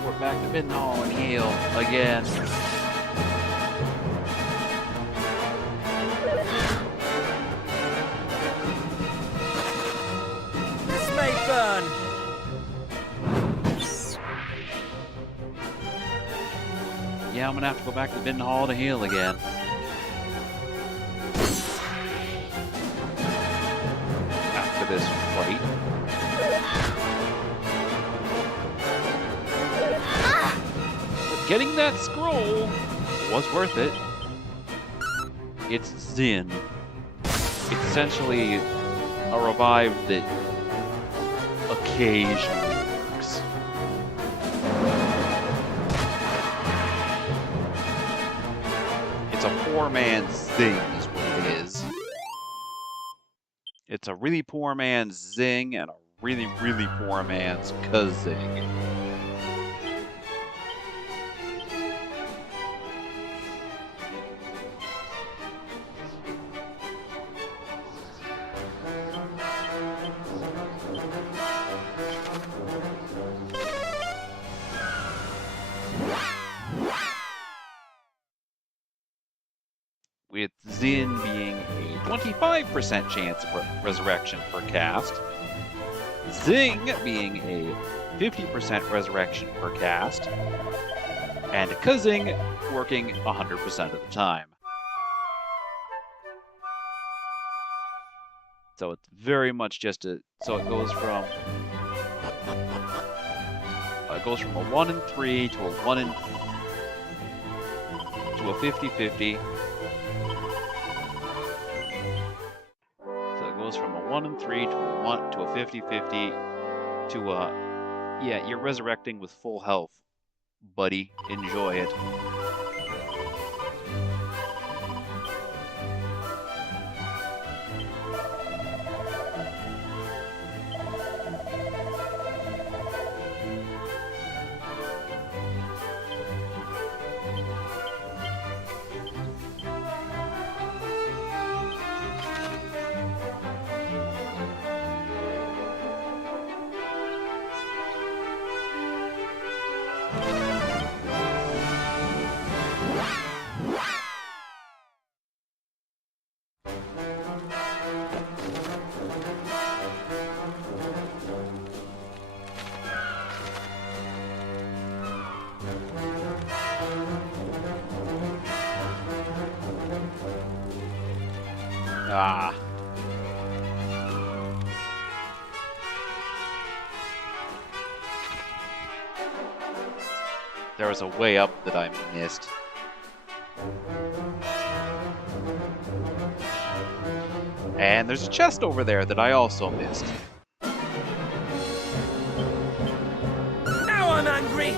We're back to Midnall and heal again. Yeah, I'm gonna have to go back to Bidden Hall to heal again. After this fight. But getting that scroll was worth it. It's Zin. It's essentially a revive that occasionally works. It's a poor man's zing is what it is. It's a really poor man's zing and a really, really poor man's kazing. With Zin being a 25% chance of resurrection per cast, Zing being a 50% resurrection per cast, and Kazing working 100% of the time. So it's very much just a... So it goes from a 1 in 3 to a 1 in... to a 50-50. Goes from a 1 in 3 to a 50-50 to a... Yeah, you're resurrecting with full health, buddy. Enjoy it. Ah. There was a way up that I missed. And there's a chest over there that I also missed. Now I'm angry!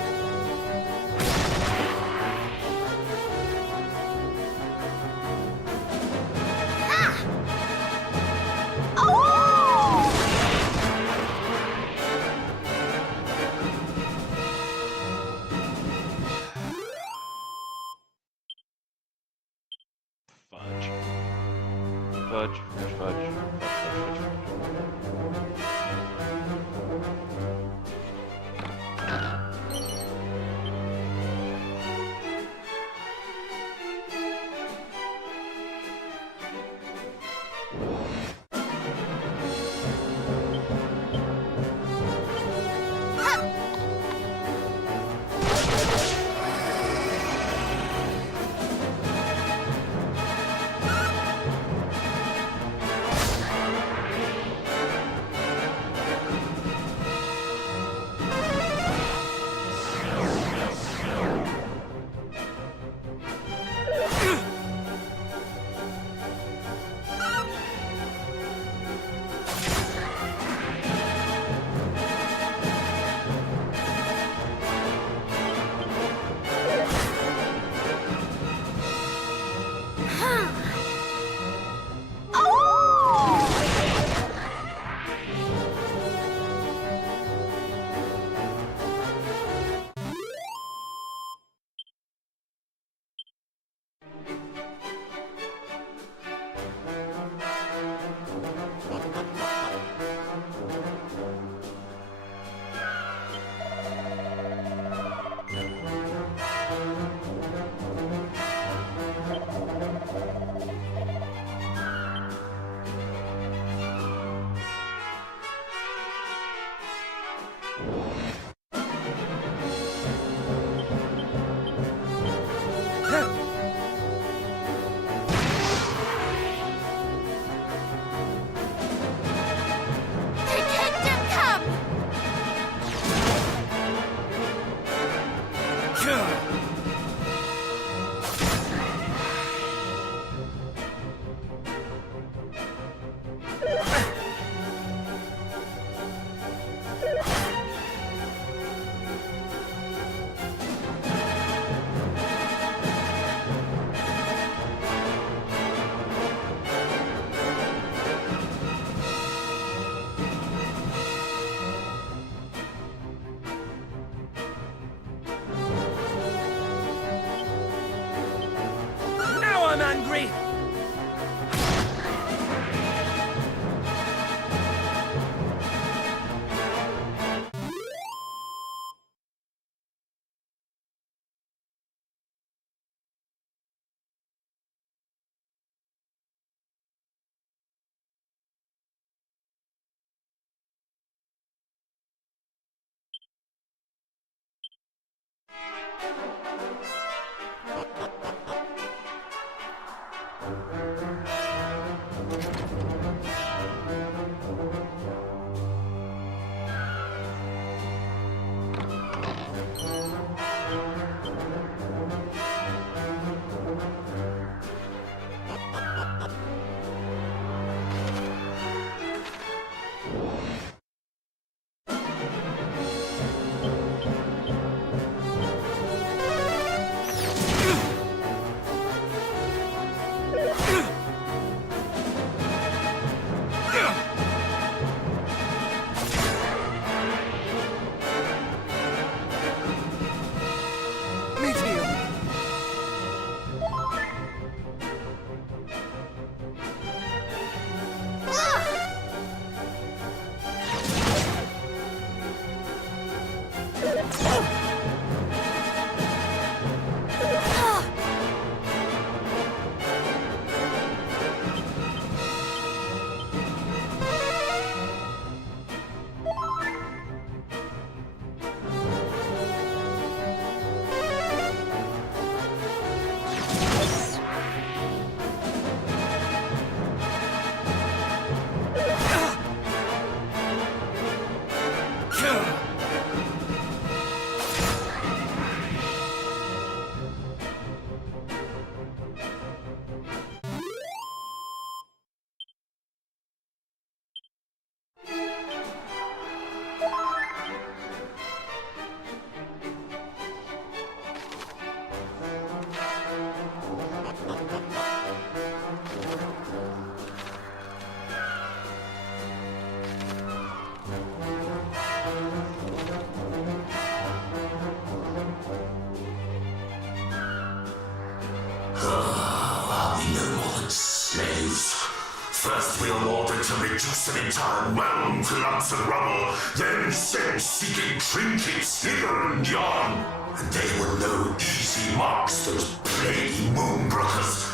First we are ordered to reduce an entire realm to lumps of rubble, then sent seeking trinkets hither and yon. And they were no easy marks, those plaguey Moonbrookers.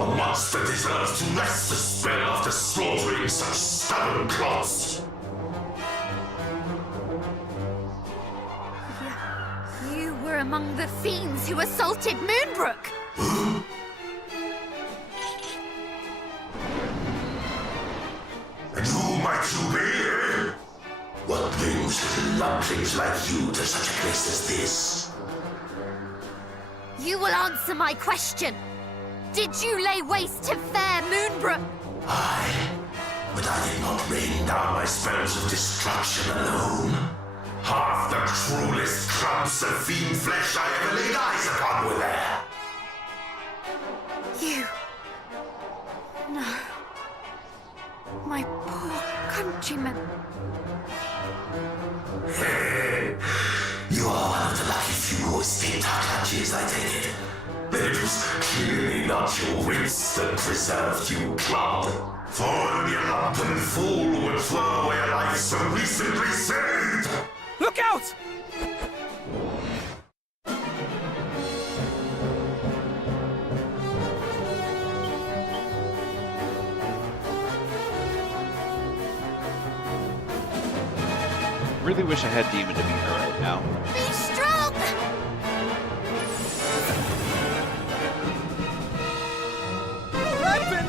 A monster deserves to rest the spell after slaughtering such stubborn clots. You were among the fiends who assaulted Moonbrook! And who might you be? What brings little lumplings like you to such a place as this? You will answer my question! Did you lay waste to fair Moonbrook? Aye, but I did not rain down my spells of destruction alone. Half the cruelest clumps of fiend flesh I ever laid eyes upon were there. You... No. My poor countrymen. You are one of the lucky few who escaped our clutches, I take it. Then it was clearly not your wits that preserved you, Clod. For only a lumpen fool would throw away a life so recently saved! Look out! Really wish I had Demon to beat her right now. Be strong! Raven!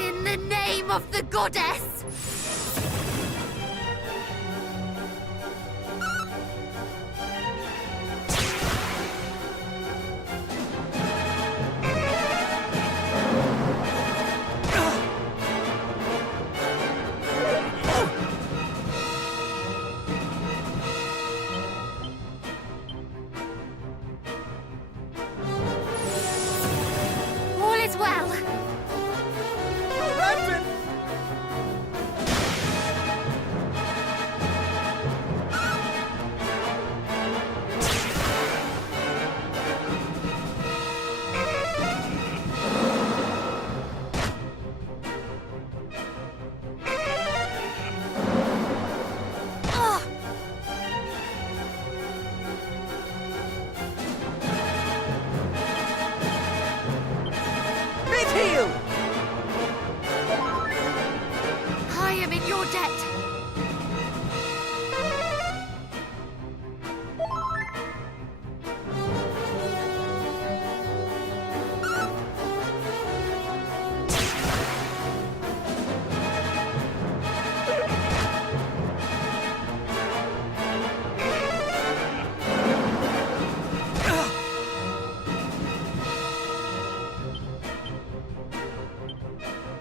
In the name of the goddess! debt.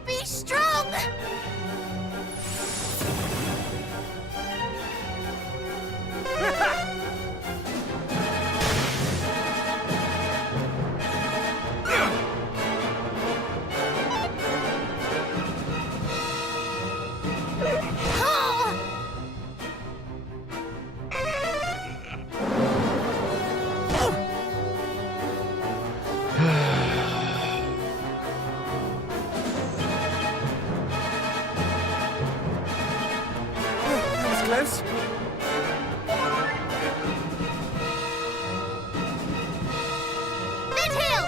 Be strong! That was close. Midhill!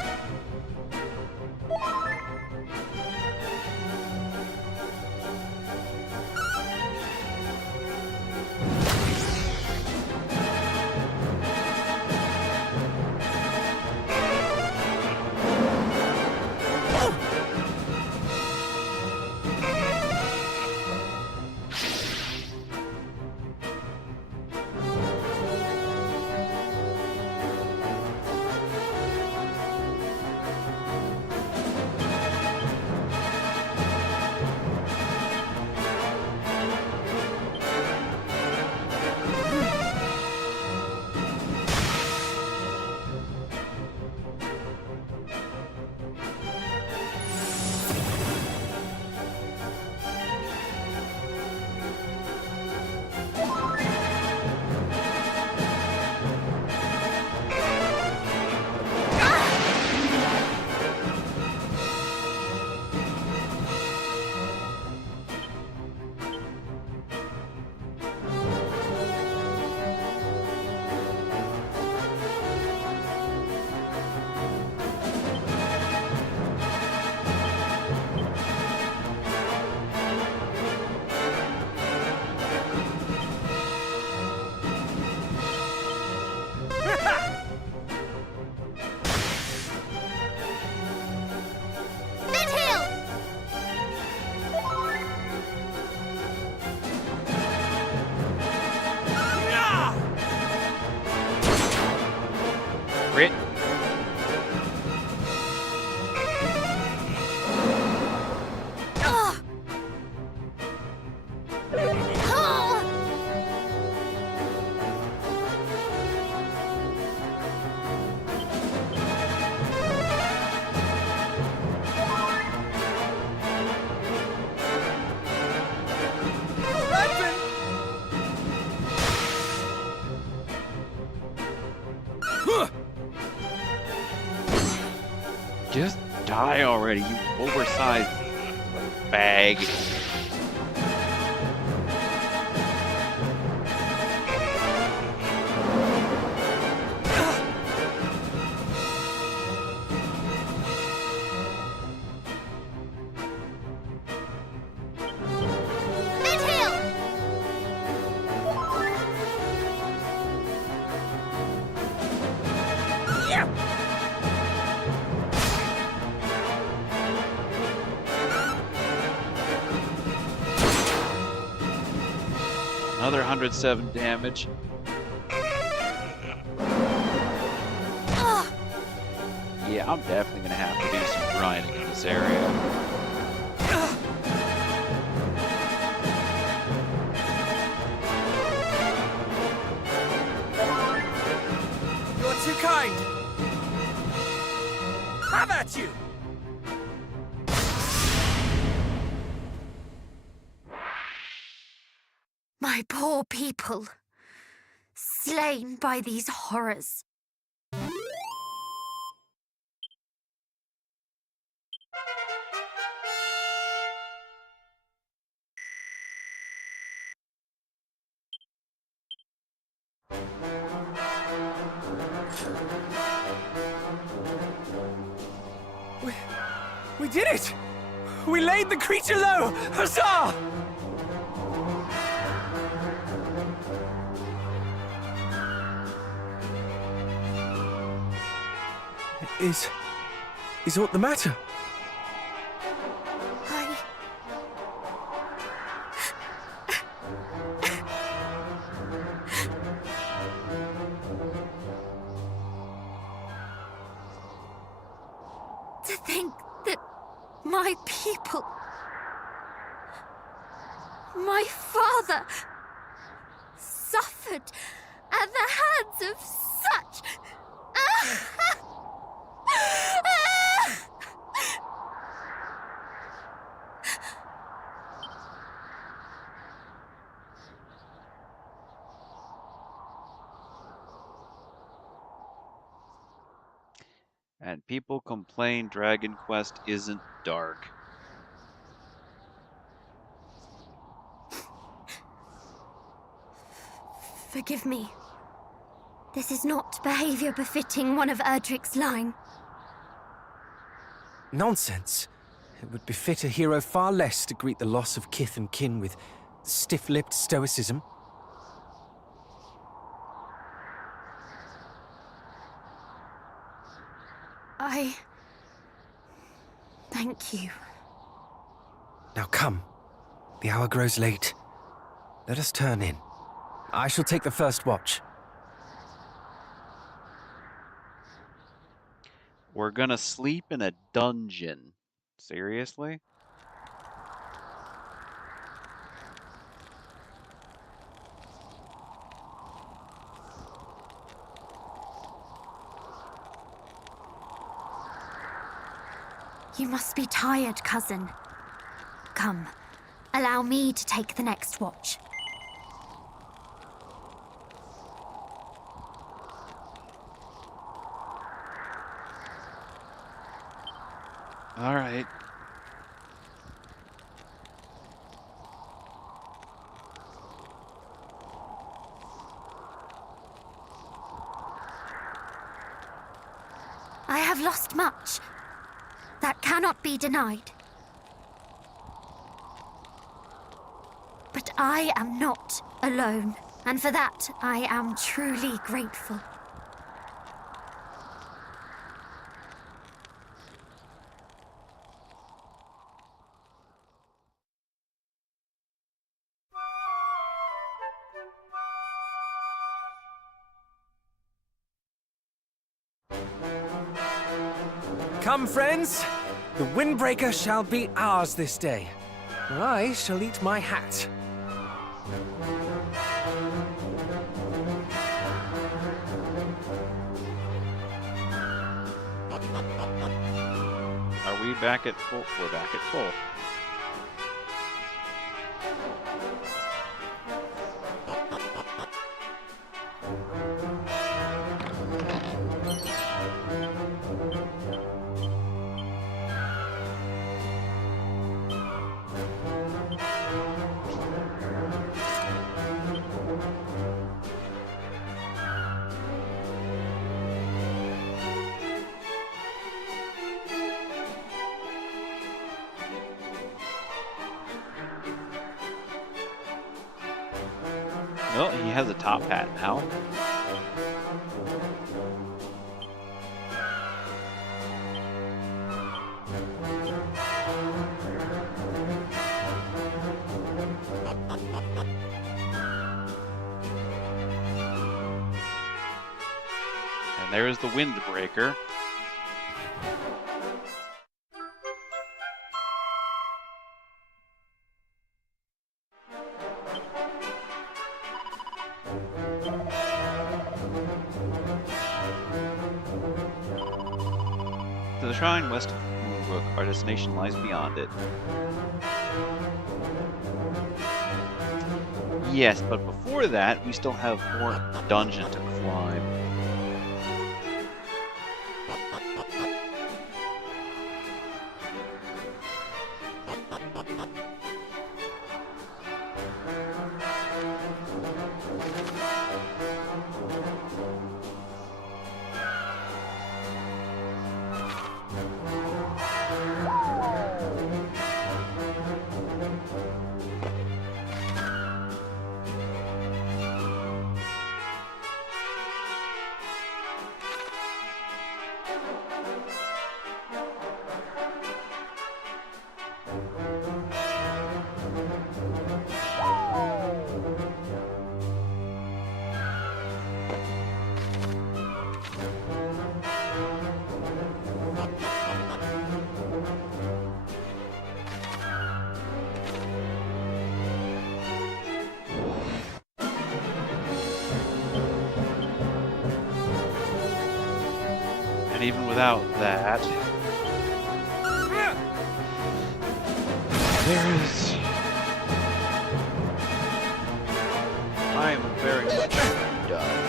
Midhill! Crit. Just die already, you oversized bag. Midhill! Another 107 damage. Yeah, I'm definitely gonna have to do some grinding in this area. You're too kind. Have at you! My poor people, slain by these horrors. We did it! We laid the creature low! Huzzah! Is aught the matter? To think that my people, my father, suffered at the hands of such... And people complain Dragon Quest isn't dark. Forgive me. This is not behavior befitting one of Erdrick's line. Nonsense. It would befit a hero far less to greet the loss of kith and kin with stiff-lipped stoicism. Thank you. Now come. The hour grows late. Let us turn in. I shall take the first watch. We're gonna sleep in a dungeon. Seriously? You must be tired, cousin. Come, allow me to take the next watch. All right. I have lost much. That cannot be denied. But I am not alone, and for that I am truly grateful. Come, friends! The Windbreaker shall be ours this day. I shall eat my hat. Are we back at full? We're back at full. Well, he has a top hat now. And there's the Windbreaker. To the shrine west of Moonbrook, our destination lies beyond it. Yes, but before that, we still have more dungeon to climb. And even without that, there is... I am very much done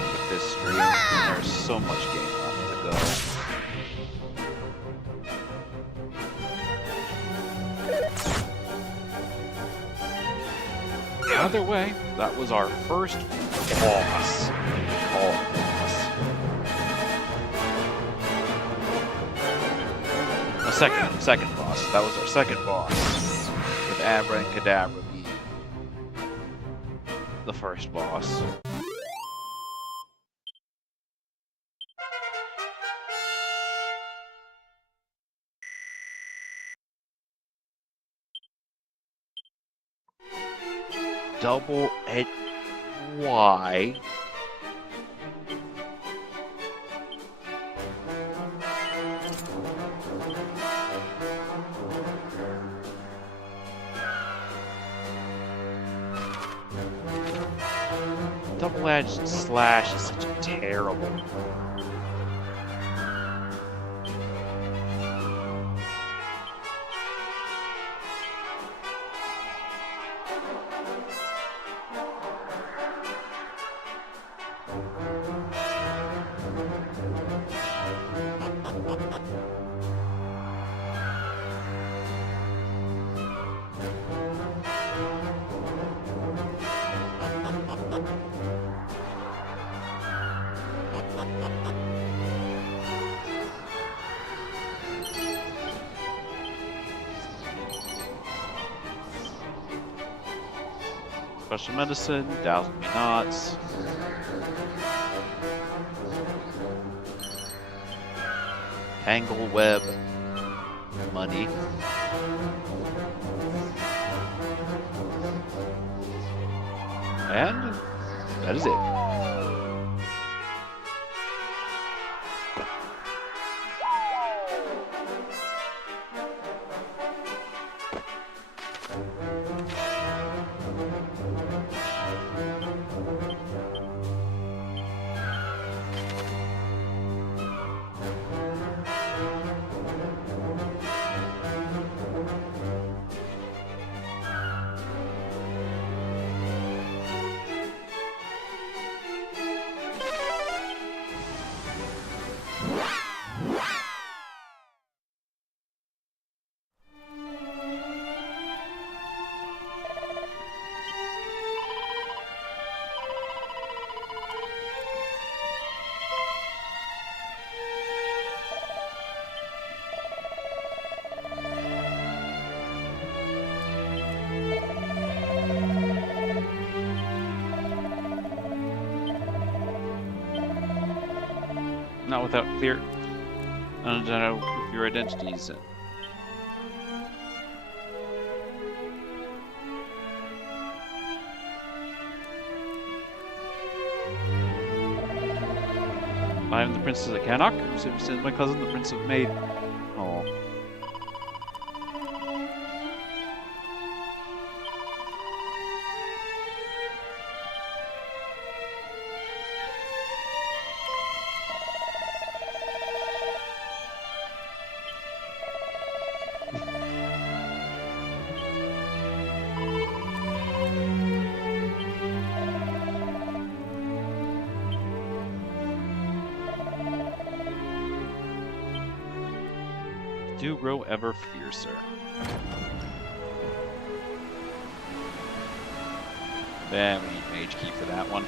with this stream. There's so much game left to go. Either way, that was our first boss. Second boss. That was our second boss. With Abra and Kadabra being the first boss. Double Ed... Why? Double-edged slash is such a terrible... Special medicine, dazzle me nots. Tangle web, money. And that is it. Not without clear with your identities. I am the Princess of Cannock, who my cousin, the Prince of Maid. Oh. Do grow ever fiercer. Then we need Mage Key for that one.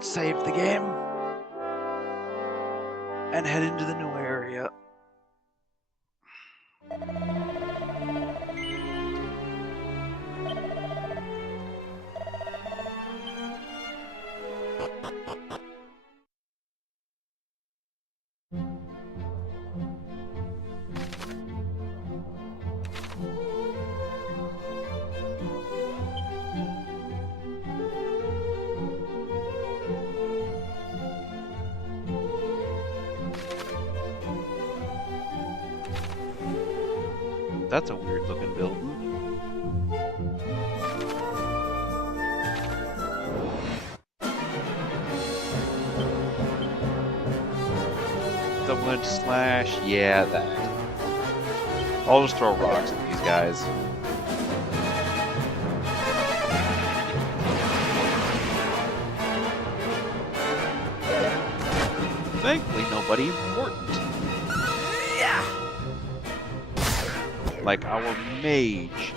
Save the game and head into the new area. That's a weird looking building. Double-edged slash, yeah, that. I'll just throw rocks at these guys. Thankfully, nobody important. Yeah. Like our mage.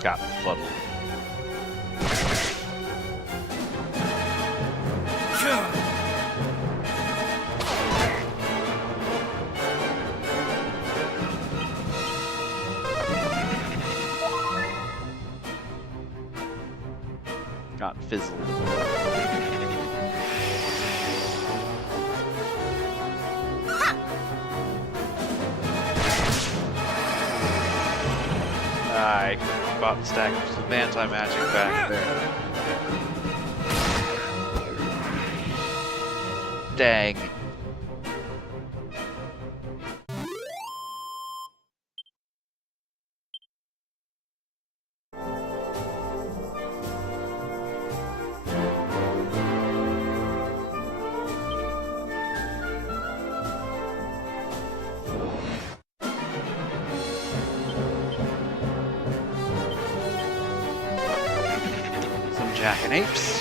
Got fuddled. Got fizzled. I bought the stack of some anti-magic back there. Dang. Jackanapes.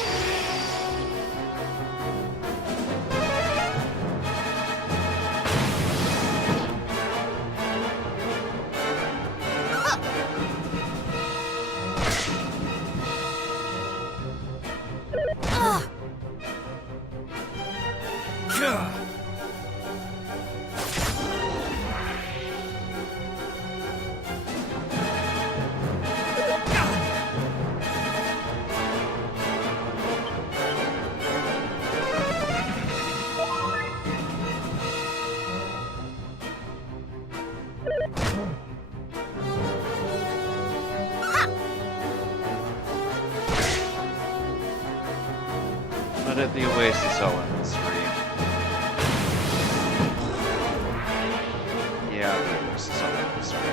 Not at the Oasis Elements stream. Yeah, the Oasis Elements stream.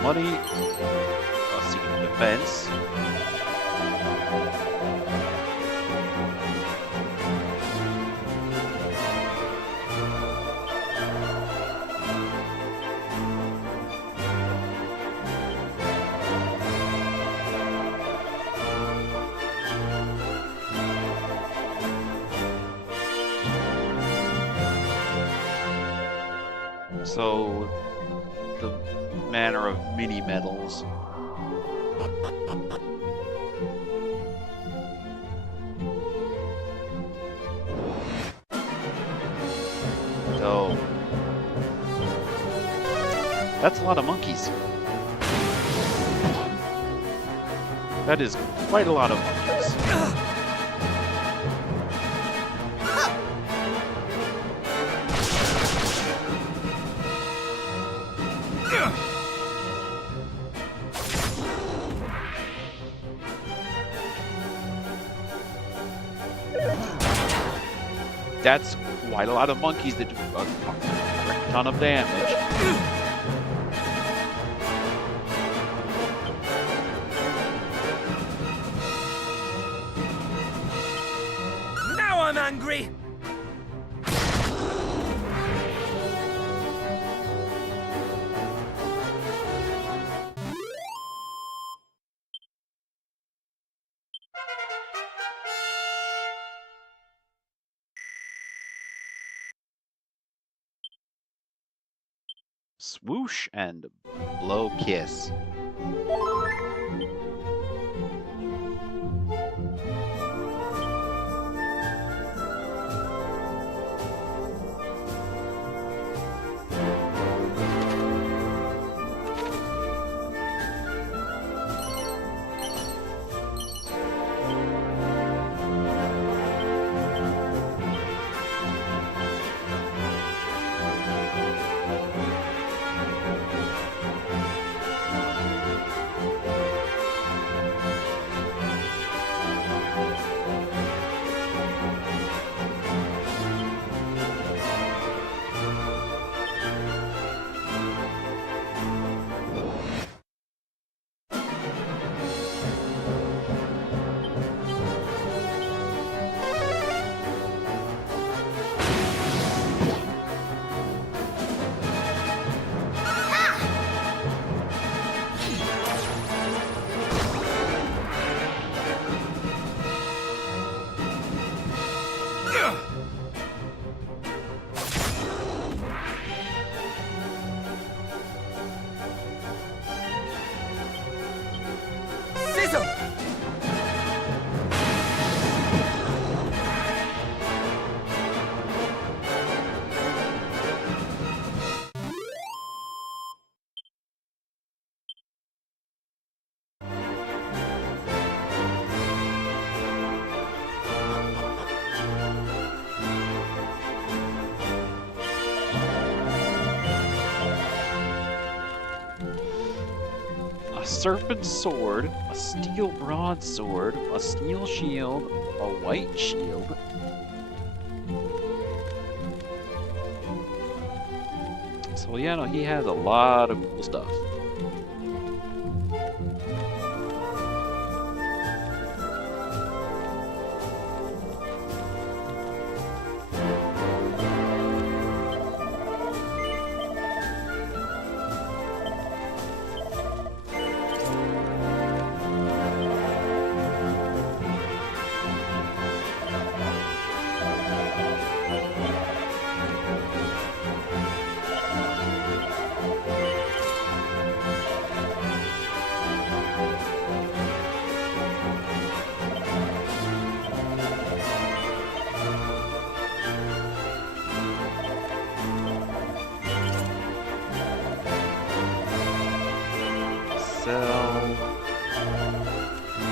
Money, seeking defense. So, the manner of mini medals. Oh, that's a lot of monkeys. That is quite a lot of monkeys. That's quite a lot of monkeys that do a ton of damage. Now I'm angry. Swoosh and blow kiss. Sizzle! A serpent sword, a steel broadsword, a steel shield, a white shield. So yeah, no, he has a lot of cool stuff.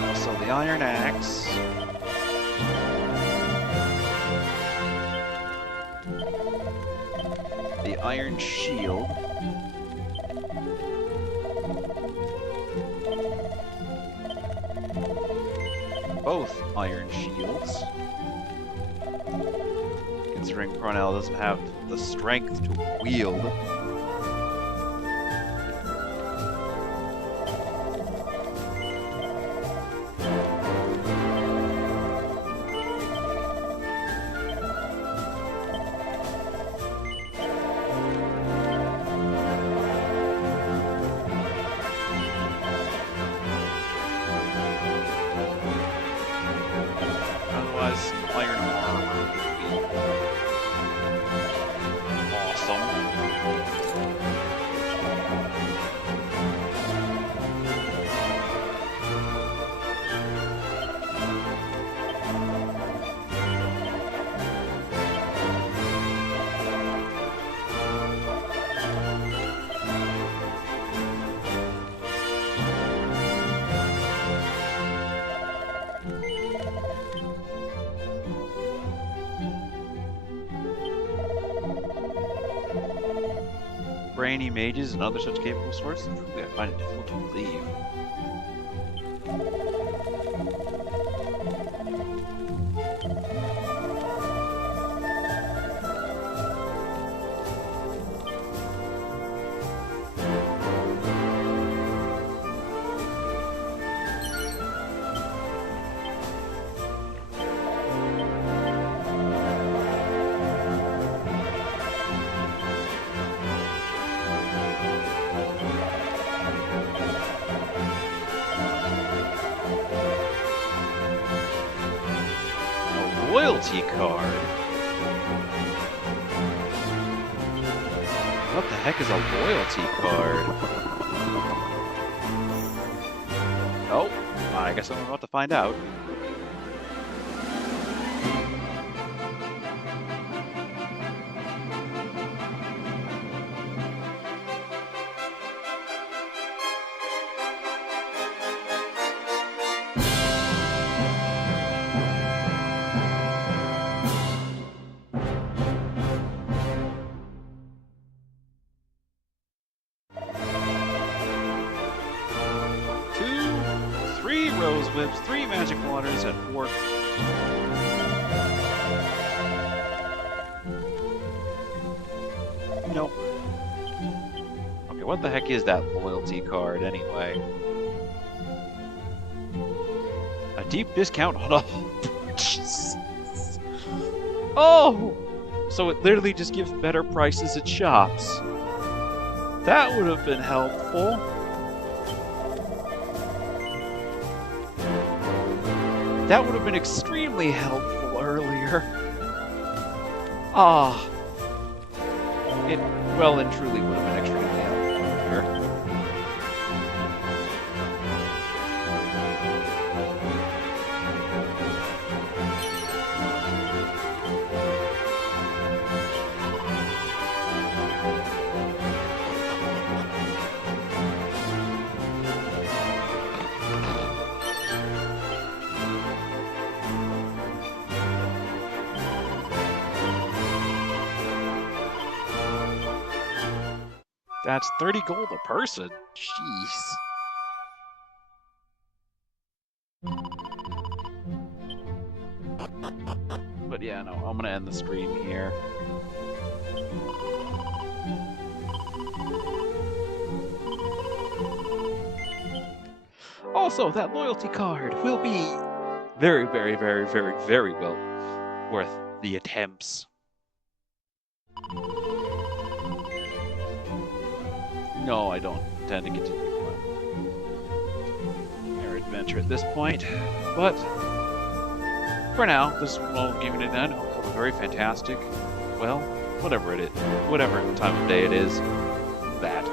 Also the iron axe. The iron shield. Both iron shields. Considering Cornell doesn't have the strength to wield. Otherwise, iron armor would be awesome. Brainy mages and other such capable swords? Truly, I find it difficult to believe. Loyalty card. What the heck is a loyalty card? Oh, I guess I'm about to find out. Three rose whips, 3 magic waters, and 4. Nope. Okay, what the heck is that loyalty card anyway? A deep discount on all purchases. Oh! So it literally just gives better prices at shops. That would have been helpful. That would have been extremely helpful earlier. Ah. It well and truly would have been extremely helpful earlier. That's 30 gold a person. Jeez. But yeah, no, I'm gonna end the stream here. Also, that loyalty card will be very, very, very, very, very well worth the attempts. No, I don't intend to continue our adventure at this point, but for now, this won't give it an end. It'll have a very fantastic, well, whatever time of day it is, that.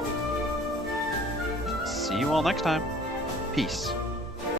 See you all next time. Peace.